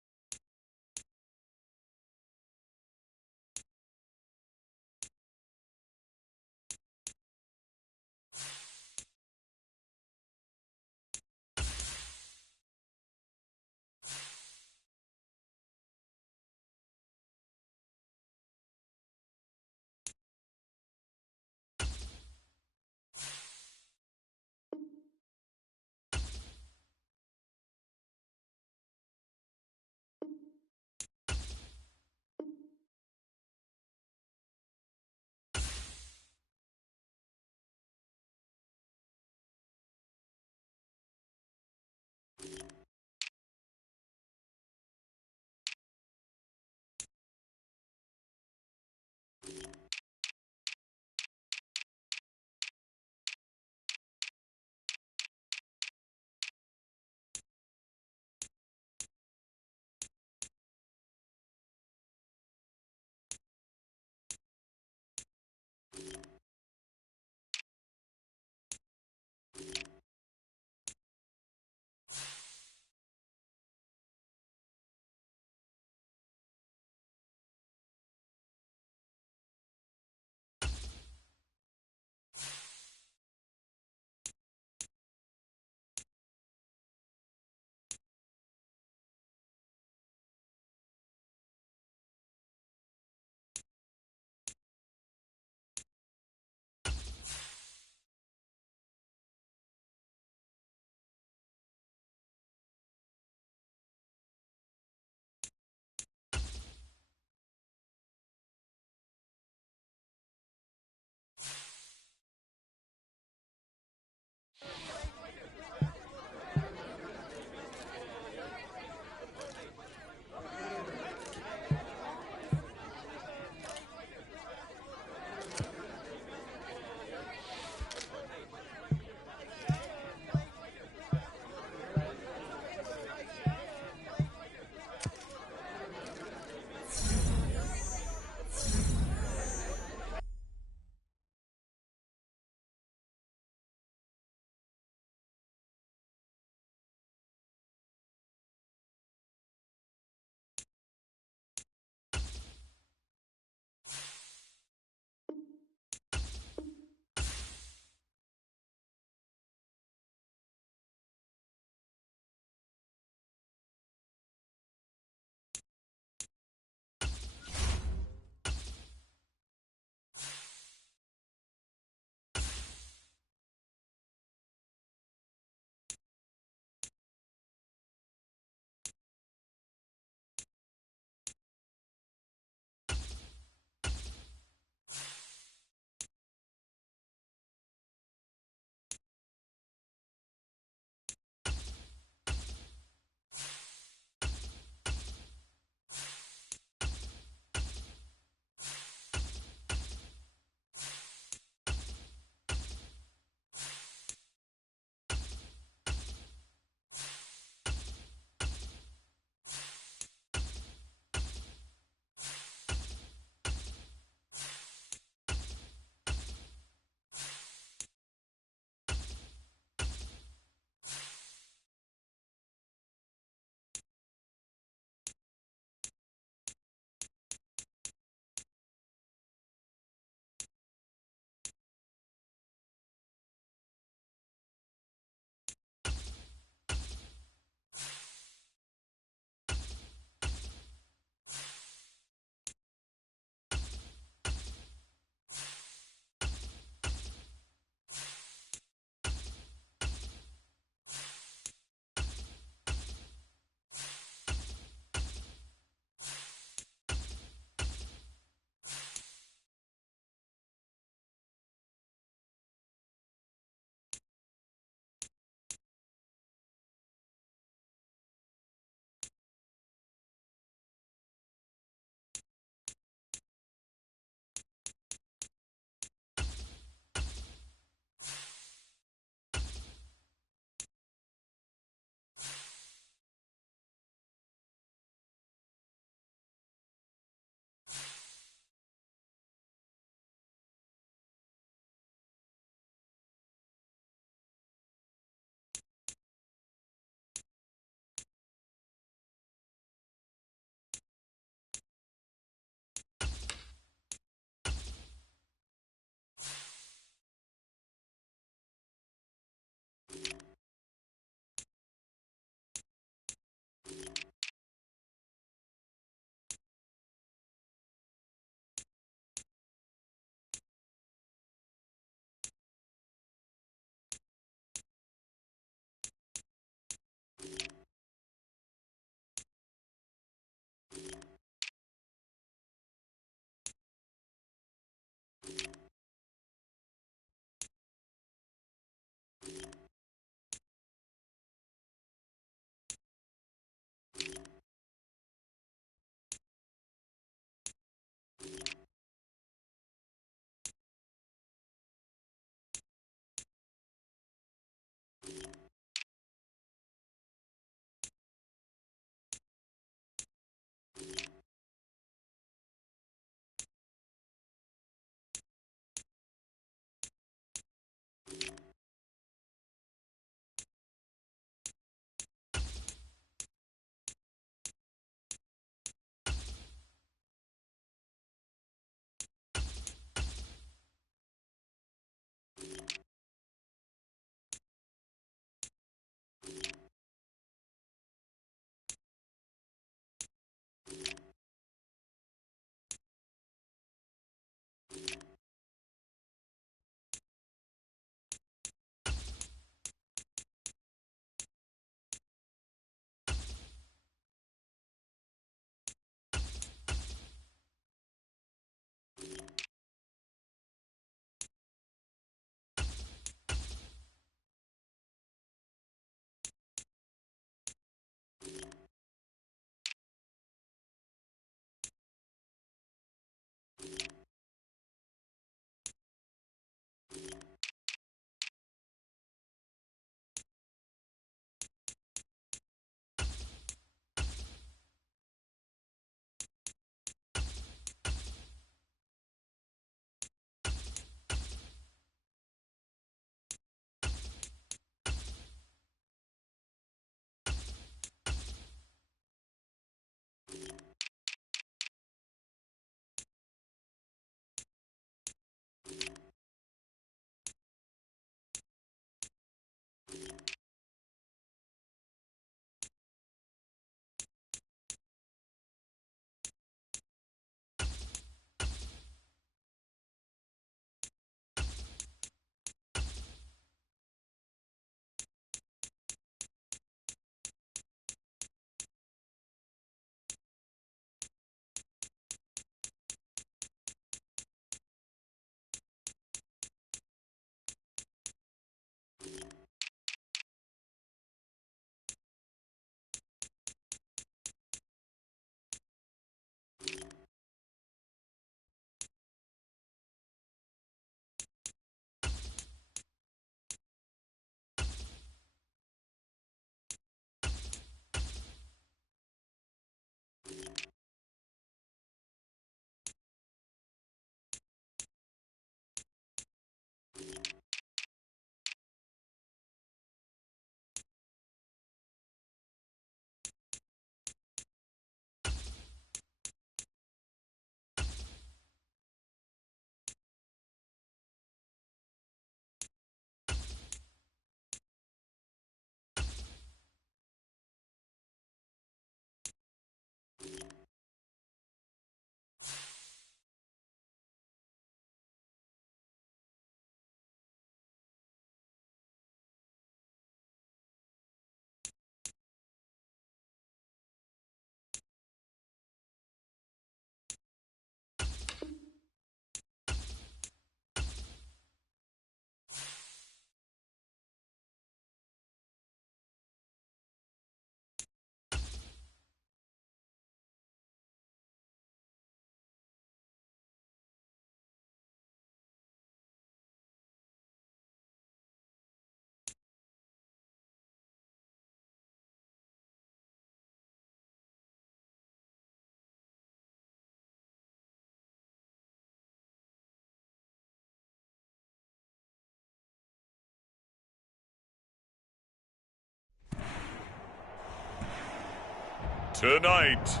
Tonight,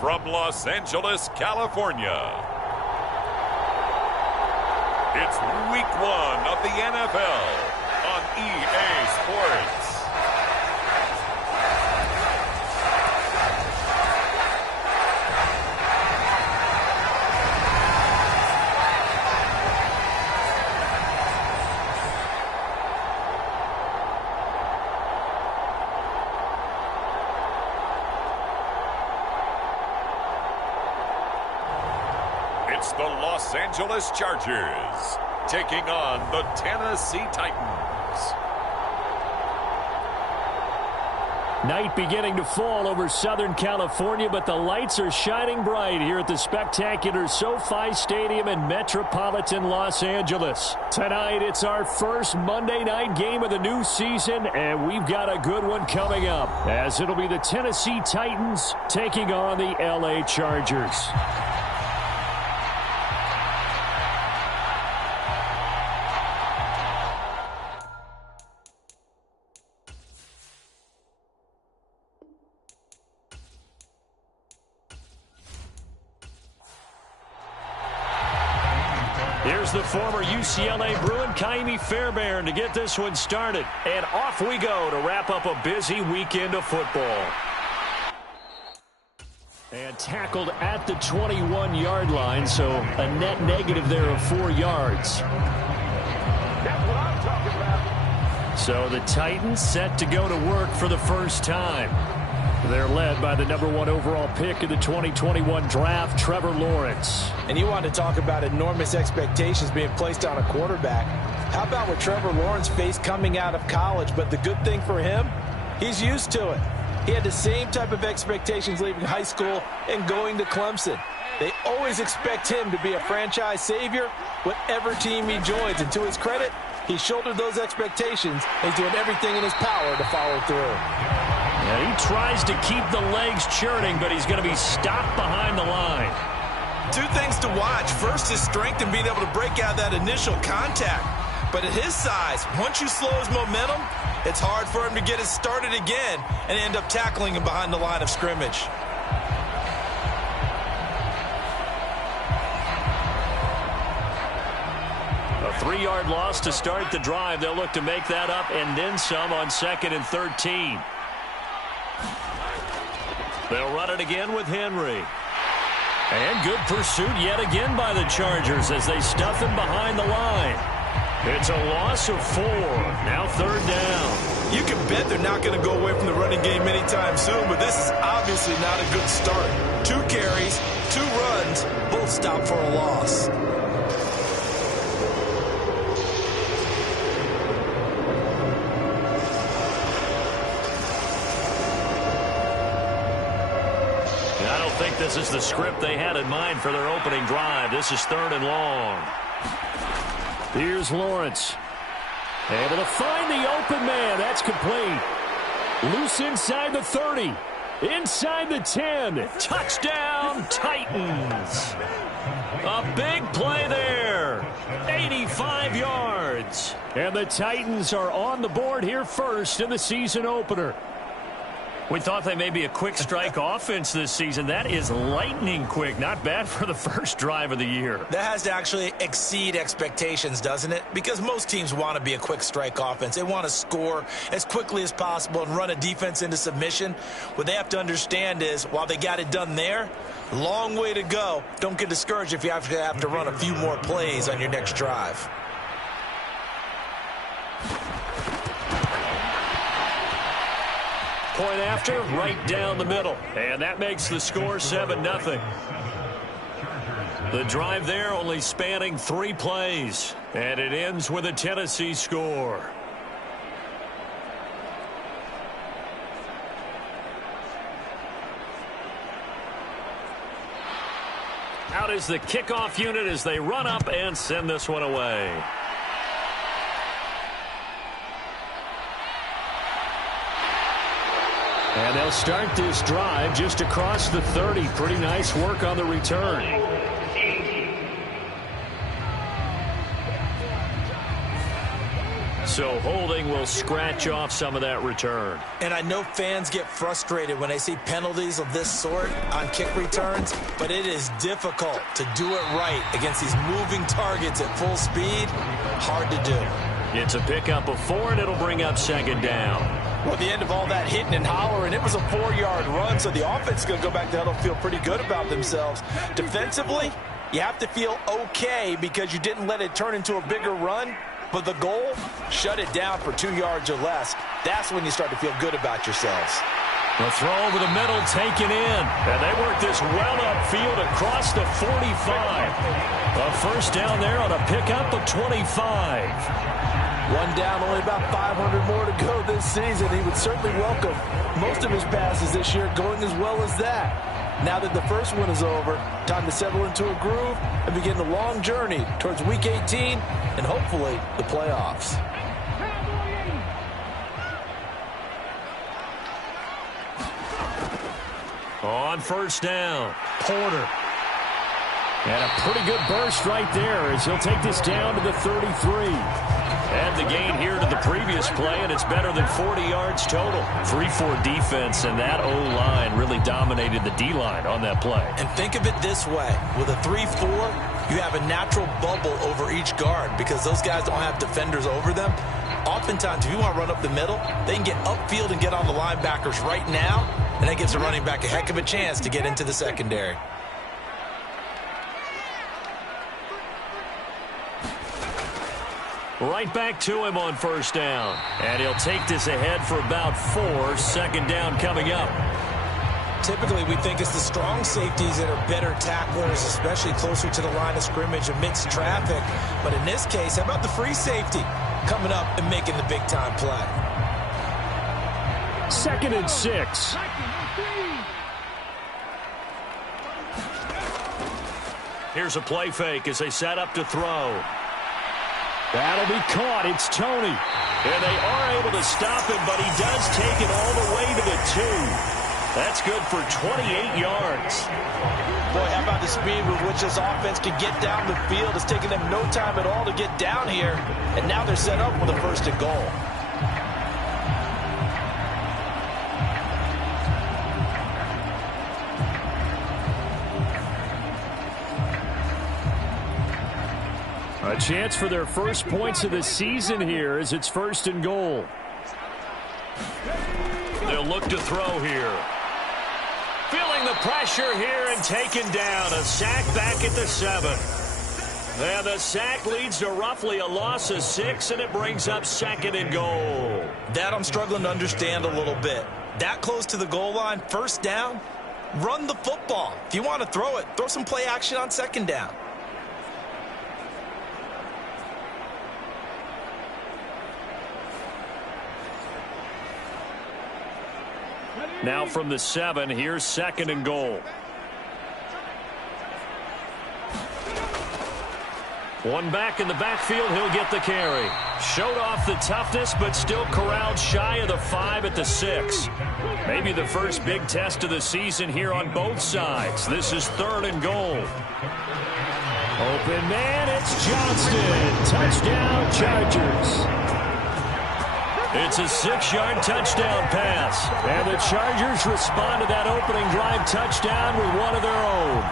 from Los Angeles, California, it's Week 1 of the NFL on EA Sports. It's the Los Angeles Chargers taking on the Tennessee Titans. Night beginning to fall over Southern California, but the lights are shining bright here at the spectacular SoFi Stadium in metropolitan Los Angeles. Tonight, it's our first Monday night game of the new season, and we've got a good one coming up, as it'll be the Tennessee Titans taking on the LA Chargers. Here's the former UCLA Bruin, Kaimi Fairbairn, to get this one started. And off we go to wrap up a busy weekend of football. And tackled at the 21-yard line, so a net negative there of 4 yards. That's what I'm talking about. So the Titans set to go to work for the first time. They're led by the number 1 overall pick in the 2021 draft, Trevor Lawrence. And you want to talk about enormous expectations being placed on a quarterback. How about what Trevor Lawrence faced coming out of college? But the good thing for him, he's used to it. He had the same type of expectations leaving high school and going to Clemson. They always expect him to be a franchise savior, whatever team he joins. And to his credit, he shouldered those expectations, and he's doing everything in his power to follow through. And he tries to keep the legs churning, but he's going to be stopped behind the line. 2 things to watch. First, his strength and being able to break out that initial contact. But at his size, once you slow his momentum, it's hard for him to get it started again and end up tackling him behind the line of scrimmage. A 3-yard loss to start the drive. They'll look to make that up and then some on 2nd and 13. They'll run it again with Henry. And good pursuit yet again by the Chargers as they stuff him behind the line. It's a loss of 4. Now 3rd down. You can bet they're not going to go away from the running game anytime soon, but this is obviously not a good start. 2 carries, 2 runs, both stopped for a loss. I don't think this is the script they had in mind for their opening drive. This is 3rd and long. Here's Lawrence. Able to find the open man. That's complete. Loose inside the 30. Inside the 10. Touchdown, Titans. A big play there. 85 yards. And the Titans are on the board here first in the season opener. We thought they may be a quick strike offense this season. That is lightning quick. Not bad for the first drive of the year. That has to actually exceed expectations, doesn't it? Because most teams want to be a quick strike offense. They want to score as quickly as possible and run a defense into submission. What they have to understand is, while they got it done there, long way to go. Don't get discouraged if you have to run a few more plays on your next drive. Point after, right down the middle. And that makes the score 7-0. The drive there only spanning 3 plays. And it ends with a Tennessee score. Out is the kickoff unit as they run up and send this one away. And they'll start this drive just across the 30. Pretty nice work on the return. So holding will scratch off some of that return. And I know fans get frustrated when they see penalties of this sort on kick returns, but it is difficult to do it right against these moving targets at full speed. Hard to do. It's a pickup of 4, and it'll bring up second down. Well, at the end of all that hitting and hollering, it was a 4-yard run, so the offense is going to go back there and feel pretty good about themselves. Defensively, you have to feel okay because you didn't let it turn into a bigger run. But the goal, shut it down for 2 yards or less. That's when you start to feel good about yourselves. The throw over the middle taken in. And they work this well upfield across the 45. A first down there on a pickup of 25. One down, only about 500 more to go this season. He would certainly welcome most of his passes this year going as well as that. Now that the first one is over, time to settle into a groove and begin the long journey towards Week 18 and hopefully the playoffs. On first down, Porter. And a pretty good burst right there as he'll take this down to the 33. Add the gain here to the previous play, and it's better than 40 yards total. 3-4 defense, and that O-line really dominated the D-line on that play. And think of it this way. With a 3-4, you have a natural bubble over each guard because those guys don't have defenders over them. Oftentimes, if you want to run up the middle, they can get upfield and get on the linebackers right now, and that gives the running back a heck of a chance to get into the secondary. Right back to him on first down. And he'll take this ahead for about 4. Second down coming up. Typically, we think it's the strong safeties that are better tacklers, especially closer to the line of scrimmage amidst traffic. But in this case, how about the free safety coming up and making the big-time play? 2nd and 6. Here's a play fake as they set up to throw. That'll be caught. It's Tony. And they are able to stop him, but he does take it all the way to the 2. That's good for 28 yards. Boy, how about the speed with which this offense can get down the field? It's taking them no time at all to get down here. And now they're set up with a 1st and goal. A chance for their first points of the season here as it's 1st and goal. They'll look to throw here. Feeling the pressure here and taken down. A sack back at the 7. And the sack leads to roughly a loss of 6, and it brings up 2nd and goal. That I'm struggling to understand a little bit. That close to the goal line, 1st down, run the football. If you want to throw it, throw some play action on 2nd down. Now from the 7, here's 2nd and goal. One back in the backfield, he'll get the carry. Showed off the toughness, but still corralled shy of the 5 at the 6. Maybe the first big test of the season here on both sides. This is 3rd and goal. Open man, it's Johnston. Touchdown, Chargers. It's a 6-yard touchdown pass. And the Chargers respond to that opening drive touchdown with one of their own.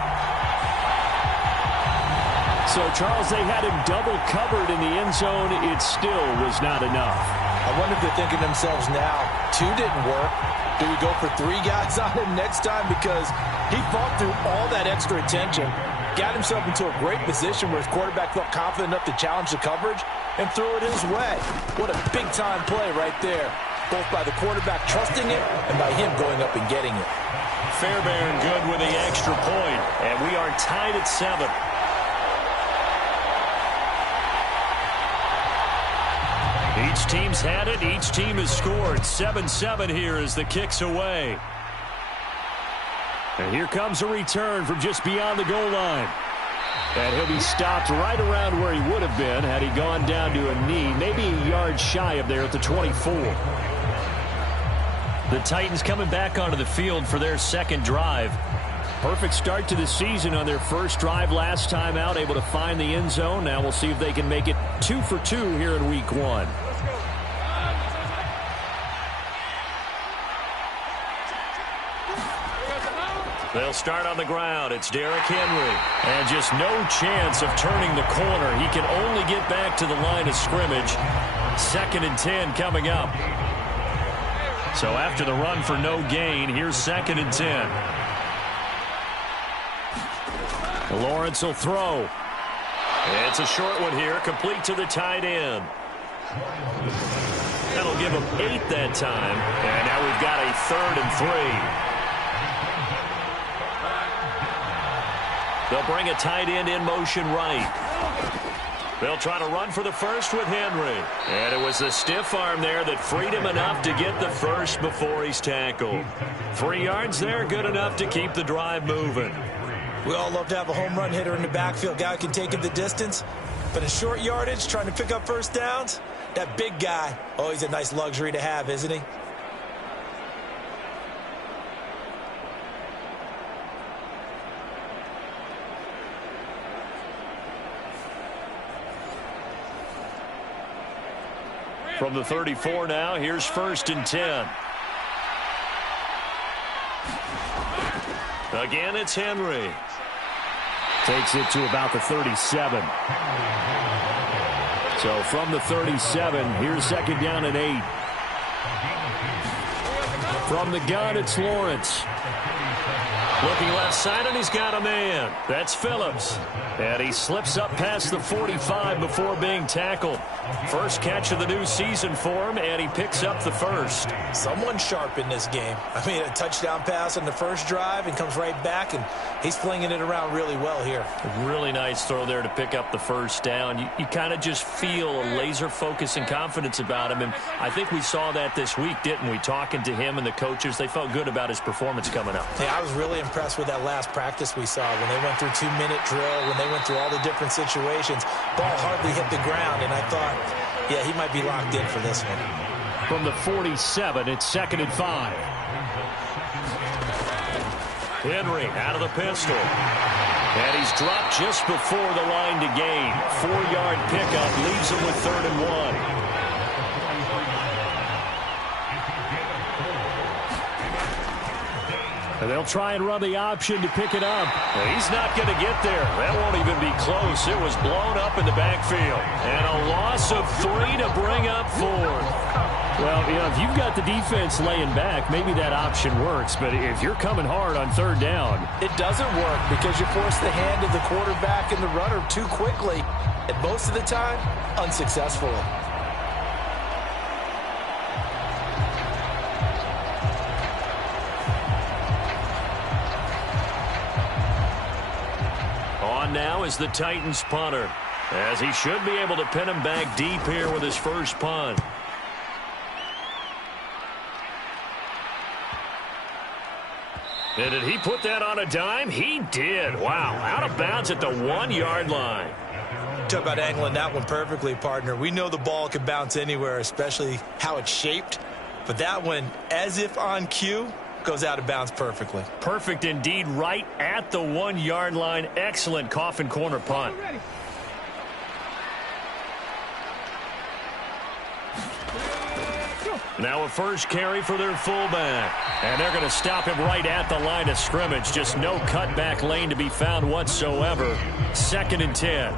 So, Charles, they had him double covered in the end zone. It still was not enough. I wonder if they're thinking to themselves now, 2 didn't work. Do we go for 3 guys on him next time? Because he fought through all that extra attention, got himself into a great position where his quarterback felt confident enough to challenge the coverage and threw it his way. What a big-time play right there, both by the quarterback trusting it and by him going up and getting it. Fairbairn good with the extra point, and we are tied at 7. Each team's had it. Each team has scored. 7-7 here as the kick's away. And here comes a return from just beyond the goal line. And he'll be stopped right around where he would have been had he gone down to a knee, maybe a yard shy of there at the 24. The Titans coming back onto the field for their 2nd drive. Perfect start to the season on their first drive last time out, able to find the end zone. Now we'll see if they can make it 2 for 2 here in week 1. They'll start on the ground. It's Derrick Henry. And just no chance of turning the corner. He can only get back to the line of scrimmage. 2nd and 10 coming up. So after the run for no gain, here's 2nd and 10. Lawrence will throw. It's a short one here, complete to the tight end. That'll give him 8 that time. And now we've got a 3rd and 3. They'll bring a tight end in motion right. They'll try to run for the first with Henry. And it was the stiff arm there that freed him enough to get the first before he's tackled. 3 yards there, good enough to keep the drive moving. We all love to have a home run hitter in the backfield. Guy who can take it the distance. But in short yardage, trying to pick up first downs, that big guy, oh, he's a nice luxury to have, isn't he? From the 34 now, here's 1st and 10. Again, it's Henry. Takes it to about the 37. So from the 37, here's 2nd down and 8. From the gun, it's Lawrence. Looking left side, and he's got a man. That's Phillips. And he slips up past the 45 before being tackled. First catch of the new season for him, and he picks up the first. Someone sharp in this game. I mean, a touchdown pass on the first drive and comes right back, and he's flinging it around really well here. A really nice throw there to pick up the first down. You kind of just feel a laser focus and confidence about him, and I think we saw that this week, didn't we? Talking to him and the coaches, they felt good about his performance coming up. Yeah, I was really impressed with that last practice we saw when they went through 2-minute drill, when they went through all the different situations. Ball hardly hit the ground, and I thought, yeah, he might be locked in for this one. From the 47, it's 2nd and 5. Henry out of the pistol. And he's dropped just before the line to gain. 4-yard pickup leaves him with 3rd and 1. And they'll try and run the option to pick it up. Well, he's not going to get there. That won't even be close. It was blown up in the backfield. And a loss of 3 to bring up 4. Well, you know, if you've got the defense laying back, maybe that option works. But if you're coming hard on 3rd down, it doesn't work because you force the hand of the quarterback and the runner too quickly. And most of the time, unsuccessfully. Now is the Titans punter, as he should be able to pin him back deep here with his first punt. And did he put that on a dime? He did. Wow, out of bounds at the 1-yard line. Talk about angling that one perfectly, partner. We know the ball can bounce anywhere, especially how it's shaped. But that one, as if on cue, goes out of bounds perfectly. Perfect indeed, right at the 1-yard line. Excellent coffin corner punt. Now a first carry for their fullback. And they're going to stop him right at the line of scrimmage. Just no cutback lane to be found whatsoever. 2nd and 10.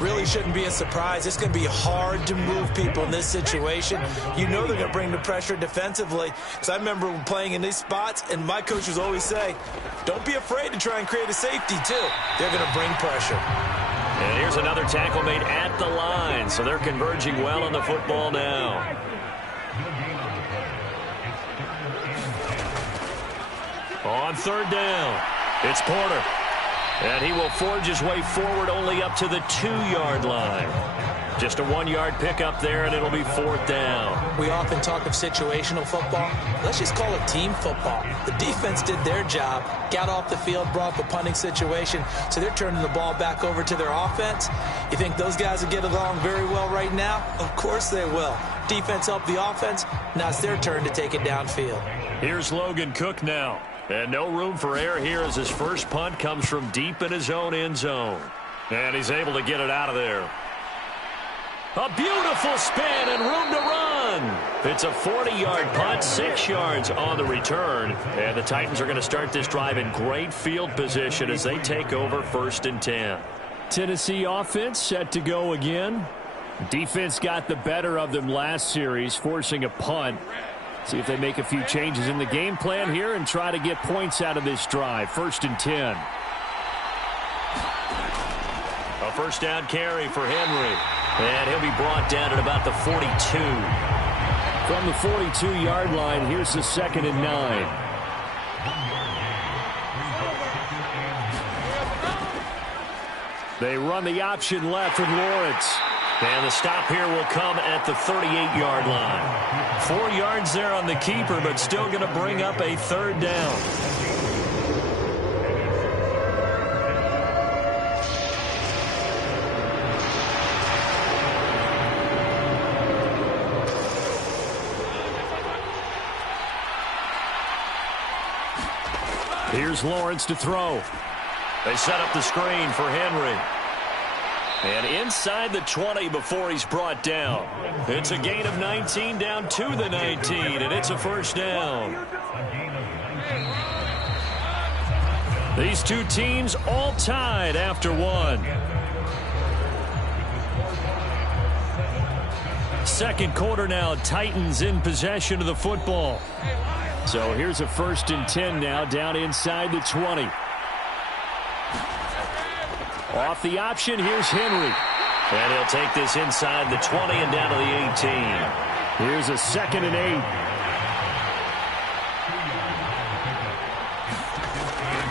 Really shouldn't be a surprise. It's going to be hard to move people in this situation. You know they're going to bring the pressure defensively. Because I remember playing in these spots, and my coaches always say, don't be afraid to try and create a safety, too. They're going to bring pressure. And here's another tackle made at the line. So they're converging well on the football now. On 3rd down, it's Porter. And he will forge his way forward only up to the 2-yard line. Just a 1-yard pickup there, and it'll be 4th down. We often talk of situational football. Let's just call it team football. The defense did their job, got off the field, brought the punting situation, so they're turning the ball back over to their offense. You think those guys will get along very well right now? Of course they will. Defense helped the offense. Now it's their turn to take it downfield. Here's Logan Cook now. And no room for error here as his first punt comes from deep in his own end zone. And he's able to get it out of there. A beautiful spin and room to run. one. It's a 40-yard punt, 6 yards on the return. And the Titans are going to start this drive in great field position as they take over 1st and 10. Tennessee offense set to go again. Defense got the better of them last series, forcing a punt. See if they make a few changes in the game plan here and try to get points out of this drive. 1st and 10. A first down carry for Henry. And he'll be brought down at about the 42. From the 42-yard line, here's the 2nd and 9. They run the option left with Lawrence. And the stop here will come at the 38-yard line. 4 yards there on the keeper, but still going to bring up a 3rd down. Here's Lawrence to throw. They set up the screen for Henry. And inside the 20 before he's brought down. It's a gain of 19 down to the 19, and it's a 1st down. These two teams all tied after one. Second quarter now, Titans in possession of the football. So here's a 1st and 10 now, down inside the 20. Off the option, here's Henry. And he'll take this inside the 20 and down to the 18. Here's a 2nd and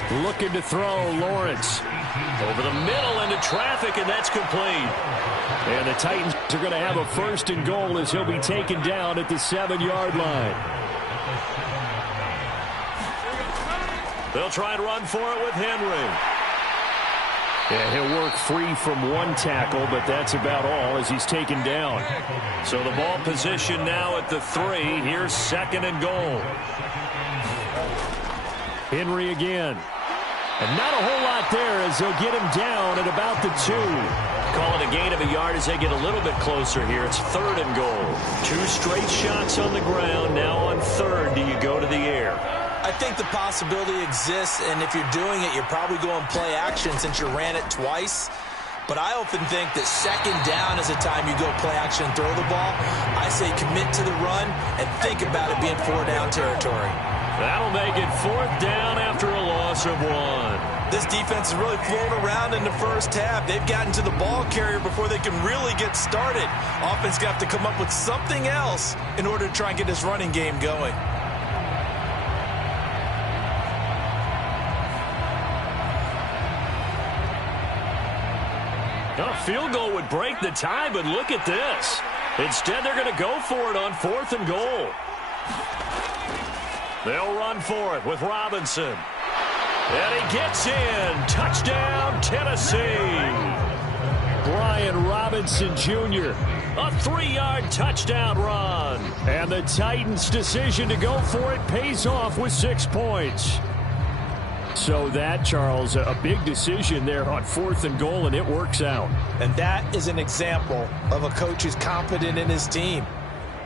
8. Looking to throw, Lawrence. Over the middle into traffic, and that's complete. And the Titans are going to have a 1st and goal as he'll be taken down at the 7-yard line. They'll try and run for it with Henry. Yeah, he'll work free from one tackle, but that's about all as he's taken down. So the ball position now at the 3. Here's 2nd and goal. Henry again. And not a whole lot there as they'll get him down at about the 2. Call it a gain of a yard as they get a little bit closer here. It's 3rd and goal. 2 straight shots on the ground. Now on 3rd, do you go to the air? I think the possibility exists, and if you're doing it, you're probably going play action since you ran it twice. But I often think that 2nd down is the time you go play action and throw the ball. I say commit to the run and think about it being 4-down territory. That'll make it 4th down after a loss of 1. This defense is really flown around in the first half. They've gotten to the ball carrier before they can really get started. Offense got to come up with something else in order to try and get this running game going. A field goal would break the tie, but look at this. Instead, they're going to go for it on 4th and goal. They'll run for it with Robinson. And he gets in. Touchdown, Tennessee. Brian Robinson Jr. A 3-yard touchdown run. And the Titans' decision to go for it pays off with 6 points. So that, Charles, a big decision there on 4th and goal, and it works out. And that is an example of a coach who's confident in his team.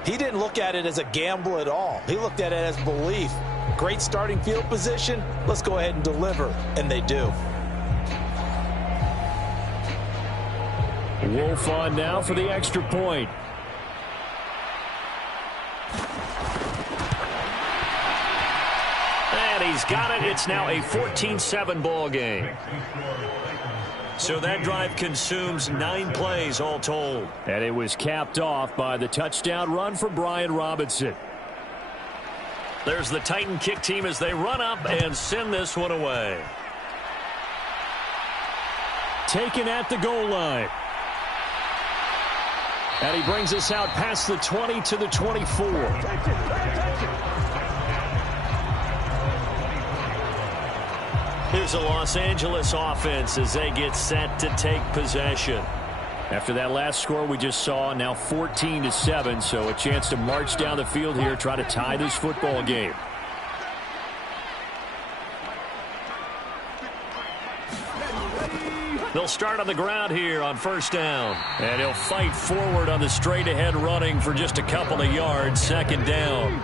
He didn't look at it as a gamble at all. He looked at it as belief. Great starting field position. Let's go ahead and deliver. And they do. Wolf on now for the extra point. And he's got it. It's now a 14-7 ball game. So that drive consumes 9 plays all told. And it was capped off by the touchdown run for Brian Robinson. There's the Titan kick team as they run up and send this one away. Taken at the goal line. And he brings us out past the 20 to the 24. Here's the Los Angeles offense as they get set to take possession. After that last score we just saw, now 14-7, so a chance to march down the field here, try to tie this football game. They'll start on the ground here on first down. And he'll fight forward on the straight-ahead running for just a couple of yards. Second down.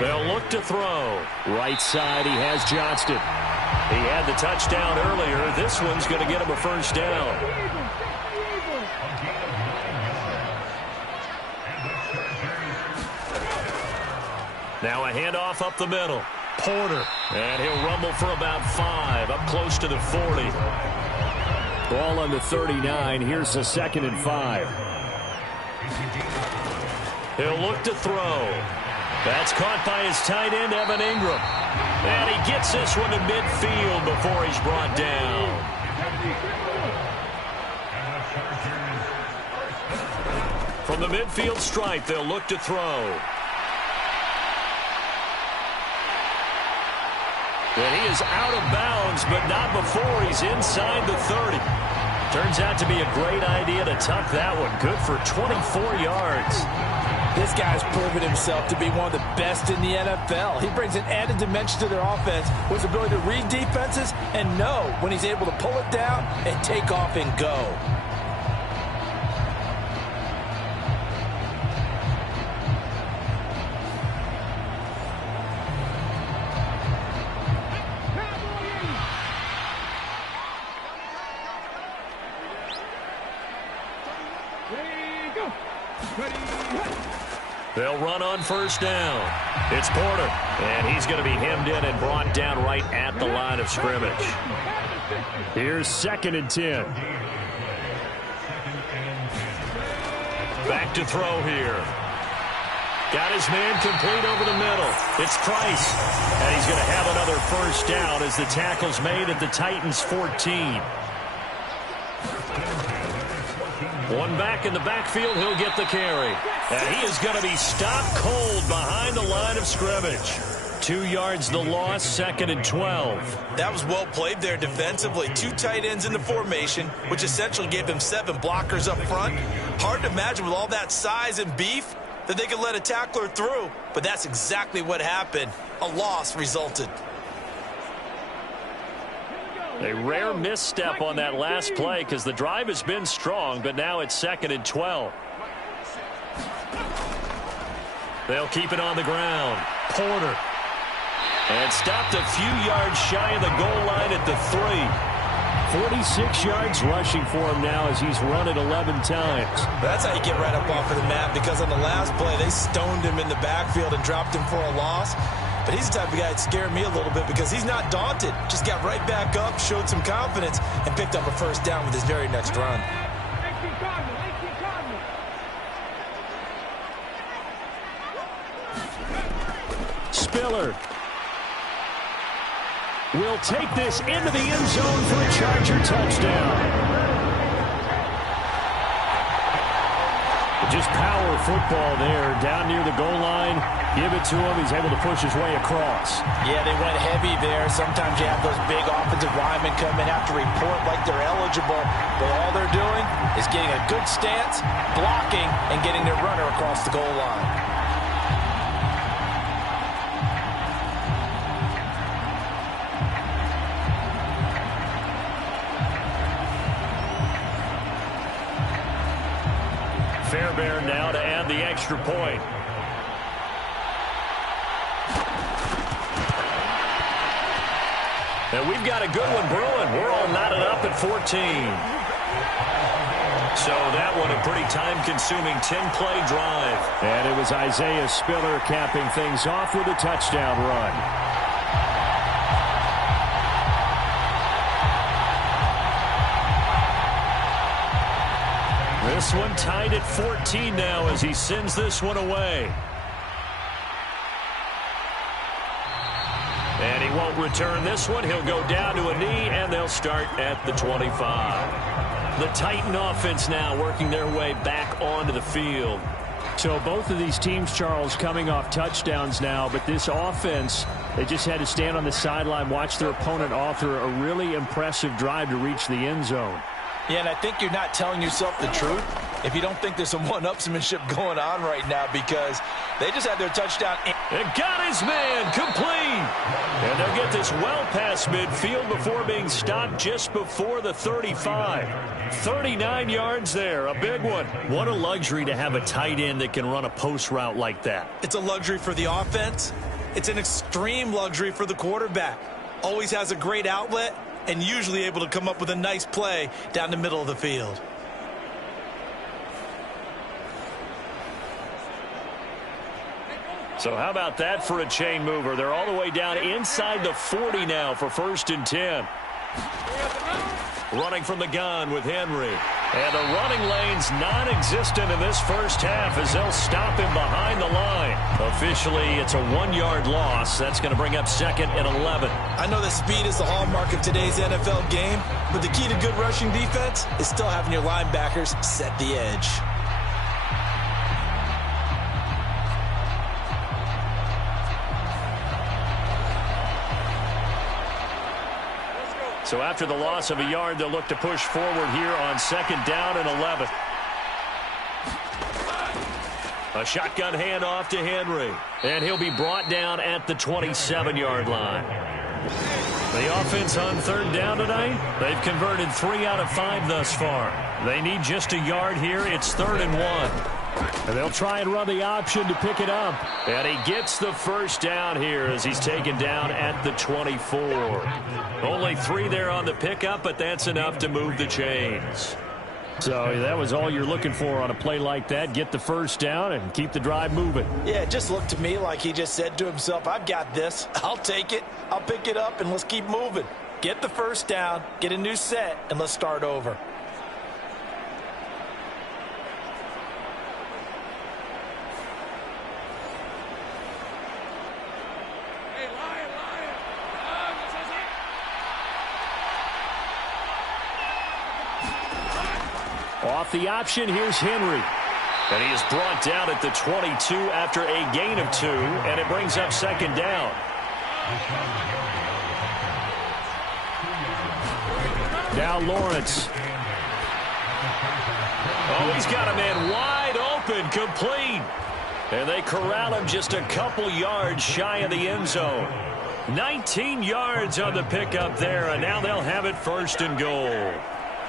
They'll look to throw. Right side, he has Johnston. He had the touchdown earlier. This one's going to get him a first down. Now a handoff up the middle. Porter. And he'll rumble for about 5, up close to the 40. Ball on the 39. Here's a 2nd and 5. He'll look to throw. That's caught by his tight end, Evan Ingram. And he gets this one to midfield before he's brought down. From the midfield stripe, they'll look to throw. And he is out of bounds, but not before he's inside the 30. Turns out to be a great idea to tuck that one. Good for 24 yards. This guy's proven himself to be one of the best in the NFL. He brings an added dimension to their offense with his ability to read defenses and know when he's able to pull it down and take off and go. They'll run on first down. It's Porter, and he's going to be hemmed in and brought down right at the line of scrimmage. Here's 2nd and 10. Back to throw here. Got his man complete over the middle. It's Price, and he's going to have another first down as the tackle's made at the Titans' 14. One back in the backfield, he'll get the carry. And he is going to be stopped cold behind the line of scrimmage. 2 yards the loss, 2nd and 12. That was well played there defensively. 2 tight ends in the formation, which essentially gave them 7 blockers up front. Hard to imagine with all that size and beef that they could let a tackler through. But that's exactly what happened. A loss resulted. A rare misstep on that last play because the drive has been strong, but now it's 2nd and 12. They'll keep it on the ground. Porter. And stopped a few yards shy of the goal line at the 3. 46 yards rushing for him now as he's run it 11 times. That's how you get right up off of the mat, because on the last play, they stoned him in the backfield and dropped him for a loss. But he's the type of guy that scared me a little bit because he's not daunted. Just got right back up, showed some confidence, and picked up a first down with his very next run. Spiller will take this into the end zone for a Charger touchdown. Just power football there, down near the goal line. Give it to him. He's able to push his way across. Yeah, they went heavy there. Sometimes you have those big offensive linemen come in, have to report like they're eligible. But all they're doing is getting a good stance, blocking, and getting their runner across the goal line. Fairbairn now to add the extra point. And we've got a good one brewing. We're all knotted up at 14. So that one a pretty time-consuming 10-play drive. And it was Isaiah Spiller capping things off with a touchdown run. This one tied at 14 now as he sends this one away. And he won't return this one. He'll go down to a knee, and they'll start at the 25. The Titan offense now working their way back onto the field. So both of these teams, Charles, coming off touchdowns now, but this offense, they just had to stand on the sideline, watch their opponent author a really impressive drive to reach the end zone. Yeah, and I think you're not telling yourself the truth if you don't think there's some one-upsmanship going on right now, because they just had their touchdown. And got his man complete. And they'll get this well past midfield before being stopped just before the 35. 39 yards there, a big one. What a luxury to have a tight end that can run a post route like that. It's a luxury for the offense. It's an extreme luxury for the quarterback. Always has a great outlet and usually able to come up with a nice play down the middle of the field. So how about that for a chain mover? They're all the way down inside the 40 now for 1st and 10. Running from the gun with Henry. And the running lane's non-existent in this first half as they'll stop him behind the line. Officially, it's a 1-yard loss. That's going to bring up 2nd and 11. I know that speed is the hallmark of today's NFL game, but the key to good rushing defense is still having your linebackers set the edge. So after the loss of a yard, they'll look to push forward here on 2nd down and 11. A shotgun handoff to Henry. And he'll be brought down at the 27-yard line. The offense on 3rd down tonight, they've converted 3 out of 5 thus far. They need just a yard here. It's 3rd and 1. And they'll try and run the option to pick it up. And he gets the first down here as he's taken down at the 24. Only 3 there on the pickup, but that's enough to move the chains. So that was all you're looking for on a play like that. Get the first down and keep the drive moving. Yeah, it just looked to me like he just said to himself, I've got this. I'll take it. I'll pick it up, and let's keep moving. Get the first down, get a new set, and let's start over. Off the option, here's Henry. And he is brought down at the 22 after a gain of 2, and it brings up 2nd down. Now Lawrence. Oh, he's got a man wide open, complete. And they corral him just a couple yards shy of the end zone. 19 yards on the pickup there, and now they'll have it 1st and goal.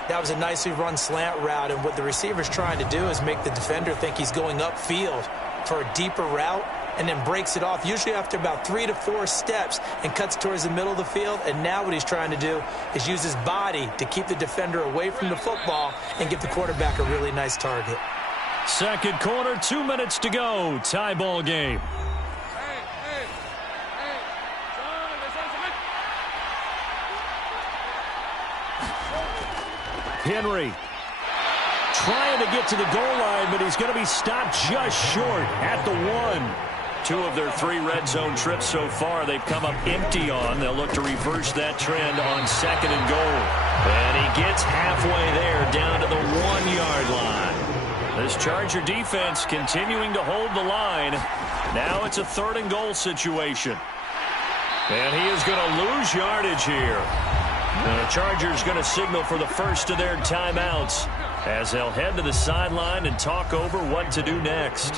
That was a nicely run slant route, and what the receiver's trying to do is make the defender think he's going upfield for a deeper route and then breaks it off, usually after about 3 to 4 steps, and cuts towards the middle of the field. And now what he's trying to do is use his body to keep the defender away from the football and give the quarterback a really nice target. 2nd quarter, 2 minutes to go. Tie ball game. Henry trying to get to the goal line, but he's going to be stopped just short at the 1. 2 of their 3 red zone trips so far they've come up empty on. They'll look to reverse that trend on 2nd and goal. And he gets halfway there down to the 1-yard line. This Charger defense continuing to hold the line. Now it's a 3rd and goal situation. And he is going to lose yardage here. The Chargers going to signal for the first of their timeouts as they'll head to the sideline and talk over what to do next.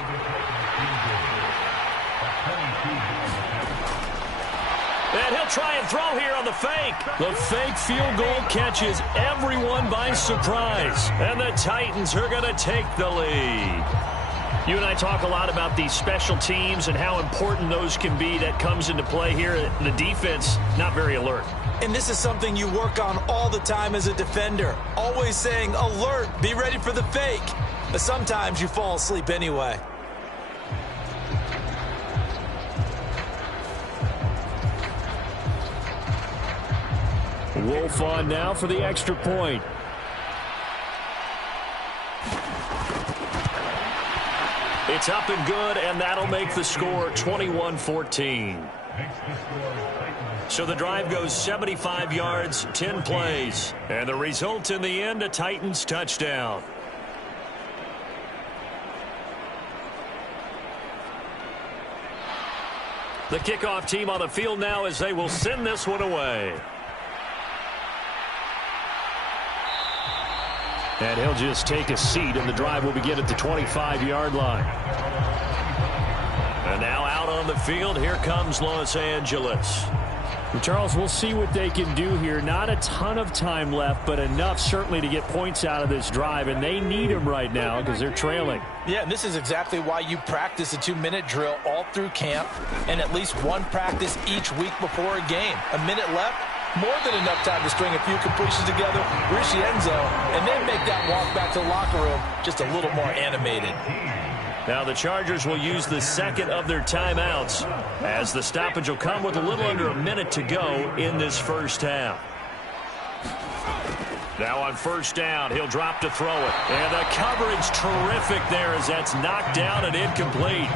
And he'll try and throw here on the fake. The fake field goal catches everyone by surprise. And the Titans are going to take the lead. You and I talk a lot about these special teams and how important those can be. That comes into play here. The defense, not very alert. And this is something you work on all the time as a defender. Always saying, alert, be ready for the fake. But sometimes you fall asleep anyway. Wolf on now for the extra point. It's up and good, and that'll make the score 21-14. So the drive goes 75 yards, 10 plays. And the result in the end, a Titans touchdown. The kickoff team on the field now as they will send this one away. And he'll just take a seat, and the drive will begin at the 25-yard line. And now out on the field, here comes Los Angeles. And Charles, we'll see what they can do here. Not a ton of time left, but enough certainly to get points out of this drive, and they need them right now because they're trailing. Yeah, and this is exactly why you practice a 2-minute drill all through camp and at least one practice each week before a game. A minute left, more than enough time to string a few completions together, reach the end zone, and then make that walk back to the locker room just a little more animated. Now the Chargers will use the second of their timeouts as the stoppage will come with a little under a minute to go in this first half. Now on first down, he'll drop to throw it. And the coverage terrific there as that's knocked down and incomplete.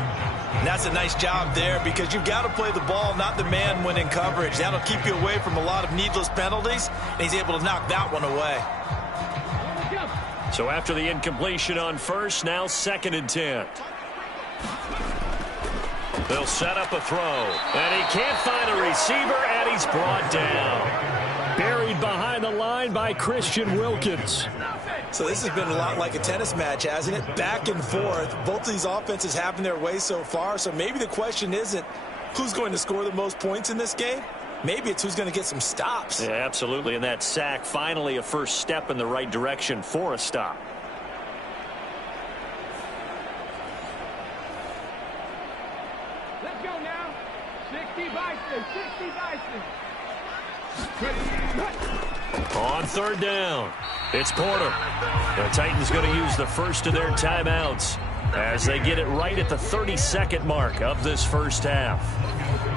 And that's a nice job there because you've got to play the ball, not the man when in coverage. That'll keep you away from a lot of needless penalties, and he's able to knock that one away. So after the incompletion on first, now 2nd and 10. They'll set up a throw. And he can't find a receiver, and he's brought down. Buried behind the line by Christian Wilkins. So this has been a lot like a tennis match, hasn't it? Back and forth. Both of these offenses having their way so far. So maybe the question isn't who's going to score the most points in this game. Maybe it's who's going to get some stops. Yeah, absolutely. And that sack, finally a first step in the right direction for a stop. Let's go now. 60 Bison. 60 Bison. On third down, it's Porter. The Titans going to use the first of their timeouts as they get it right at the 32nd mark of this first half.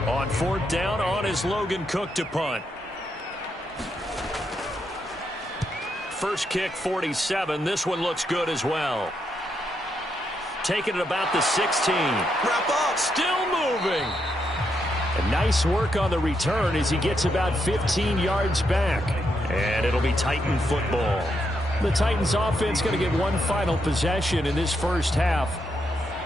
On fourth down, on is Logan Cook to punt. First kick, 47. This one looks good as well. Taking it about the 16. Wrap up. Still moving. And nice work on the return as he gets about 15 yards back. And it'll be Titan football. The Titans offense going to get one final possession in this first half.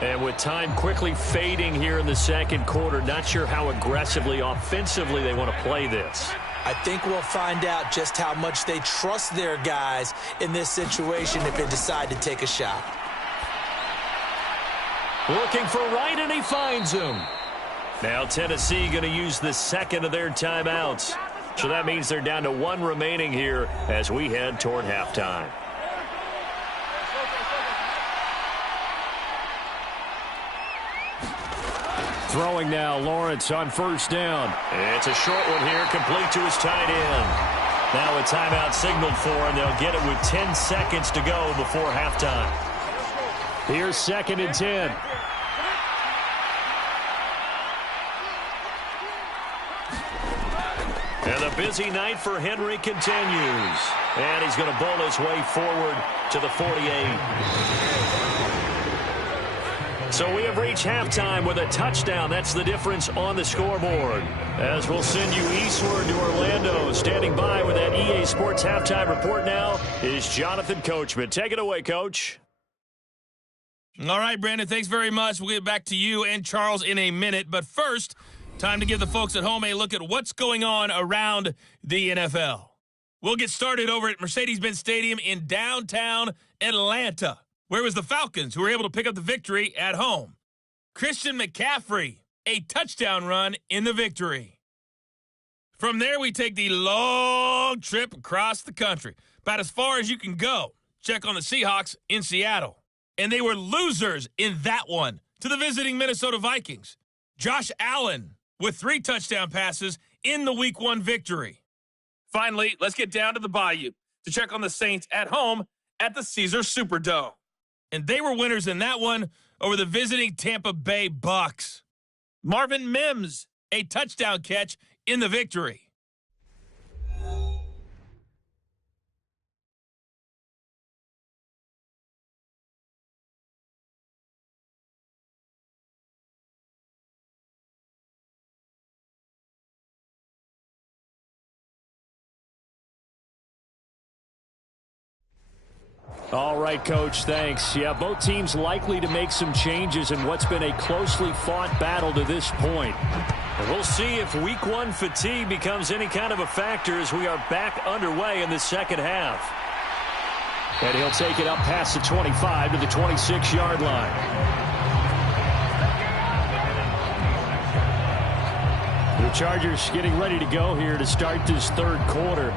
And with time quickly fading here in the second quarter, not sure how aggressively, offensively they want to play this. I think we'll find out just how much they trust their guys in this situation if they decide to take a shot. Looking for right, and he finds him. Now Tennessee going to use the second of their timeouts. So that means they're down to one remaining here as we head toward halftime. Throwing now, Lawrence on first down. It's a short one here, complete to his tight end. Now a timeout signaled for, and they'll get it with 10 seconds to go before halftime. Here's 2nd and 10. And the busy night for Henry continues. And he's going to bowl his way forward to the 48. So we have reached halftime with a touchdown. That's the difference on the scoreboard. As we'll send you eastward to Orlando. Standing by with that EA Sports halftime report now is Jonathan Coachman. Take it away, Coach. All right, Brandon, thanks very much. We'll get back to you and Charles in a minute. But first, time to give the folks at home a look at what's going on around the NFL. We'll get started over at Mercedes-Benz Stadium in downtown Atlanta, where it was the Falcons who were able to pick up the victory at home. Christian McCaffrey, a touchdown run in the victory. From there, we take the long trip across the country, about as far as you can go. Check on the Seahawks in Seattle. And they were losers in that one to the visiting Minnesota Vikings. Josh Allen with 3 touchdown passes in the Week 1 victory. Finally, let's get down to the Bayou to check on the Saints at home at the Caesars Superdome. And they were winners in that one over the visiting Tampa Bay Bucks. Marvin Mims, a touchdown catch in the victory. All right, Coach, thanks. Yeah, both teams likely to make some changes in what's been a closely fought battle to this point. And we'll see if Week 1 fatigue becomes any kind of a factor as we are back underway in the second half. And he'll take it up past the 25 to the 26-yard line. The Chargers getting ready to go here to start this third quarter.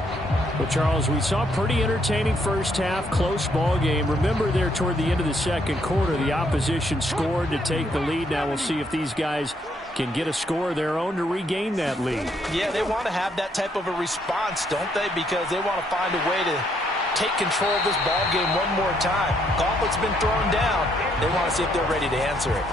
But, Charles, we saw a pretty entertaining first half, close ball game. Remember there toward the end of the second quarter, the opposition scored to take the lead. Now we'll see if these guys can get a score of their own to regain that lead. Yeah, they want to have that type of a response, don't they? Because they want to find a way to take control of this ball game one more time. Gauntlet's been thrown down. They want to see if they're ready to answer it.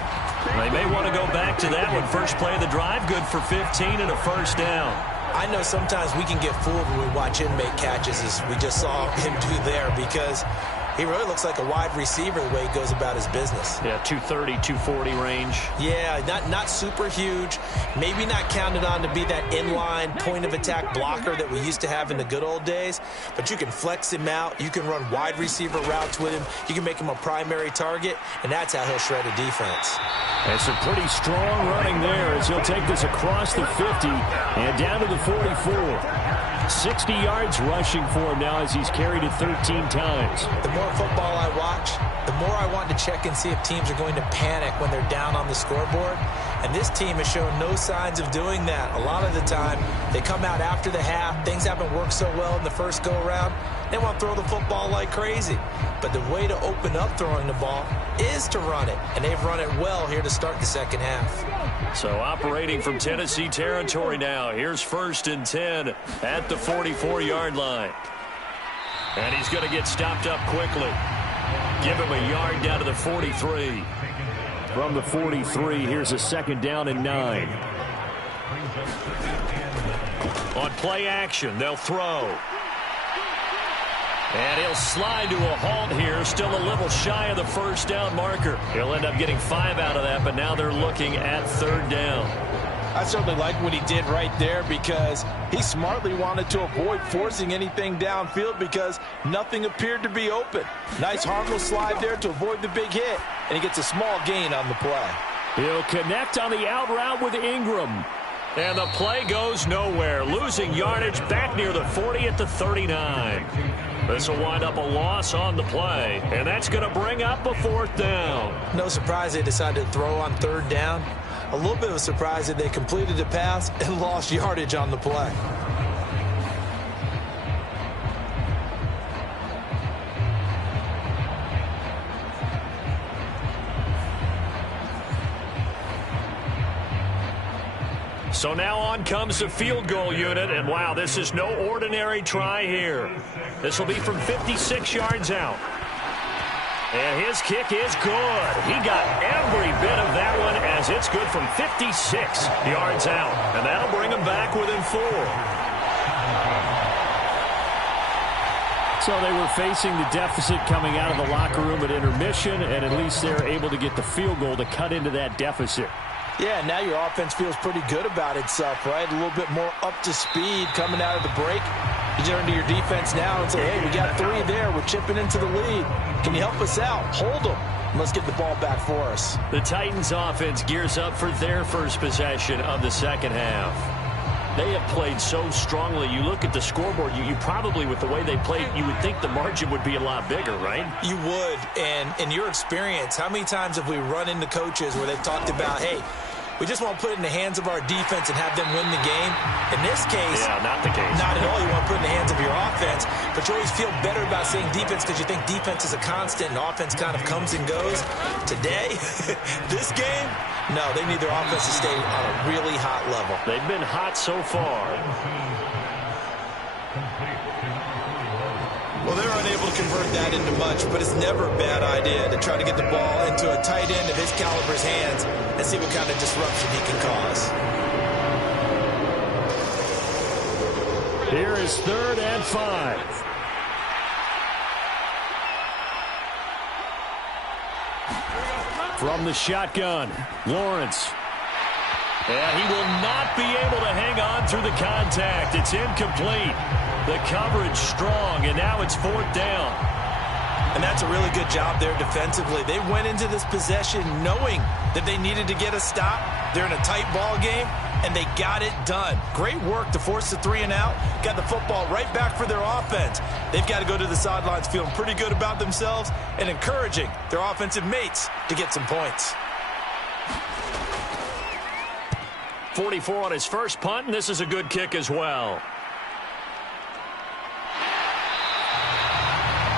They may want to go back to that one. First play of the drive, good for 15 and a first down. I know sometimes we can get fooled when we watch him make catches, as we just saw him do there, because he really looks like a wide receiver the way he goes about his business. Yeah, 230, 240 range. Yeah, not super huge. Maybe not counted on to be that inline point-of-attack blocker that we used to have in the good old days. But you can flex him out. You can run wide receiver routes with him. You can make him a primary target, and that's how he'll shred a defense. That's a pretty strong running there as he'll take this across the 50 and down to the 44. 60 yards rushing for him now as he's carried it 13 times. The more football I watch, the more I want to check and see if teams are going to panic when they're down on the scoreboard. And this team has shown no signs of doing that. A lot of the time, they come out after the half. Things haven't worked so well in the first go-around. They want to throw the football like crazy. But the way to open up throwing the ball is to run it. And they've run it well here to start the second half. So operating from Tennessee territory now. Here's 1st and 10 at the 44-yard line. And he's going to get stopped up quickly. Give him a yard down to the 43. From the 43, here's a 2nd down and 9. On play action, they'll throw. And he'll slide to a halt here, still a little shy of the first down marker. He'll end up getting 5 out of that, but now they're looking at 3rd down. I certainly like what he did right there because he smartly wanted to avoid forcing anything downfield because nothing appeared to be open. Nice harmless slide there to avoid the big hit, and he gets a small gain on the play. He'll connect on the out route with Ingram. And the play goes nowhere, losing yardage back near the 40 at the 39. This will wind up a loss on the play, and that's going to bring up a 4th down. No surprise they decided to throw on 3rd down. A little bit of a surprise that they completed the pass and lost yardage on the play. So now on comes the field goal unit, and wow, this is no ordinary try here. This will be from 56 yards out. And his kick is good. He got every bit of that one as it's good from 56 yards out. And that'll bring him back within 4. So they were facing the deficit coming out of the locker room at intermission, and at least they're able to get the field goal to cut into that deficit. Yeah, now your offense feels pretty good about itself, right? A little bit more up to speed coming out of the break. You turn to your defense now and say, hey, we got 3 there. We're chipping into the lead. Can you help us out? Hold them. Let's get the ball back for us. The Titans offense gears up for their first possession of the second half. They have played so strongly. You look at the scoreboard, you probably, with the way they played, you would think the margin would be a lot bigger, right? You would. And in your experience, how many times have we run into coaches where they've talked about, hey, we just want to put it in the hands of our defense and have them win the game? In this case, yeah, not the case. Not at all. You want to put it in the hands of your offense, but you always feel better about saying defense because you think defense is a constant and offense kind of comes and goes. Today, this game, no, they need their offense to stay on a really hot level. They've been hot so far. Well, they're unable to convert that into much, but it's never a bad idea to try to get the ball into a tight end of his caliber's hands and see what kind of disruption he can cause. Here is 3rd and 5. From the shotgun, Lawrence. And he will not be able to hang on through the contact. It's incomplete. The coverage strong, and now it's 4th down. And that's a really good job there defensively. They went into this possession knowing that they needed to get a stop. They're in a tight ball game. and they got it done. Great work to force the 3 and out. Got the football right back for their offense. They've got to go to the sidelines feeling pretty good about themselves and encouraging their offensive mates to get some points. 44 on his first punt, and this is a good kick as well.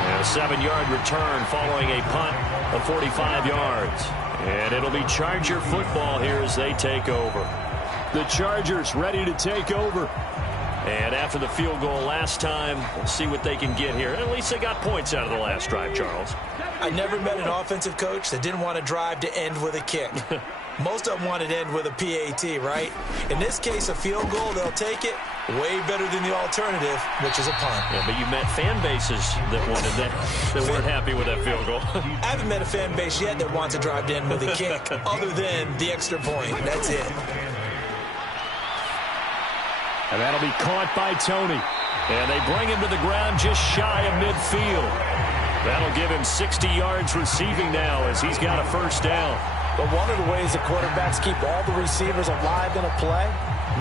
And a 7-yard return following a punt of 45 yards. And it'll be Charger football here as they take over. The Chargers ready to take over. And after the field goal last time, we'll see what they can get here. At least they got points out of the last drive, Charles. I never met an offensive coach that didn't want to drive to end with a kick. Most of them wanted to end with a PAT, right? In this case, a field goal, they'll take it. Way better than the alternative, which is a punt. Yeah, but you met fan bases that wanted that weren't happy with that field goal. I haven't met a fan base yet that wants to drive to end with a kick, other than the extra point. That's it. And that'll be caught by Tony. And they bring him to the ground just shy of midfield. That'll give him 60 yards receiving now as he's got a first down. But one of the ways the quarterbacks keep all the receivers alive in a play,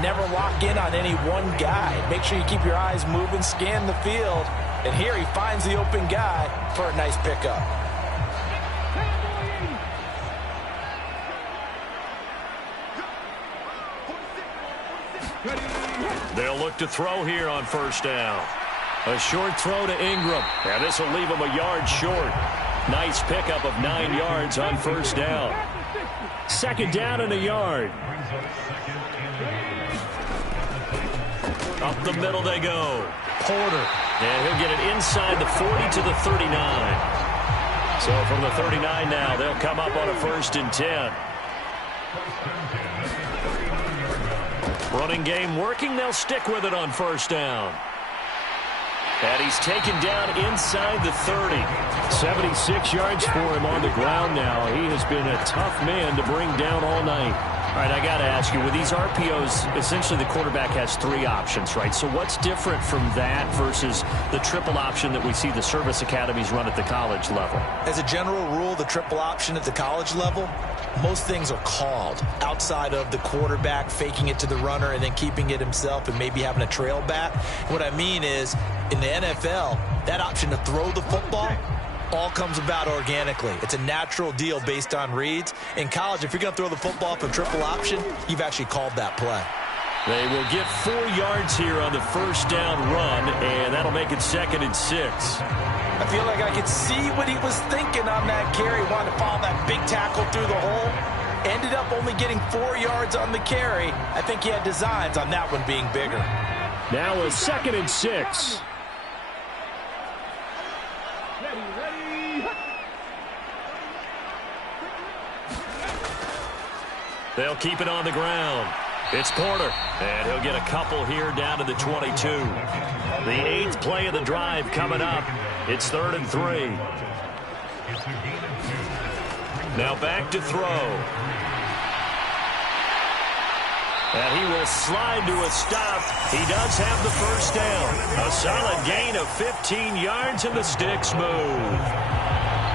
never lock in on any one guy. Make sure you keep your eyes moving, scan the field. And here he finds the open guy for a nice pickup. They'll look to throw here on first down. A short throw to Ingram. And this will leave him a yard short. Nice pickup of 9 yards on first down. Second down and a yard. Up the middle they go. Porter. And he'll get it inside the 40 to the 39. So from the 39 now, they'll come up on a 1st and 10. Running game working. They'll stick with it on first down. And he's taken down inside the 30. 76 yards for him on the ground now. He has been a tough man to bring down all night. All right, I got to ask you, with these RPOs, essentially the quarterback has 3 options, right? So what's different from that versus the triple option that we see the service academies run at the college level? As a general rule, the triple option at the college level, most things are called outside of the quarterback faking it to the runner and then keeping it himself and maybe having a trail back. What I mean is, in the NFL, that option to throw the football all comes about organically. It's a natural deal based on reads. In college, if you're going to throw the football for triple option, you've actually called that play. They will get 4 yards here on the first down run, and that'll make it 2nd and 6. I feel like I could see what he was thinking on that carry. Wanted to follow that big tackle through the hole. Ended up only getting 4 yards on the carry. I think he had designs on that one being bigger. Now a 2nd and 6. They'll keep it on the ground. It's Porter, and he'll get a couple here down to the 22. The 8th play of the drive coming up. It's 3rd and 3. Now back to throw. And he will slide to a stop. He does have the first down. A solid gain of 15 yards, and the sticks move.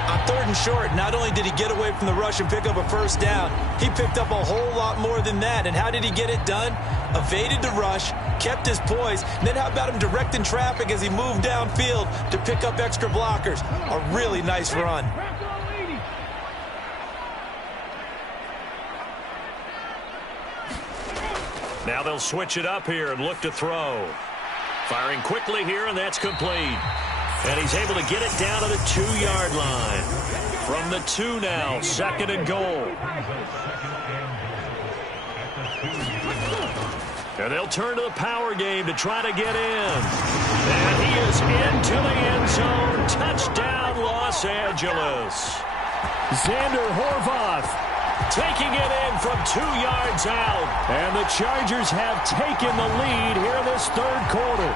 On 3rd and short, not only did he get away from the rush and pick up a first down, he picked up a whole lot more than that. And how did he get it done? Evaded the rush, kept his poise, and then how about him directing traffic as he moved downfield to pick up extra blockers? A really nice run. Now they'll switch it up here and look to throw. Firing quickly here, and that's complete. And he's able to get it down to the 2-yard line. From the 2 now, 2nd and goal. And they'll turn to the power game to try to get in. And he is into the end zone. Touchdown, Los Angeles. Xander Horvath taking it in from 2 yards out. And the Chargers have taken the lead here in this 3rd quarter.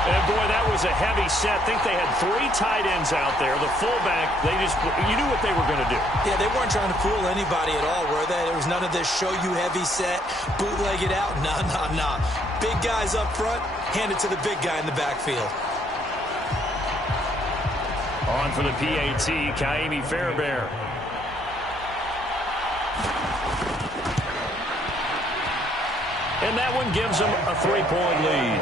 And, boy, that was a heavy set. I think they had 3 tight ends out there. The fullback, you knew what they were going to do. Yeah, they weren't trying to fool anybody at all, were they? There was none of this show-you-heavy set, bootleg it out. Nah. Big guys up front, hand it to the big guy in the backfield. On for the PAT, Kaimi Fairbairn. and that one gives them a 3-point lead.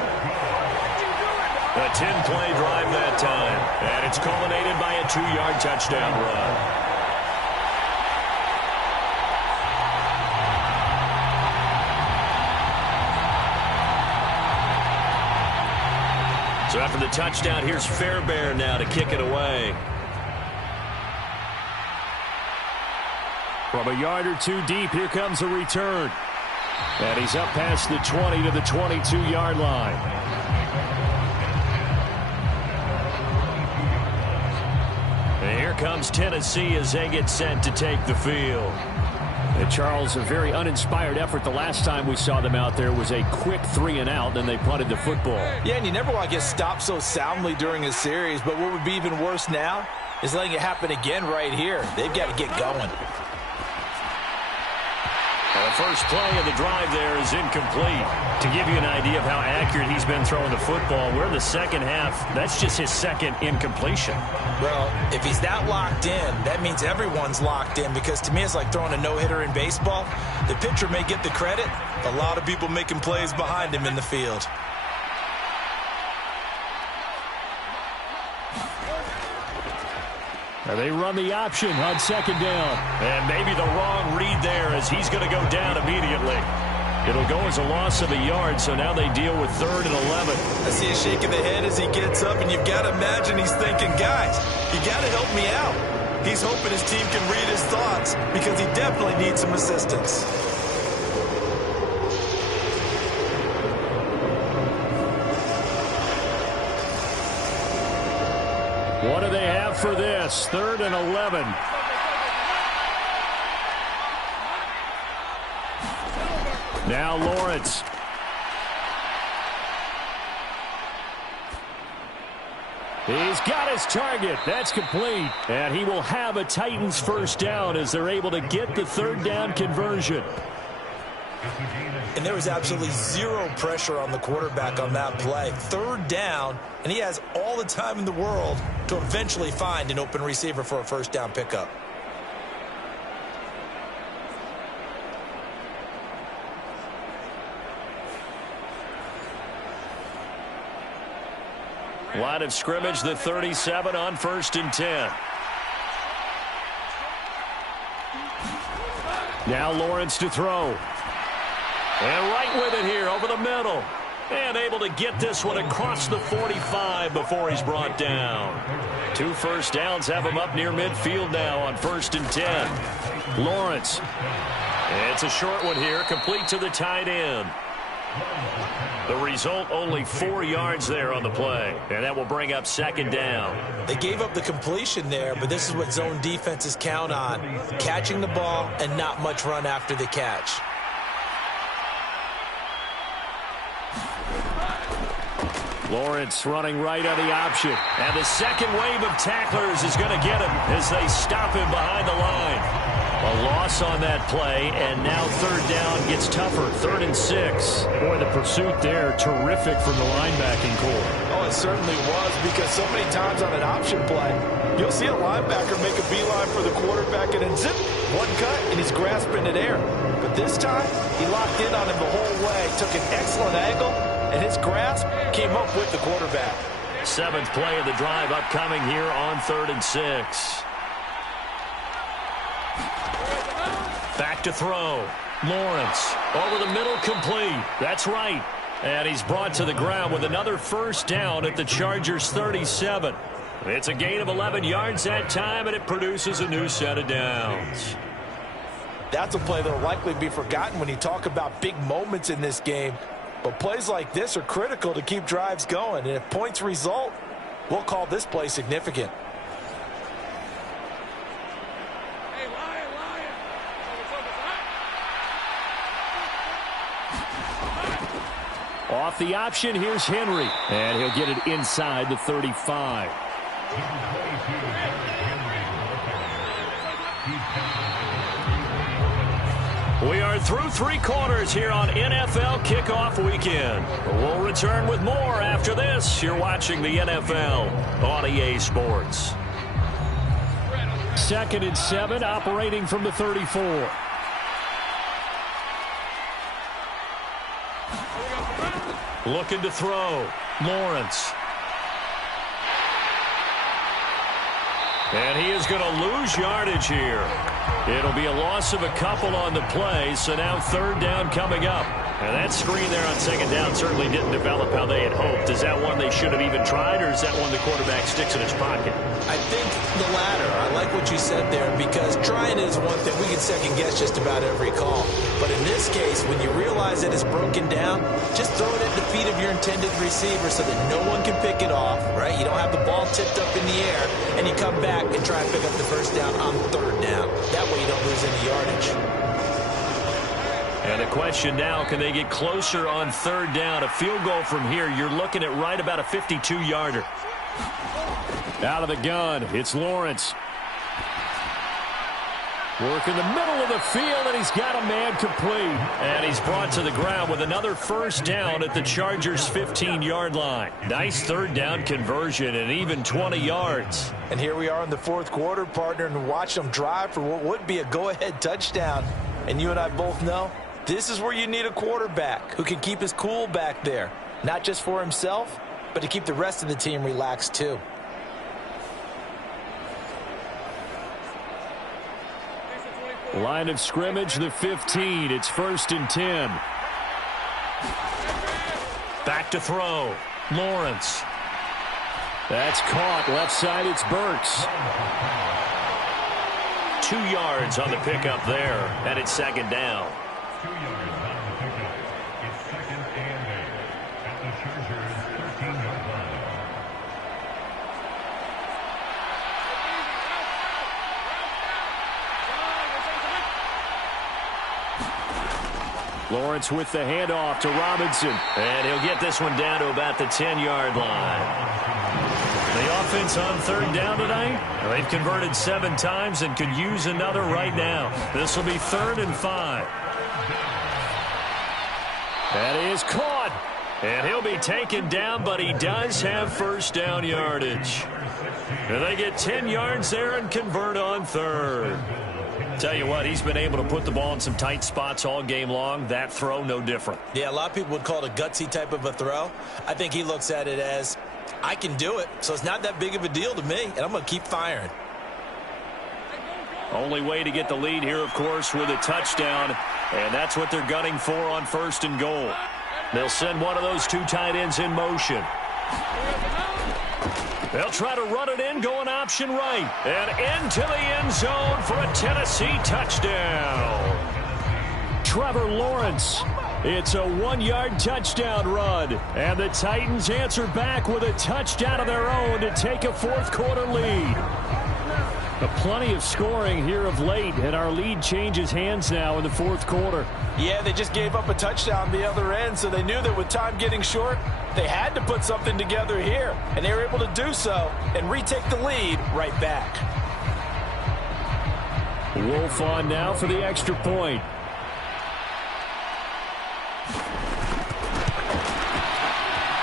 A 10-play drive that time, and it's culminated by a 2-yard touchdown run. So after the touchdown, here's Fairbairn now to kick it away. From a yard or two deep, here comes a return. And he's up past the 20 to the 22-yard line. And here comes Tennessee as they get set to take the field. And Charles, a very uninspired effort. The last time we saw them out there was a quick 3-and-out, and they punted the football. Yeah, and you never want to get stopped so soundly during a series, but what would be even worse now is letting it happen again right here. They've got to get going. The first play of the drive there is incomplete. To give you an idea of how accurate he's been throwing the football, we're in the second half. That's just his second incompletion. Well, if he's that locked in, that means everyone's locked in, because to me it's like throwing a no-hitter in baseball. The pitcher may get the credit. A lot of people making plays behind him in the field. They run the option on second down. And maybe the wrong read there, as he's going to go down immediately. It'll go as a loss of a yard, so now they deal with 3rd and 11. I see a shake of the head as he gets up, and you've got to imagine he's thinking, guys, you got to help me out. He's hoping his team can read his thoughts, because he definitely needs some assistance. What do they have for this? 3rd and 11. Now Lawrence. He's got his target. That's complete. And he will have a Titans first down as they're able to get the 3rd down conversion. And there was absolutely zero pressure on the quarterback on that play. 3rd down, and he has all the time in the world to eventually find an open receiver for a first down pickup. Line of scrimmage, the 37 on 1st and 10. Now Lawrence to throw. And right with it here over the middle. And able to get this one across the 45 before he's brought down. 2 first downs have him up near midfield now on 1st and 10. Lawrence. It's a short one here, complete to the tight end. The result, only 4 yards there on the play. And that will bring up 2nd down. They gave up the completion there, but this is what zone defenses count on. Catching the ball and not much run after the catch. Lawrence running right on the option. And the second wave of tacklers is going to get him as they stop him behind the line. A loss on that play, and now 3rd down gets tougher. 3rd and 6. Boy, the pursuit there, terrific from the linebacking core. Oh, it certainly was, because so many times on an option play, you'll see a linebacker make a beeline for the quarterback, and then zip, one cut, and he's grasping it air. But this time, he locked in on him the whole way, took an excellent angle, and his grasp came up with the quarterback. 7th play of the drive upcoming here on 3rd and 6. Back to throw. Lawrence over the middle, complete. That's right. And he's brought to the ground with another first down at the Chargers' 37. It's a gain of 11 yards that time, and it produces a new set of downs. That's a play that will likely be forgotten when you talk about big moments in this game. But plays like this are critical to keep drives going. And if points result, we'll call this play significant. Off the option, here's Henry. And he'll get it inside the 35. We are through 3 quarters here on NFL Kickoff Weekend. We'll return with more after this. You're watching the NFL on EA Sports. 2nd and 7, operating from the 34. Looking to throw. Lawrence. And he is going to lose yardage here. It'll be a loss of a couple on the play, so now third down coming up. And that screen there on second down certainly didn't develop how they had hoped. Is that one they should have even tried, or is that one the quarterback sticks in his pocket? I think the latter. I like what you said there, because trying is one thing. We can second-guess just about every call. But in this case, when you realize that it's broken down, just throw it at the feet of your intended receiver so that no one can pick it off, right? You don't have the ball tipped up in the air, and you come back and try and pick up the first down on third down. That way you don't lose any yardage. And the question now, can they get closer on third down? A field goal from here, you're looking at right about a 52-yarder. Out of the gun, it's Lawrence. Work in the middle of the field, and he's got a man complete. And he's brought to the ground with another first down at the Chargers' 15-yard line. Nice third down conversion and even 20 yards. And here we are in the fourth quarter, partner, and watch them drive for what would be a go-ahead touchdown. And you and I both know this is where you need a quarterback who can keep his cool back there, not just for himself, but to keep the rest of the team relaxed too. Line of scrimmage, the 15. It's 1st and 10. Back to throw. Lawrence. That's caught. Left side, it's Burks. 2 yards on the pickup there, and it's second down. 2 yards on the pickup. It's 2nd and 8 at the Chargers' 13-yard line. Lawrence with the handoff to Robinson. And he'll get this one down to about the 10-yard line. The offense on third down tonight, they've converted 7 times and could use another right now. This will be 3rd and 5. That is caught. And he'll be taken down, but he does have first down yardage. And they get 10 yards there and convert on third. Tell you what, he's been able to put the ball in some tight spots all game long. That throw, no different. Yeah, a lot of people would call it a gutsy type of a throw. I think he looks at it as, I can do it, so it's not that big of a deal to me, and I'm going to keep firing. Only way to get the lead here, of course, with a touchdown, and that's what they're gunning for on 1st and goal. They'll send one of those 2 tight ends in motion. They'll try to run it in, going option right, and into the end zone for a Tennessee touchdown. Trevor Lawrence. It's a 1-yard touchdown run, and the Titans answer back with a touchdown of their own to take a fourth-quarter lead. Plenty of scoring here of late, and our lead changes hands now in the fourth quarter. Yeah, they just gave up a touchdown the other end, so they knew that with time getting short, they had to put something together here, and they were able to do so and retake the lead right back. Wolf on now for the extra point.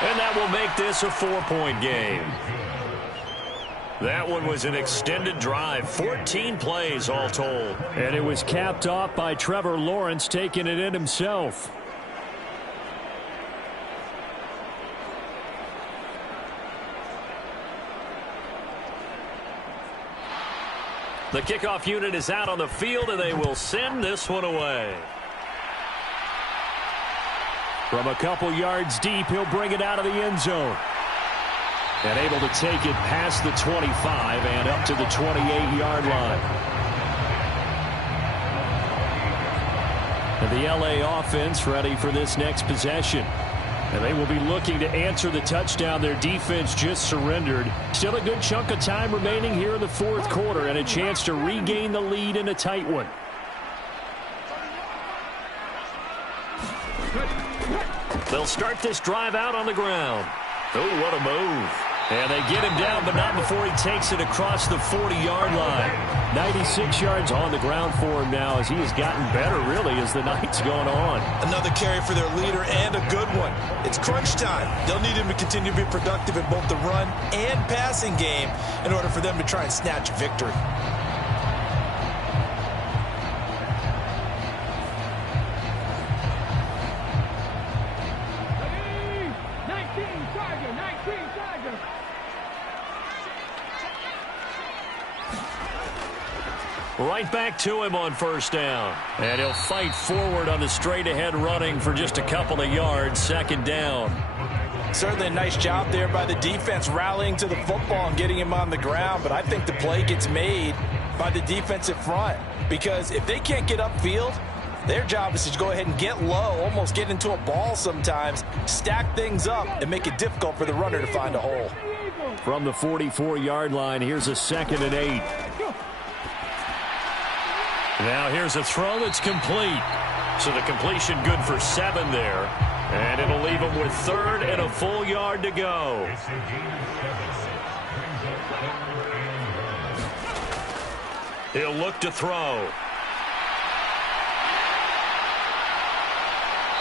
And that will make this a 4-point game. That one was an extended drive, 14 plays all told. And it was capped off by Trevor Lawrence taking it in himself. The kickoff unit is out on the field, and they will send this one away. From a couple yards deep, he'll bring it out of the end zone. And able to take it past the 25 and up to the 28-yard line. And the LA offense ready for this next possession. And they will be looking to answer the touchdown their defense just surrendered. Still a good chunk of time remaining here in the fourth quarter and a chance to regain the lead in a tight one. They'll start this drive out on the ground. Oh, what a move. And they get him down, but not before he takes it across the 40-yard line. 96 yards on the ground for him now as he has gotten better, really, as the night's going on. Another carry for their leader and a good one. It's crunch time. They'll need him to continue to be productive in both the run and passing game in order for them to try and snatch a victory. Charger, 19 Charger. Right back to him on first down. And he'll fight forward on the straight-ahead running for just a couple of yards. Second down. Certainly a nice job there by the defense rallying to the football and getting him on the ground. But I think the play gets made by the defensive front. Because if they can't get upfield, their job is to go ahead and get low, almost get into a ball sometimes, stack things up, and make it difficult for the runner to find a hole. From the 44-yard line, here's a 2nd and 8. Now here's a throw that's complete. So the completion good for 7 there. And it'll leave him with 3rd and a full yard to go. He'll look to throw.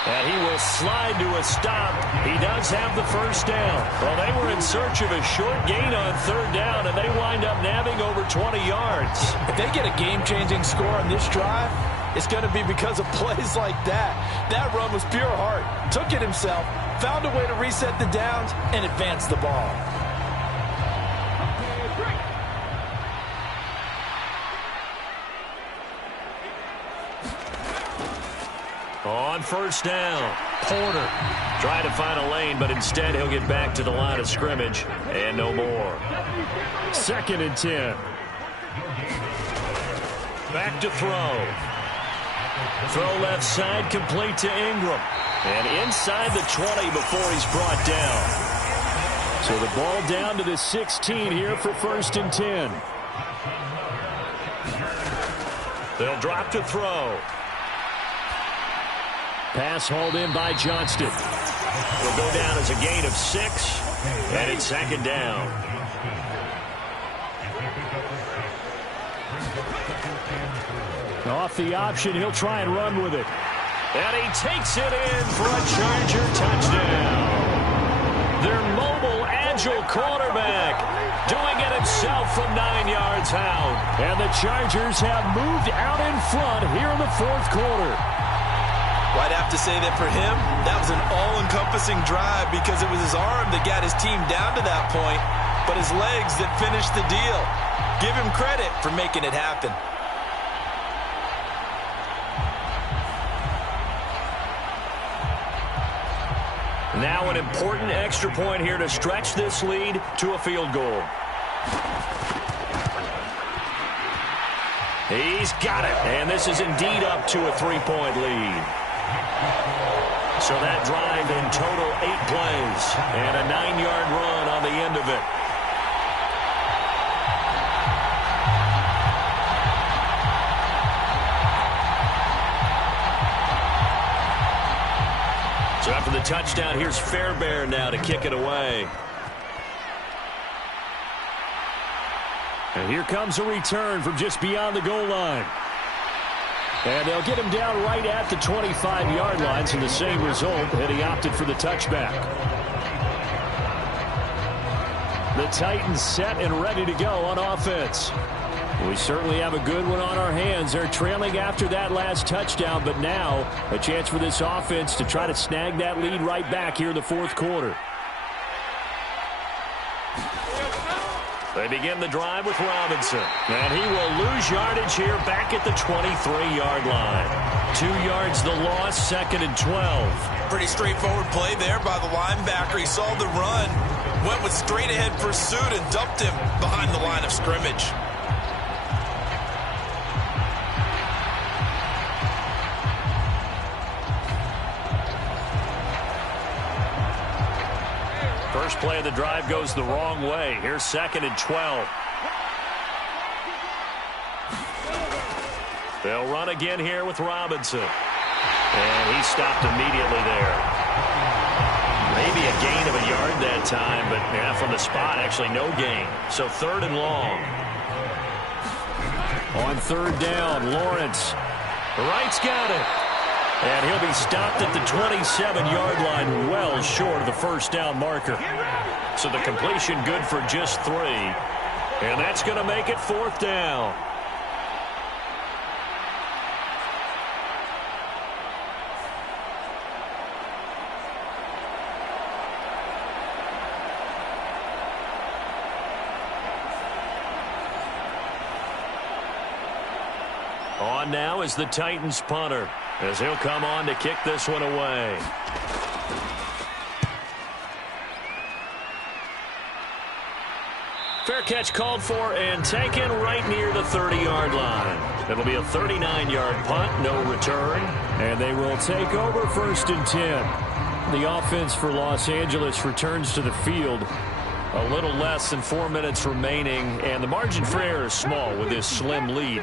And he will slide to a stop. He does have the first down. Well, they were in search of a short gain on 3rd down, and they wind up nabbing over 20 yards. If they get a game-changing score on this drive, it's going to be because of plays like that. That run was pure heart. Took it himself, found a way to reset the downs, and advance the ball. On first down, Porter trying to find a lane, but instead he'll get back to the line of scrimmage and no more. 2nd and 10. Back to throw. Throw left side, complete to Ingram. And inside the 20 before he's brought down. So the ball down to the 16 here for 1st and 10. They'll drop to throw. Pass hauled in by Johnston. Will go down as a gain of 6, and it's 2nd down. Off the option, he'll try and run with it. And he takes it in for a Charger touchdown. Their mobile, agile quarterback doing it himself from 9 yards out. And the Chargers have moved out in front here in the 4th quarter. Well, I'd have to say that for him, that was an all-encompassing drive because it was his arm that got his team down to that point, but his legs that finished the deal. Give him credit for making it happen. Now an important extra point here to stretch this lead to a field goal. He's got it, and this is indeed up to a 3-point lead. So that drive in total 8 plays and a 9-yard run on the end of it. So after the touchdown, here's Fairbairn now to kick it away. And here comes a return from just beyond the goal line. And they'll get him down right at the 25-yard line, so the same result, and he opted for the touchback. The Titans set and ready to go on offense. We certainly have a good one on our hands. They're trailing after that last touchdown, but now a chance for this offense to try to snag that lead right back here in the 4th quarter. They begin the drive with Robinson. And he will lose yardage here back at the 23-yard line. 2 yards the loss, 2nd and 12. Pretty straightforward play there by the linebacker. He saw the run, went with straight-ahead pursuit, and dumped him behind the line of scrimmage. First play of the drive goes the wrong way. Here's 2nd and 12. They'll run again here with Robinson. And he stopped immediately there. Maybe a gain of a yard that time, but yeah, from the spot, actually no gain. So 3rd and long. On 3rd down, Lawrence. Wright's got it. And he'll be stopped at the 27-yard line, well short of the first down marker. So the completion good for just 3. And that's going to make it 4th down. On now is the Titans punter, as he'll come on to kick this one away. Fair catch called for and taken right near the 30-yard line. It'll be a 39-yard punt, no return. And they will take over 1st and 10. The offense for Los Angeles returns to the field. A little less than 4 minutes remaining, and the margin for error is small with this slim lead.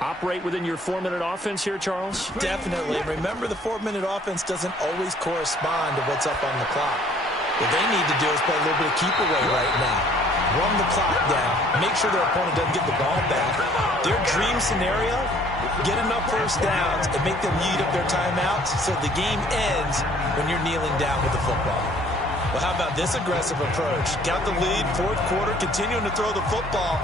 Operate within your 4-minute offense here, Charles? Definitely. Remember, the 4-minute offense doesn't always correspond to what's up on the clock. What they need to do is play a little bit of keep away right now. Run the clock down. Make sure their opponent doesn't get the ball back. Their dream scenario, get enough first downs and make them eat up their timeouts so the game ends when you're kneeling down with the football. Well, how about this aggressive approach? Got the lead, 4th quarter, continuing to throw the football.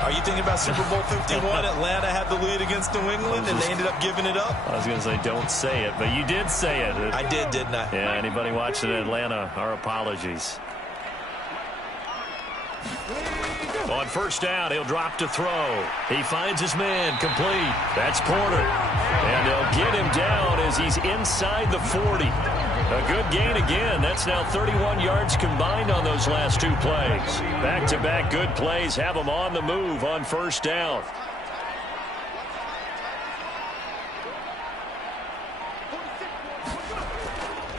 Are you thinking about Super Bowl 51? Atlanta had the lead against New England, and they ended up giving it up? I was going to say, don't say it, but you did say it. I did, didn't I? Yeah, anybody watching Atlanta, our apologies. On 1st down, he'll drop to throw. He finds his man, complete. That's Porter. And they'll get him down as he's inside the 40. A good gain again. That's now 31 yards combined on those last 2 plays. Back-to-back good plays have him on the move on 1st down.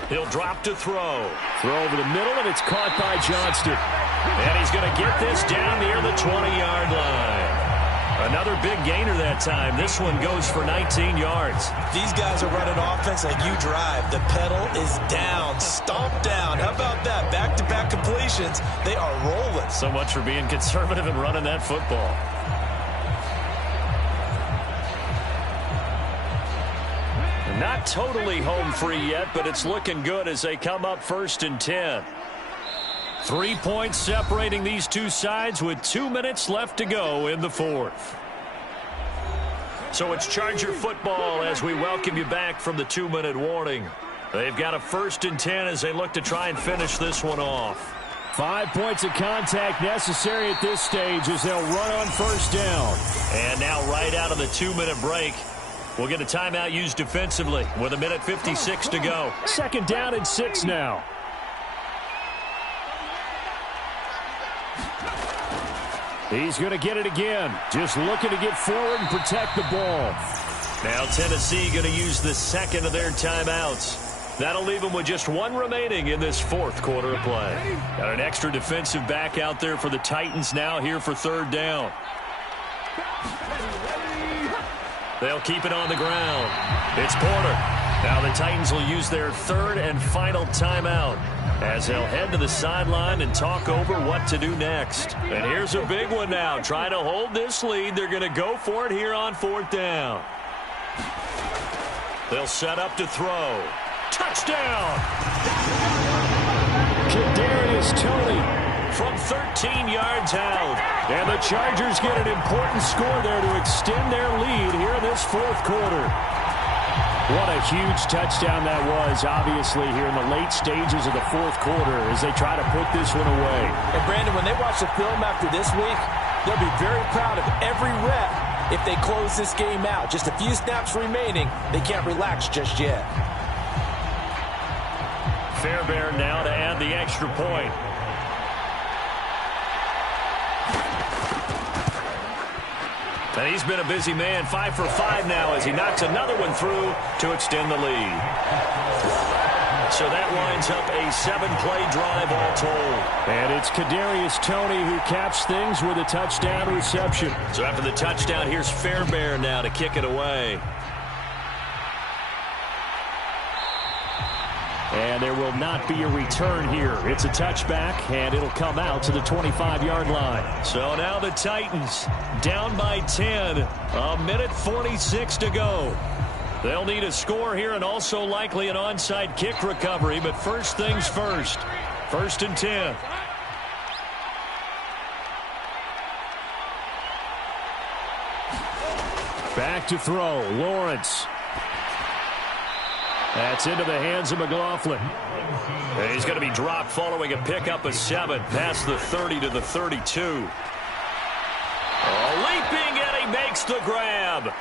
He'll drop to throw. Throw over the middle, and it's caught by Johnston. And he's going to get this down near the 20-yard line. Another big gainer that time. This one goes for 19 yards. These guys are running offense like you drive. The pedal is down, stomped down. How about that? Back-to-back completions. They are rolling. So much for being conservative and running that football. Not totally home free yet, but it's looking good as they come up 1st and 10. 3 points separating these two sides with 2 minutes left to go in the 4th. So it's Charger football as we welcome you back from the 2-minute warning. They've got a 1st and 10 as they look to try and finish this one off. 5 points of contact necessary at this stage as they'll run on 1st down. And now right out of the 2-minute break, we'll get a timeout used defensively with 1:56 to go. 2nd down and 6 now. He's going to get it again. Just looking to get forward and protect the ball. Now Tennessee going to use the 2nd of their timeouts. That'll leave them with just 1 remaining in this 4th quarter of play. Got an extra defensive back out there for the Titans now here for 3rd down. They'll keep it on the ground. It's Porter. Now the Titans will use their 3rd and final timeout as they'll head to the sideline and talk over what to do next. And here's a big one now. Trying to hold this lead. They're going to go for it here on 4th down. They'll set up to throw. Touchdown! Kadarius Toney from 13 yards out. And the Chargers get an important score there to extend their lead here in this 4th quarter. What a huge touchdown that was, obviously, here in the late stages of the 4th quarter as they try to put this one away. And, Brandon, when they watch the film after this week, they'll be very proud of every rep if they close this game out. Just a few snaps remaining. They can't relax just yet. Fairbairn now to add the extra point. And he's been a busy man, 5 for 5 now as he knocks another one through to extend the lead. So that winds up a 7-play drive all told. And it's Kadarius Toney who caps things with a touchdown reception. So after the touchdown, here's Fairbairn now to kick it away. And there will not be a return here. It's a touchback, and it'll come out to the 25-yard line. So now the Titans down by 10. 1:46 to go. They'll need a score here and also likely an onside kick recovery. But first things first. 1st and 10. Back to throw. Lawrence. That's into the hands of McLaughlin. And he's going to be dropped following a pickup of 7 past the 30 to the 32. Leaping, and he makes the grab.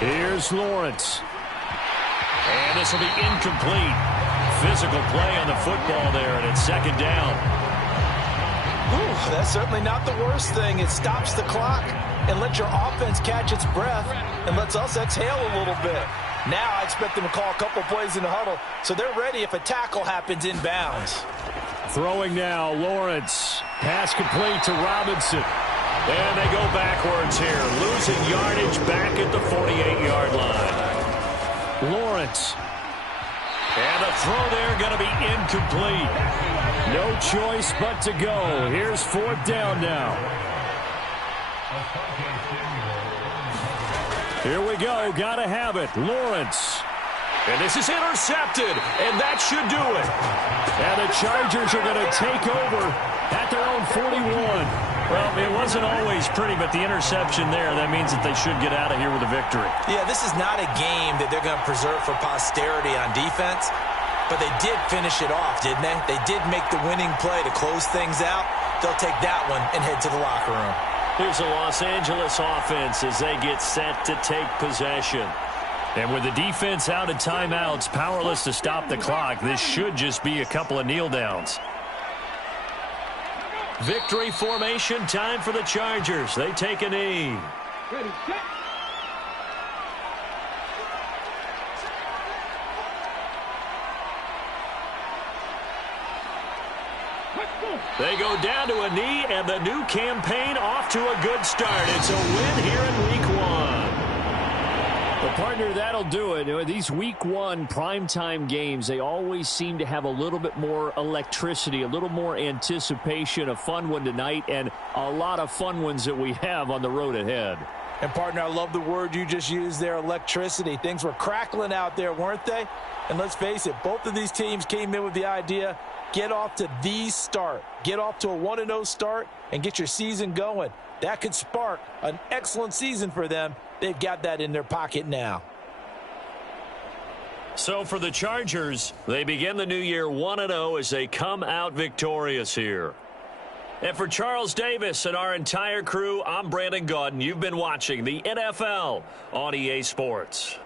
Here's Lawrence. And this will be incomplete. Physical play on the football there, and it's second down. Ooh, that's certainly not the worst thing. It stops the clock and lets your offense catch its breath and lets us exhale a little bit. Now I expect them to call a couple plays in the huddle so they're ready if a tackle happens inbounds. Throwing now, Lawrence. Pass complete to Robinson. And they go backwards here, losing yardage back at the 48-yard line. Lawrence. And the throw there going to be incomplete. No choice but to go. Here's fourth down now. Here we go. Got to have it. Lawrence. And this is intercepted. And that should do it. And the Chargers are going to take over at their own 41. Well, it wasn't always pretty, but the interception there, that means that they should get out of here with a victory. Yeah, this is not a game that they're going to preserve for posterity on defense, but they did finish it off, didn't they? They did make the winning play to close things out. They'll take that one and head to the locker room. Here's the Los Angeles offense as they get set to take possession. And with the defense out of timeouts, powerless to stop the clock, this should just be a couple of kneel downs. Victory formation time for the Chargers. They take a knee. Ready, set. They go down to a knee, and the new campaign off to a good start. It's a win here in Week 1. Well, partner, that'll do it. These Week 1 primetime games, they always seem to have a little bit more electricity, a little more anticipation. A fun one tonight, and a lot of fun ones that we have on the road ahead. And, partner, I love the word you just used there, electricity. Things were crackling out there, weren't they? And let's face it, both of these teams came in with the idea, get off to the start. Get off to a 1-0 start and get your season going. That could spark an excellent season for them. They've got that in their pocket now. So for the Chargers, they begin the new year 1-0 as they come out victorious here. And for Charles Davis and our entire crew, I'm Brandon Gaudin. You've been watching the NFL on EA Sports.